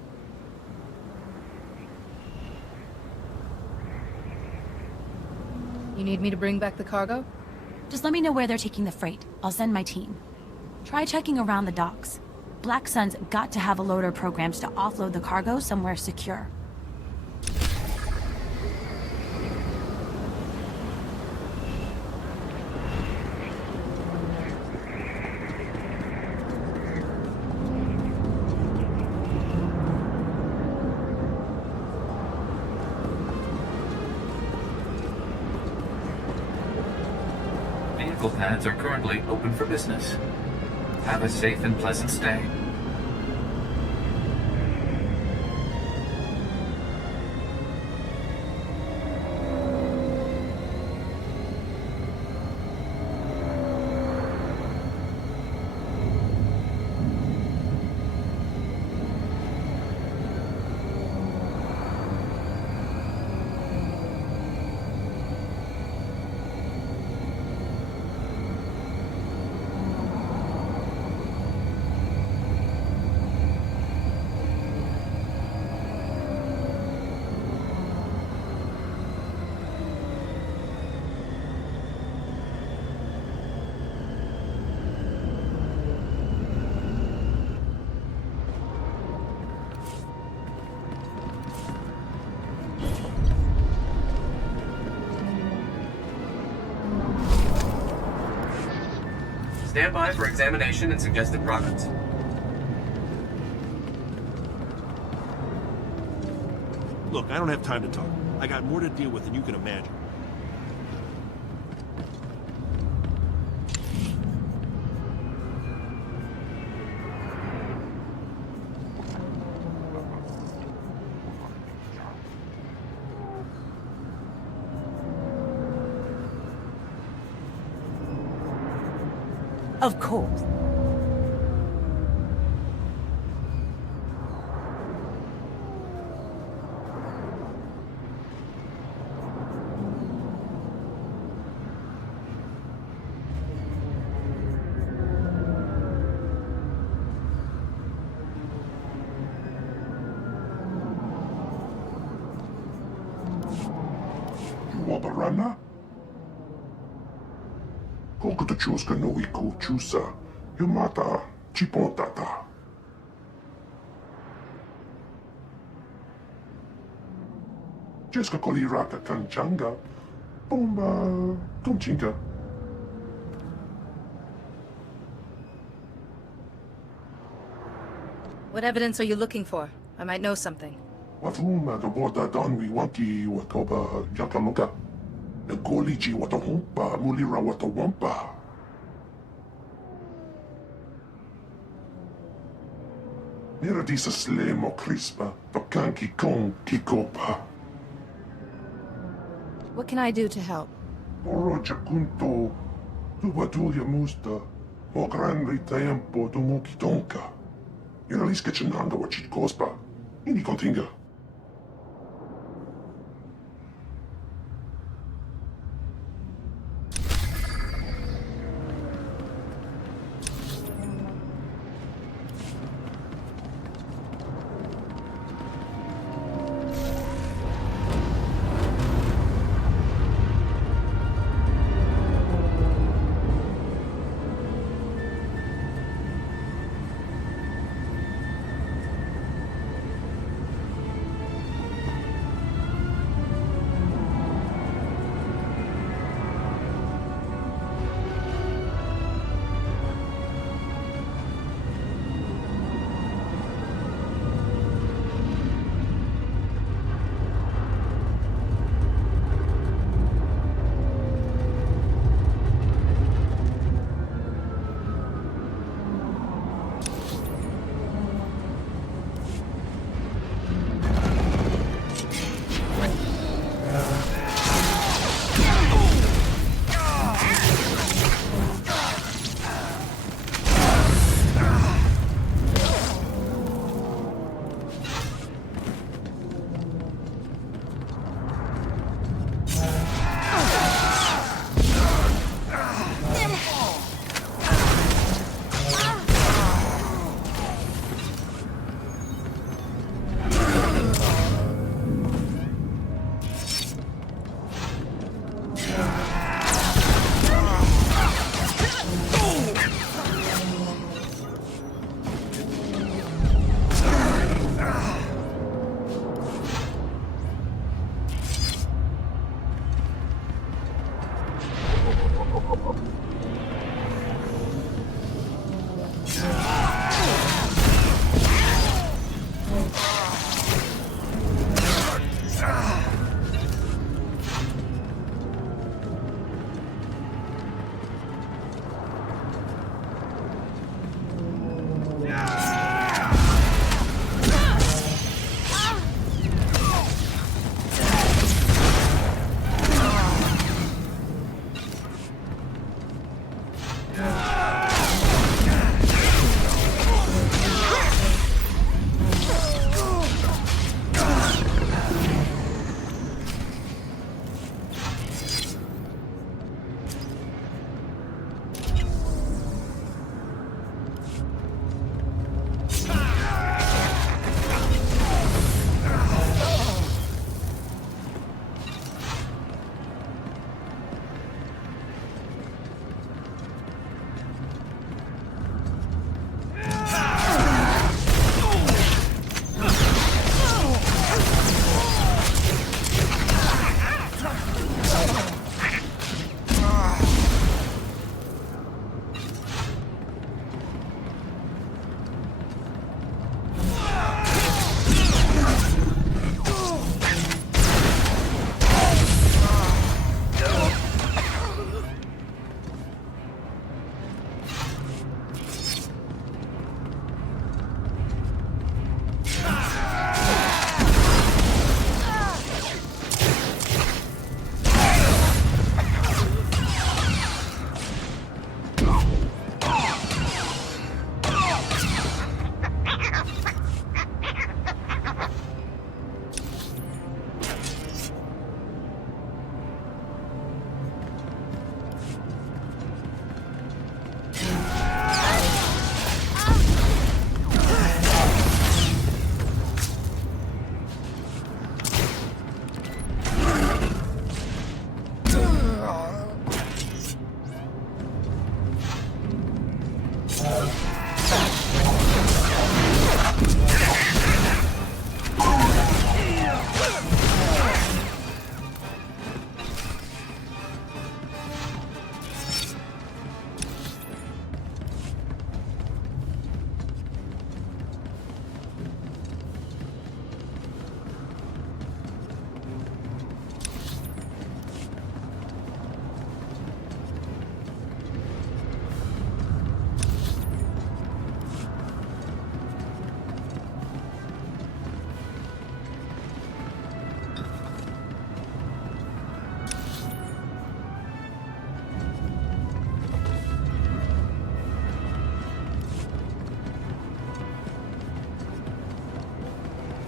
You need me to bring back the cargo? Just let me know where they're taking the freight. I'll send my team. Try checking around the docks. Black Sun's got to have a loader programs to offload the cargo somewhere secure. Vehicle pads are currently open for business. Have a safe and pleasant stay. Stand by for examination and suggested products. Look, I don't have time to talk. I got more to deal with than you can imagine. Of course. Wabarana? Kokuto chuska no iku chusa, yumata chipotata. Jeska koliraka kanchanga, bomba tomchinga. What evidence are you looking for? I might know something. Wafuma the border donwi wanki watoba jakamuka. The goliji watahumpa mulira watawampa. Miradisa slemo crispa, pakanki kon kikopa. What can I do to help? Oro jakunto, tubatulia musta, mo grande tempo tumuki tonka. Iraliska chenanda wachit cospa, ini kontinga.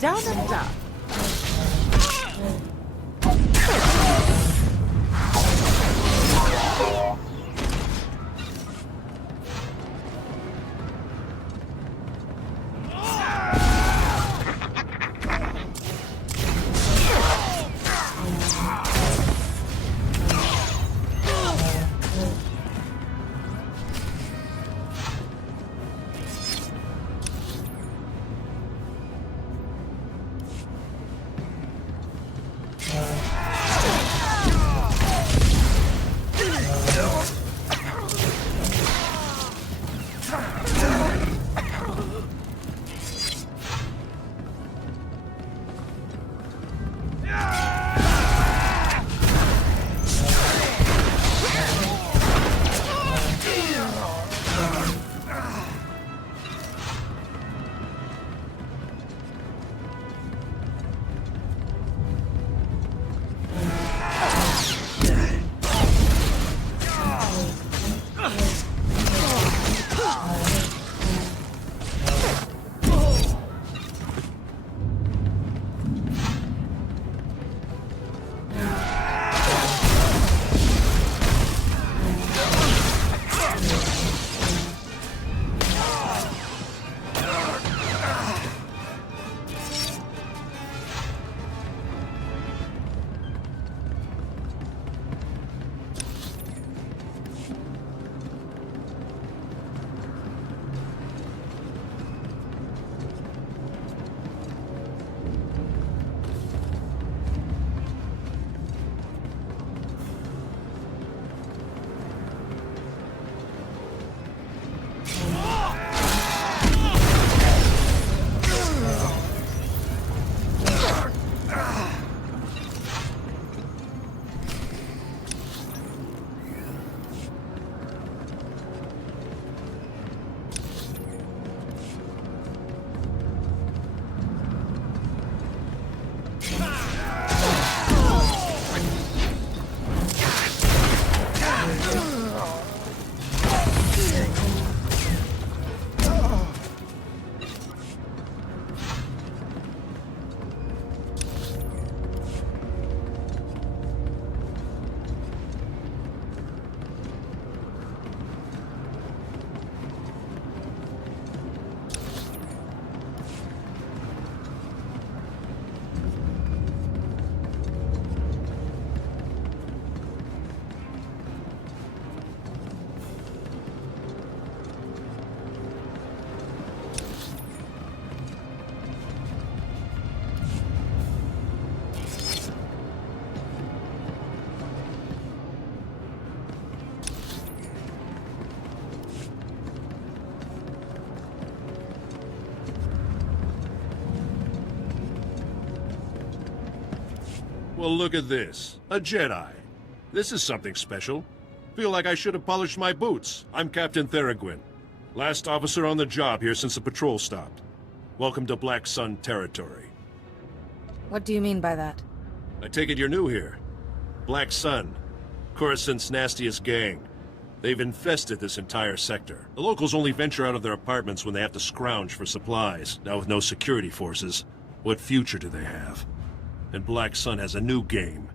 Done and done. Well, look at this. A Jedi. This is something special. Feel like I should have polished my boots. I'm Captain Theraguin. Last officer on the job here since the patrol stopped. Welcome to Black Sun territory. What do you mean by that? I take it you're new here. Black Sun. Coruscant's nastiest gang. They've infested this entire sector. The locals only venture out of their apartments when they have to scrounge for supplies. Now with no security forces, what future do they have? And Black Sun has a new game.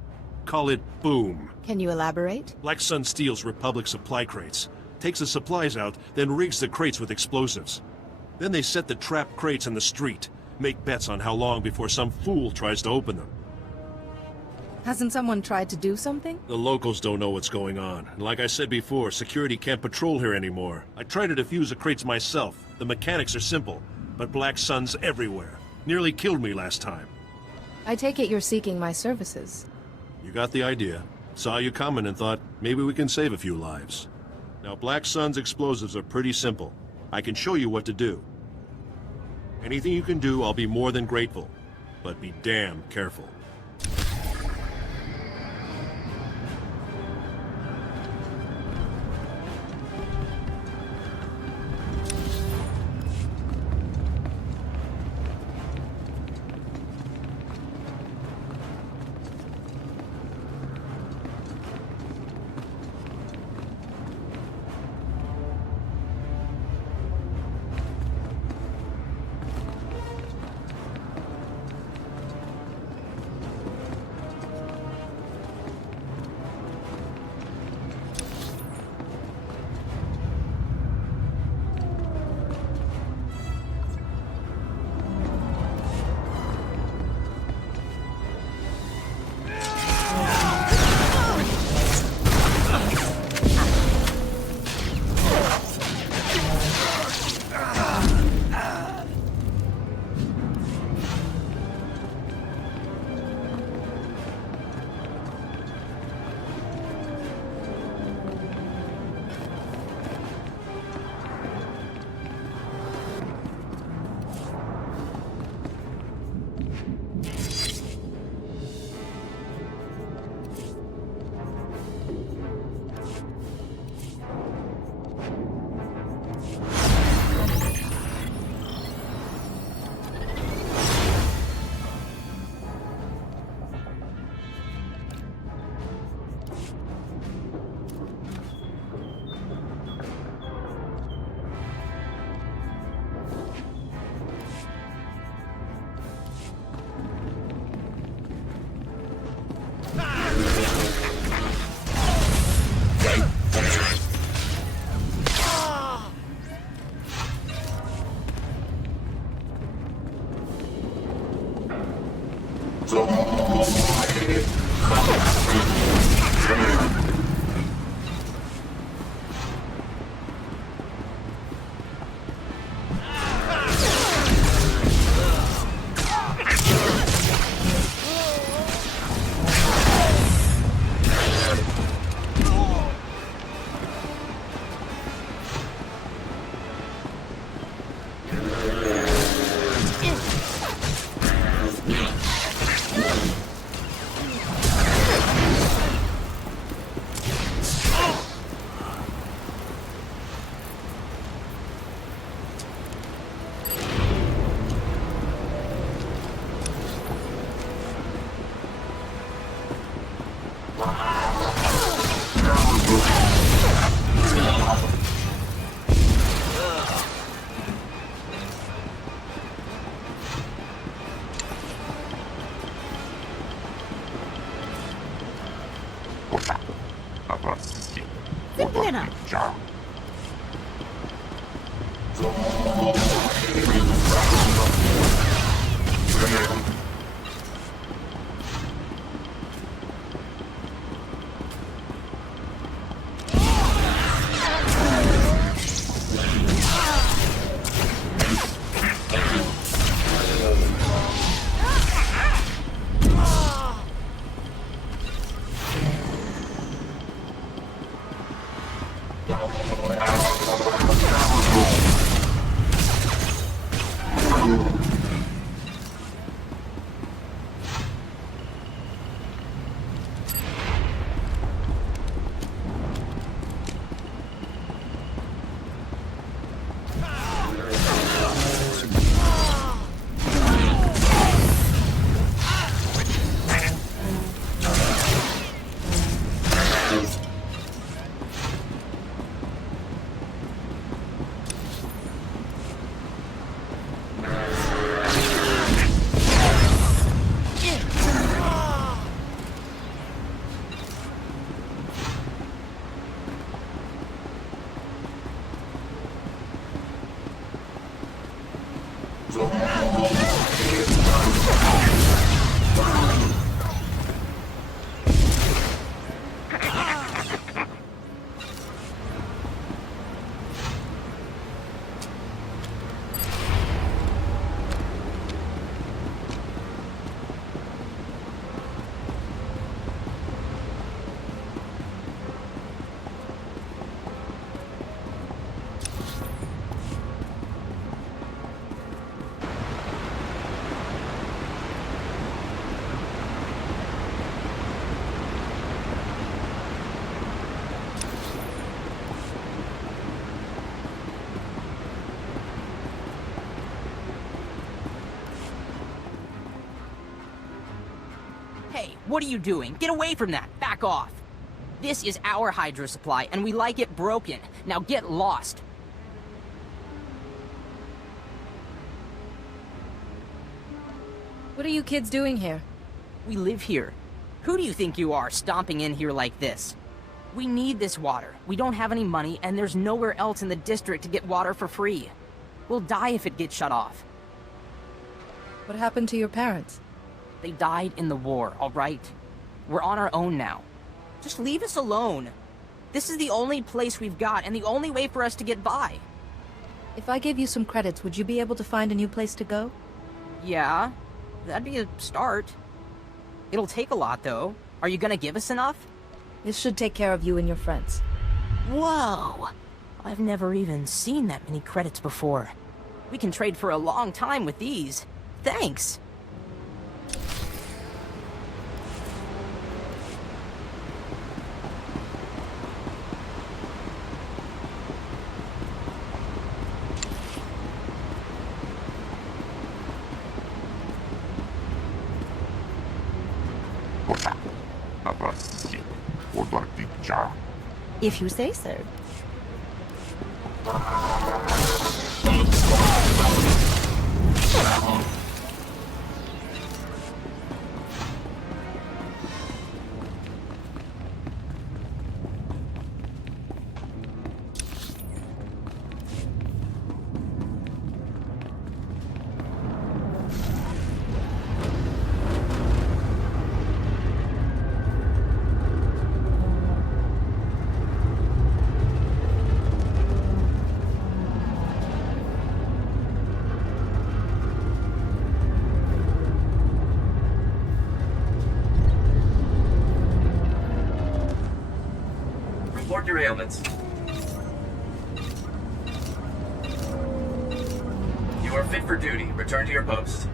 Call it Boom. Can you elaborate? Black Sun steals Republic supply crates, takes the supplies out, then rigs the crates with explosives. Then they set the trapped crates in the street, make bets on how long before some fool tries to open them. Hasn't someone tried to do something? The locals don't know what's going on. And like I said before, security can't patrol here anymore. I tried to defuse the crates myself. The mechanics are simple, but Black Sun's everywhere. Nearly killed me last time. I take it you're seeking my services. You got the idea. Saw you coming and thought, maybe we can save a few lives. Now, Black Sun's explosives are pretty simple. I can show you what to do. Anything you can do, I'll be more than grateful. But be damn careful. Simple enough. Hey, what are you doing? Get away from that! Back off! This is our hydro supply, and we like it broken. Now get lost! What are you kids doing here? We live here. Who do you think you are, stomping in here like this? We need this water. We don't have any money, and there's nowhere else in the district to get water for free. We'll die if it gets shut off. What happened to your parents? They died in the war, alright? We're on our own now. Just leave us alone. This is the only place we've got, and the only way for us to get by. If I gave you some credits, would you be able to find a new place to go? Yeah, that'd be a start. It'll take a lot, though. Are you gonna give us enough? This should take care of you and your friends. Whoa! I've never even seen that many credits before. We can trade for a long time with these. Thanks! If you say so. your ailments. You are fit for duty. Return to your post.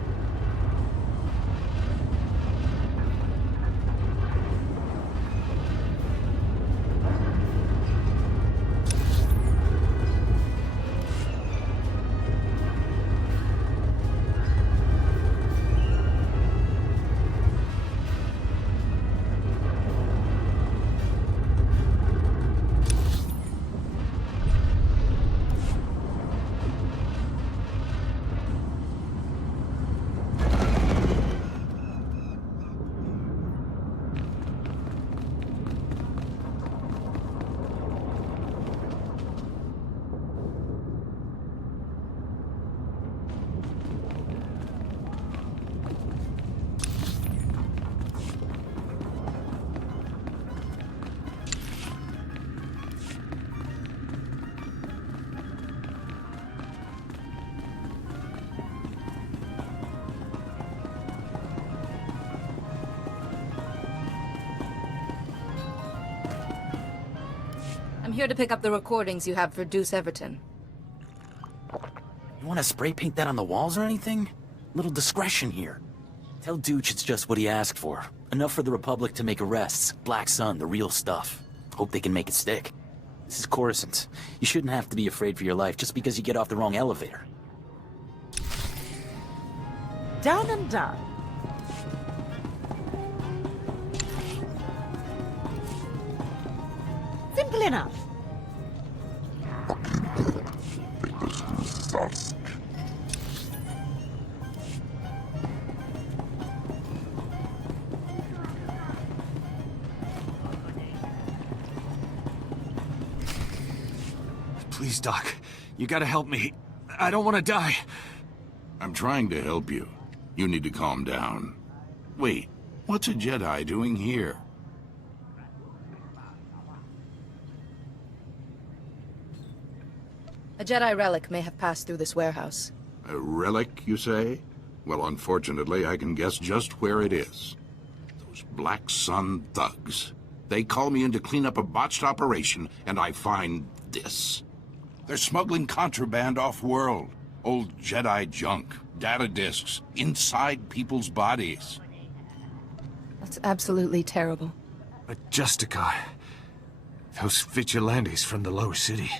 I'm here to pick up the recordings you have for Deuce Everton. You want to spray paint that on the walls or anything? Little discretion here. Tell Dooch it's just what he asked for. Enough for the Republic to make arrests. Black Sun, the real stuff. Hope they can make it stick. This is Coruscant. You shouldn't have to be afraid for your life just because you get off the wrong elevator. Done and done. Simple enough. Please, Doc. You gotta help me. I don't want to die. I'm trying to help you. You need to calm down. Wait, what's a Jedi doing here? A Jedi relic may have passed through this warehouse. A relic, you say? Well, unfortunately, I can guess just where it is. Those Black Sun thugs. They call me in to clean up a botched operation, and I find this. They're smuggling contraband off-world. Old Jedi junk, data disks, inside people's bodies. That's absolutely terrible. But Justicar... those vigilantes from the lower city...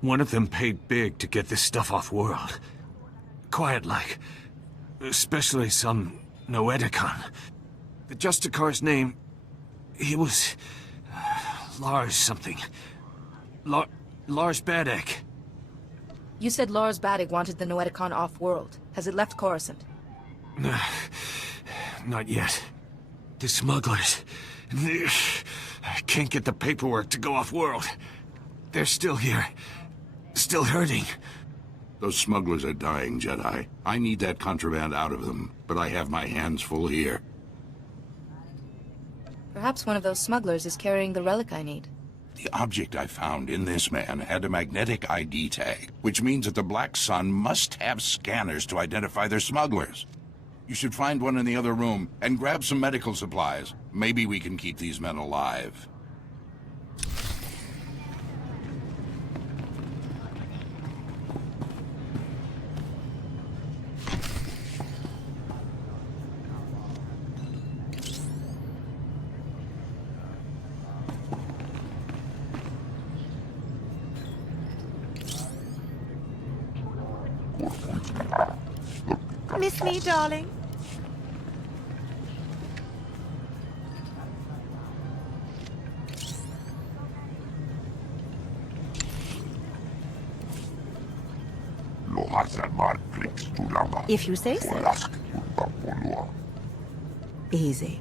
one of them paid big to get this stuff off-world. Quiet-like. Especially some Noeticon. The Justicar's name... he was... Lars something. Lars Badek. You said Lars Badek wanted the Noeticon off-world. Has it left Coruscant? Not yet. The smugglers... I can't get the paperwork to go off-world. They're still here. Still hurting. Those smugglers are dying, Jedi. I need that contraband out of them, but I have my hands full here. Perhaps one of those smugglers is carrying the relic I need. The object I found in this man had a magnetic ID tag, which means that the Black Sun must have scanners to identify their smugglers. You should find one in the other room and grab some medical supplies. Maybe we can keep these men alive. Miss me, darling? If you say so. Easy.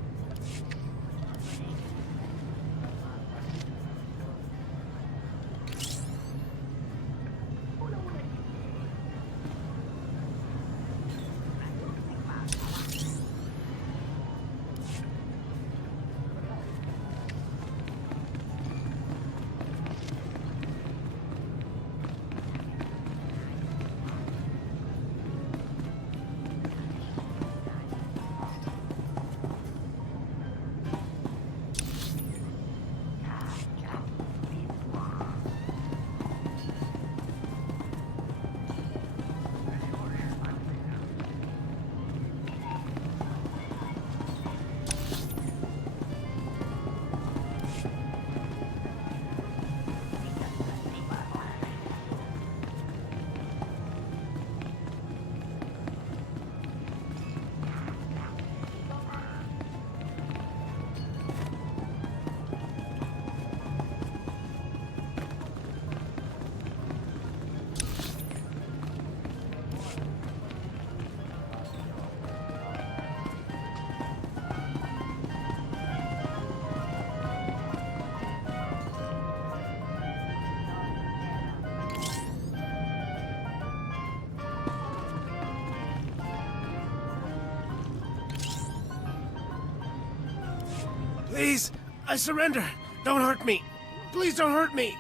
Please, I surrender. Don't hurt me. Please don't hurt me.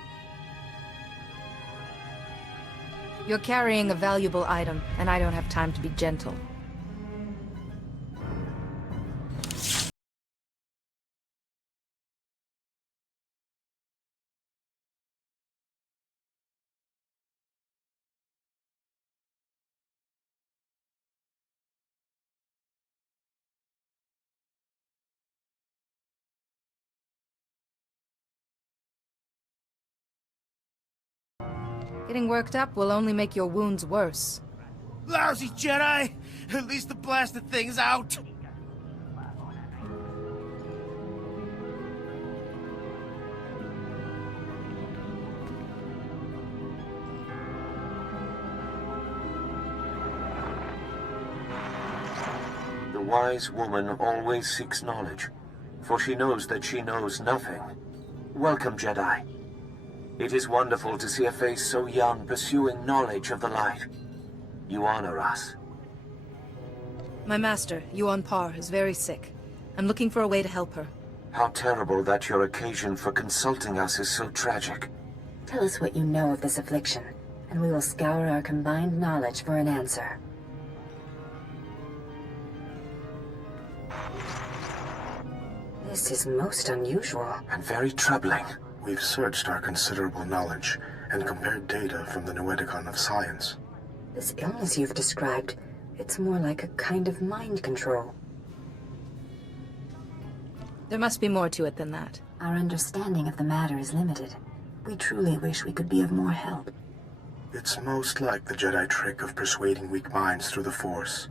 You're carrying a valuable item, and I don't have time to be gentle. Getting worked up will only make your wounds worse. Lousy Jedi! At least the blasted thing's out! The wise woman always seeks knowledge, for she knows that she knows nothing. Welcome, Jedi. It is wonderful to see a face so young pursuing knowledge of the light. You honor us. My master, Yuan Par, is very sick. I'm looking for a way to help her. How terrible that your occasion for consulting us is so tragic. Tell us what you know of this affliction, and we will scour our combined knowledge for an answer. This is most unusual. And very troubling. We've searched our considerable knowledge and compared data from the Noeticon of science. This illness you've described, it's more like a kind of mind control. There must be more to it than that. Our understanding of the matter is limited. We truly wish we could be of more help. It's most like the Jedi trick of persuading weak minds through the Force.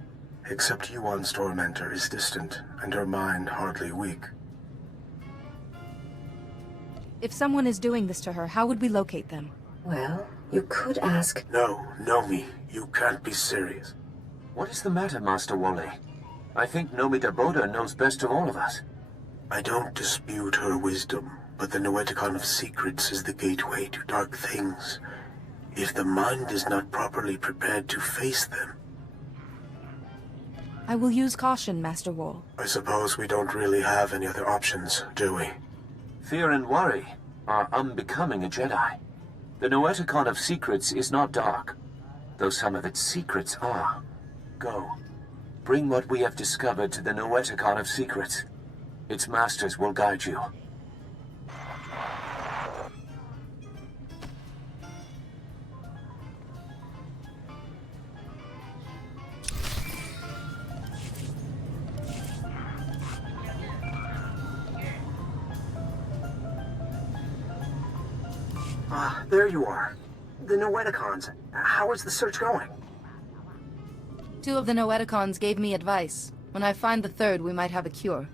Except Yuan's tormentor is distant, and her mind hardly weak. If someone is doing this to her, how would we locate them? Well, you could ask... No, Nomi, you can't be serious. What is the matter, Master Wally? I think Nomi Daboda knows best of all of us. I don't dispute her wisdom, but the Noeticon of Secrets is the gateway to dark things. If the mind is not properly prepared to face them... I will use caution, Master Wall. I suppose we don't really have any other options, do we? Fear and worry are unbecoming a Jedi. The Noeticon of Secrets is not dark, though some of its secrets are. Go. Bring what we have discovered to the Noeticon of Secrets. Its masters will guide you. Ah, there you are. The Noeticons. How is the search going? 2 of the Noeticons gave me advice. When I find the 3rd, we might have a cure.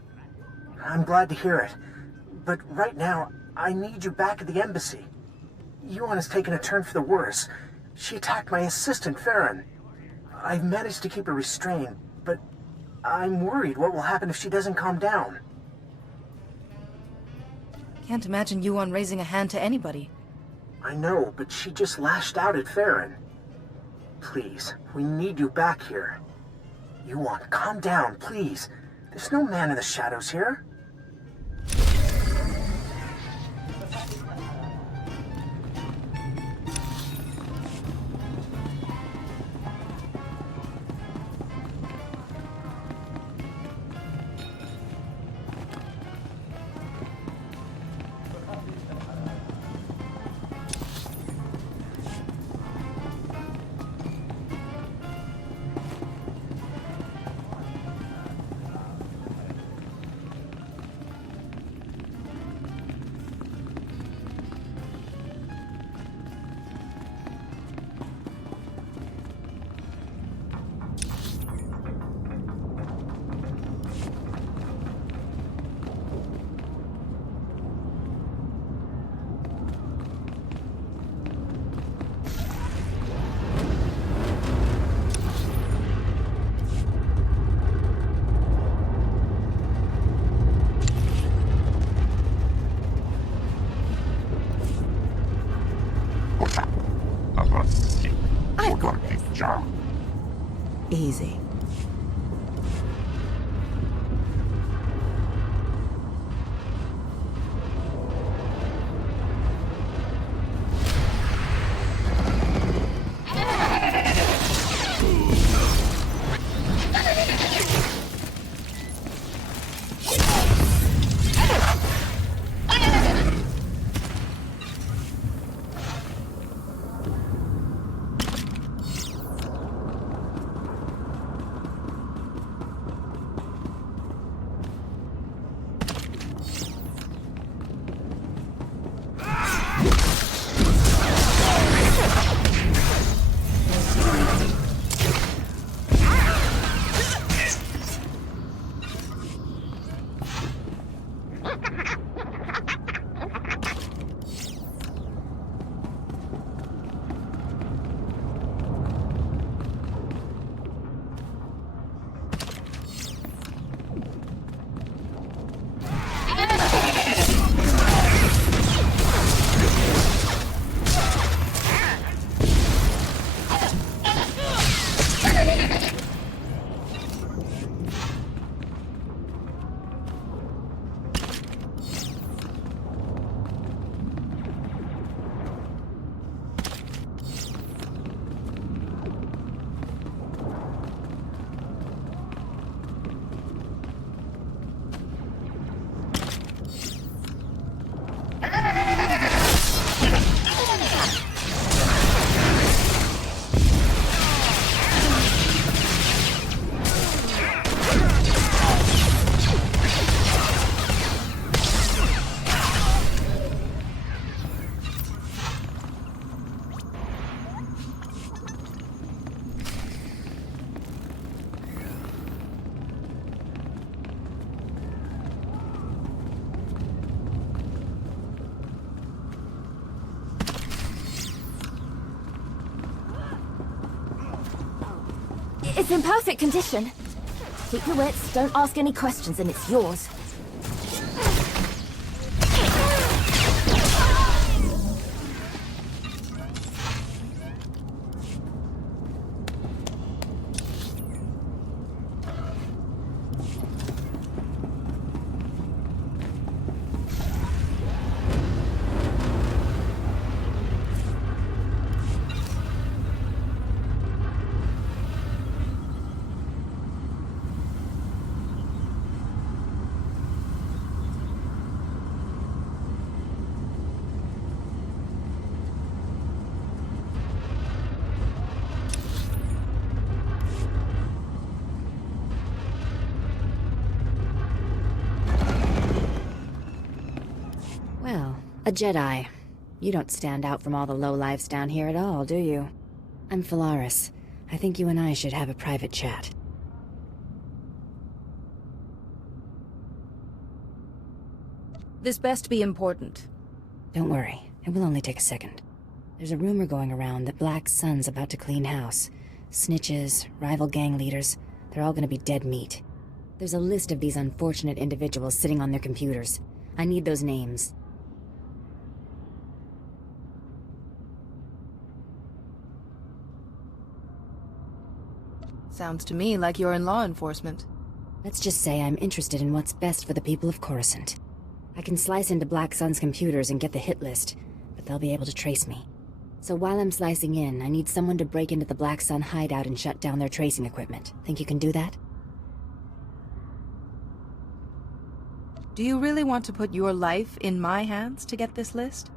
I'm glad to hear it. But right now, I need you back at the embassy. Yuan has taken a turn for the worse. She attacked my assistant, Farron. I've managed to keep her restrained, but I'm worried what will happen if she doesn't calm down. Can't imagine Yuan raising a hand to anybody. I know, but she just lashed out at Farron. Please, we need you back here. Yuan, calm down, please. There's no man in the shadows here. It's in perfect condition. Keep your wits, don't ask any questions, and it's yours. Well, a Jedi. You don't stand out from all the lowlifes down here at all, do you? I'm Phalaris. I think you and I should have a private chat. This best be important. Don't worry, it will only take a second. There's a rumor going around that Black Sun's about to clean house. Snitches, rival gang leaders, they're all gonna be dead meat. There's a list of these unfortunate individuals sitting on their computers. I need those names. Sounds to me like you're in law enforcement. Let's just say I'm interested in what's best for the people of Coruscant. I can slice into Black Sun's computers and get the hit list, but they'll be able to trace me. So while I'm slicing in, I need someone to break into the Black Sun hideout and shut down their tracing equipment. Think you can do that? Do you really want to put your life in my hands to get this list?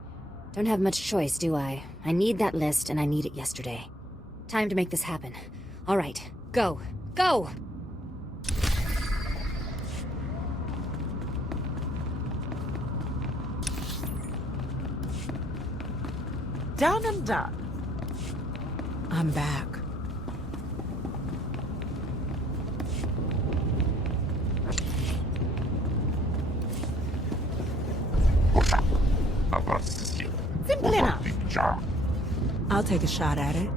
Don't have much choice, do I? I need that list, and I need it yesterday. Time to make this happen. All right, go! Go! Done and done. I'm back. Simple enough. I'll take a shot at it.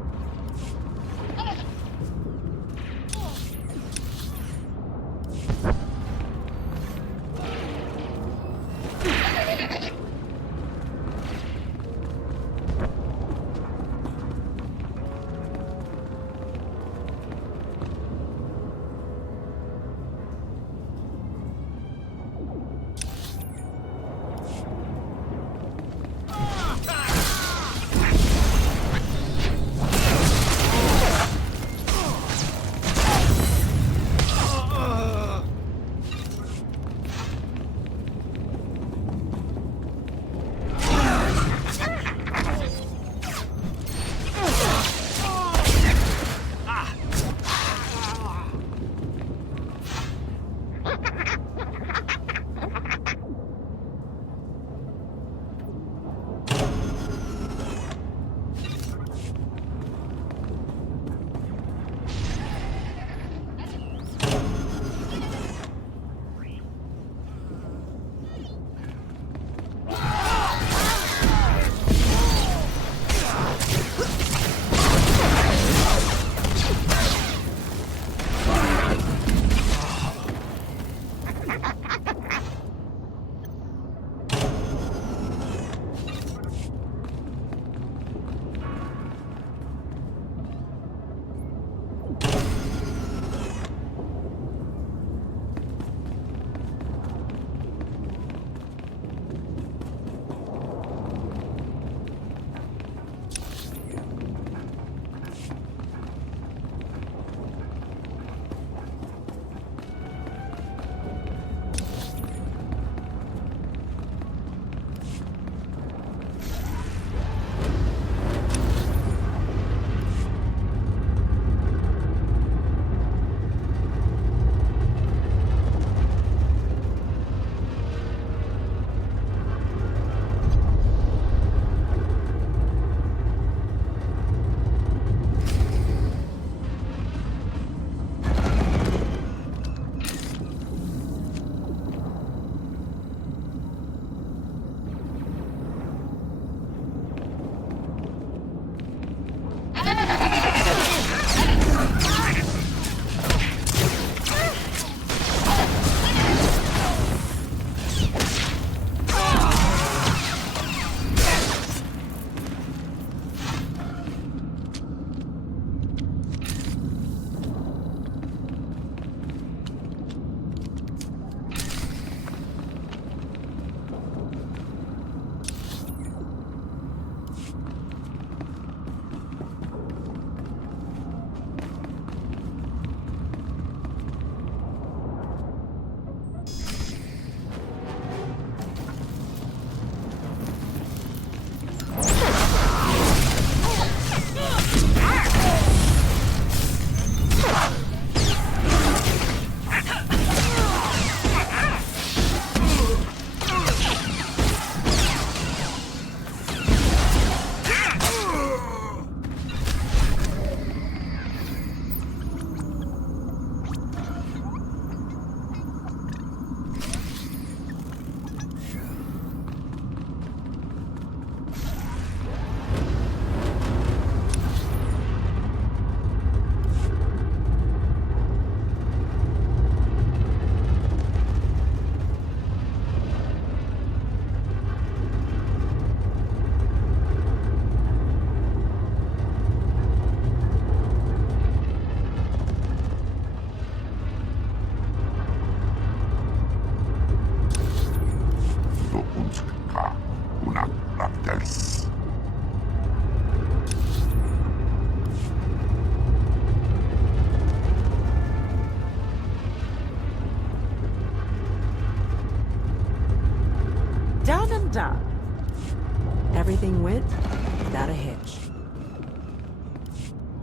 Done and done. Everything went without a hitch.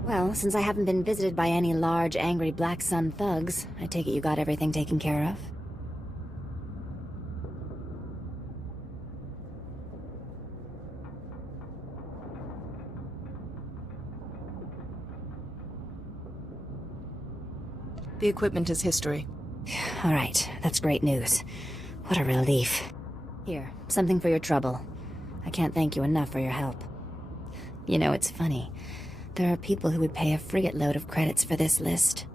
Well, since I haven't been visited by any large, angry Black Sun thugs, I take it you got everything taken care of? The equipment is history. All right, that's great news. What a relief. Here, something for your trouble. I can't thank you enough for your help. You know, it's funny. There are people who would pay a frigate load of credits for this list.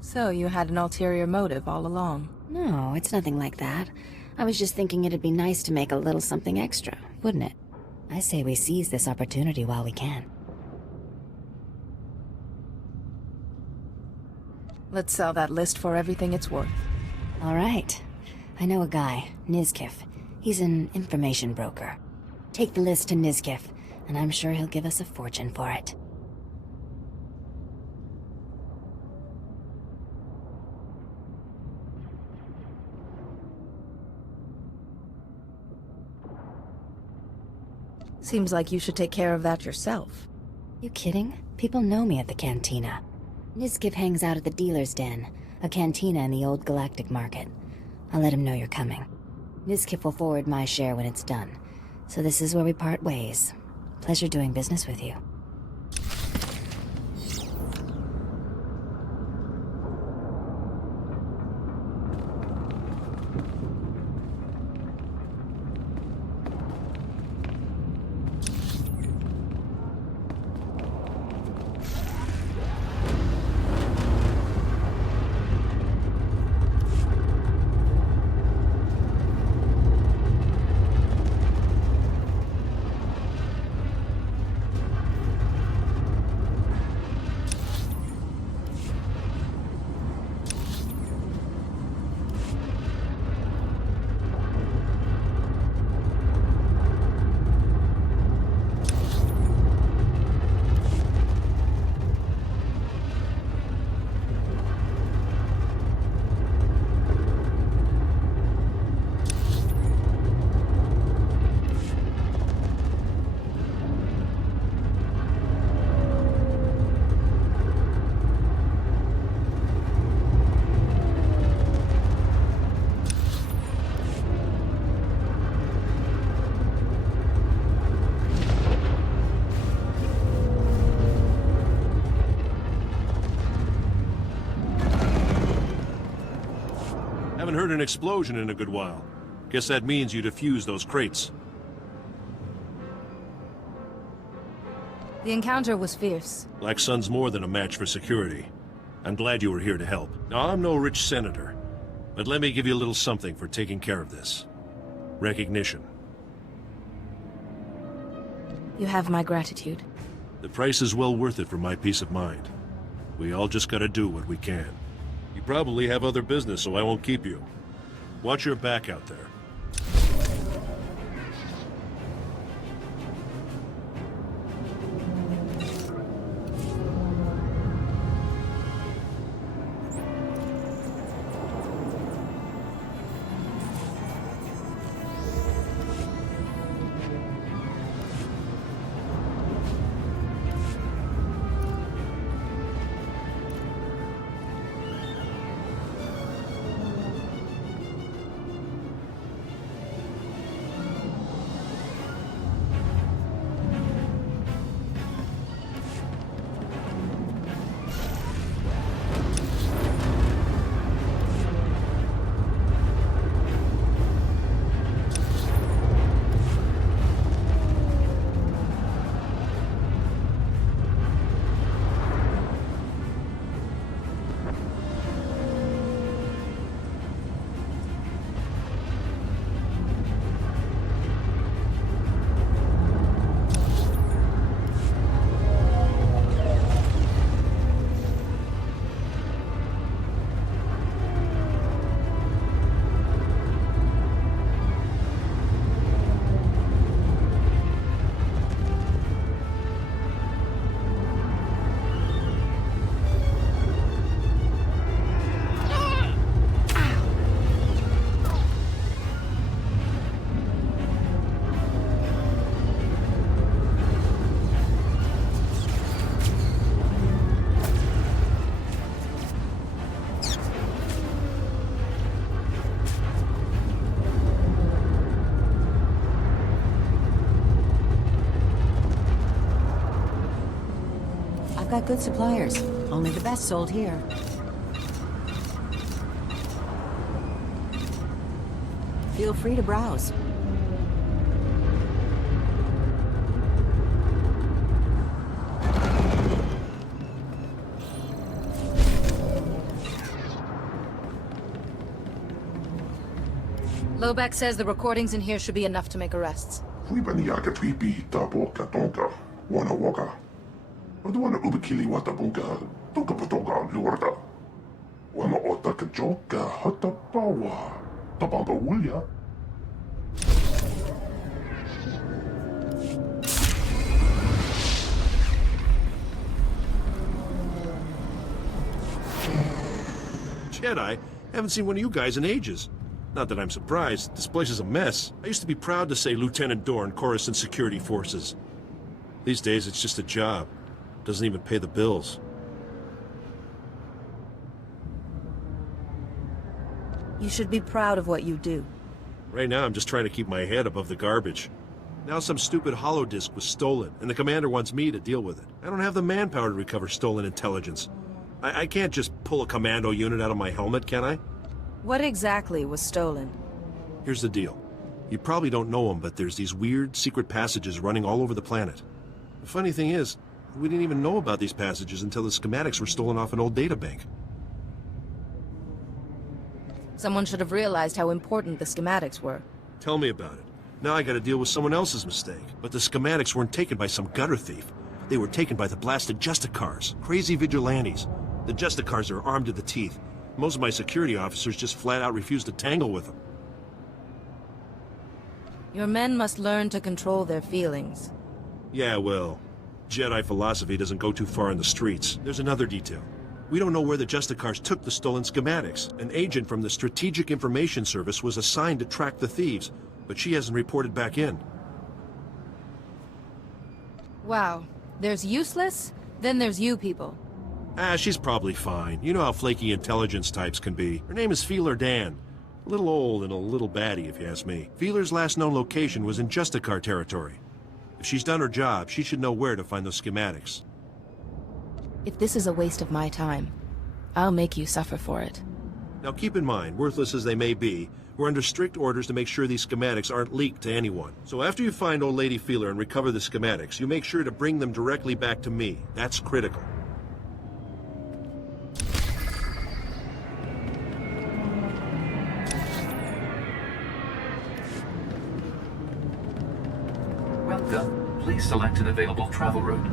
So you had an ulterior motive all along? No, it's nothing like that. I was just thinking it'd be nice to make a little something extra, wouldn't it? I say we seize this opportunity while we can. Let's sell that list for everything it's worth. All right. I know a guy, Nizkif. He's an information broker. Take the list to Nizkif, and I'm sure he'll give us a fortune for it. Seems like you should take care of that yourself. You kidding? People know me at the cantina. Nizkif hangs out at the dealer's den, a cantina in the old galactic market. I'll let him know you're coming. Nizkif will forward my share when it's done. So this is where we part ways. Pleasure doing business with you. Haven't heard an explosion in a good while. Guess that means you defused those crates. The encounter was fierce. Black Sun's more than a match for security. I'm glad you were here to help. Now, I'm no rich senator, but let me give you a little something for taking care of this. Recognition. You have my gratitude. The price is well worth it for my peace of mind. We all just gotta do what we can. You probably have other business, so I won't keep you. Watch your back out there. Got good suppliers. Only the best sold here. Feel free to browse. Lobeck says the recordings in here should be enough to make arrests. Wadwana ubikili wata bunga, toka patoga lurda. Wama ota kajoka hata pawa, tapamba wulya. Jedi? Haven't seen one of you guys in ages. Not that I'm surprised. This place is a mess. I used to be proud to say Lieutenant Dorn, Coruscant Security Forces. These days, it's just a job. Doesn't even pay the bills. You should be proud of what you do. Right now, I'm just trying to keep my head above the garbage. Now some stupid holodisk was stolen, and the commander wants me to deal with it. I don't have the manpower to recover stolen intelligence. I can't just pull a commando unit out of my helmet, can I? What exactly was stolen? Here's the deal. You probably don't know them, but there's these weird, secret passages running all over the planet. The funny thing is, we didn't even know about these passages until the schematics were stolen off an old databank. Someone should have realized how important the schematics were. Tell me about it. Now I gotta deal with someone else's mistake. But the schematics weren't taken by some gutter thief. They were taken by the blasted Justicars, crazy vigilantes. The Justicars are armed to the teeth. Most of my security officers just flat out refuse to tangle with them. Your men must learn to control their feelings. Yeah, well, Jedi philosophy doesn't go too far in the streets. There's another detail. We don't know where the Justicars took the stolen schematics. An agent from the Strategic Information Service was assigned to track the thieves, but she hasn't reported back in. Wow. There's useless, then there's you people. She's probably fine. You know how flaky intelligence types can be. Her name is Feeler Dan. A little old and a little batty, if you ask me. Feeler's last known location was in Justicar territory. If she's done her job, she should know where to find those schematics. If this is a waste of my time, I'll make you suffer for it. Now keep in mind, worthless as they may be, we're under strict orders to make sure these schematics aren't leaked to anyone. So after you find Old Lady Feeler and recover the schematics, you make sure to bring them directly back to me. That's critical. Welcome. Please select an available travel route.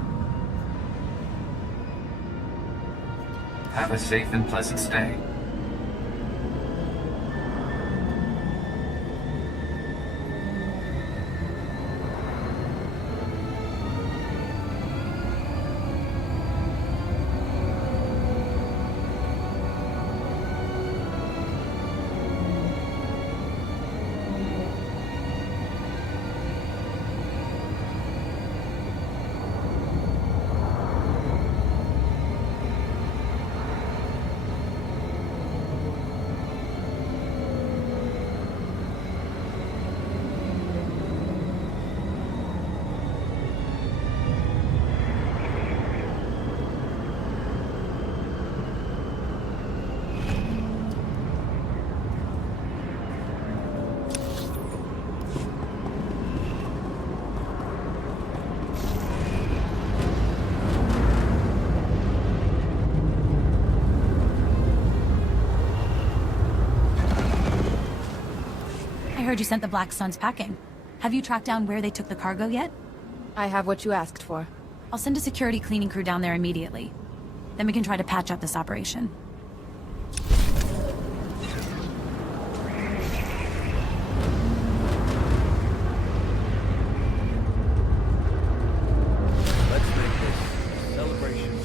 Have a safe and pleasant stay. I heard you sent the Black Suns packing. Have you tracked down where they took the cargo yet? I have what you asked for. I'll send a security cleaning crew down there immediately. Then we can try to patch up this operation. Let's make this a celebration.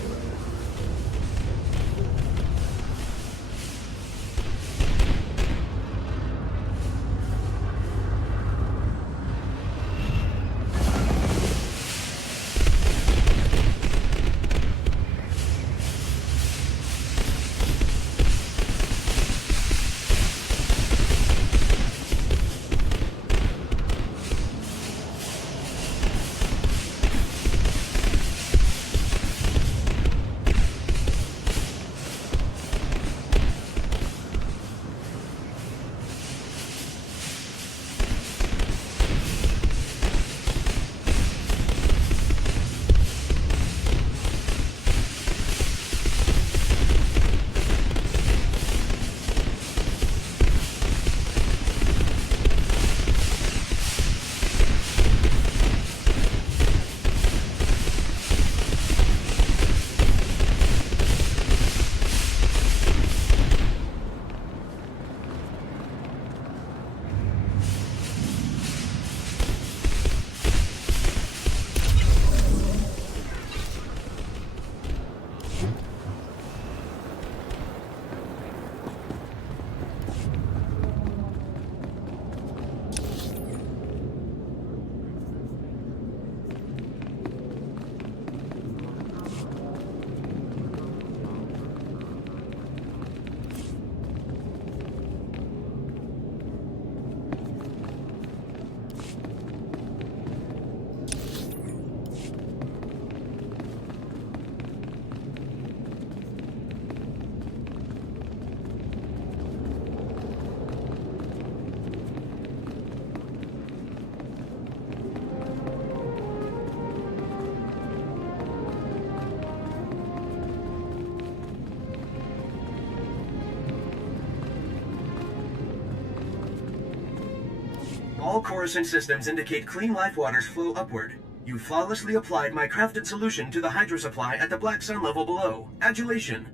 All Coruscant systems indicate clean life waters flow upward. You flawlessly applied my crafted solution to the hydro supply at the Black Sun level below. Adulation.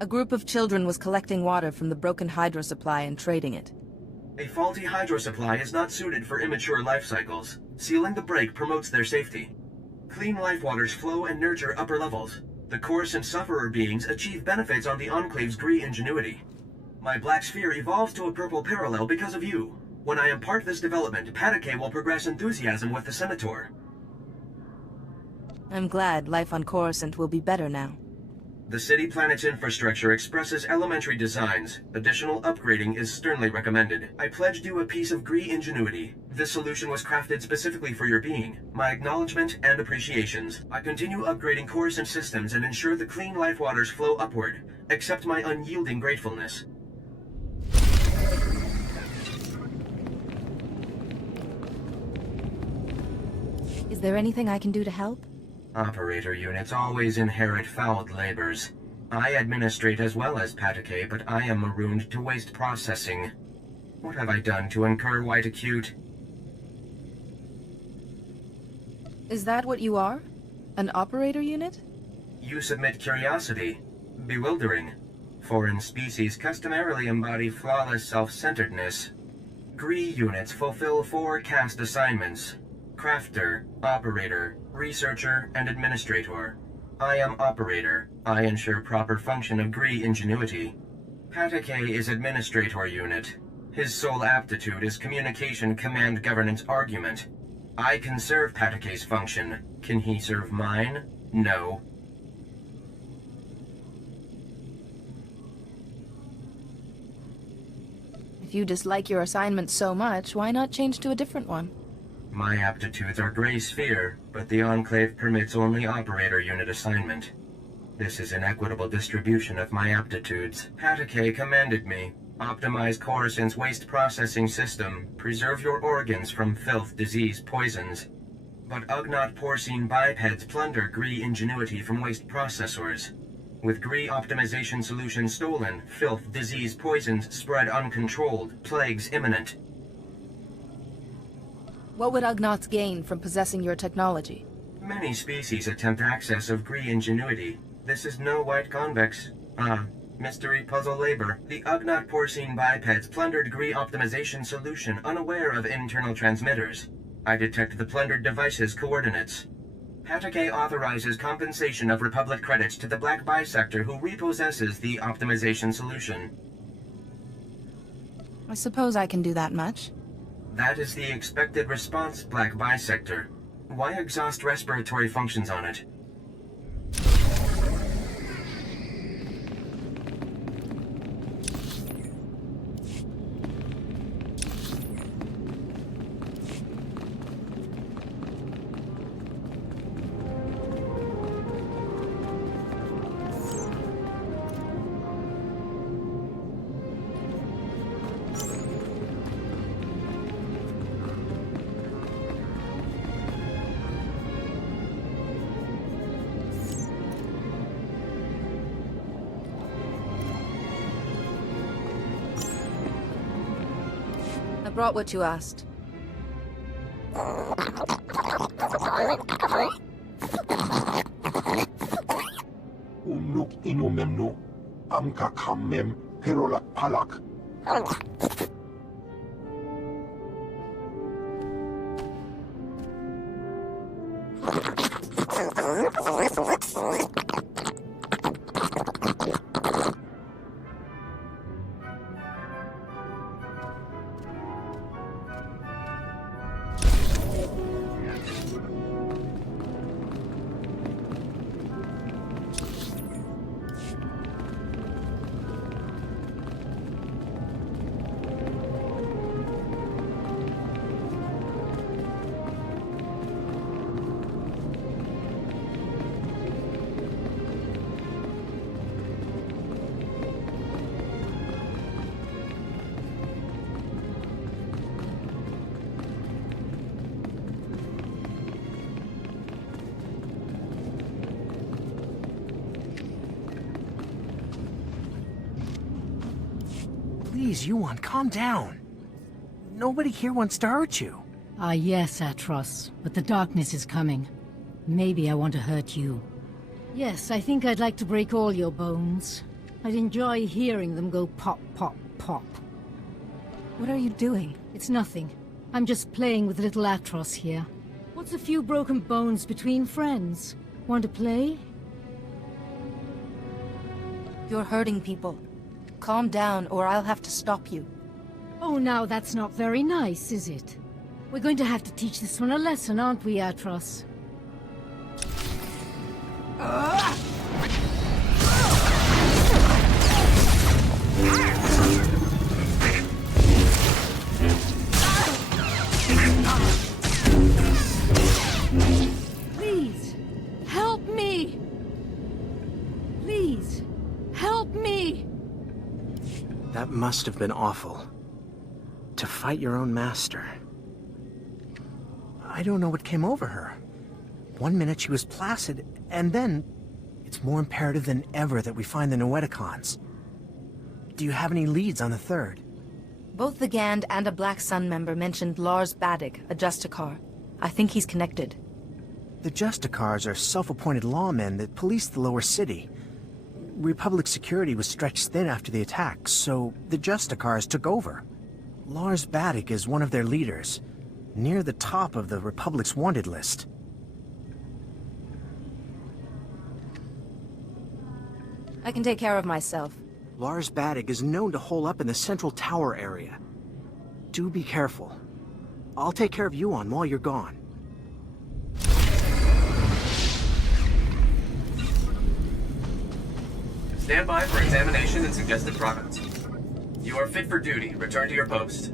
A group of children was collecting water from the broken hydro supply and trading it. A faulty hydro supply is not suited for immature life cycles. Sealing the break promotes their safety. Clean life waters flow and nurture upper levels. The Coruscant sufferer beings achieve benefits on the Enclave's Gree ingenuity. My black sphere evolves to a purple parallel because of you. When I impart this development, Patake will progress enthusiasm with the Senator. I'm glad life on Coruscant will be better now. The city planet's infrastructure expresses elementary designs. Additional upgrading is sternly recommended. I pledged you a piece of Gree ingenuity. This solution was crafted specifically for your being. My acknowledgement and appreciations. I continue upgrading Coruscant systems and ensure the clean life waters flow upward. Accept my unyielding gratefulness. Is there anything I can do to help? Operator units always inherit fouled labors. I administrate as well as Patake, but I am marooned to waste processing. What have I done to incur white acute? Is that what you are? An operator unit? You submit curiosity. Bewildering. Foreign species customarily embody flawless self-centeredness. Gree units fulfill 4 caste assignments. Crafter, Operator, Researcher, and Administrator. I am Operator. I ensure proper function of Gree ingenuity. Patake is Administrator unit. His sole aptitude is Communication Command Governance Argument. I can serve Patake's function. Can he serve mine? No. If you dislike your assignment so much, why not change to a different one? My aptitudes are Gray Sphere, but the Enclave permits only Operator unit assignment. This is an equitable distribution of my aptitudes. Patake commanded me. Optimize Coruscant's waste processing system. Preserve your organs from filth, disease, poisons. But Ugnaught porcine bipeds plunder Gree ingenuity from waste processors. With Gree optimization solution stolen, filth, disease, poisons spread uncontrolled, plagues imminent. What would Ugnaughts gain from possessing your technology? Many species attempt access of Gree ingenuity. This is no white convex. Mystery puzzle labor. The Ugnaught porcine bipeds plundered Gree optimization solution unaware of internal transmitters. I detect the plundered device's coordinates. Patake authorizes compensation of Republic credits to the Black Bisector who repossesses the optimization solution. I suppose I can do that much. That is the expected response, Black Bisector. Why exhaust respiratory functions on it? I brought what you asked. Unuk inumemnu, amka kammem, herolak palak. Please, Yuan, calm down. Nobody here wants to hurt you. Ah, yes, Atros, but the darkness is coming. Maybe I want to hurt you. Yes, I think I'd like to break all your bones. I'd enjoy hearing them go pop, pop, pop. What are you doing? It's nothing. I'm just playing with little Atros here. What's a few broken bones between friends? Want to play? You're hurting people. Calm down, or I'll have to stop you. Oh, now that's not very nice, is it? We're going to have to teach this one a lesson, aren't we, Atros? That must have been awful. To fight your own master. I don't know what came over her. One minute she was placid, and then... It's more imperative than ever that we find the Noeticons. Do you have any leads on the third? Both the Gand and a Black Sun member mentioned Lars Badig, a Justicar. I think he's connected. The Justicars are self-appointed lawmen that police the lower city. Republic security was stretched thin after the attack, so the Justicars took over. Lars Badig is one of their leaders, near the top of the Republic's wanted list. I can take care of myself. Lars Badig is known to hole up in the central tower area. Do be careful. I'll take care of Yuan while you're gone. Stand by for examination and suggested products. You are fit for duty. Return to your post.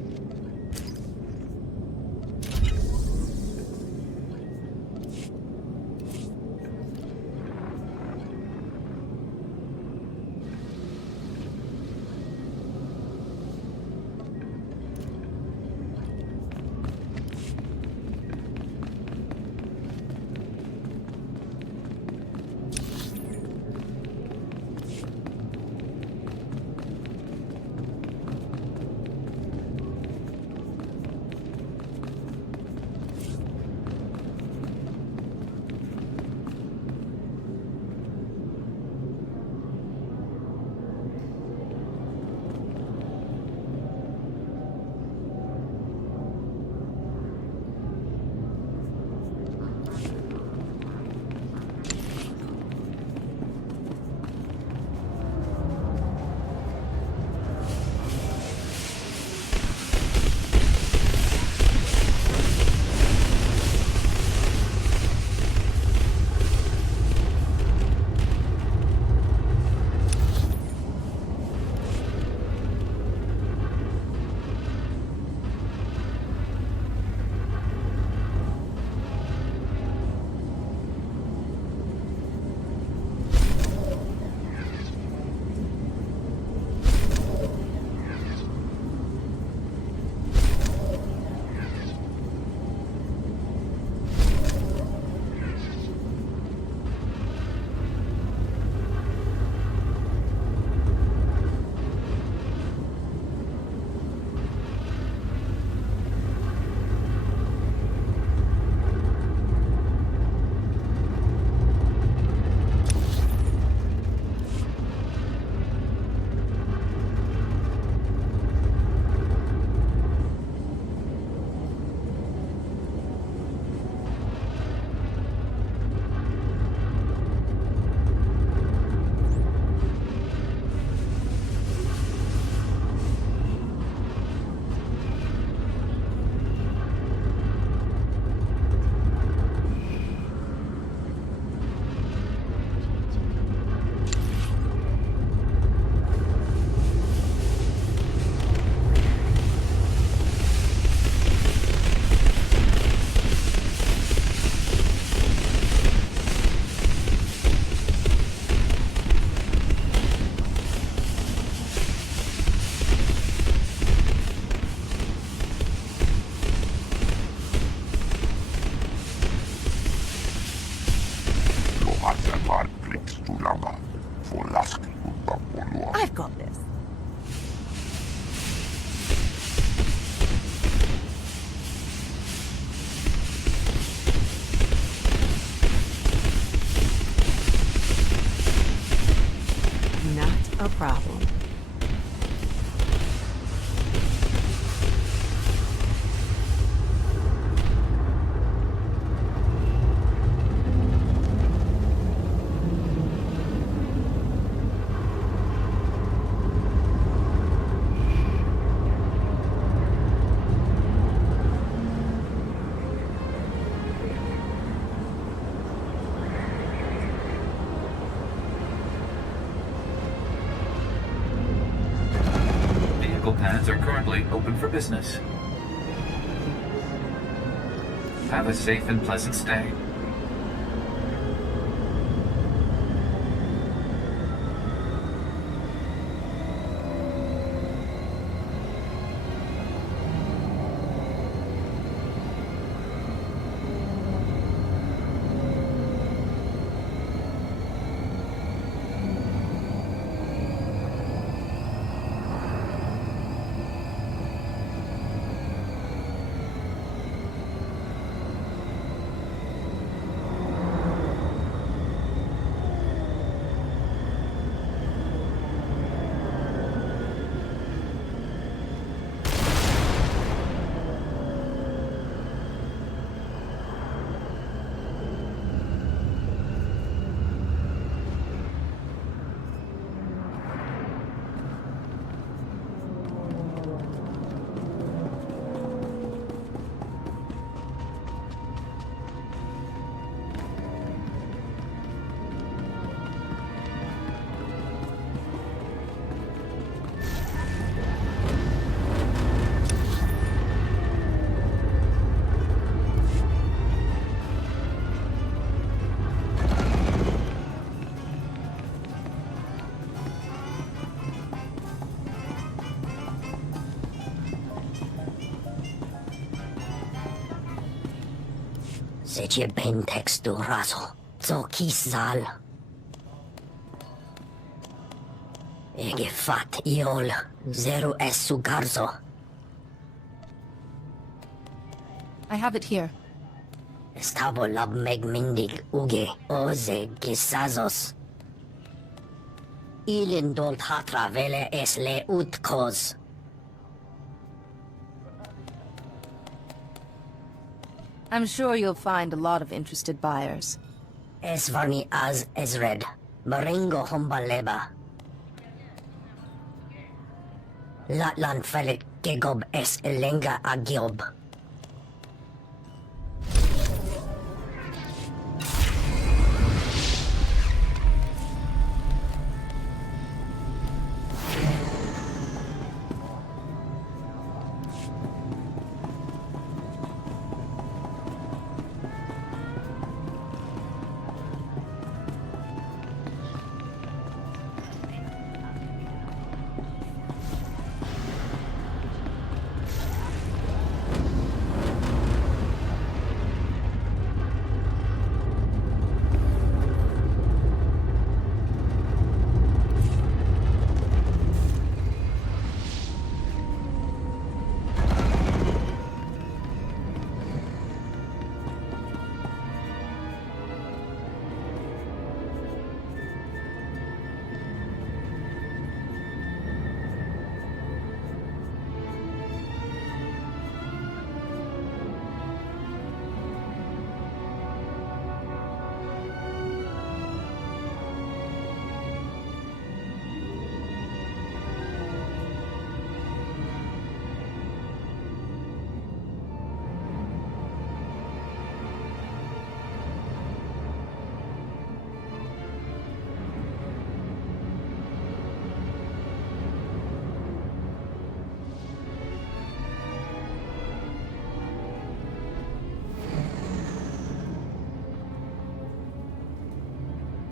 I've got this. Not a problem. Pads are currently open for business. Have a safe and pleasant stay. Zece ben textu raso. Zo kisal. Ege fat iol. Zero esu garzo. I have it here. Estavo lab megmindig uge. Oze gisazos. Ilin dolt hatra vele es le utkos. I'm sure you'll find a lot of interested buyers. Esvarni az ezred. Maringo humbaleba. Latlan felik gegob es elenga agiob.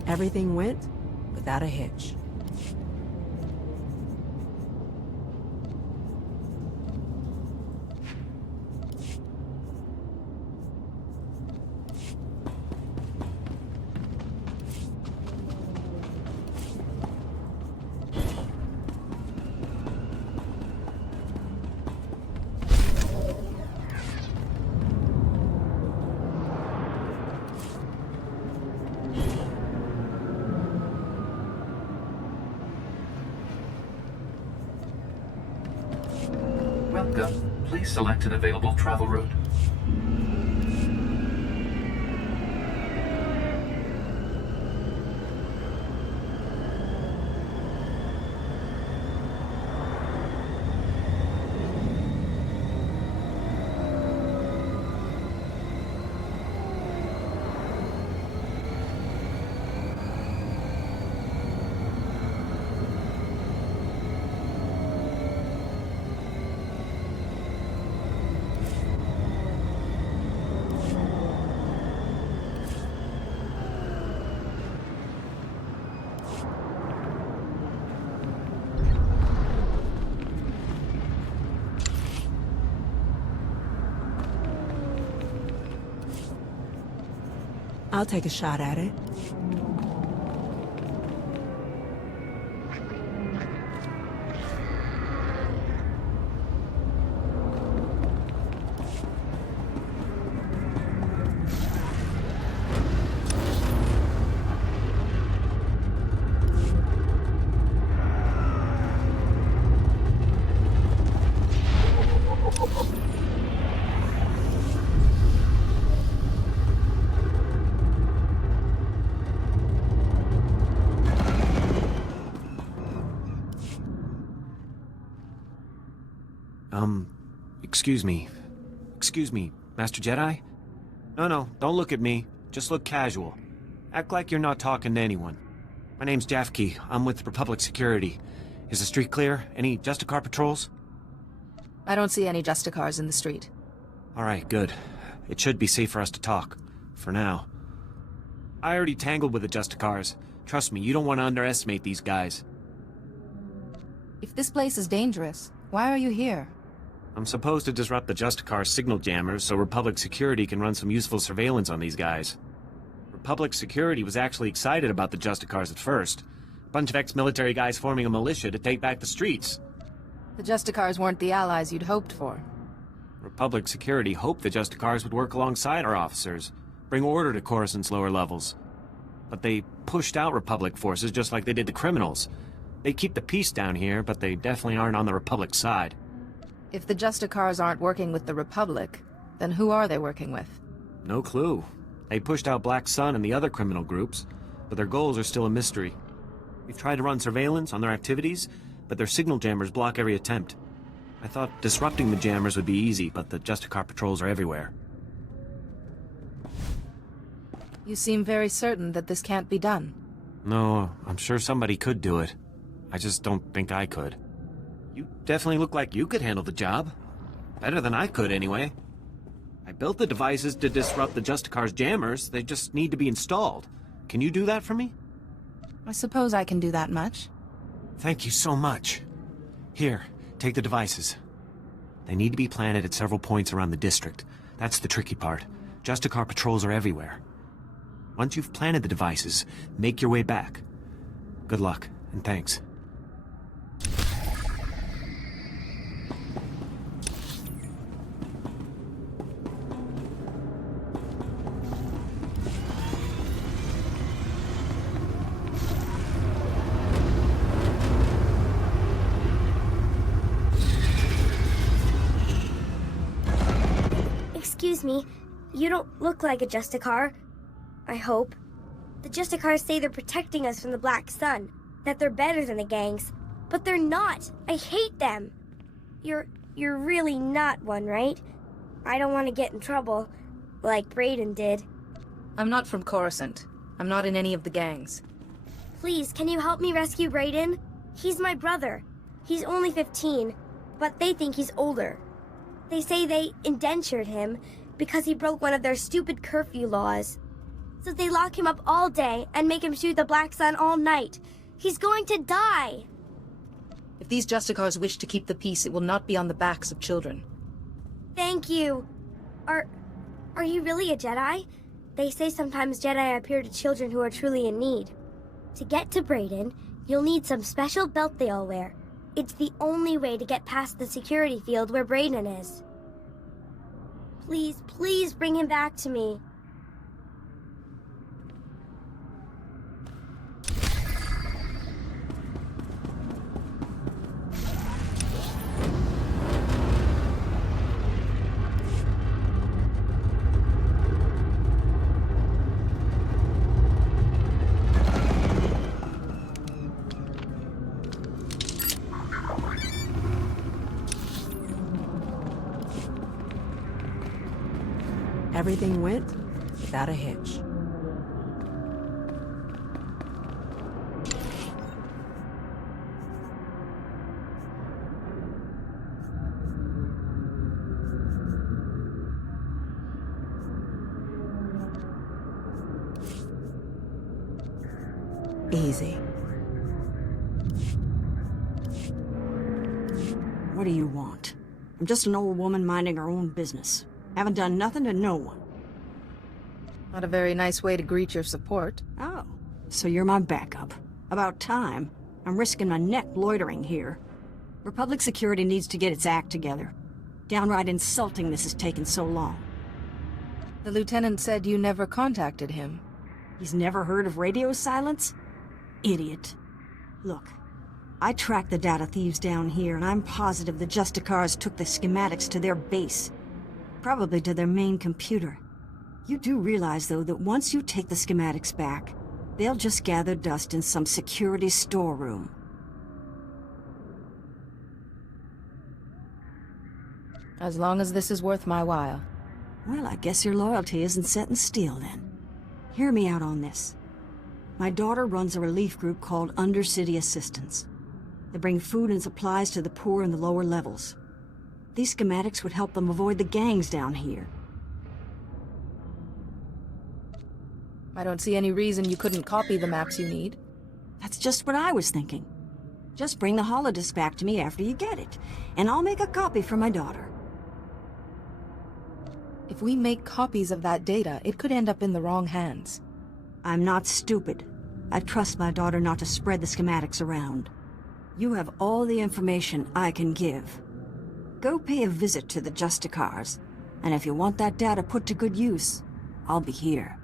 Everything went without a hitch. Welcome. Please select an available travel route. I'll take a shot at it. Excuse me. Excuse me, Master Jedi? No, don't look at me. Just look casual. Act like you're not talking to anyone. My name's Jafke. I'm with Republic Security. Is the street clear? Any Justicar patrols? I don't see any Justicars in the street. Alright, good. It should be safe for us to talk. For now. I already tangled with the Justicars. Trust me, you don't want to underestimate these guys. If this place is dangerous, why are you here? I'm supposed to disrupt the Justicar's signal jammers so Republic security can run some useful surveillance on these guys. Republic security was actually excited about the Justicars at first. A bunch of ex-military guys forming a militia to take back the streets. The Justicars weren't the allies you'd hoped for. Republic security hoped the Justicars would work alongside our officers, bring order to Coruscant's lower levels. But they pushed out Republic forces just like they did the criminals. They keep the peace down here, but they definitely aren't on the Republic side. If the Justicars aren't working with the Republic, then who are they working with? No clue. They pushed out Black Sun and the other criminal groups, but their goals are still a mystery. We've tried to run surveillance on their activities, but their signal jammers block every attempt. I thought disrupting the jammers would be easy, but the Justicar patrols are everywhere. You seem very certain that this can't be done. No, I'm sure somebody could do it. I just don't think I could. You definitely look like you could handle the job. Better than I could, anyway. I built the devices to disrupt the Justicar's jammers. They just need to be installed. Can you do that for me? I suppose I can do that much. Thank you so much. Here, take the devices. They need to be planted at several points around the district. That's the tricky part. Justicar patrols are everywhere. Once you've planted the devices, make your way back. Good luck, and thanks. Excuse me, you don't look like a Justicar. I hope. The Justicars say they're protecting us from the Black Sun, that they're better than the gangs, but they're not. I hate them. You're really not one, right? I don't want to get in trouble, like Brayden did. I'm not from Coruscant. I'm not in any of the gangs. Please, can you help me rescue Brayden? He's my brother. He's only 15, but they think he's older. They say they indentured him because he broke one of their stupid curfew laws. So they lock him up all day and make him shoot the Black Sun all night. He's going to die! If these Justicars wish to keep the peace, it will not be on the backs of children. Thank you. Are you really a Jedi? They say sometimes Jedi appear to children who are truly in need. To get to Brayden, you'll need some special belt they all wear. It's the only way to get past the security field where Brayden is. Please, please bring him back to me. Everything went without a hitch. Easy. What do you want? I'm just an old woman minding her own business. Haven't done nothing to no one. Not a very nice way to greet your support. Oh, so you're my backup. About time. I'm risking my neck loitering here. Republic security needs to get its act together. Downright insulting this has taken so long. The lieutenant said you never contacted him. He's never heard of radio silence? Idiot. Look, I tracked the data thieves down here, and I'm positive the Justicars took the schematics to their base. Probably to their main computer. You do realize, though, that once you take the schematics back, they'll just gather dust in some security storeroom. As long as this is worth my while. Well, I guess your loyalty isn't set in steel, then. Hear me out on this. My daughter runs a relief group called Undercity Assistance. They bring food and supplies to the poor in the lower levels. These schematics would help them avoid the gangs down here. I don't see any reason you couldn't copy the maps you need. That's just what I was thinking. Just bring the holodisc back to me after you get it, and I'll make a copy for my daughter. If we make copies of that data, it could end up in the wrong hands. I'm not stupid. I trust my daughter not to spread the schematics around. You have all the information I can give. Go pay a visit to the Justicars, and if you want that data put to good use, I'll be here.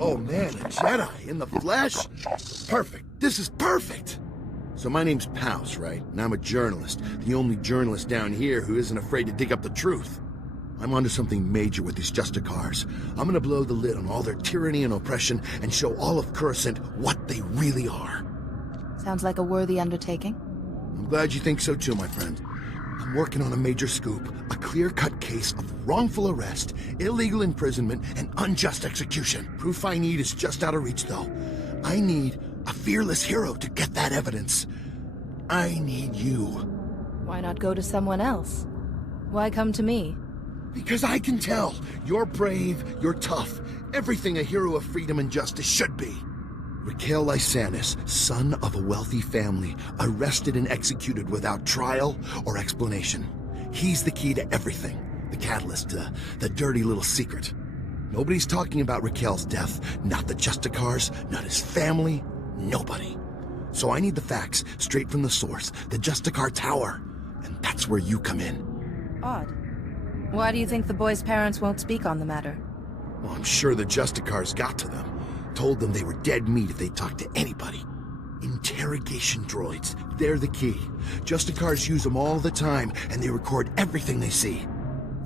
Oh man, a Jedi in the flesh? Perfect. This is perfect. So my name's Pouse, right? And I'm a journalist. The only journalist down here who isn't afraid to dig up the truth. I'm onto something major with these Justicars. I'm gonna blow the lid on all their tyranny and oppression and show all of Coruscant what they really are. Sounds like a worthy undertaking. I'm glad you think so too, my friend. I'm working on a major scoop, a clear-cut case of wrongful arrest, illegal imprisonment, and unjust execution. Proof I need is just out of reach, though. I need a fearless hero to get that evidence. I need you. Why not go to someone else? Why come to me? Because I can tell. You're brave, you're tough. Everything a hero of freedom and justice should be. Raquel Lysanis, son of a wealthy family, arrested and executed without trial or explanation. He's the key to everything. The catalyst, the dirty little secret. Nobody's talking about Raquel's death. Not the Justicars, not his family, nobody. So I need the facts, straight from the source, the Justicar Tower. And that's where you come in. Odd. Why do you think the boy's parents won't speak on the matter? Well, I'm sure the Justicars got to them. Told them they were dead meat if they talked to anybody. Interrogation droids, they're the key. Justicars use them all the time, and they record everything they see.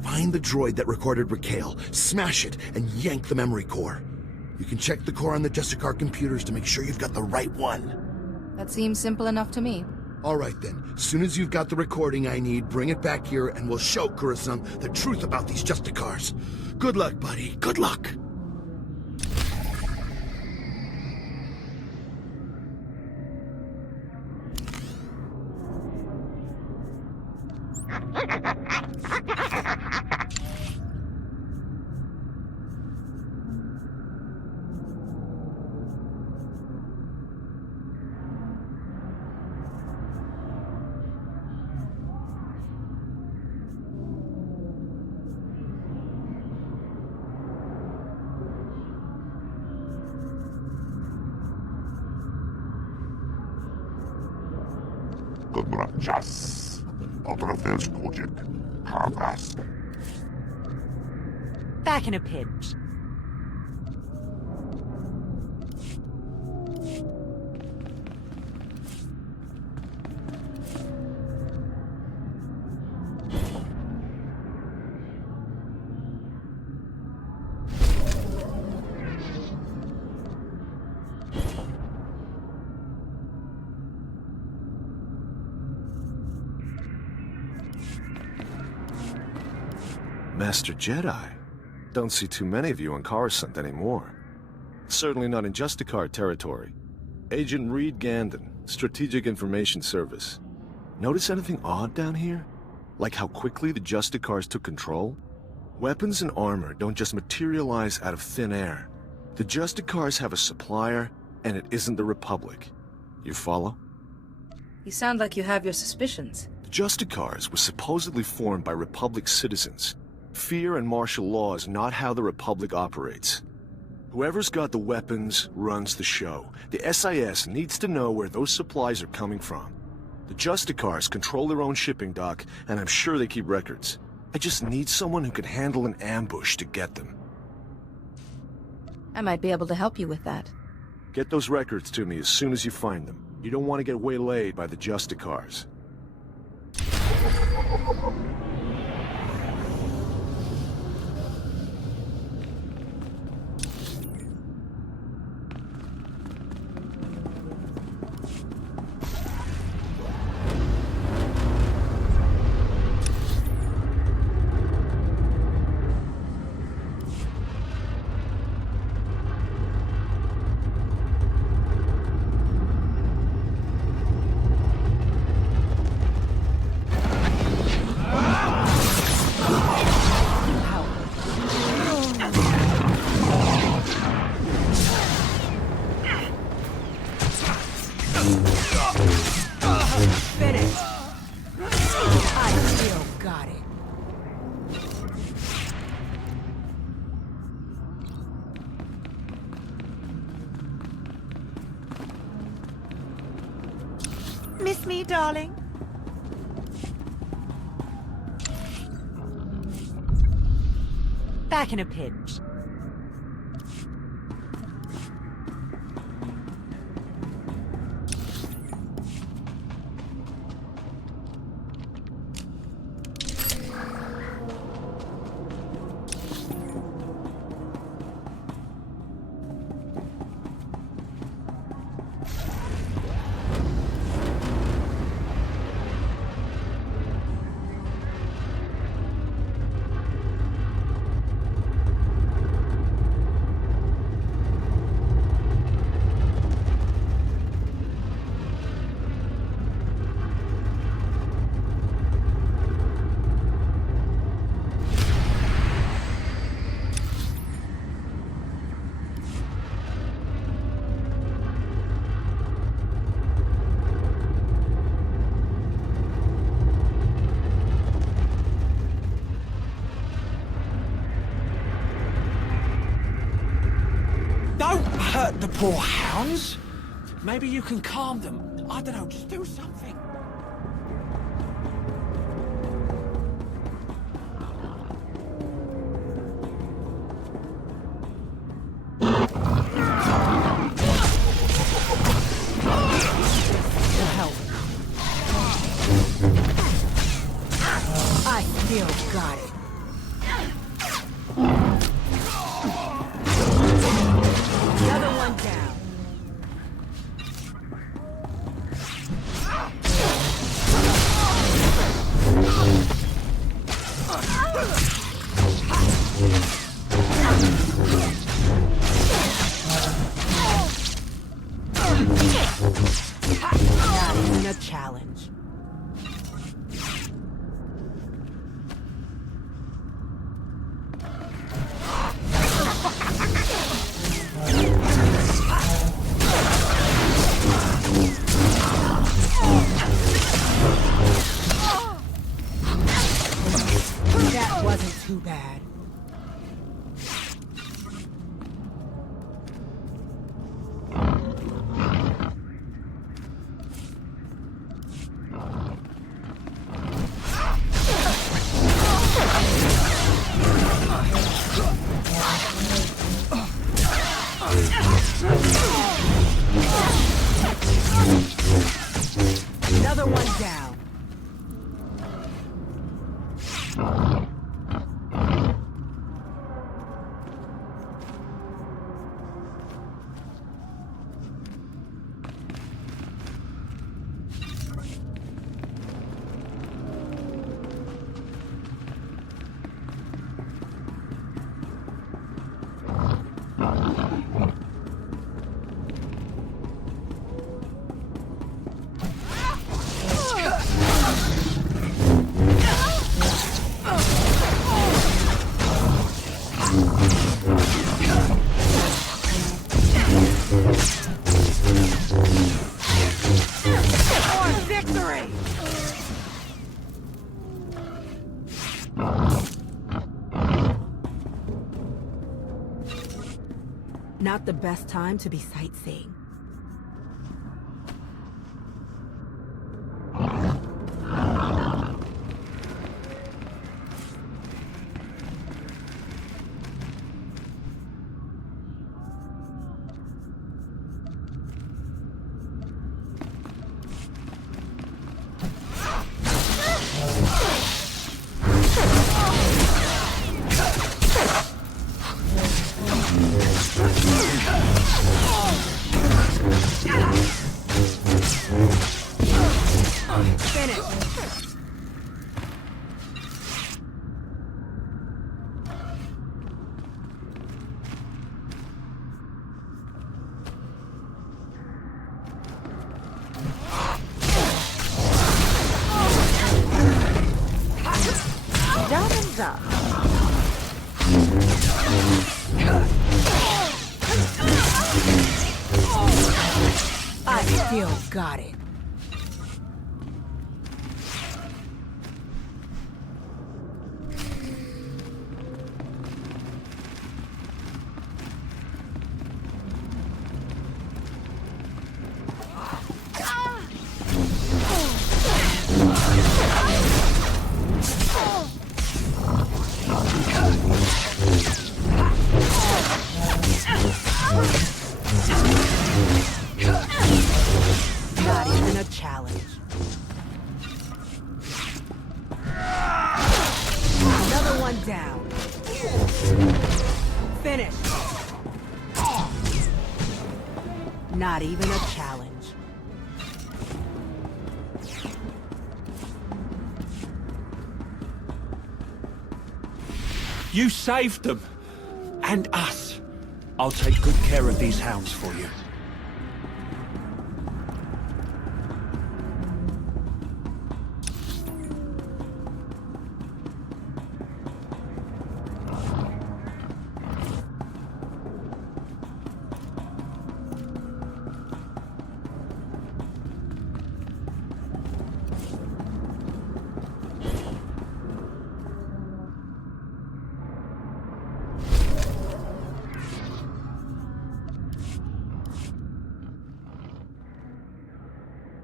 Find the droid that recorded Raquel, smash it, and yank the memory core. You can check the core on the Justicar computers to make sure you've got the right one. That seems simple enough to me. All right then, as soon as you've got the recording I need, bring it back here and we'll show Coruscant the truth about these Justicars. Good luck, buddy, good luck. Gracias. Otra vez, Kojic. Havas. Back in a pinch. Master Jedi. Don't see too many of you on Coruscant anymore. Certainly not in Justicar territory. Agent Reed Gandon, Strategic Information Service. Notice anything odd down here? Like how quickly the Justicars took control? Weapons and armor don't just materialize out of thin air. The Justicars have a supplier, and it isn't the Republic. You follow? You sound like you have your suspicions. The Justicars were supposedly formed by Republic citizens. Fear and martial law is not how the Republic operates. Whoever's got the weapons runs the show. The SIS needs to know where those supplies are coming from. The Justicars control their own shipping dock, and I'm sure they keep records. I just need someone who can handle an ambush to get them. I might be able to help you with that. Get those records to me as soon as you find them. You don't want to get waylaid by the Justicars. Finished. I still got it. Miss me, darling? Back in a pinch. Don't hurt the poor hounds. Maybe you can calm them. I don't know, just do something. I still got it. Another one down. Not even a challenge. That wasn't too bad. Another one down. Victory! Not the best time to be sightseeing. stop. I still got it. Not even a challenge. Another one down. Finish. Not even a challenge. You saved them. And us. I'll take good care of these hounds for you.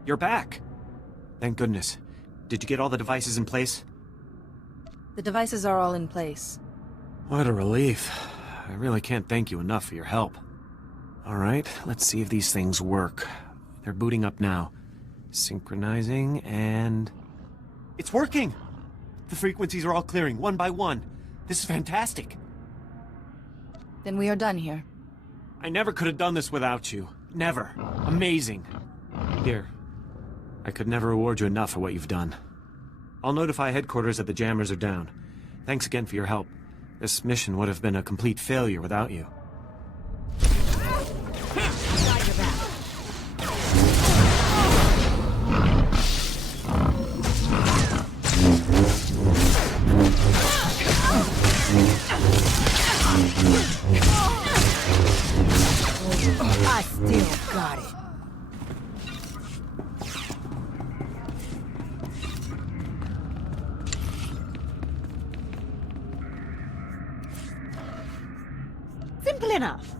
You're back. Thank goodness. Did you get all the devices in place? The devices are all in place. What a relief. I really can't thank you enough for your help. Alright, let's see if these things work. They're booting up now. Synchronizing, and... It's working! The frequencies are all clearing, one by one. This is fantastic. Then we are done here. I never could have done this without you. Never. Amazing. Here. I could never reward you enough for what you've done. I'll notify headquarters that the jammers are down. Thanks again for your help. This mission would have been a complete failure without you. I still got it. Simple enough.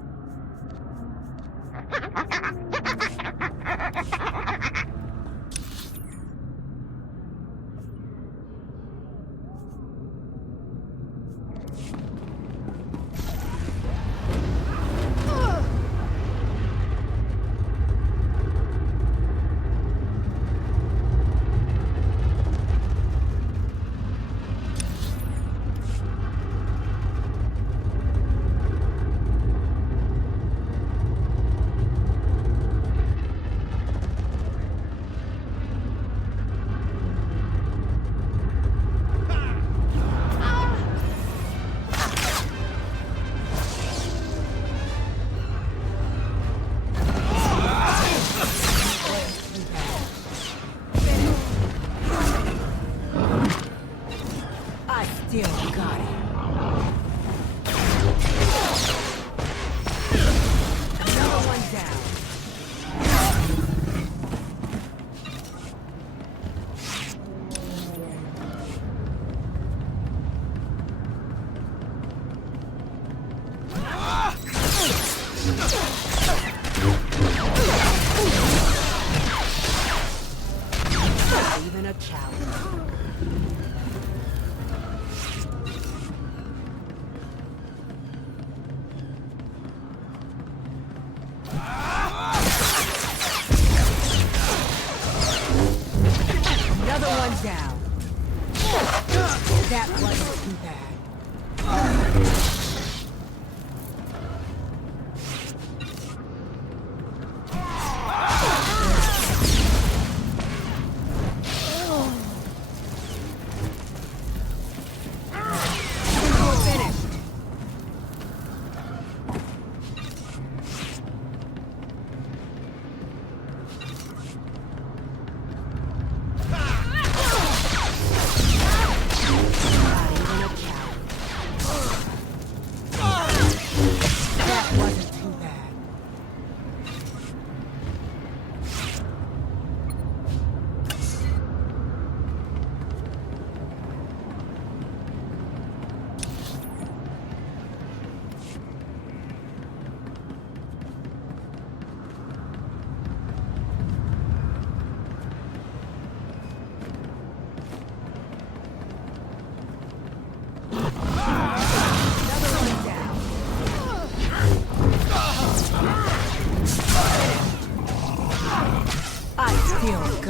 Still got it. Another one down. Not even a challenge. Another one down. That wasn't too bad. Not even a challenge.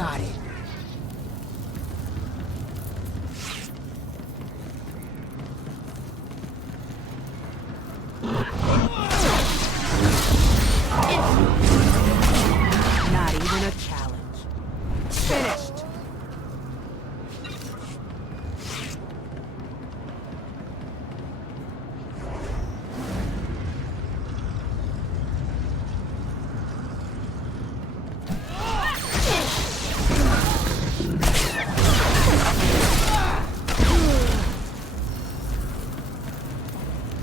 got it. Not even a challenge. Finished.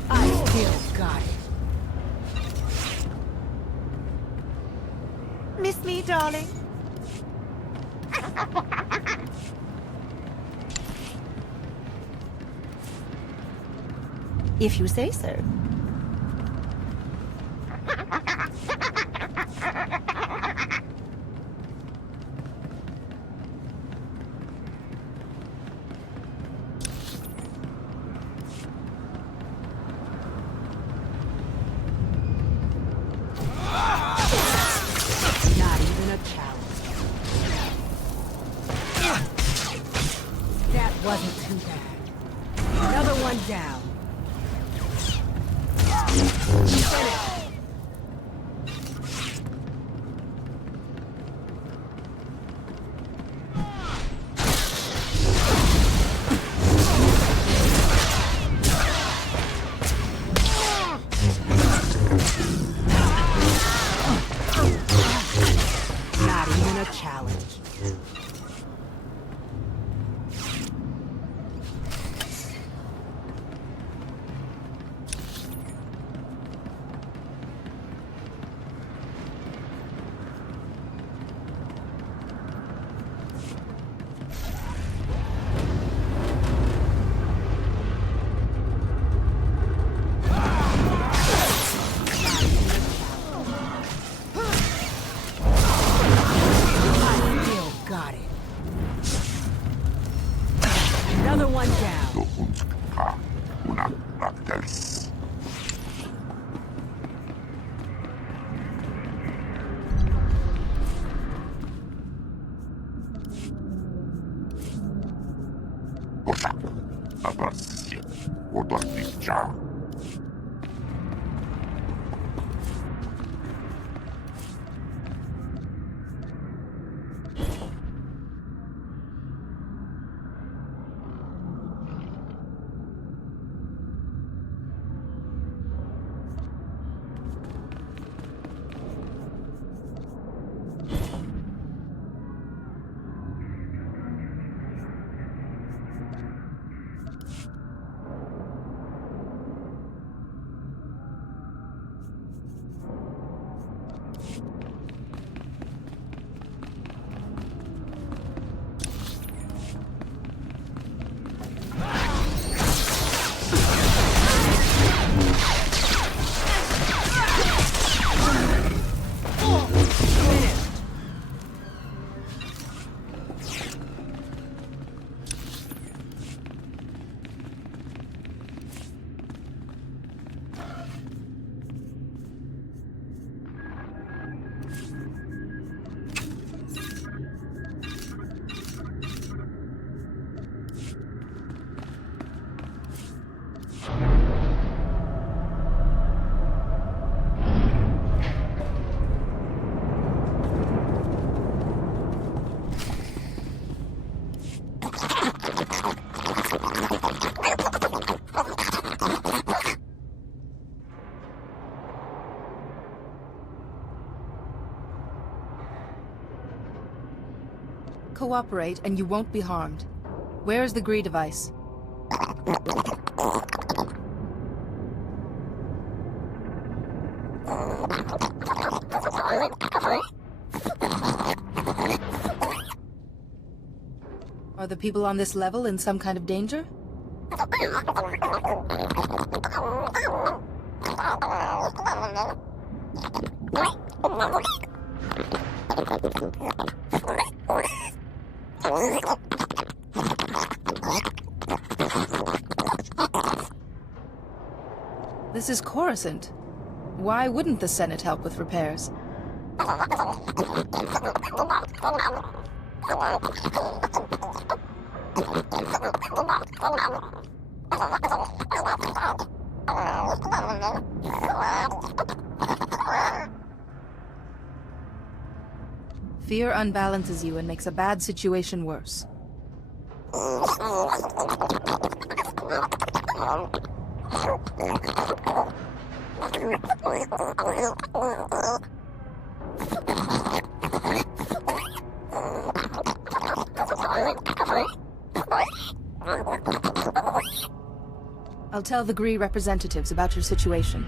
I still got it. Miss me, darling? If you say so. Not even a challenge. That wasn't too bad. Another one down. Finish. Not even a challenge. I still got it. Another one down. Cooperate and you won't be harmed. Where's the Gree device? Are the people on this level in some kind of danger? This is Coruscant. Why wouldn't the Senate help with repairs? Fear unbalances you and makes a bad situation worse. I'll tell the Gree representatives about your situation.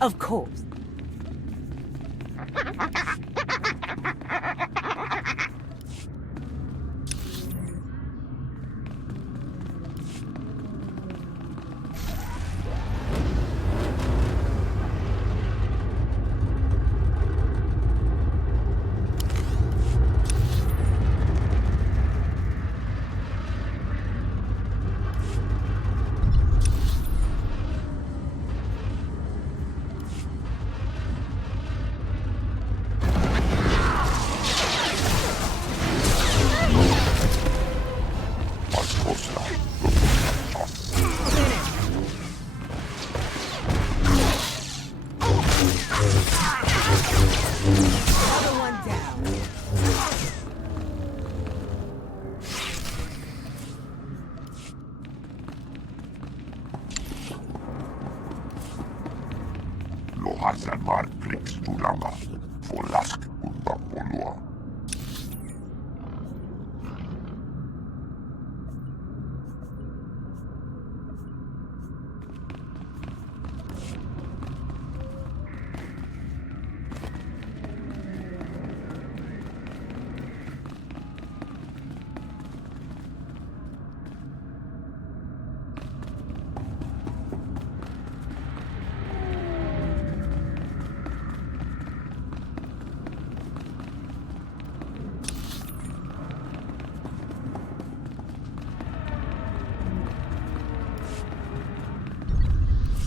Of course.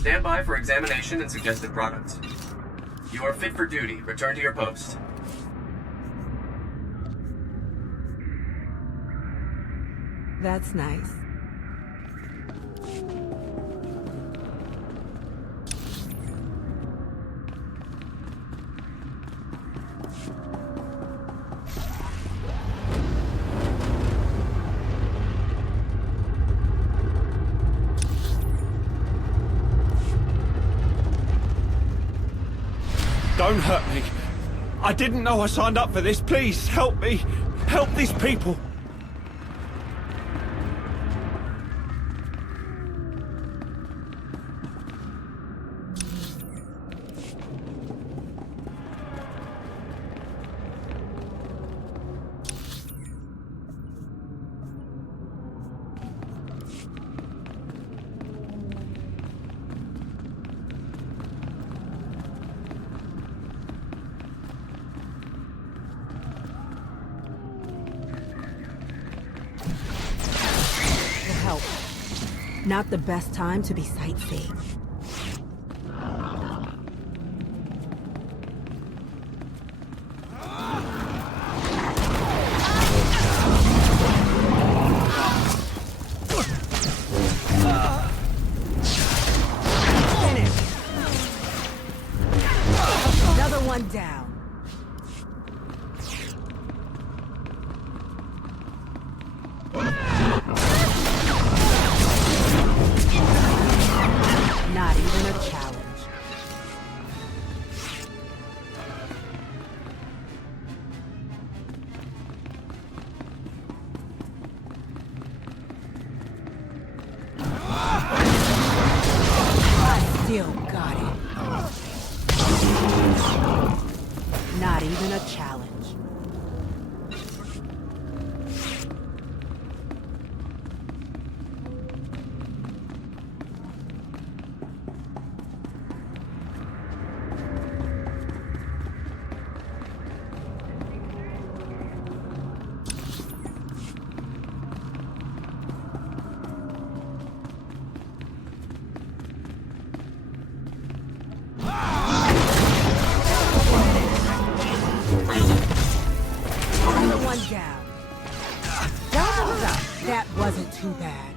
Stand by for examination and suggested products. You are fit for duty. Return to your post. That's nice. Don't hurt me. I didn't know I signed up for this. Please, help me. Help these people. Not the best time to be sightseeing. Another one down. Not even a challenge. I still got it. Not even a challenge. Wasn't too bad.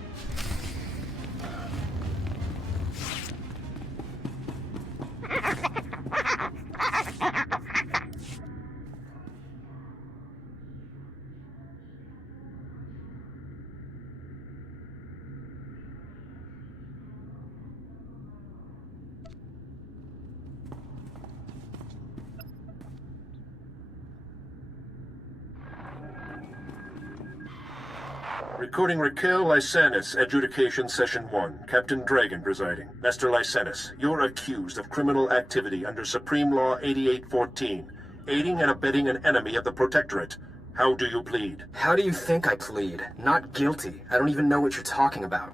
Recording Raquel Lysanis, Adjudication Session 1. Captain Dragon presiding. Master Lysanis, you're accused of criminal activity under Supreme Law 8814, aiding and abetting an enemy of the Protectorate. How do you plead? How do you think I plead? Not guilty. I don't even know what you're talking about.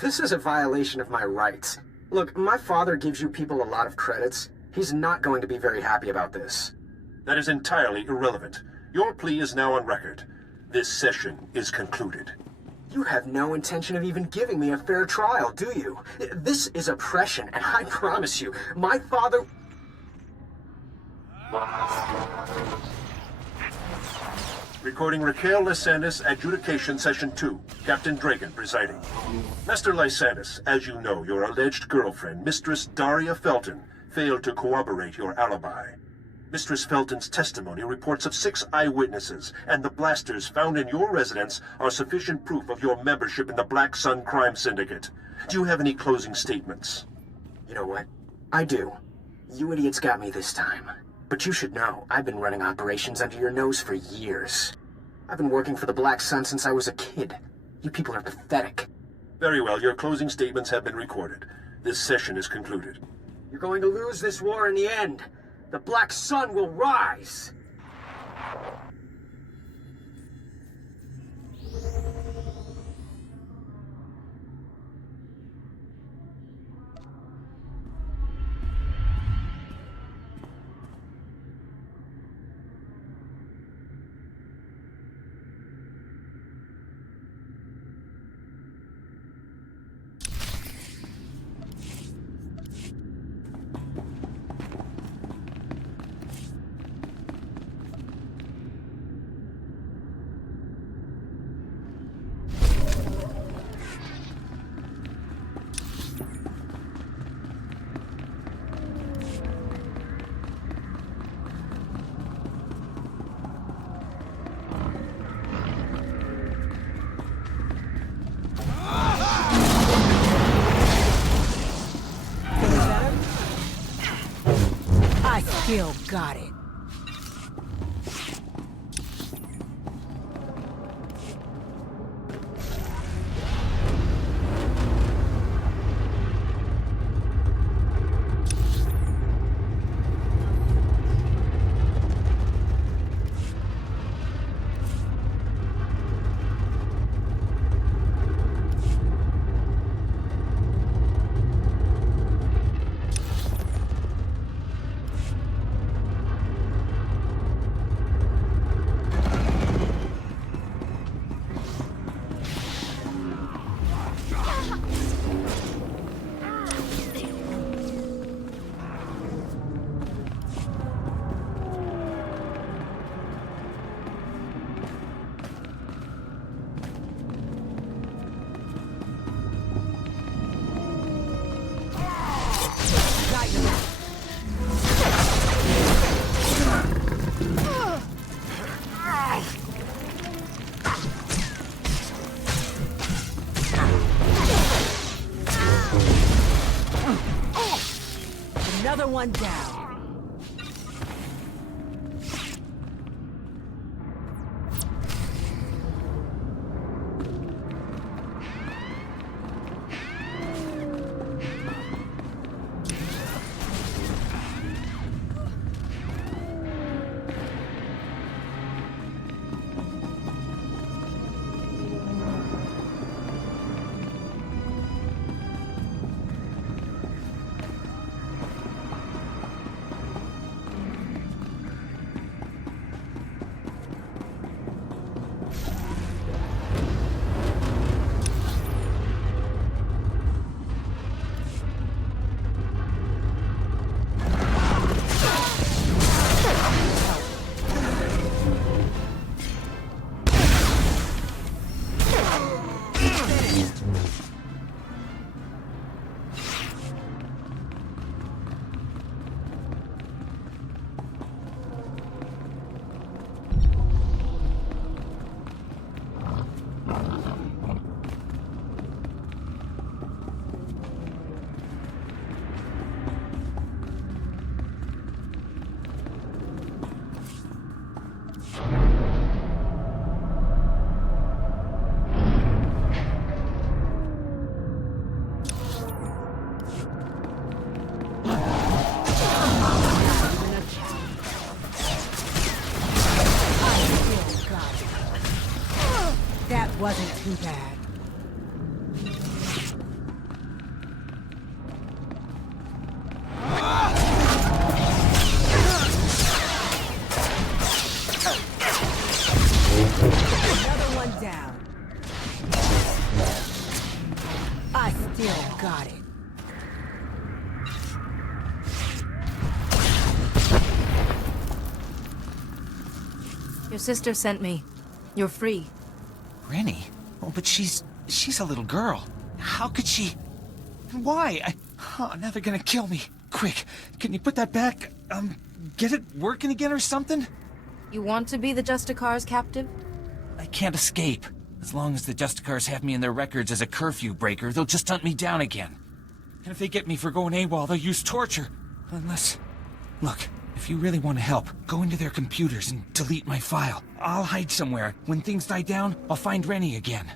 This is a violation of my rights. Look, my father gives you people a lot of credits. He's not going to be very happy about this. That is entirely irrelevant. Your plea is now on record. This session is concluded. You have no intention of even giving me a fair trial, do you? This is oppression, and I promise you, my father... Recording Raquel Lysanis, Adjudication Session 2. Captain Dragon presiding. Master Lysanis, as you know, your alleged girlfriend, Mistress Daria Felton, failed to corroborate your alibi. Mistress Felton's testimony reports of 6 eyewitnesses, and the blasters found in your residence are sufficient proof of your membership in the Black Sun Crime Syndicate. Do you have any closing statements? You know what? I do. You idiots got me this time. But you should know, I've been running operations under your nose for years. I've been working for the Black Sun since I was a kid. You people are pathetic. Very well, your closing statements have been recorded. This session is concluded. You're going to lose this war in the end. The Black Sun will rise! Still got it. Another one down. wasn't too bad. Another one down. I still got it. Your sister sent me. You're free. Rennie? Oh, but she's a little girl. How could she... Why? Oh, now they're gonna kill me. Quick, can you put that back? Get it working again or something? You want to be the Justicar's captive? I can't escape. As long as the Justicars have me in their records as a curfew breaker, they'll just hunt me down again. And if they get me for going AWOL, they'll use torture. Unless... Look, if you really want to help, go into their computers and delete my file. I'll hide somewhere. When things die down, I'll find Rennie again.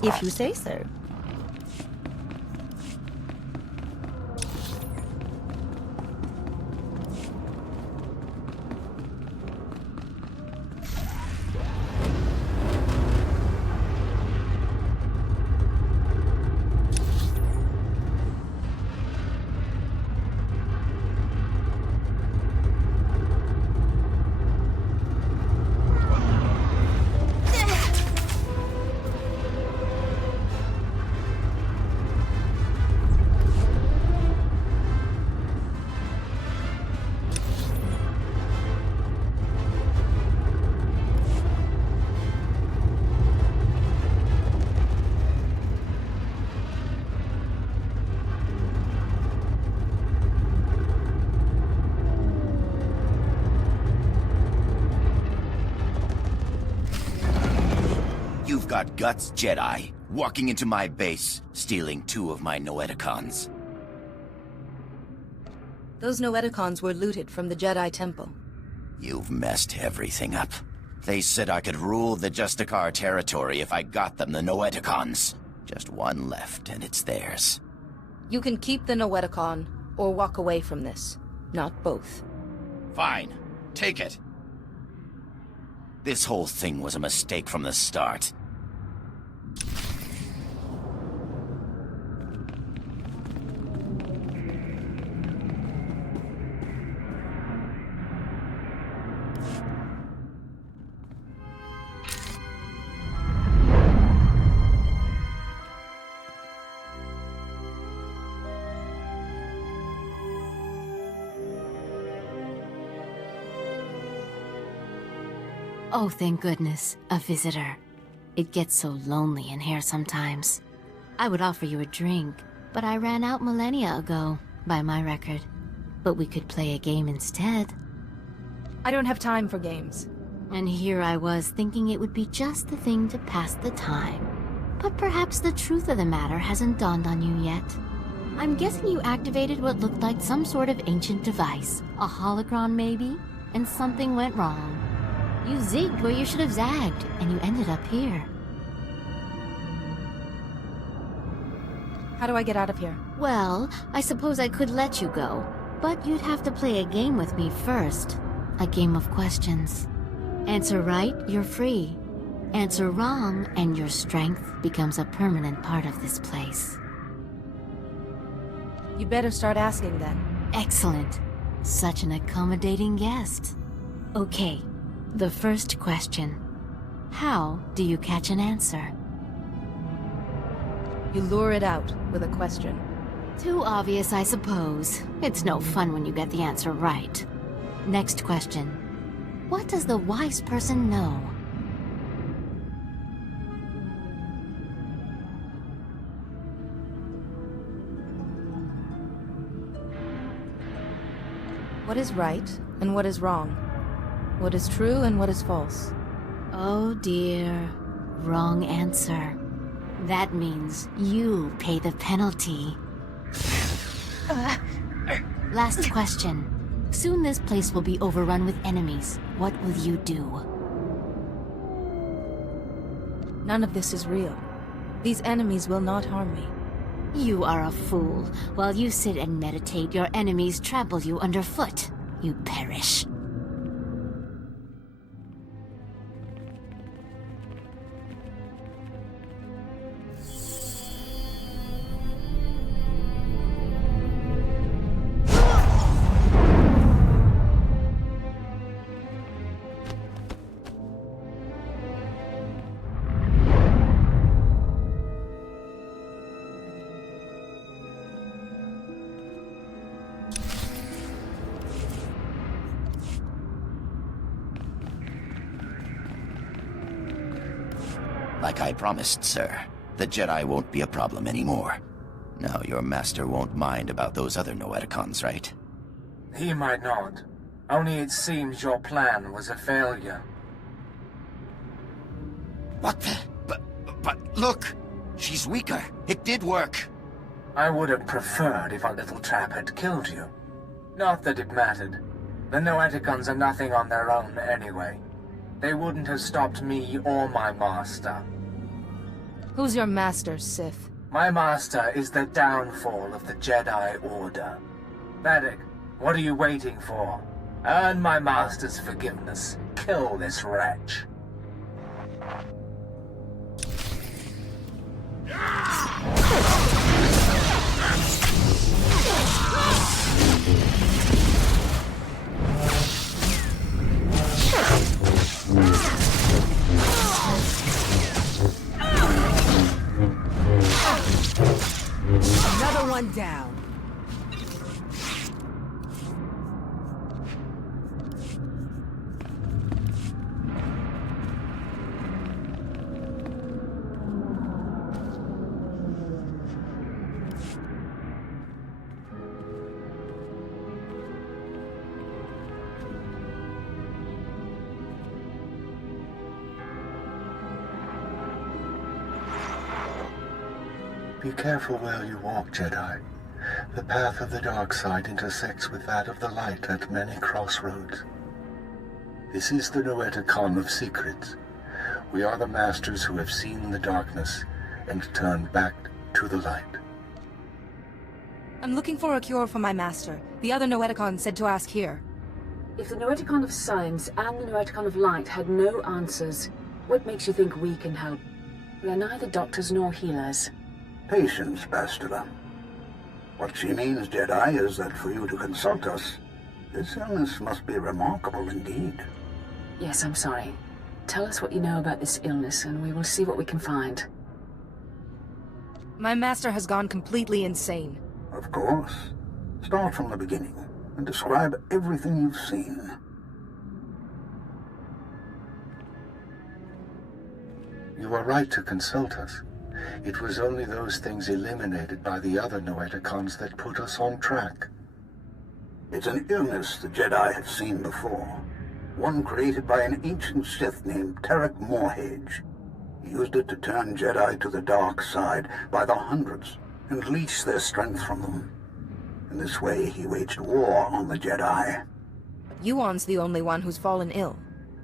If you say so. You've got guts, Jedi. Walking into my base, stealing 2 of my Noeticons. Those Noeticons were looted from the Jedi Temple. You've messed everything up. They said I could rule the Justicar territory if I got them the Noeticons. Just one left, and it's theirs. You can keep the Noeticon, or walk away from this. Not both. Fine. Take it. This whole thing was a mistake from the start. Oh, thank goodness, a visitor. It gets so lonely in here sometimes. I would offer you a drink, but I ran out millennia ago, by my record. But we could play a game instead. I don't have time for games. And here I was thinking it would be just the thing to pass the time. But perhaps the truth of the matter hasn't dawned on you yet. I'm guessing you activated what looked like some sort of ancient device. A holocron maybe? And something went wrong. You zigged where you should have zagged, and you ended up here. How do I get out of here? Well, I suppose I could let you go, but you'd have to play a game with me first. A game of questions. Answer right, you're free. Answer wrong, and your strength becomes a permanent part of this place. You better start asking then. Excellent. Such an accommodating guest. Okay, the first question. How do you catch an answer? You lure it out with a question. Too obvious, I suppose. It's no fun when you get the answer right. Next question. What does the wise person know? What is right and what is wrong? What is true and what is false? Oh dear. Wrong answer. That means you pay the penalty. Last question. Soon this place will be overrun with enemies. What will you do? None of this is real. These enemies will not harm me. You are a fool. While you sit and meditate, your enemies trample you underfoot. You perish. Like I promised, sir. The Jedi won't be a problem anymore. Now your master won't mind about those other Noeticons, right? He might not. Only it seems your plan was a failure. What the? But look! She's weaker. It did work. I would have preferred if our little trap had killed you. Not that it mattered. The Noeticons are nothing on their own anyway. They wouldn't have stopped me or my master. Who's your master, Sith? My master is the downfall of the Jedi Order. Vadic, what are you waiting for? Earn my master's forgiveness. Kill this wretch. Another one down. Be careful where you walk, Jedi. The path of the dark side intersects with that of the light at many crossroads. This is the Noeticon of secrets. We are the masters who have seen the darkness and turned back to the light. I'm looking for a cure for my master. The other Noeticon said to ask here. If the Noeticon of Science and the Noeticon of Light had no answers, what makes you think we can help? We are neither doctors nor healers. Patience, Bastila. What she means, Jedi, is that for you to consult us, this illness must be remarkable indeed. Yes, I'm sorry. Tell us what you know about this illness, and we will see what we can find. My master has gone completely insane. Of course. Start from the beginning, and describe everything you've seen. You are right to consult us. It was only those things eliminated by the other Noeticons that put us on track. It's an illness the Jedi have seen before. One created by an ancient Sith named Tarek Morhage. He used it to turn Jedi to the dark side by the hundreds and leech their strength from them. In this way, he waged war on the Jedi. Yuan's the only one who's fallen ill.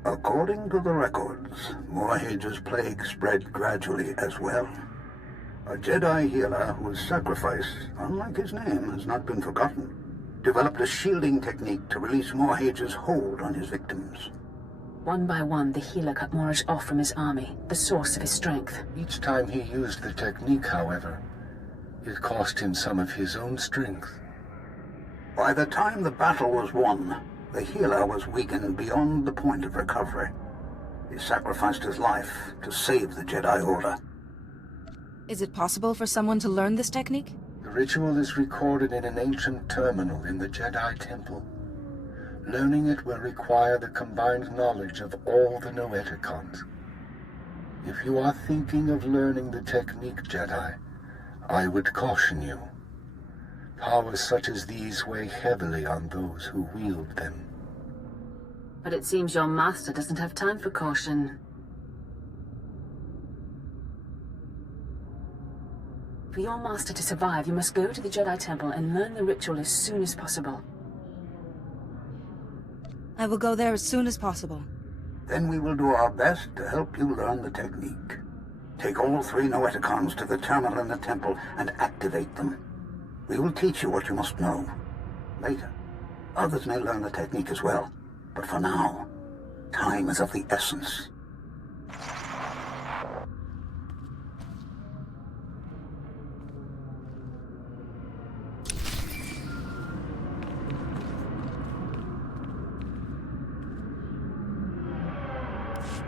According to the records, Morhage's plague spread gradually as well. A Jedi healer whose sacrifice, unlike his name, has not been forgotten, developed a shielding technique to release Morhage's hold on his victims. One by one, the healer cut Morhage off from his army, the source of his strength. Each time he used the technique, however, it cost him some of his own strength. By the time the battle was won, the healer was weakened beyond the point of recovery. He sacrificed his life to save the Jedi Order. Is it possible for someone to learn this technique? The ritual is recorded in an ancient terminal in the Jedi Temple. Learning it will require the combined knowledge of all the Noeticons. If you are thinking of learning the technique, Jedi, I would caution you. Powers such as these weigh heavily on those who wield them. But it seems your master doesn't have time for caution. For your master to survive, you must go to the Jedi Temple and learn the ritual as soon as possible. I will go there as soon as possible. Then we will do our best to help you learn the technique. Take all 3 Noeticons to the terminal in the temple and activate them. We will teach you what you must know. Later, others may learn the technique as well. But for now, time is of the essence.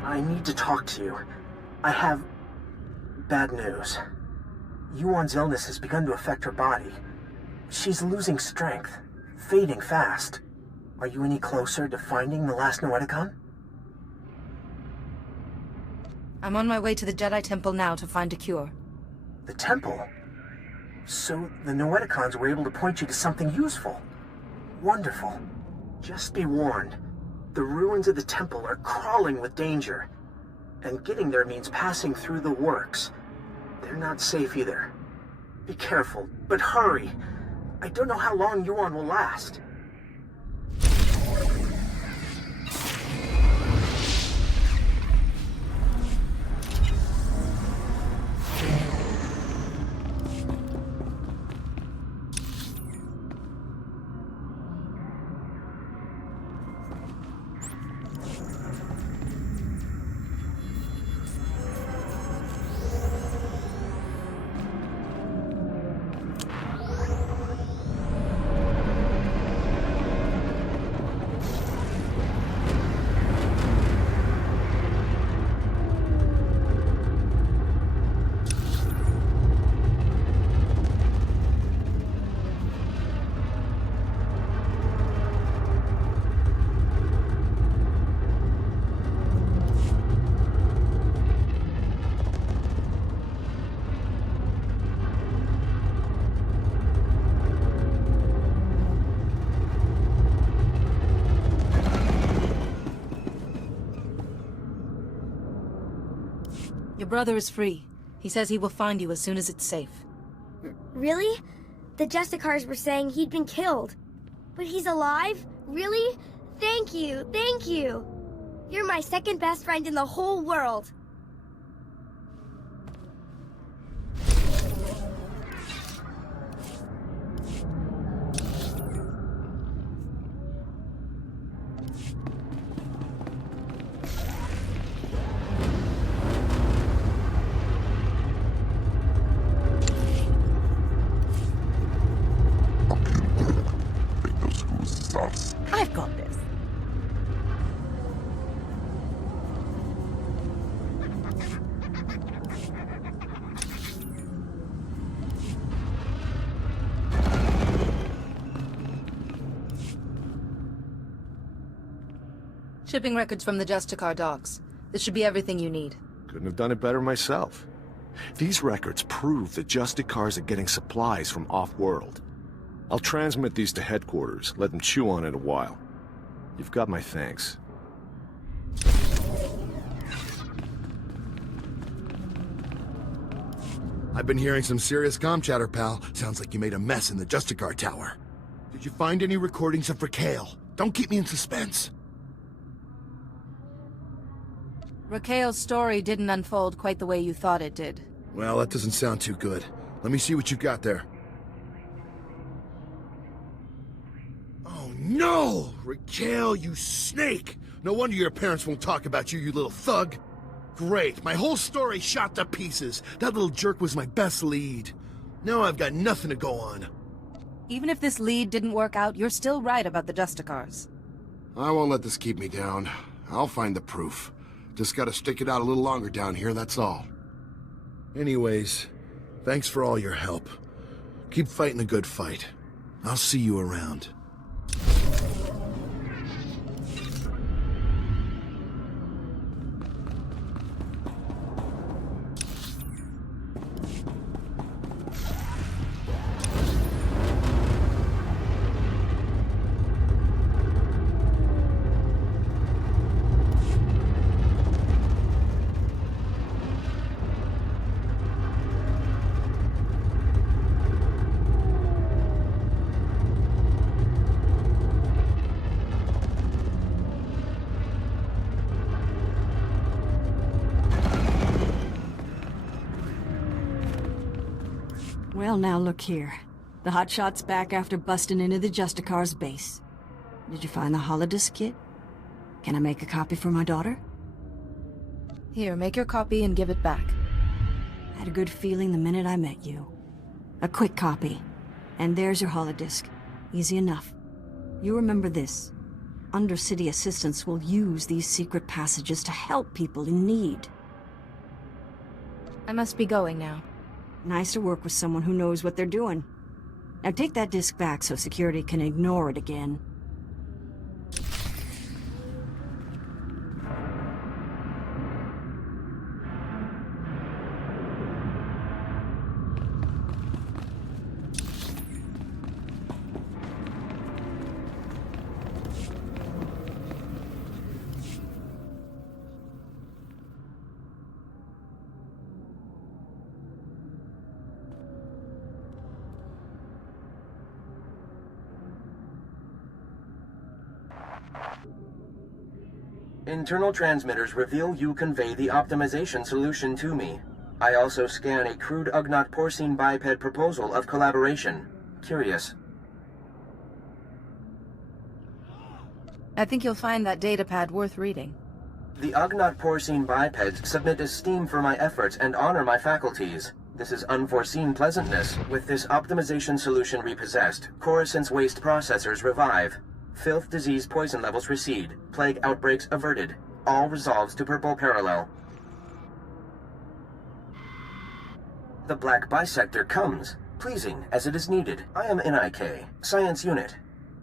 I need to talk to you. I have bad news. Yuan's illness has begun to affect her body. She's losing strength, fading fast. Are you any closer to finding the last Noeticon? I'm on my way to the Jedi Temple now to find a cure. The temple? So the Noeticons were able to point you to something useful. Wonderful. Just be warned. The ruins of the temple are crawling with danger. And getting there means passing through the works. They're not safe either. Be careful, but hurry. I don't know how long Yuan will last. Your brother is free. He says he will find you as soon as it's safe. Really? The Justicars were saying he'd been killed. But he's alive? Really? Thank you, thank you. You're my second best friend in the whole world. I've got this. Shipping records from the Justicar docks. This should be everything you need. Couldn't have done it better myself. These records prove the Justicars are getting supplies from off-world. I'll transmit these to headquarters, let them chew on it a while. You've got my thanks. I've been hearing some serious comm chatter, pal. Sounds like you made a mess in the Justicar Tower. Did you find any recordings of Raquel? Don't keep me in suspense. Raquel's story didn't unfold quite the way you thought it did. Well, that doesn't sound too good. Let me see what you've got there. Oh no! Raquel, you snake! No wonder your parents won't talk about you, you little thug. Great, my whole story shot to pieces. That little jerk was my best lead. Now I've got nothing to go on. Even if this lead didn't work out, you're still right about the Justicars. I won't let this keep me down. I'll find the proof. Just gotta stick it out a little longer down here, that's all. Anyways, thanks for all your help. Keep fighting a good fight. I'll see you around. Well, now look here. The hotshot's back after busting into the Justicar's base. Did you find the holodisk kit? Can I make a copy for my daughter? Here, make your copy and give it back. I had a good feeling the minute I met you. A quick copy. And there's your holodisk. Easy enough. You remember this. Undercity assistants will use these secret passages to help people in need. I must be going now. Nice to work with someone who knows what they're doing. Now take that disk back so security can ignore it again. Internal transmitters reveal you convey the optimization solution to me. I also scan a crude Ugnaught porcine biped proposal of collaboration. Curious. I think you'll find that datapad worth reading. The Ugnaught porcine bipeds submit esteem for my efforts and honor my faculties. This is unforeseen pleasantness. With this optimization solution repossessed, Coruscant's waste processors revive. Filth, disease, poison levels recede. Plague outbreaks averted. All resolves to purple parallel. The Black Bisector comes, pleasing as it is needed. I am NIK, Science Unit.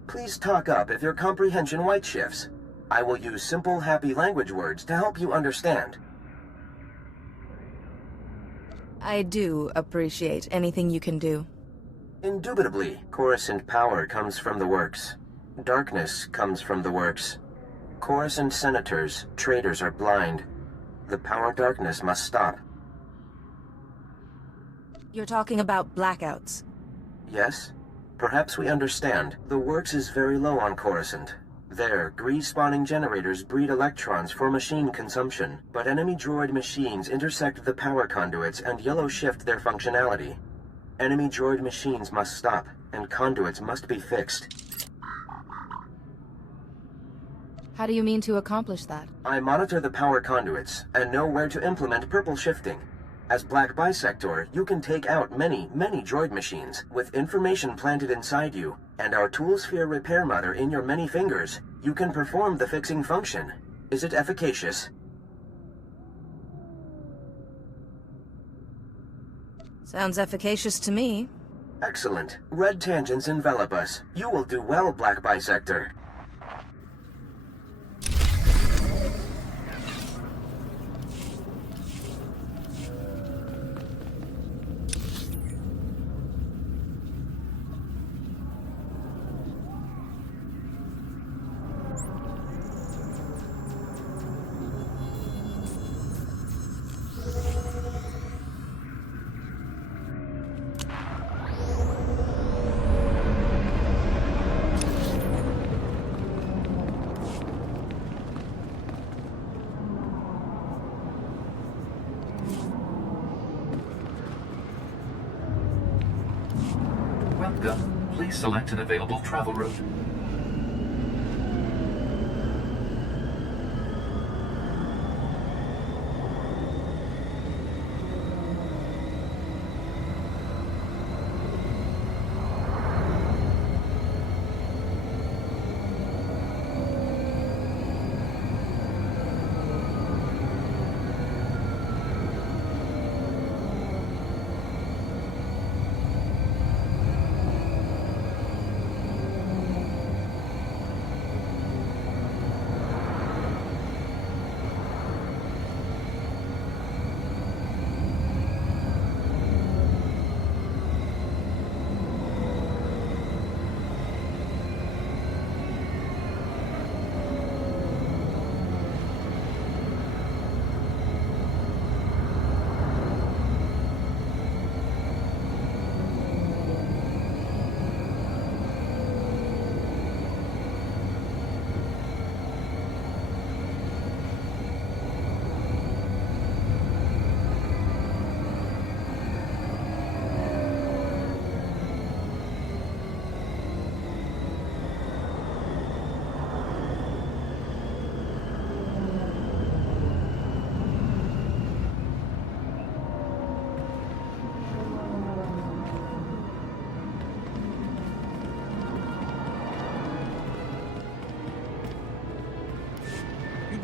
Please talk up if your comprehension white shifts. I will use simple, happy language words to help you understand. I do appreciate anything you can do. Indubitably, Coruscant power comes from the works. Darkness comes from the works. Coruscant senators, traitors are blind. The power darkness must stop. You're talking about blackouts. Yes? Perhaps we understand. The works is very low on Coruscant. There, grease-spawning generators breed electrons for machine consumption, but enemy droid machines intersect the power conduits and yellow shift their functionality. Enemy droid machines must stop, and conduits must be fixed. How do you mean to accomplish that? I monitor the power conduits, and know where to implement purple shifting. As Black Bisector, you can take out many droid machines, with information planted inside you, and our Toolsphere repair mother in your many fingers. You can perform the fixing function. Is it efficacious? Sounds efficacious to me. Excellent. Red tangents envelop us. You will do well, Black Bisector. Please select an available travel route.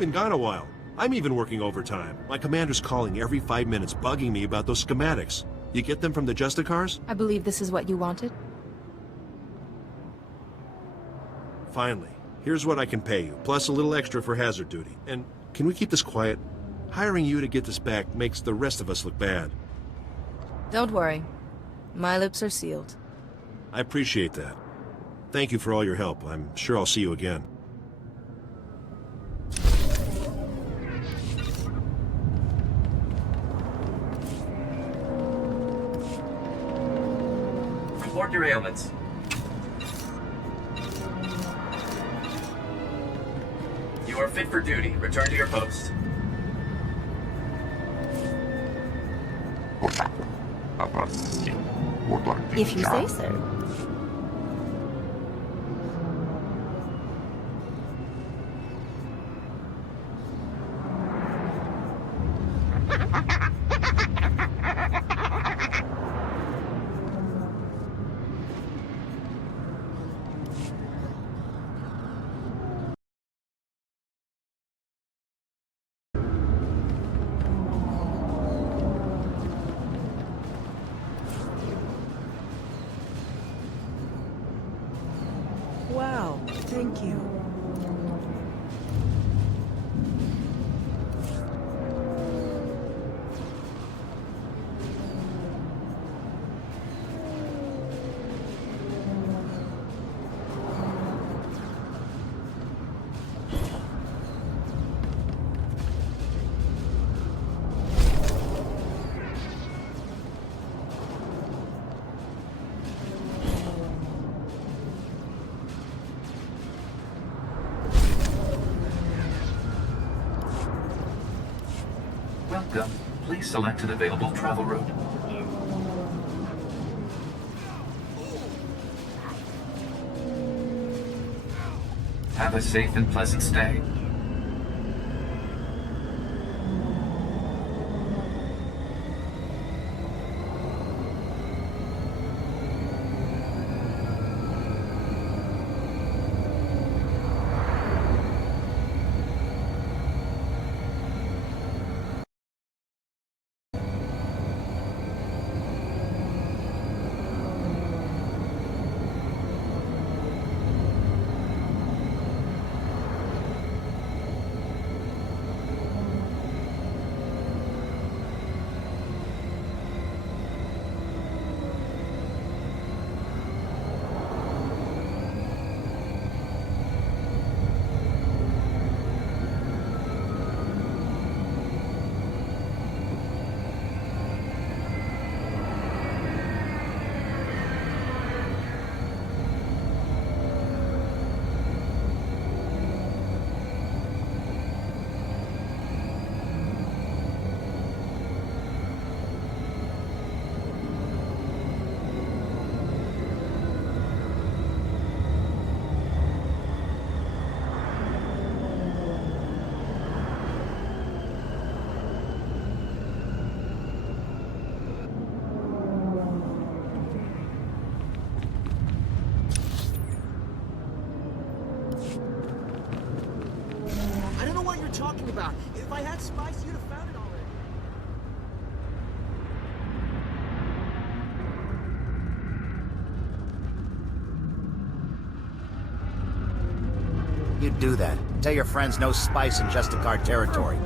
been gone a while. I'm even working overtime. My commander's calling every 5 minutes, bugging me about those schematics. You get them from the Justicars? I believe this is what you wanted. Finally. Here's what I can pay you, plus a little extra for hazard duty. And can we keep this quiet? Hiring you to get this back makes the rest of us look bad. Don't worry. My lips are sealed. I appreciate that. Thank you for all your help. I'm sure I'll see you again. Report your ailments. You are fit for duty. Return to your post. If you say so. Wow, thank you. Welcome. Please select an available travel route. Have a safe and pleasant stay. Talking about. If I had spice, you'd have found it already. You do that. Tell your friends no spice in Justicar territory.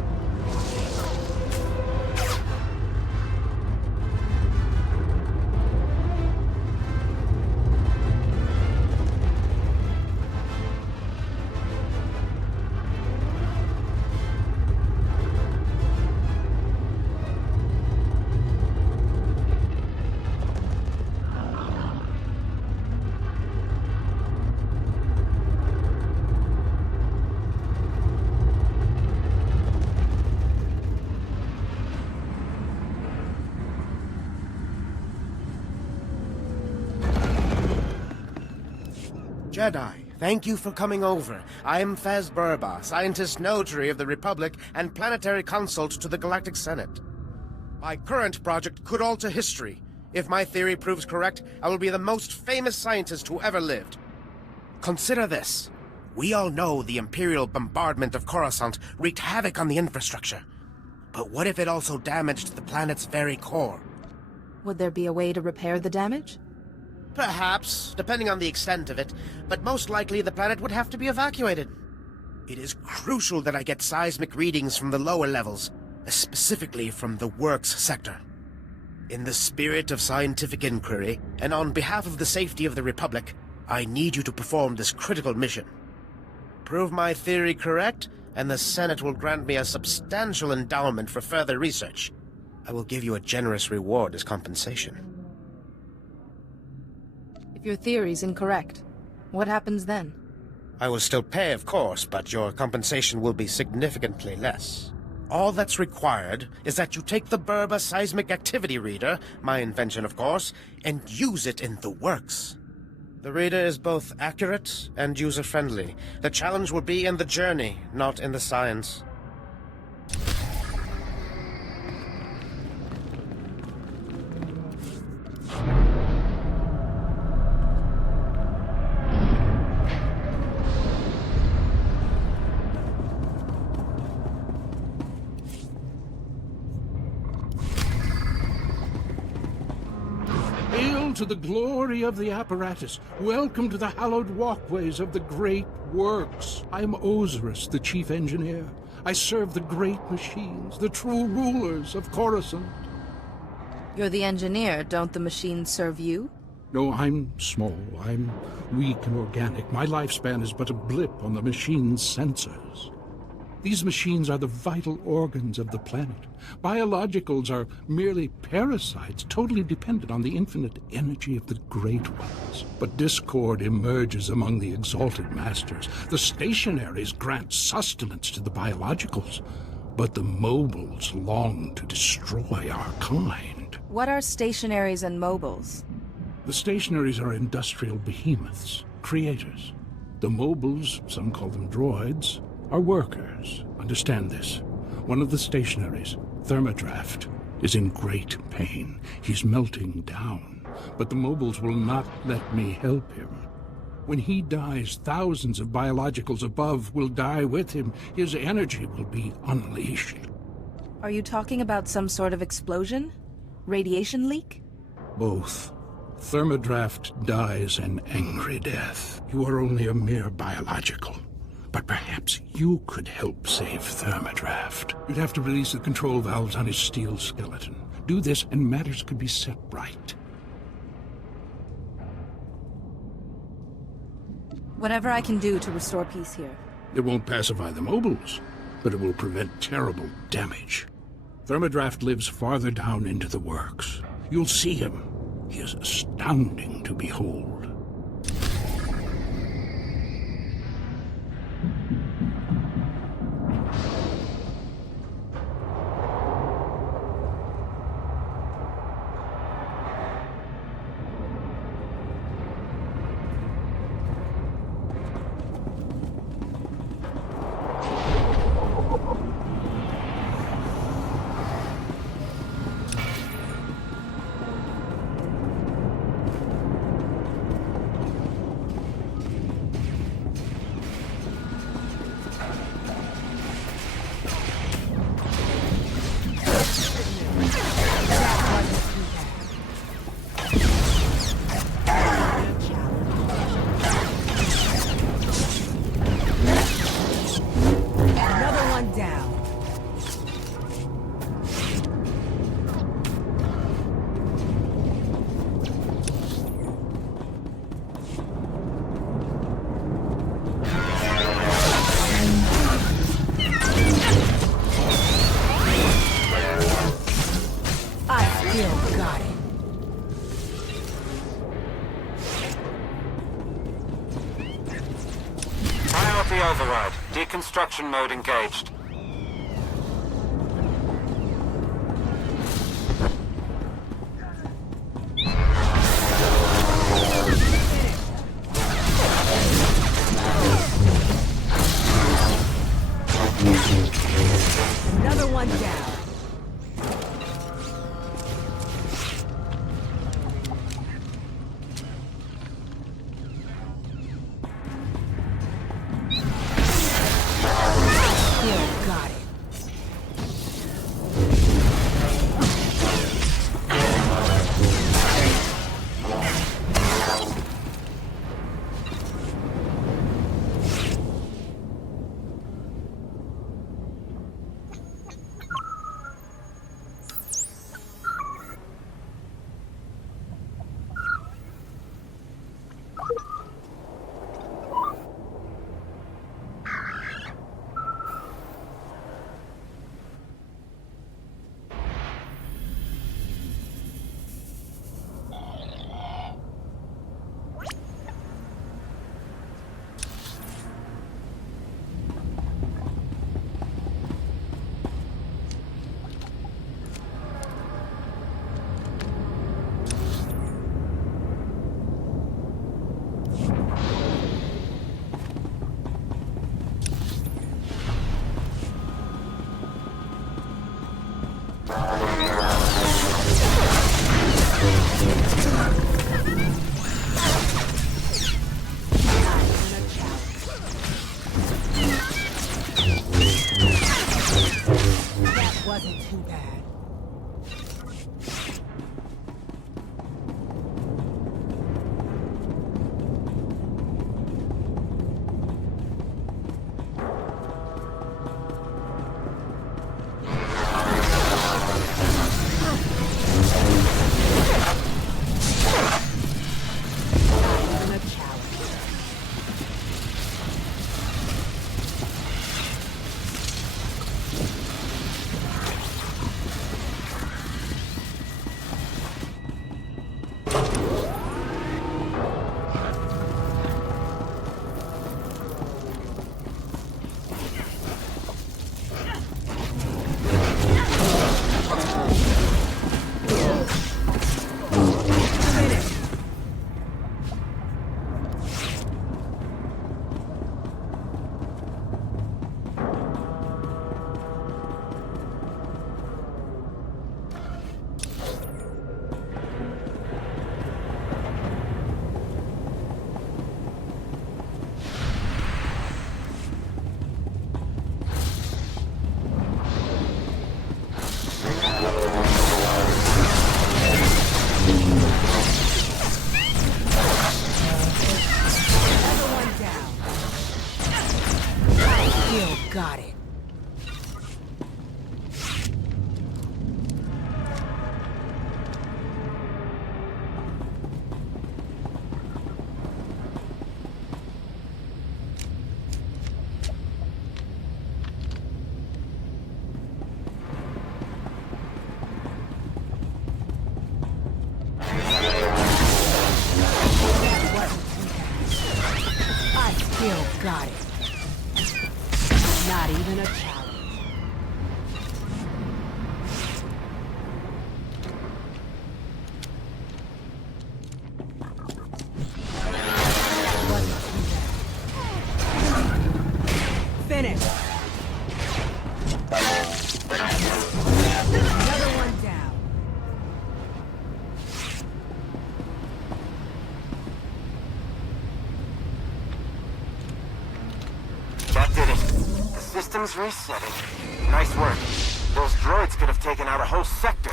Jedi, thank you for coming over. I am Faz Burba, Scientist Notary of the Republic and Planetary Consult to the Galactic Senate. My current project could alter history. If my theory proves correct, I will be the most famous scientist who ever lived. Consider this. We all know the Imperial bombardment of Coruscant wreaked havoc on the infrastructure. But what if it also damaged the planet's very core? Would there be a way to repair the damage? Perhaps, depending on the extent of it, but most likely the planet would have to be evacuated. It is crucial that I get seismic readings from the lower levels, specifically from the Works sector. In the spirit of scientific inquiry, and on behalf of the safety of the Republic, I need you to perform this critical mission. Prove my theory correct, and the Senate will grant me a substantial endowment for further research. I will give you a generous reward as compensation. If your theory's incorrect, what happens then? I will still pay, of course, but your compensation will be significantly less. All that's required is that you take the Burba Seismic Activity Reader, my invention of course, and use it in the Works. The reader is both accurate and user-friendly. The challenge will be in the journey, not in the science. Hail to the glory of the apparatus. Welcome to the hallowed walkways of the great works. I am Osiris, the chief engineer. I serve the great machines, the true rulers of Coruscant. You're the engineer. Don't the machines serve you? No, I'm small. I'm weak and organic. My lifespan is but a blip on the machine's sensors. These machines are the vital organs of the planet. Biologicals are merely parasites, totally dependent on the infinite energy of the Great Ones. But discord emerges among the exalted masters. The stationaries grant sustenance to the biologicals, but the mobiles long to destroy our kind. What are stationaries and mobiles? The stationaries are industrial behemoths, creators. The mobiles, some call them droids, are workers. Understand this. One of the stationaries, Thermodraft, is in great pain. He's melting down, but the mobiles will not let me help him. When he dies, thousands of biologicals above will die with him. His energy will be unleashed. Are you talking about some sort of explosion? Radiation leak? Both. Thermodraft dies an angry death. You are only a mere biological. But perhaps you could help save Thermodraft. You'd have to release the control valves on his steel skeleton. Do this and matters could be set right. Whatever I can do to restore peace here. It won't pacify the mobiles, but it will prevent terrible damage. Thermodraft lives farther down into the works. You'll see him. He is astounding to behold. Override. Deconstruction mode engaged. Another one down. That wasn't too bad. Got it. I still got it. Not even a challenge. Finish. Another one down. That did it. The system's resetting. Nice work. Those droids could have taken out a whole sector.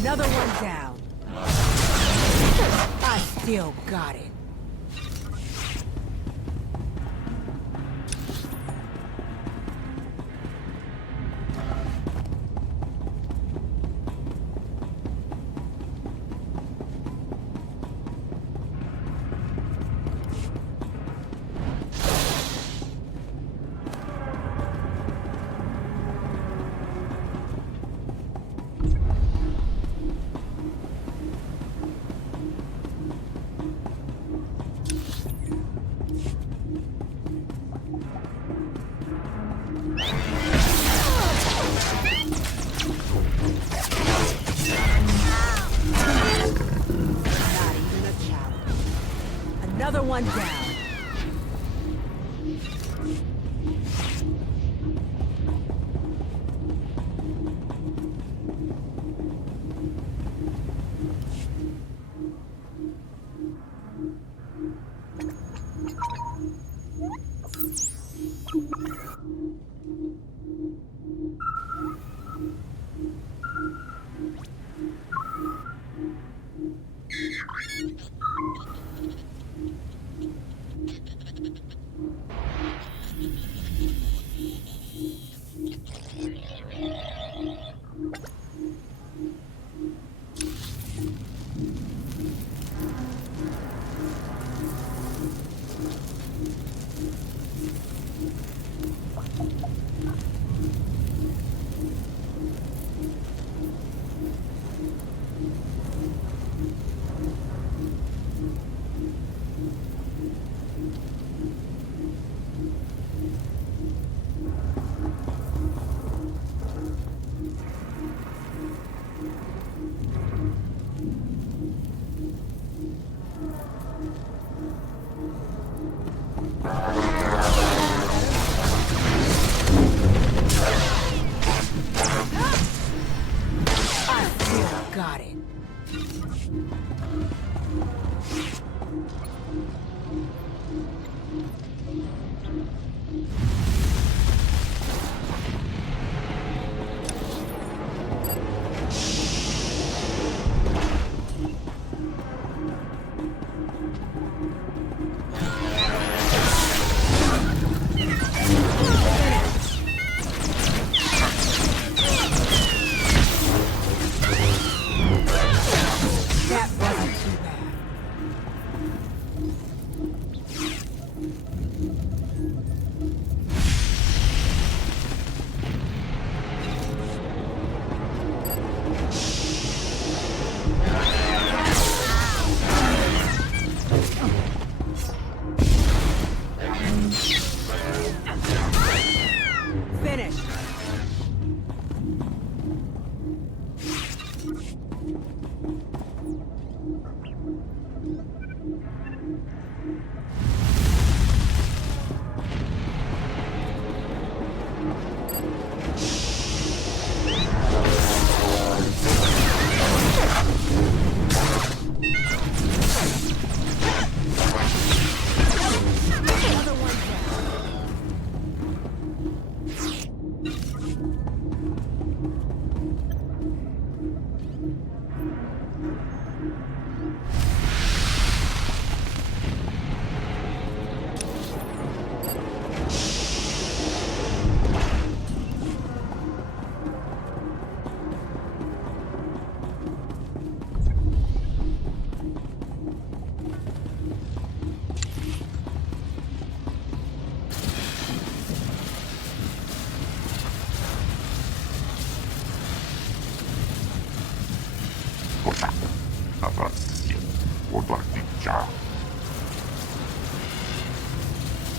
Another one down. I still got it. Another one down. Got it.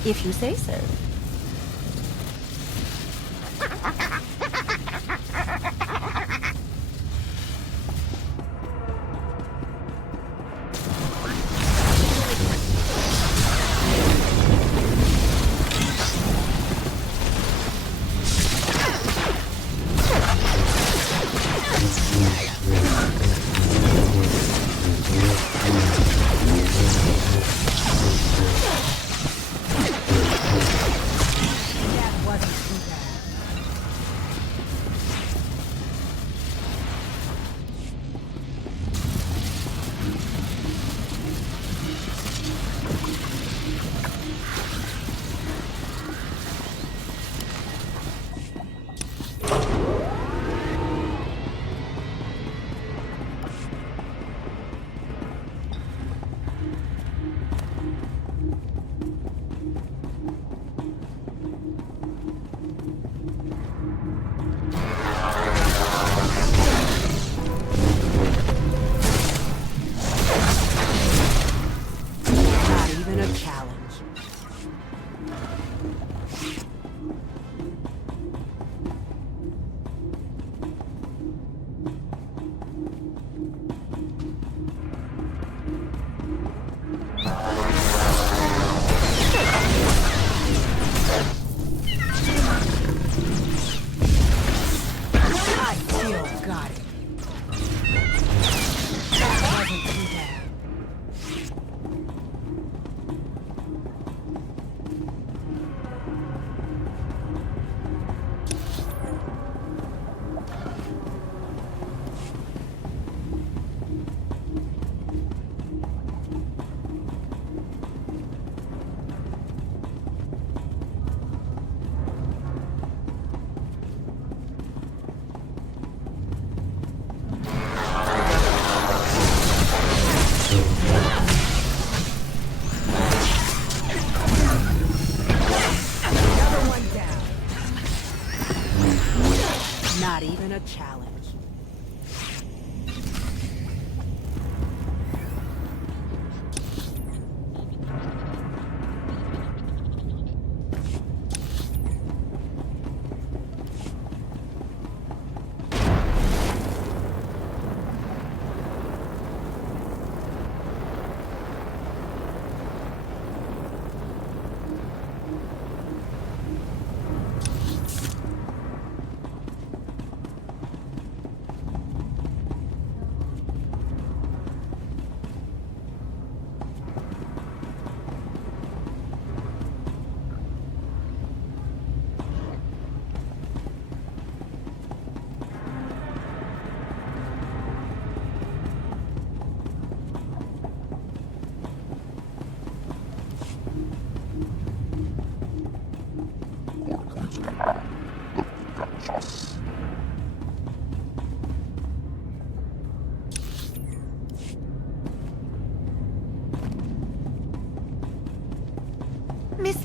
If you say so. Not even a challenge.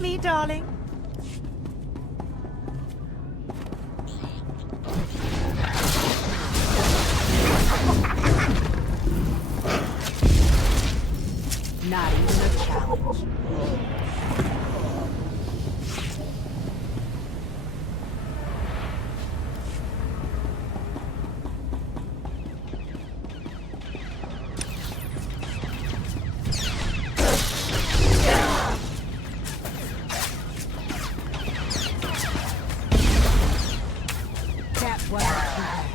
me, darling. Not even a challenge. That wasn't too bad.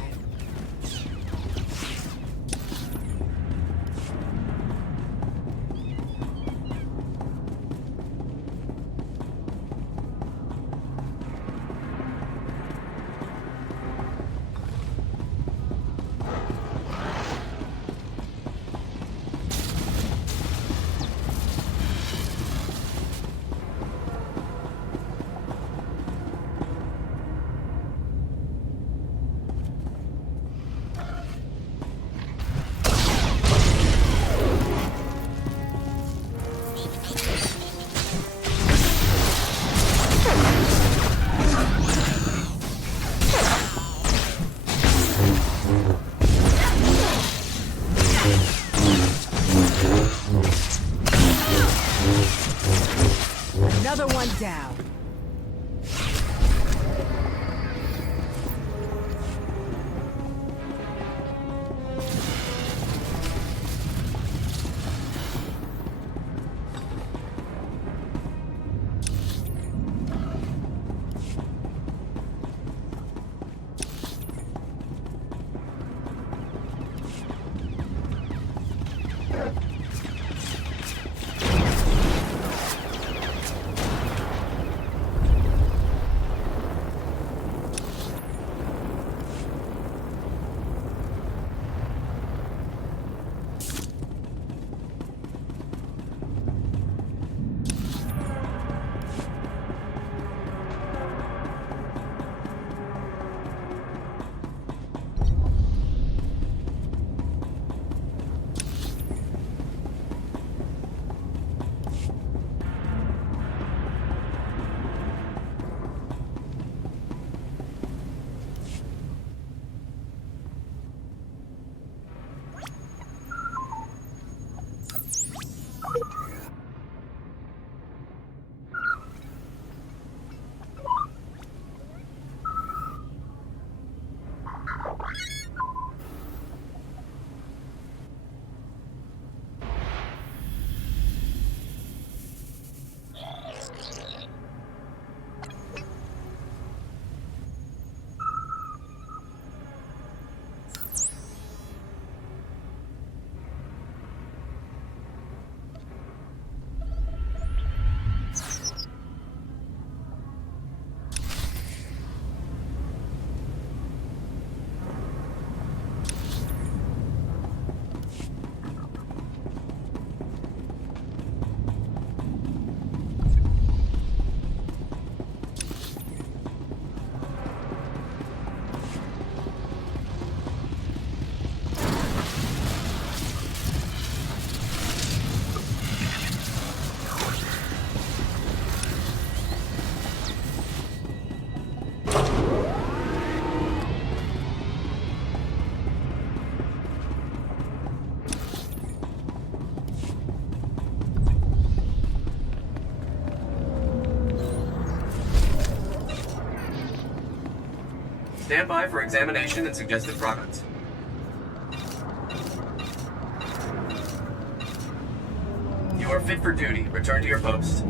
Another one down. Stand by for examination and suggested products. You are fit for duty. Return to your post.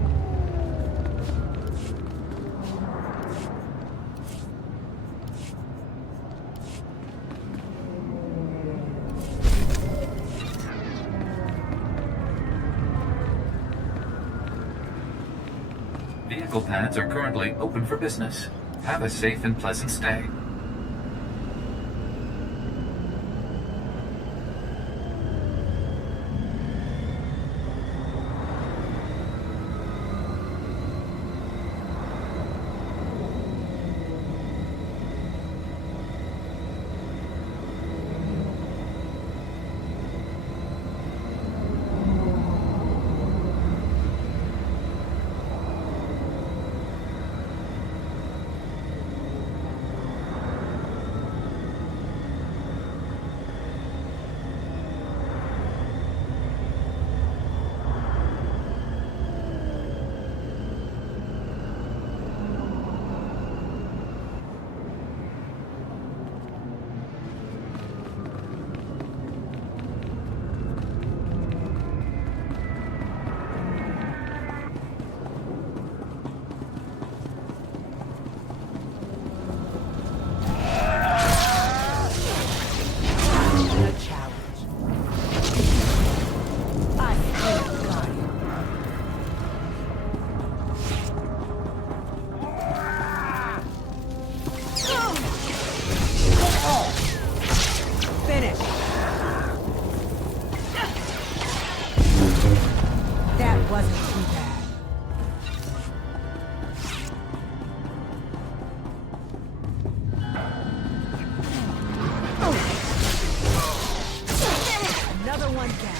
Vehicle pads are currently open for business. Have a safe and pleasant stay. Finish. That wasn't too bad. Another one down.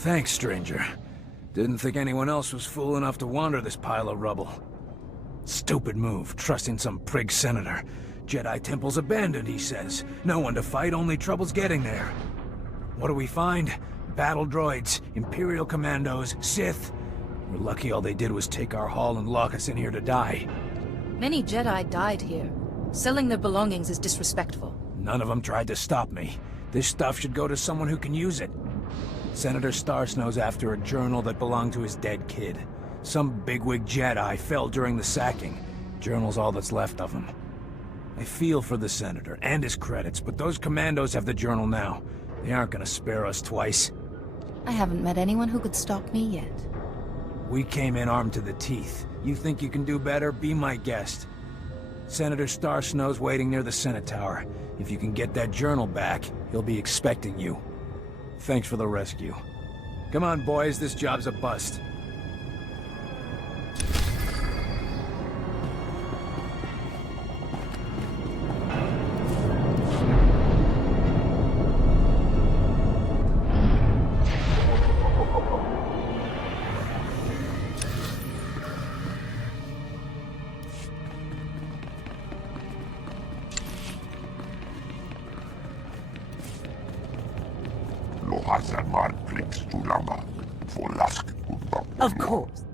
Thanks, stranger. Didn't think anyone else was fool enough to wander this pile of rubble. Stupid move, trusting some prig senator. Jedi temple's abandoned, he says. No one to fight, only trouble's getting there. What do we find? Battle droids, Imperial commandos, Sith. We're lucky all they did was take our haul and lock us in here to die. Many Jedi died here. Selling their belongings is disrespectful. None of them tried to stop me. This stuff should go to someone who can use it. Senator Starsnow's after a journal that belonged to his dead kid. Some bigwig Jedi fell during the sacking. Journal's all that's left of him. I feel for the Senator and his credits, but those commandos have the journal now. They aren't gonna spare us twice. I haven't met anyone who could stop me yet. We came in armed to the teeth. You think you can do better? Be my guest. Senator Starsnow's waiting near the Senate Tower. If you can get that journal back, he'll be expecting you. Thanks for the rescue. Come on, boys, this job's a bust. Of course.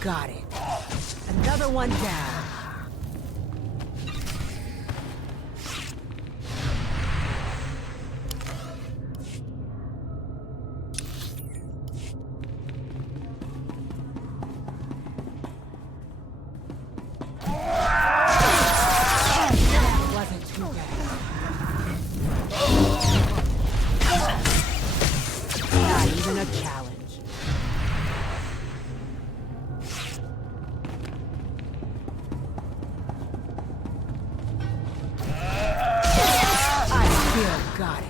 Got it. Another one down. That wasn't too bad. Not even a challenge. Got it.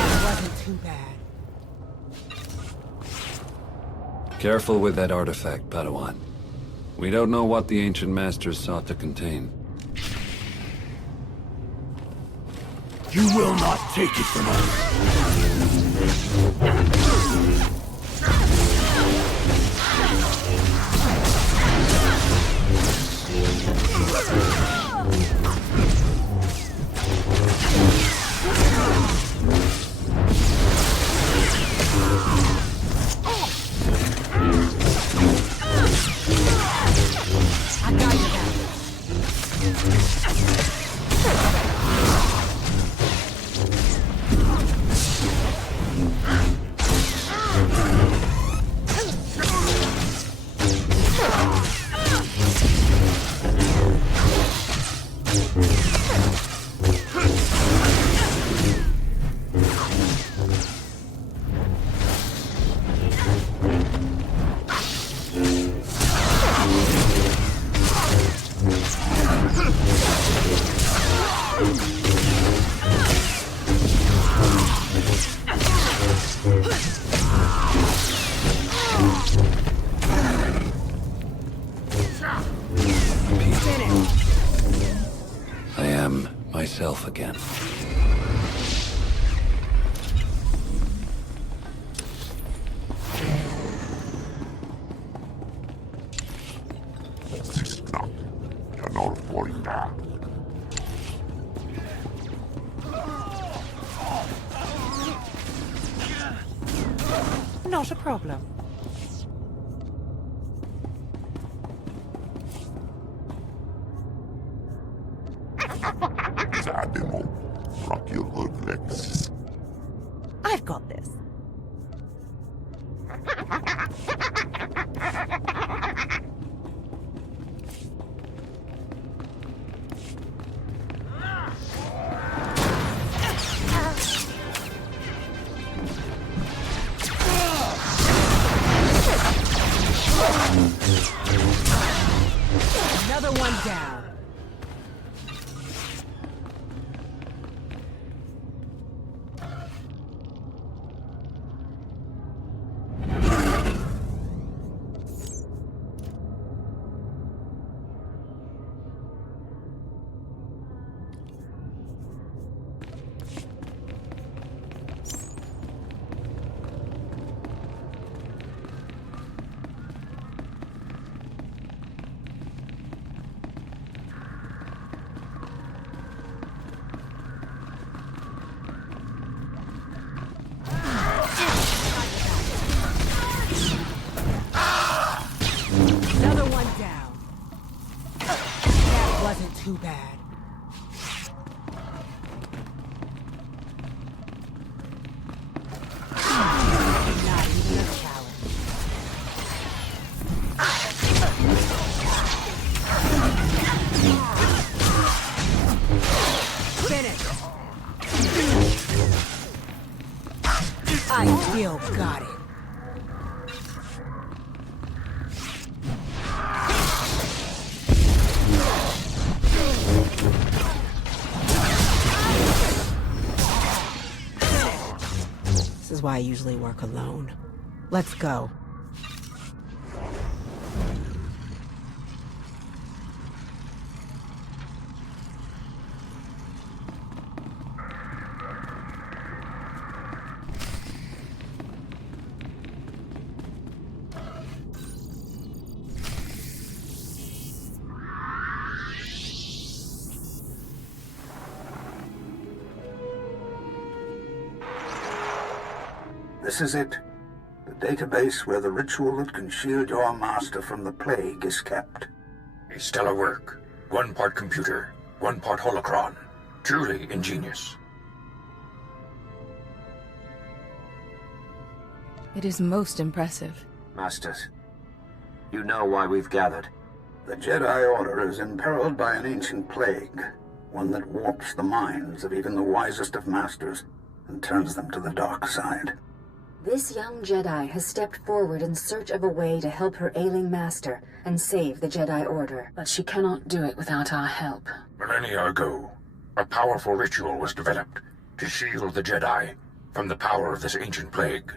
That wasn't too bad. Careful with that artifact, Padawan. We don't know what the ancient masters sought to contain. You will not take it from I got you back. myself again. Not a problem. I've got this. Another one down. Another one down. That wasn't too bad. Not even a challenge. Finish. I still got it. This is why I usually work alone. Let's go. This is it. The database where the ritual that can shield your master from the plague is kept. A stellar work. 1 part computer, 1 part holocron. Truly ingenious. It is most impressive. Masters, you know why we've gathered. The Jedi Order is imperiled by an ancient plague, one that warps the minds of even the wisest of masters and turns them to the dark side. This young Jedi has stepped forward in search of a way to help her ailing master and save the Jedi Order, but she cannot do it without our help. Millennia ago, a powerful ritual was developed to shield the Jedi from the power of this ancient plague.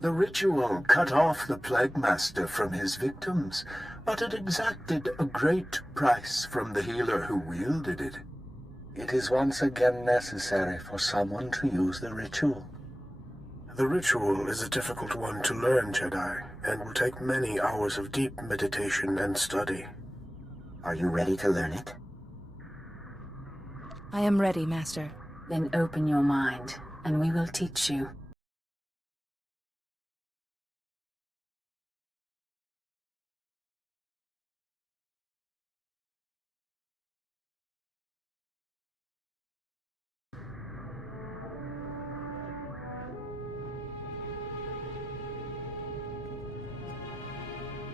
The ritual cut off the Plague Master from his victims, but it exacted a great price from the healer who wielded it. It is once again necessary for someone to use the ritual. The ritual is a difficult one to learn, Jedi, and will take many hours of deep meditation and study. Are you ready to learn it? I am ready, Master. Then open your mind, and we will teach you.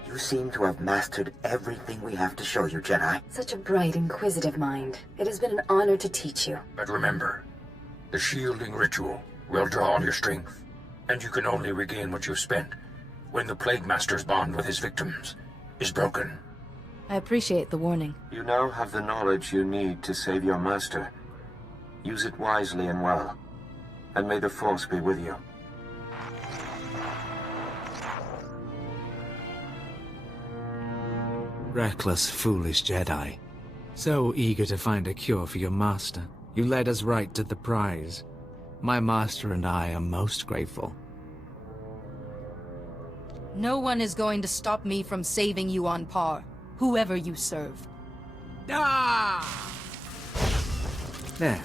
You seem to have mastered everything we have to show you, Jedi. Such a bright, inquisitive mind. It has been an honor to teach you. But remember, the shielding ritual will draw on your strength, and you can only regain what you've spent when the Plague Master's bond with his victims is broken. I appreciate the warning. You now have the knowledge you need to save your master. Use it wisely and well, and may the Force be with you. Reckless, foolish Jedi. So eager to find a cure for your master, You led us right to the prize. My master and I are most grateful. No one is going to stop me from saving you on par, whoever you serve. Ah! There.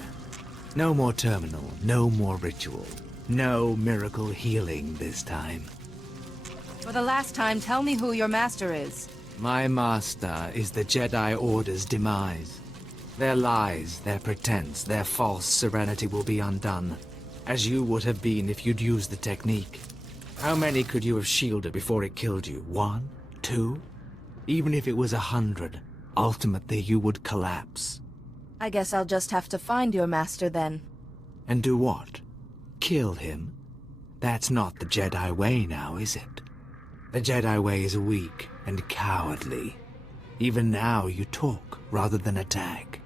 No more terminal, no more ritual. No miracle healing this time. For the last time, tell me who your master is. My master is the Jedi Order's demise. Their lies, their pretense, their false serenity will be undone, as you would have been if you'd used the technique. How many could you have shielded before it killed you? 1? 2? Even if it was 100, ultimately you would collapse. I guess I'll just have to find your master then. And do what? Kill him? That's not the Jedi way now, is it? The Jedi way is weak and cowardly. Even now you talk rather than attack.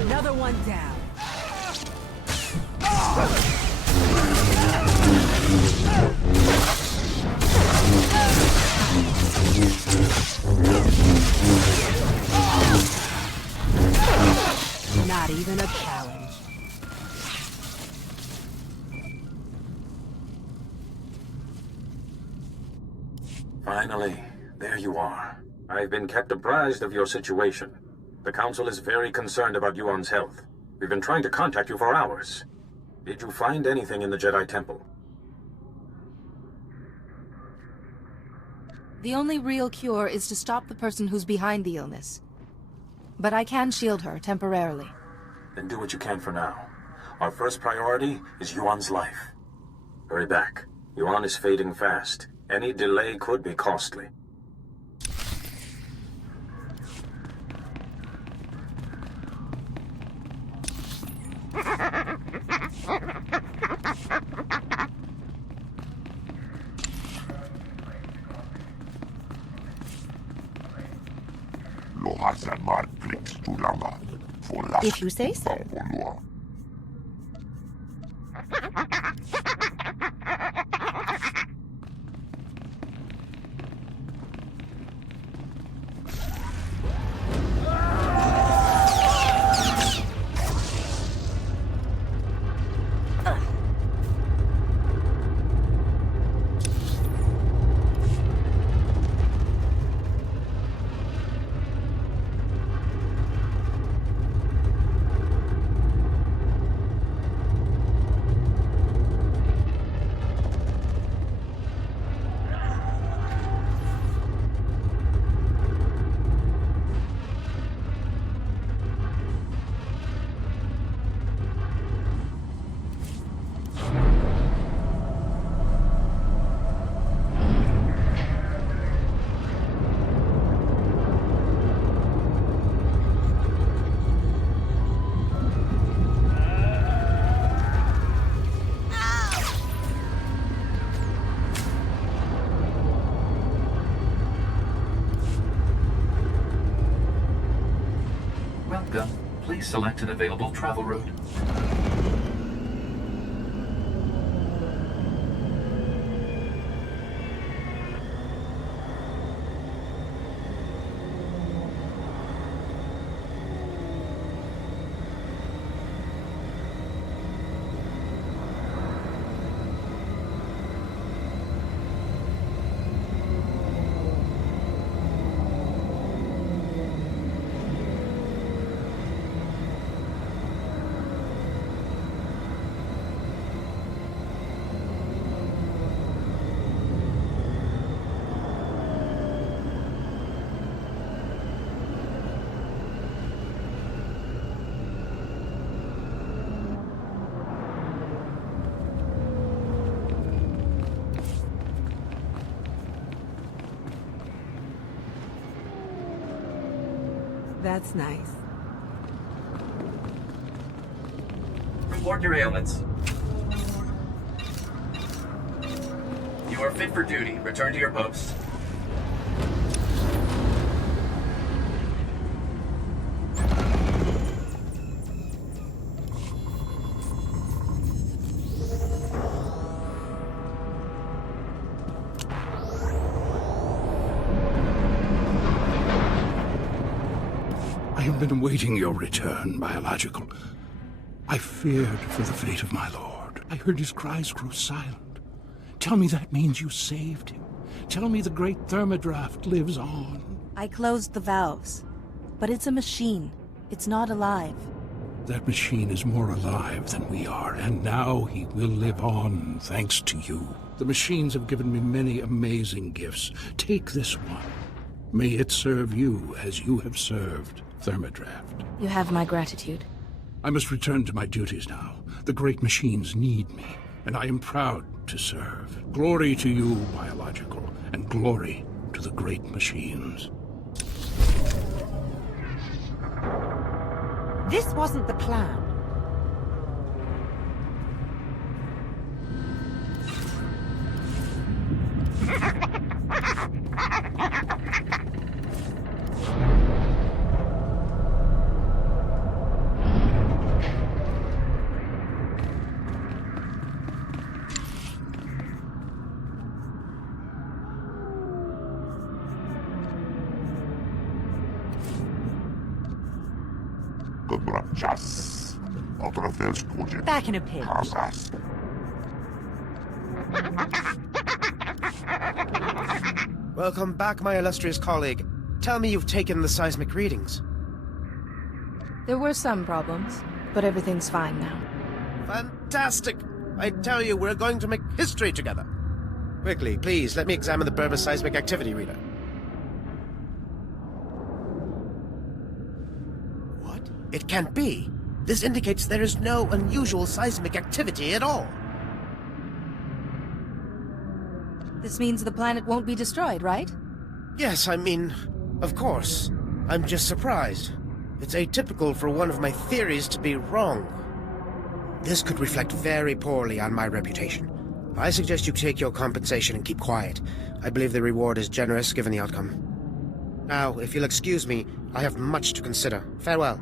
Another one down. Not even a challenge. Finally, there you are. I've been kept apprised of your situation. The Council is very concerned about Yuan's health. We've been trying to contact you for hours. Did you find anything in the Jedi Temple? The only real cure is to stop the person who's behind the illness. But I can shield her temporarily. Then do what you can for now. Our first priority is Yuan's life. Hurry back. Yuan is fading fast. Any delay could be costly. If you say so. Please select an available travel route. That's nice. Report your ailments. You are fit for duty. Return to your post. I have been awaiting your return, Biological. I feared for the fate of my lord. I heard his cries grow silent. Tell me that means you saved him. Tell me the great thermodraft lives on. I closed the valves. But it's a machine. It's not alive. That machine is more alive than we are, and now he will live on thanks to you. The machines have given me many amazing gifts. Take this one. May it serve you as you have served Thermodraft. You have my gratitude. I must return to my duties now. The great machines need me, and I am proud to serve. Glory to you, Biological, and glory to the great machines. This wasn't the plan. Back in a pit. Welcome back, my illustrious colleague. Tell me you've taken the seismic readings. There were some problems, but everything's fine now. Fantastic! I tell you, we're going to make history together. Quickly, please, let me examine the Burma seismic activity reader. What? It can't be. This indicates there is no unusual seismic activity at all. This means the planet won't be destroyed, right? Yes, I mean, of course. I'm just surprised. It's atypical for one of my theories to be wrong. This could reflect very poorly on my reputation. I suggest you take your compensation and keep quiet. I believe the reward is generous given the outcome. Now, if you'll excuse me, I have much to consider. Farewell.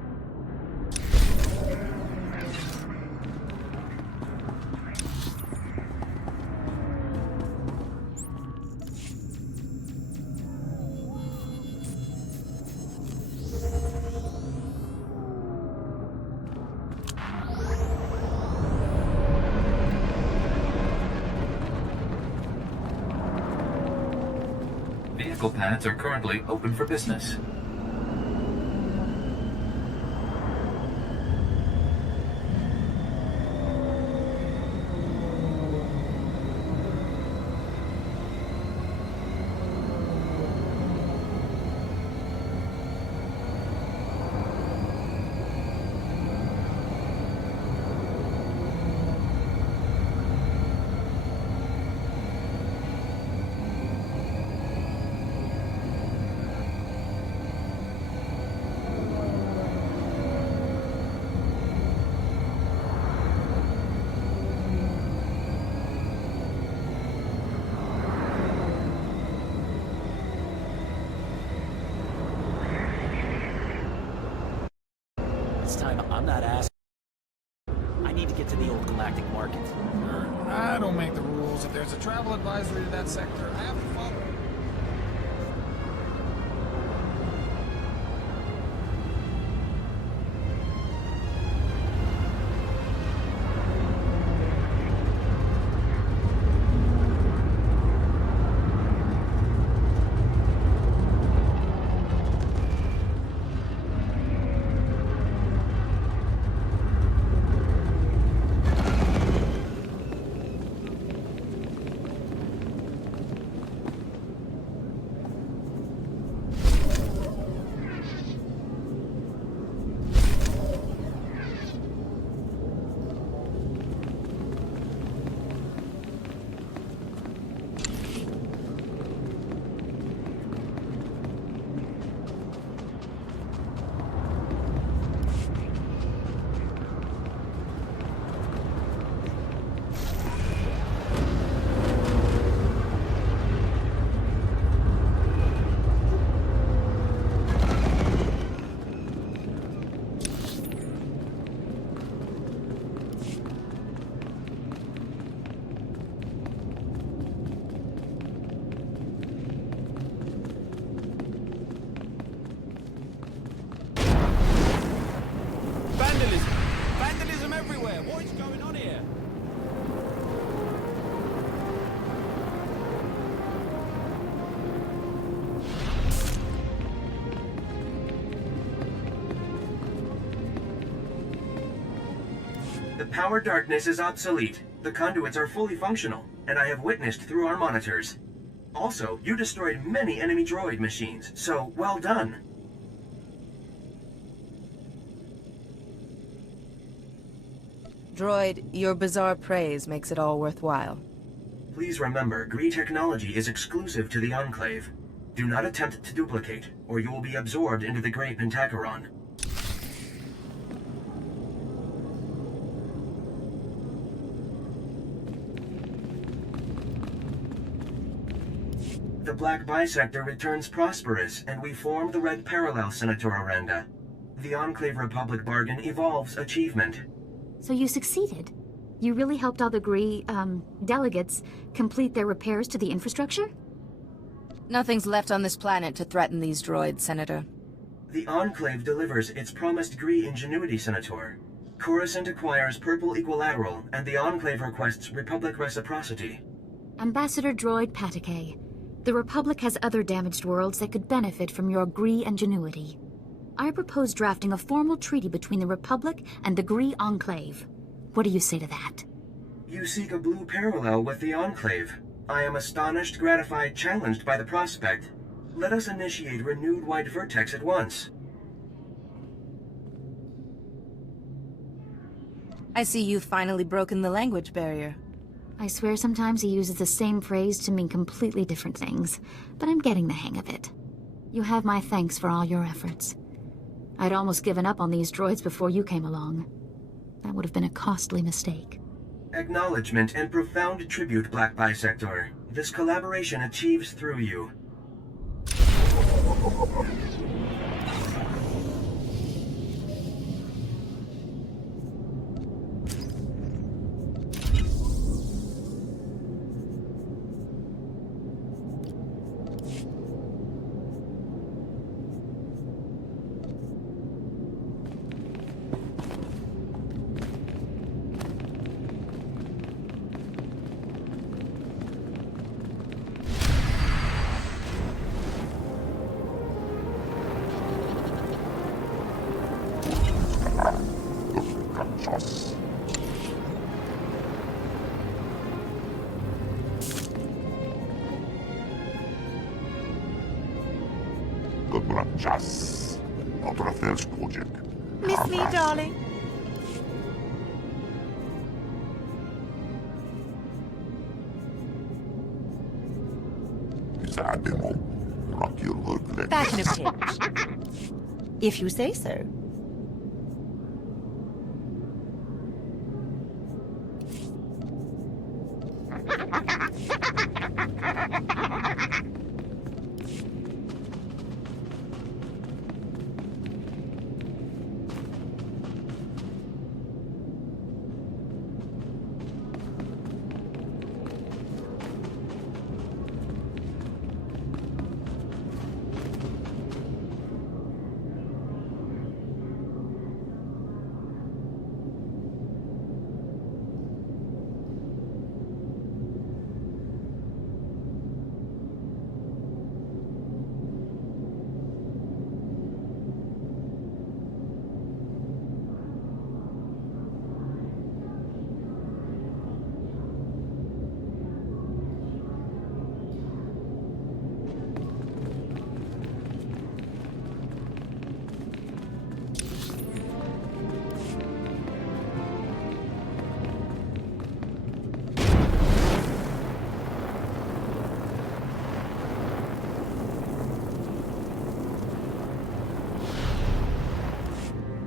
Vehicle pads are currently open for business. This time, I'm not asking. I need to get to the old galactic market. I don't make the rules. If there's a travel advisory to that sector, I have to follow it. The power darkness is obsolete. The conduits are fully functional, and I have witnessed through our monitors. Also, you destroyed many enemy droid machines, so well done. Droid, your bizarre praise makes it all worthwhile. Please remember, Gree technology is exclusive to the Enclave. Do not attempt to duplicate, or you will be absorbed into the Great Pentacheron. The Black Bisector returns prosperous, and we form the Red Parallel, Senator Aranda. The Enclave Republic bargain evolves achievement. So you succeeded? You really helped all the Gree, delegates complete their repairs to the infrastructure? Nothing's left on this planet to threaten these droids, Senator. The Enclave delivers its promised Gree ingenuity, Senator. Coruscant acquires Purple Equilateral, and the Enclave requests Republic reciprocity. Ambassador Droid Patake, the Republic has other damaged worlds that could benefit from your Gree ingenuity. I propose drafting a formal treaty between the Republic and the Gree Enclave. What do you say to that? You seek a blue parallel with the Enclave. I am astonished, gratified, challenged by the prospect. Let us initiate renewed white vertex at once. I see you've finally broken the language barrier. I swear sometimes he uses the same phrase to mean completely different things, but I'm getting the hang of it. You have my thanks for all your efforts. I'd almost given up on these droids before you came along. That would have been a costly mistake. Acknowledgement and profound tribute, Black Bisector. This collaboration achieves through you. Miss me, darling. Back in a pinch. If you say so.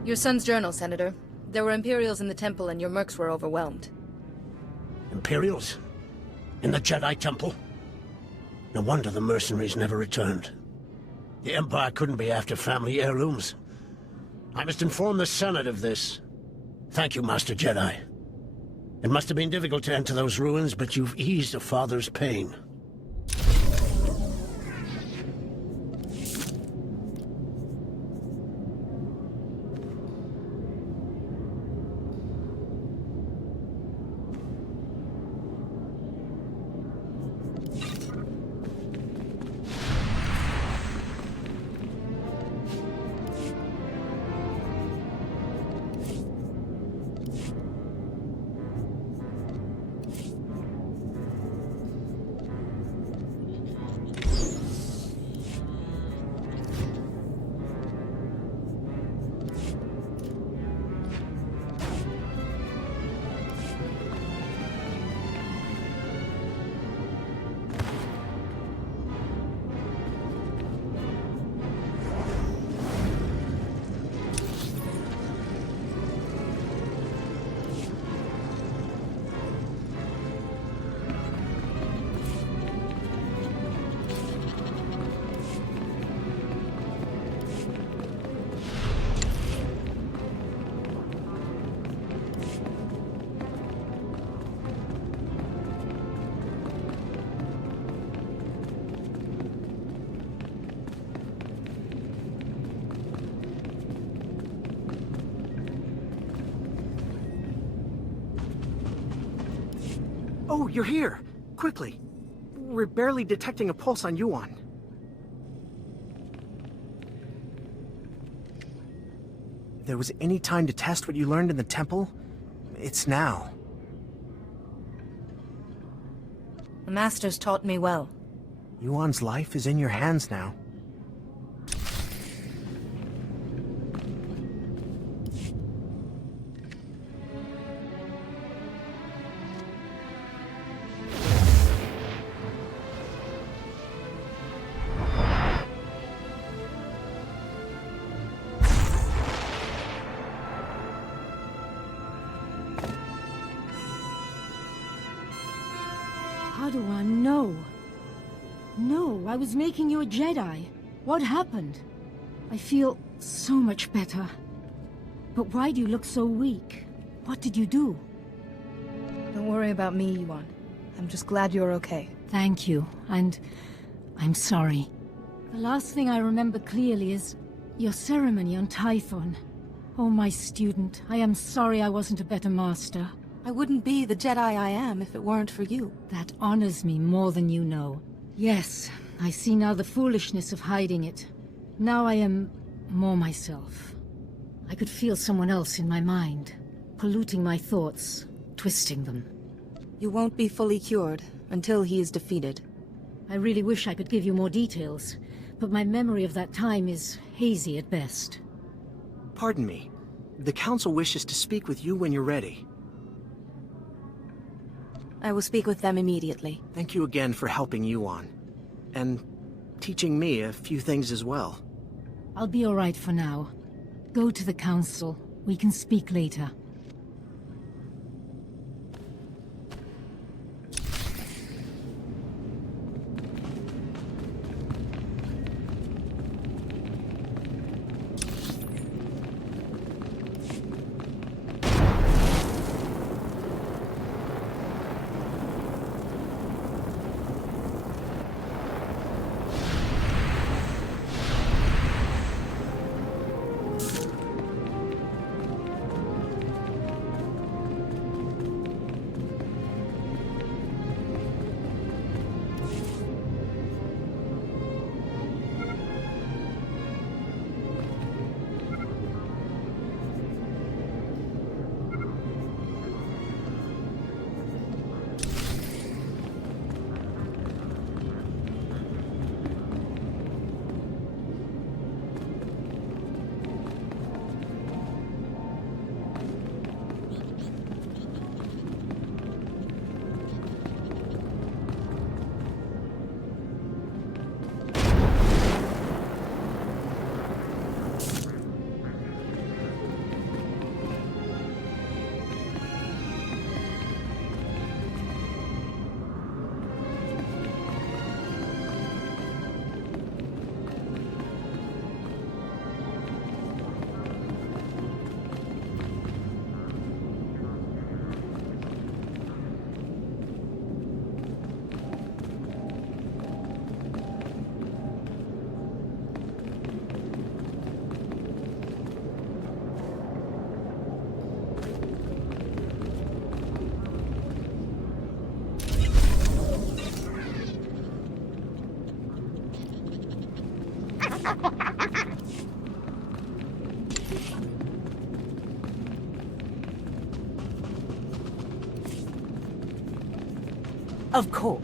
Your son's journal, Senator. There were Imperials in the temple and your mercs were overwhelmed. Imperials? In the Jedi temple? No wonder the mercenaries never returned. The Empire couldn't be after family heirlooms. I must inform the Senate of this. Thank you, Master Jedi. It must have been difficult to enter those ruins, but you've eased a father's pain. Oh, you're here! Quickly! We're barely detecting a pulse on Yuan. If there was any time to test what you learned in the temple, it's now. The Masters taught me well. Yuan's life is in your hands now. Padawan, no. No, I was making you a Jedi. What happened? I feel so much better. But why do you look so weak? What did you do? Don't worry about me, Yuan. I'm just glad you're okay. Thank you, and I'm sorry. The last thing I remember clearly is your ceremony on Tython. Oh, my student, I am sorry I wasn't a better master. I wouldn't be the Jedi I am if it weren't for you. That honors me more than you know. Yes, I see now the foolishness of hiding it. Now I am more myself. I could feel someone else in my mind, polluting my thoughts, twisting them. You won't be fully cured until he is defeated. I really wish I could give you more details, but my memory of that time is hazy at best. Pardon me. The Council wishes to speak with you when you're ready. I will speak with them immediately. Thank you again for helping Yuan. And teaching me a few things as well. I'll be all right for now. Go to the Council. We can speak later. Of course.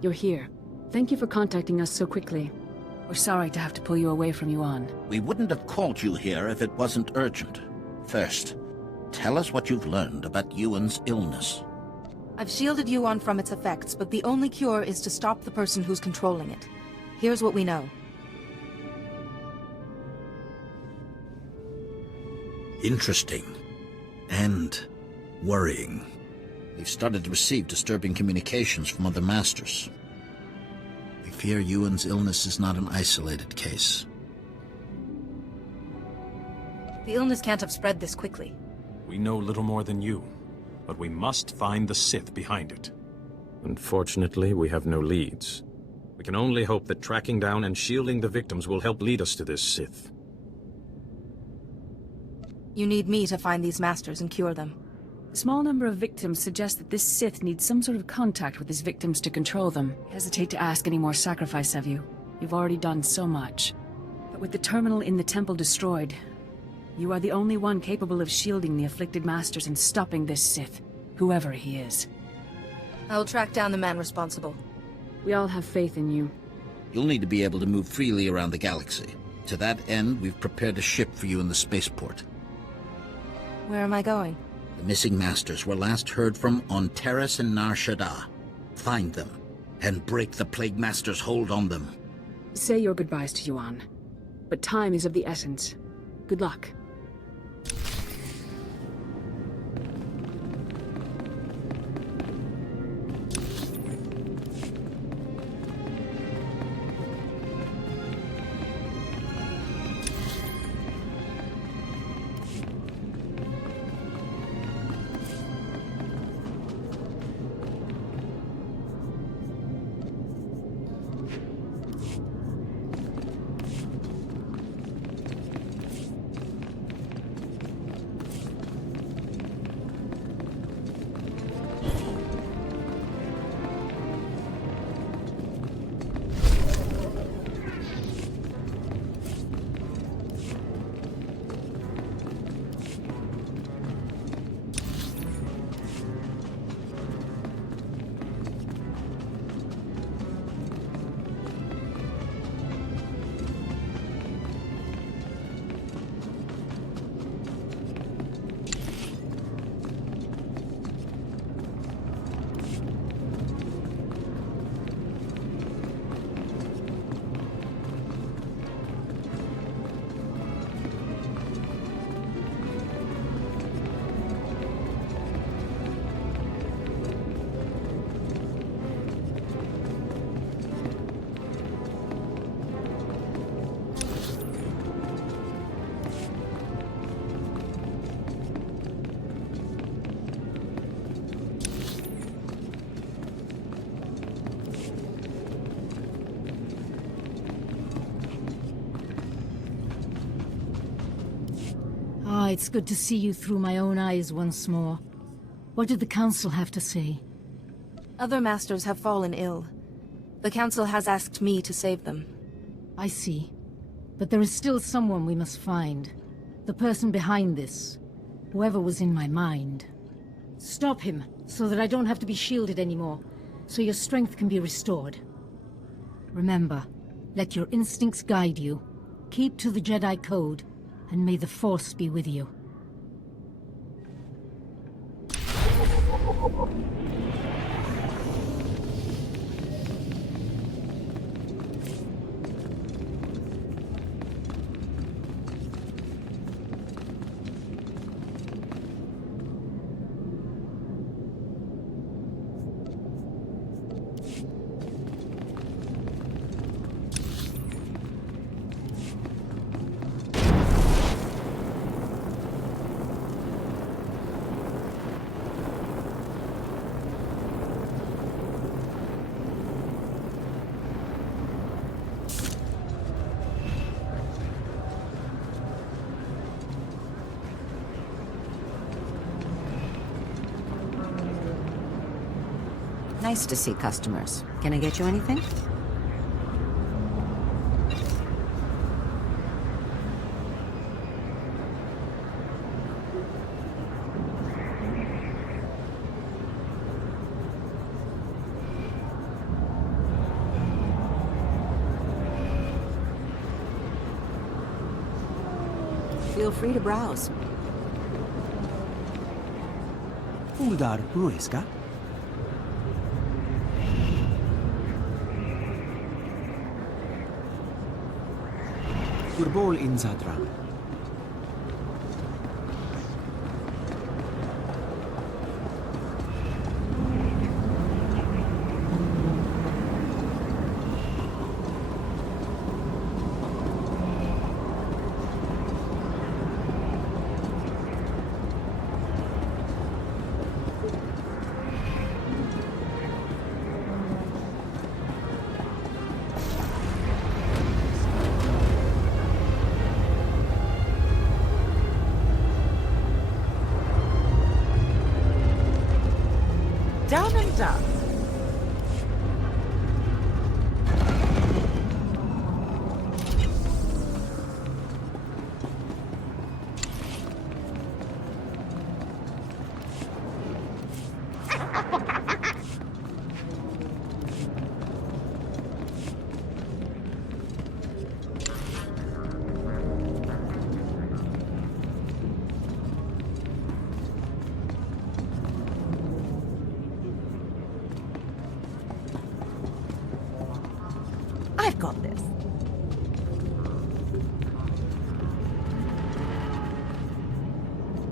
You're here. Thank you for contacting us so quickly. We're sorry to have to pull you away from Yuan. We wouldn't have called you here if it wasn't urgent. First, tell us what you've learned about Yuan's illness. I've shielded Yuan from its effects, but the only cure is to stop the person who's controlling it. Here's what we know. Interesting. And worrying. We've started to receive disturbing communications from other masters. We fear Yuan's illness is not an isolated case. The illness can't have spread this quickly. We know little more than you, but we must find the Sith behind it. Unfortunately, we have no leads. We can only hope that tracking down and shielding the victims will help lead us to this Sith. You need me to find these masters and cure them. A small number of victims suggest that this Sith needs some sort of contact with his victims to control them. I hesitate to ask any more sacrifice of you. You've already done so much. But with the terminal in the temple destroyed, you are the only one capable of shielding the afflicted masters and stopping this Sith, whoever he is. I will track down the man responsible. We all have faith in you. You'll need to be able to move freely around the galaxy. To that end, we've prepared a ship for you in the spaceport. Where am I going? The missing masters were last heard from on Terrace and Nar Shaddaa. Find them, and break the Plague Master's hold on them. Say your goodbyes to Yuan. But time is of the essence. Good luck. It's good to see you through my own eyes once more. What did the Council have to say? Other masters have fallen ill. The Council has asked me to save them. I see. But there is still someone we must find. The person behind this. Whoever was in my mind. Stop him, so that I don't have to be shielded anymore. So your strength can be restored. Remember, let your instincts guide you. Keep to the Jedi Code. And may the Force be with you. Nice to see customers. Can I get you anything? Feel free to browse. Uldar Ruiska? Kurbol in Zadran. Done and done. I've got this.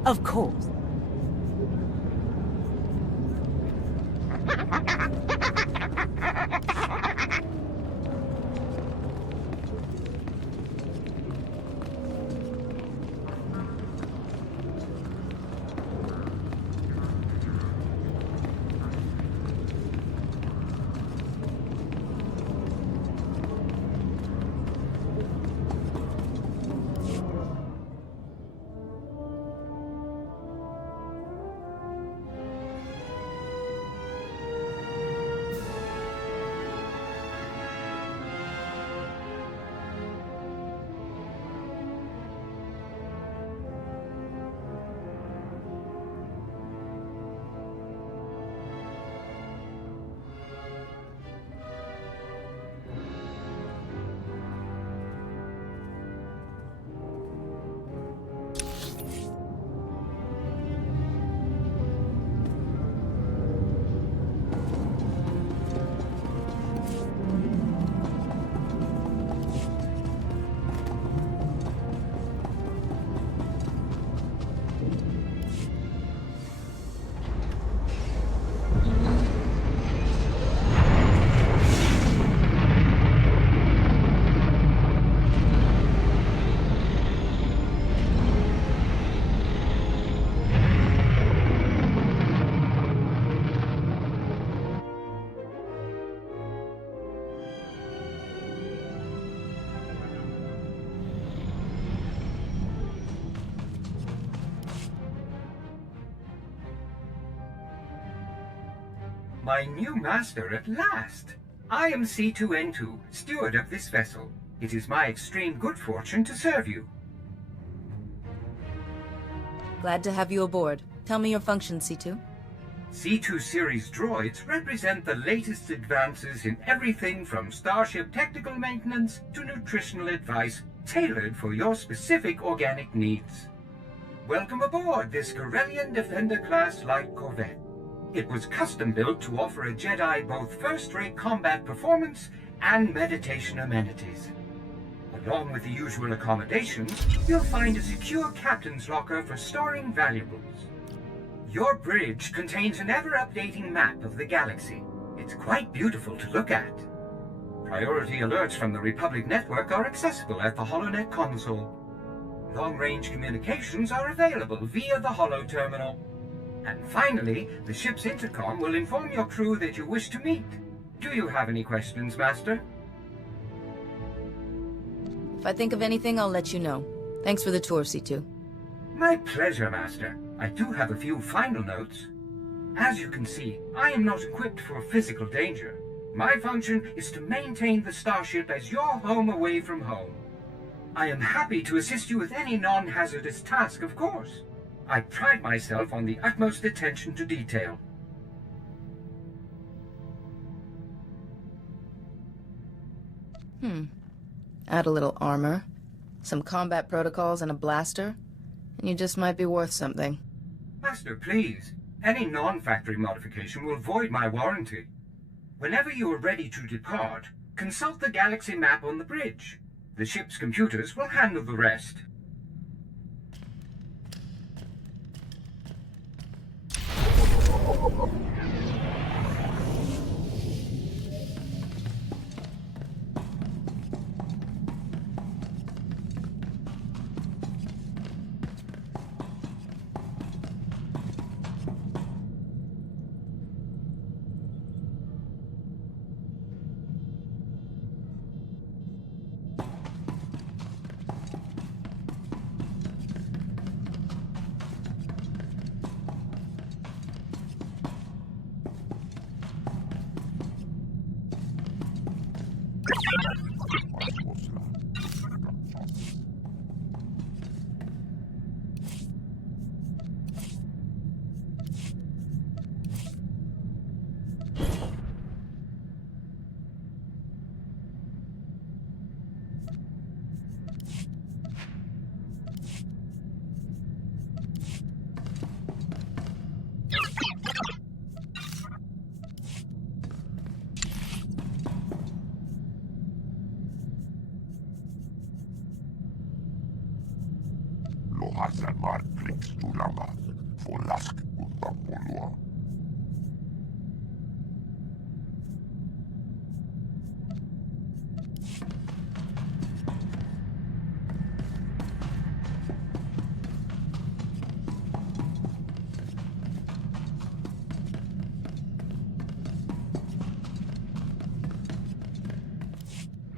Of course. My new master at last! I am C2N2, steward of this vessel. It is my extreme good fortune to serve you. Glad to have you aboard. Tell me your function, C2. C2 series droids represent the latest advances in everything from starship technical maintenance to nutritional advice tailored for your specific organic needs. Welcome aboard this Corellian Defender-class light corvette. It was custom-built to offer a Jedi both first-rate combat performance and meditation amenities. Along with the usual accommodations, you'll find a secure captain's locker for storing valuables. Your bridge contains an ever-updating map of the galaxy. It's quite beautiful to look at. Priority alerts from the Republic network are accessible at the HoloNet console. Long-range communications are available via the Holo terminal. And finally, the ship's intercom will inform your crew that you wish to meet. Do you have any questions, Master? If I think of anything, I'll let you know. Thanks for the tour, C2. My pleasure, Master. I do have a few final notes. As you can see, I am not equipped for physical danger. My function is to maintain the starship as your home away from home. I am happy to assist you with any non-hazardous task, of course. I pride myself on the utmost attention to detail. Add a little armor, some combat protocols, and a blaster, and you just might be worth something. Master, please. Any non-factory modification will void my warranty. Whenever you are ready to depart, consult the galaxy map on the bridge. The ship's computers will handle the rest.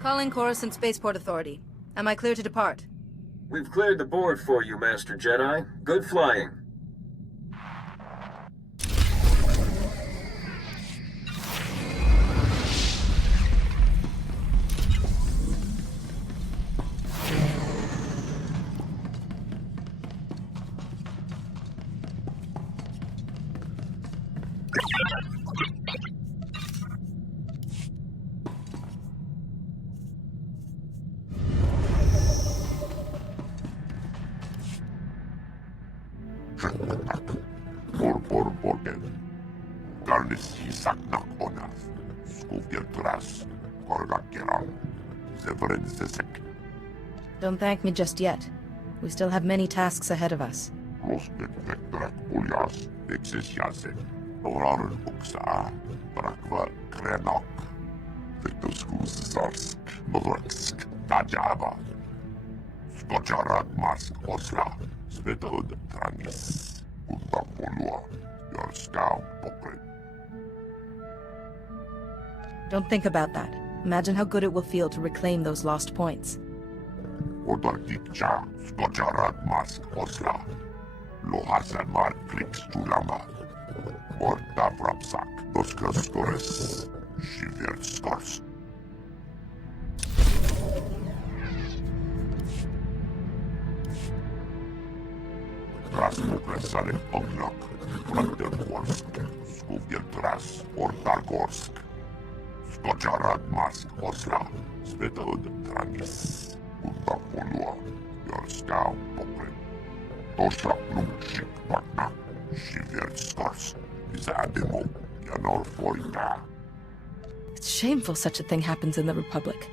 Calling Coruscant Spaceport Authority. Am I clear to depart? We've cleared the board for you, Master Jedi. Good flying. Don't thank me just yet. We still have many tasks ahead of us. Don't think about that. Imagine how good it will feel to reclaim those lost points. It's shameful such a thing happens in the Republic.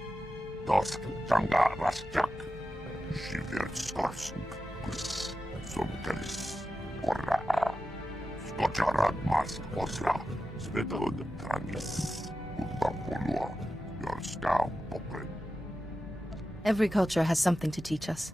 Every culture has something to teach us.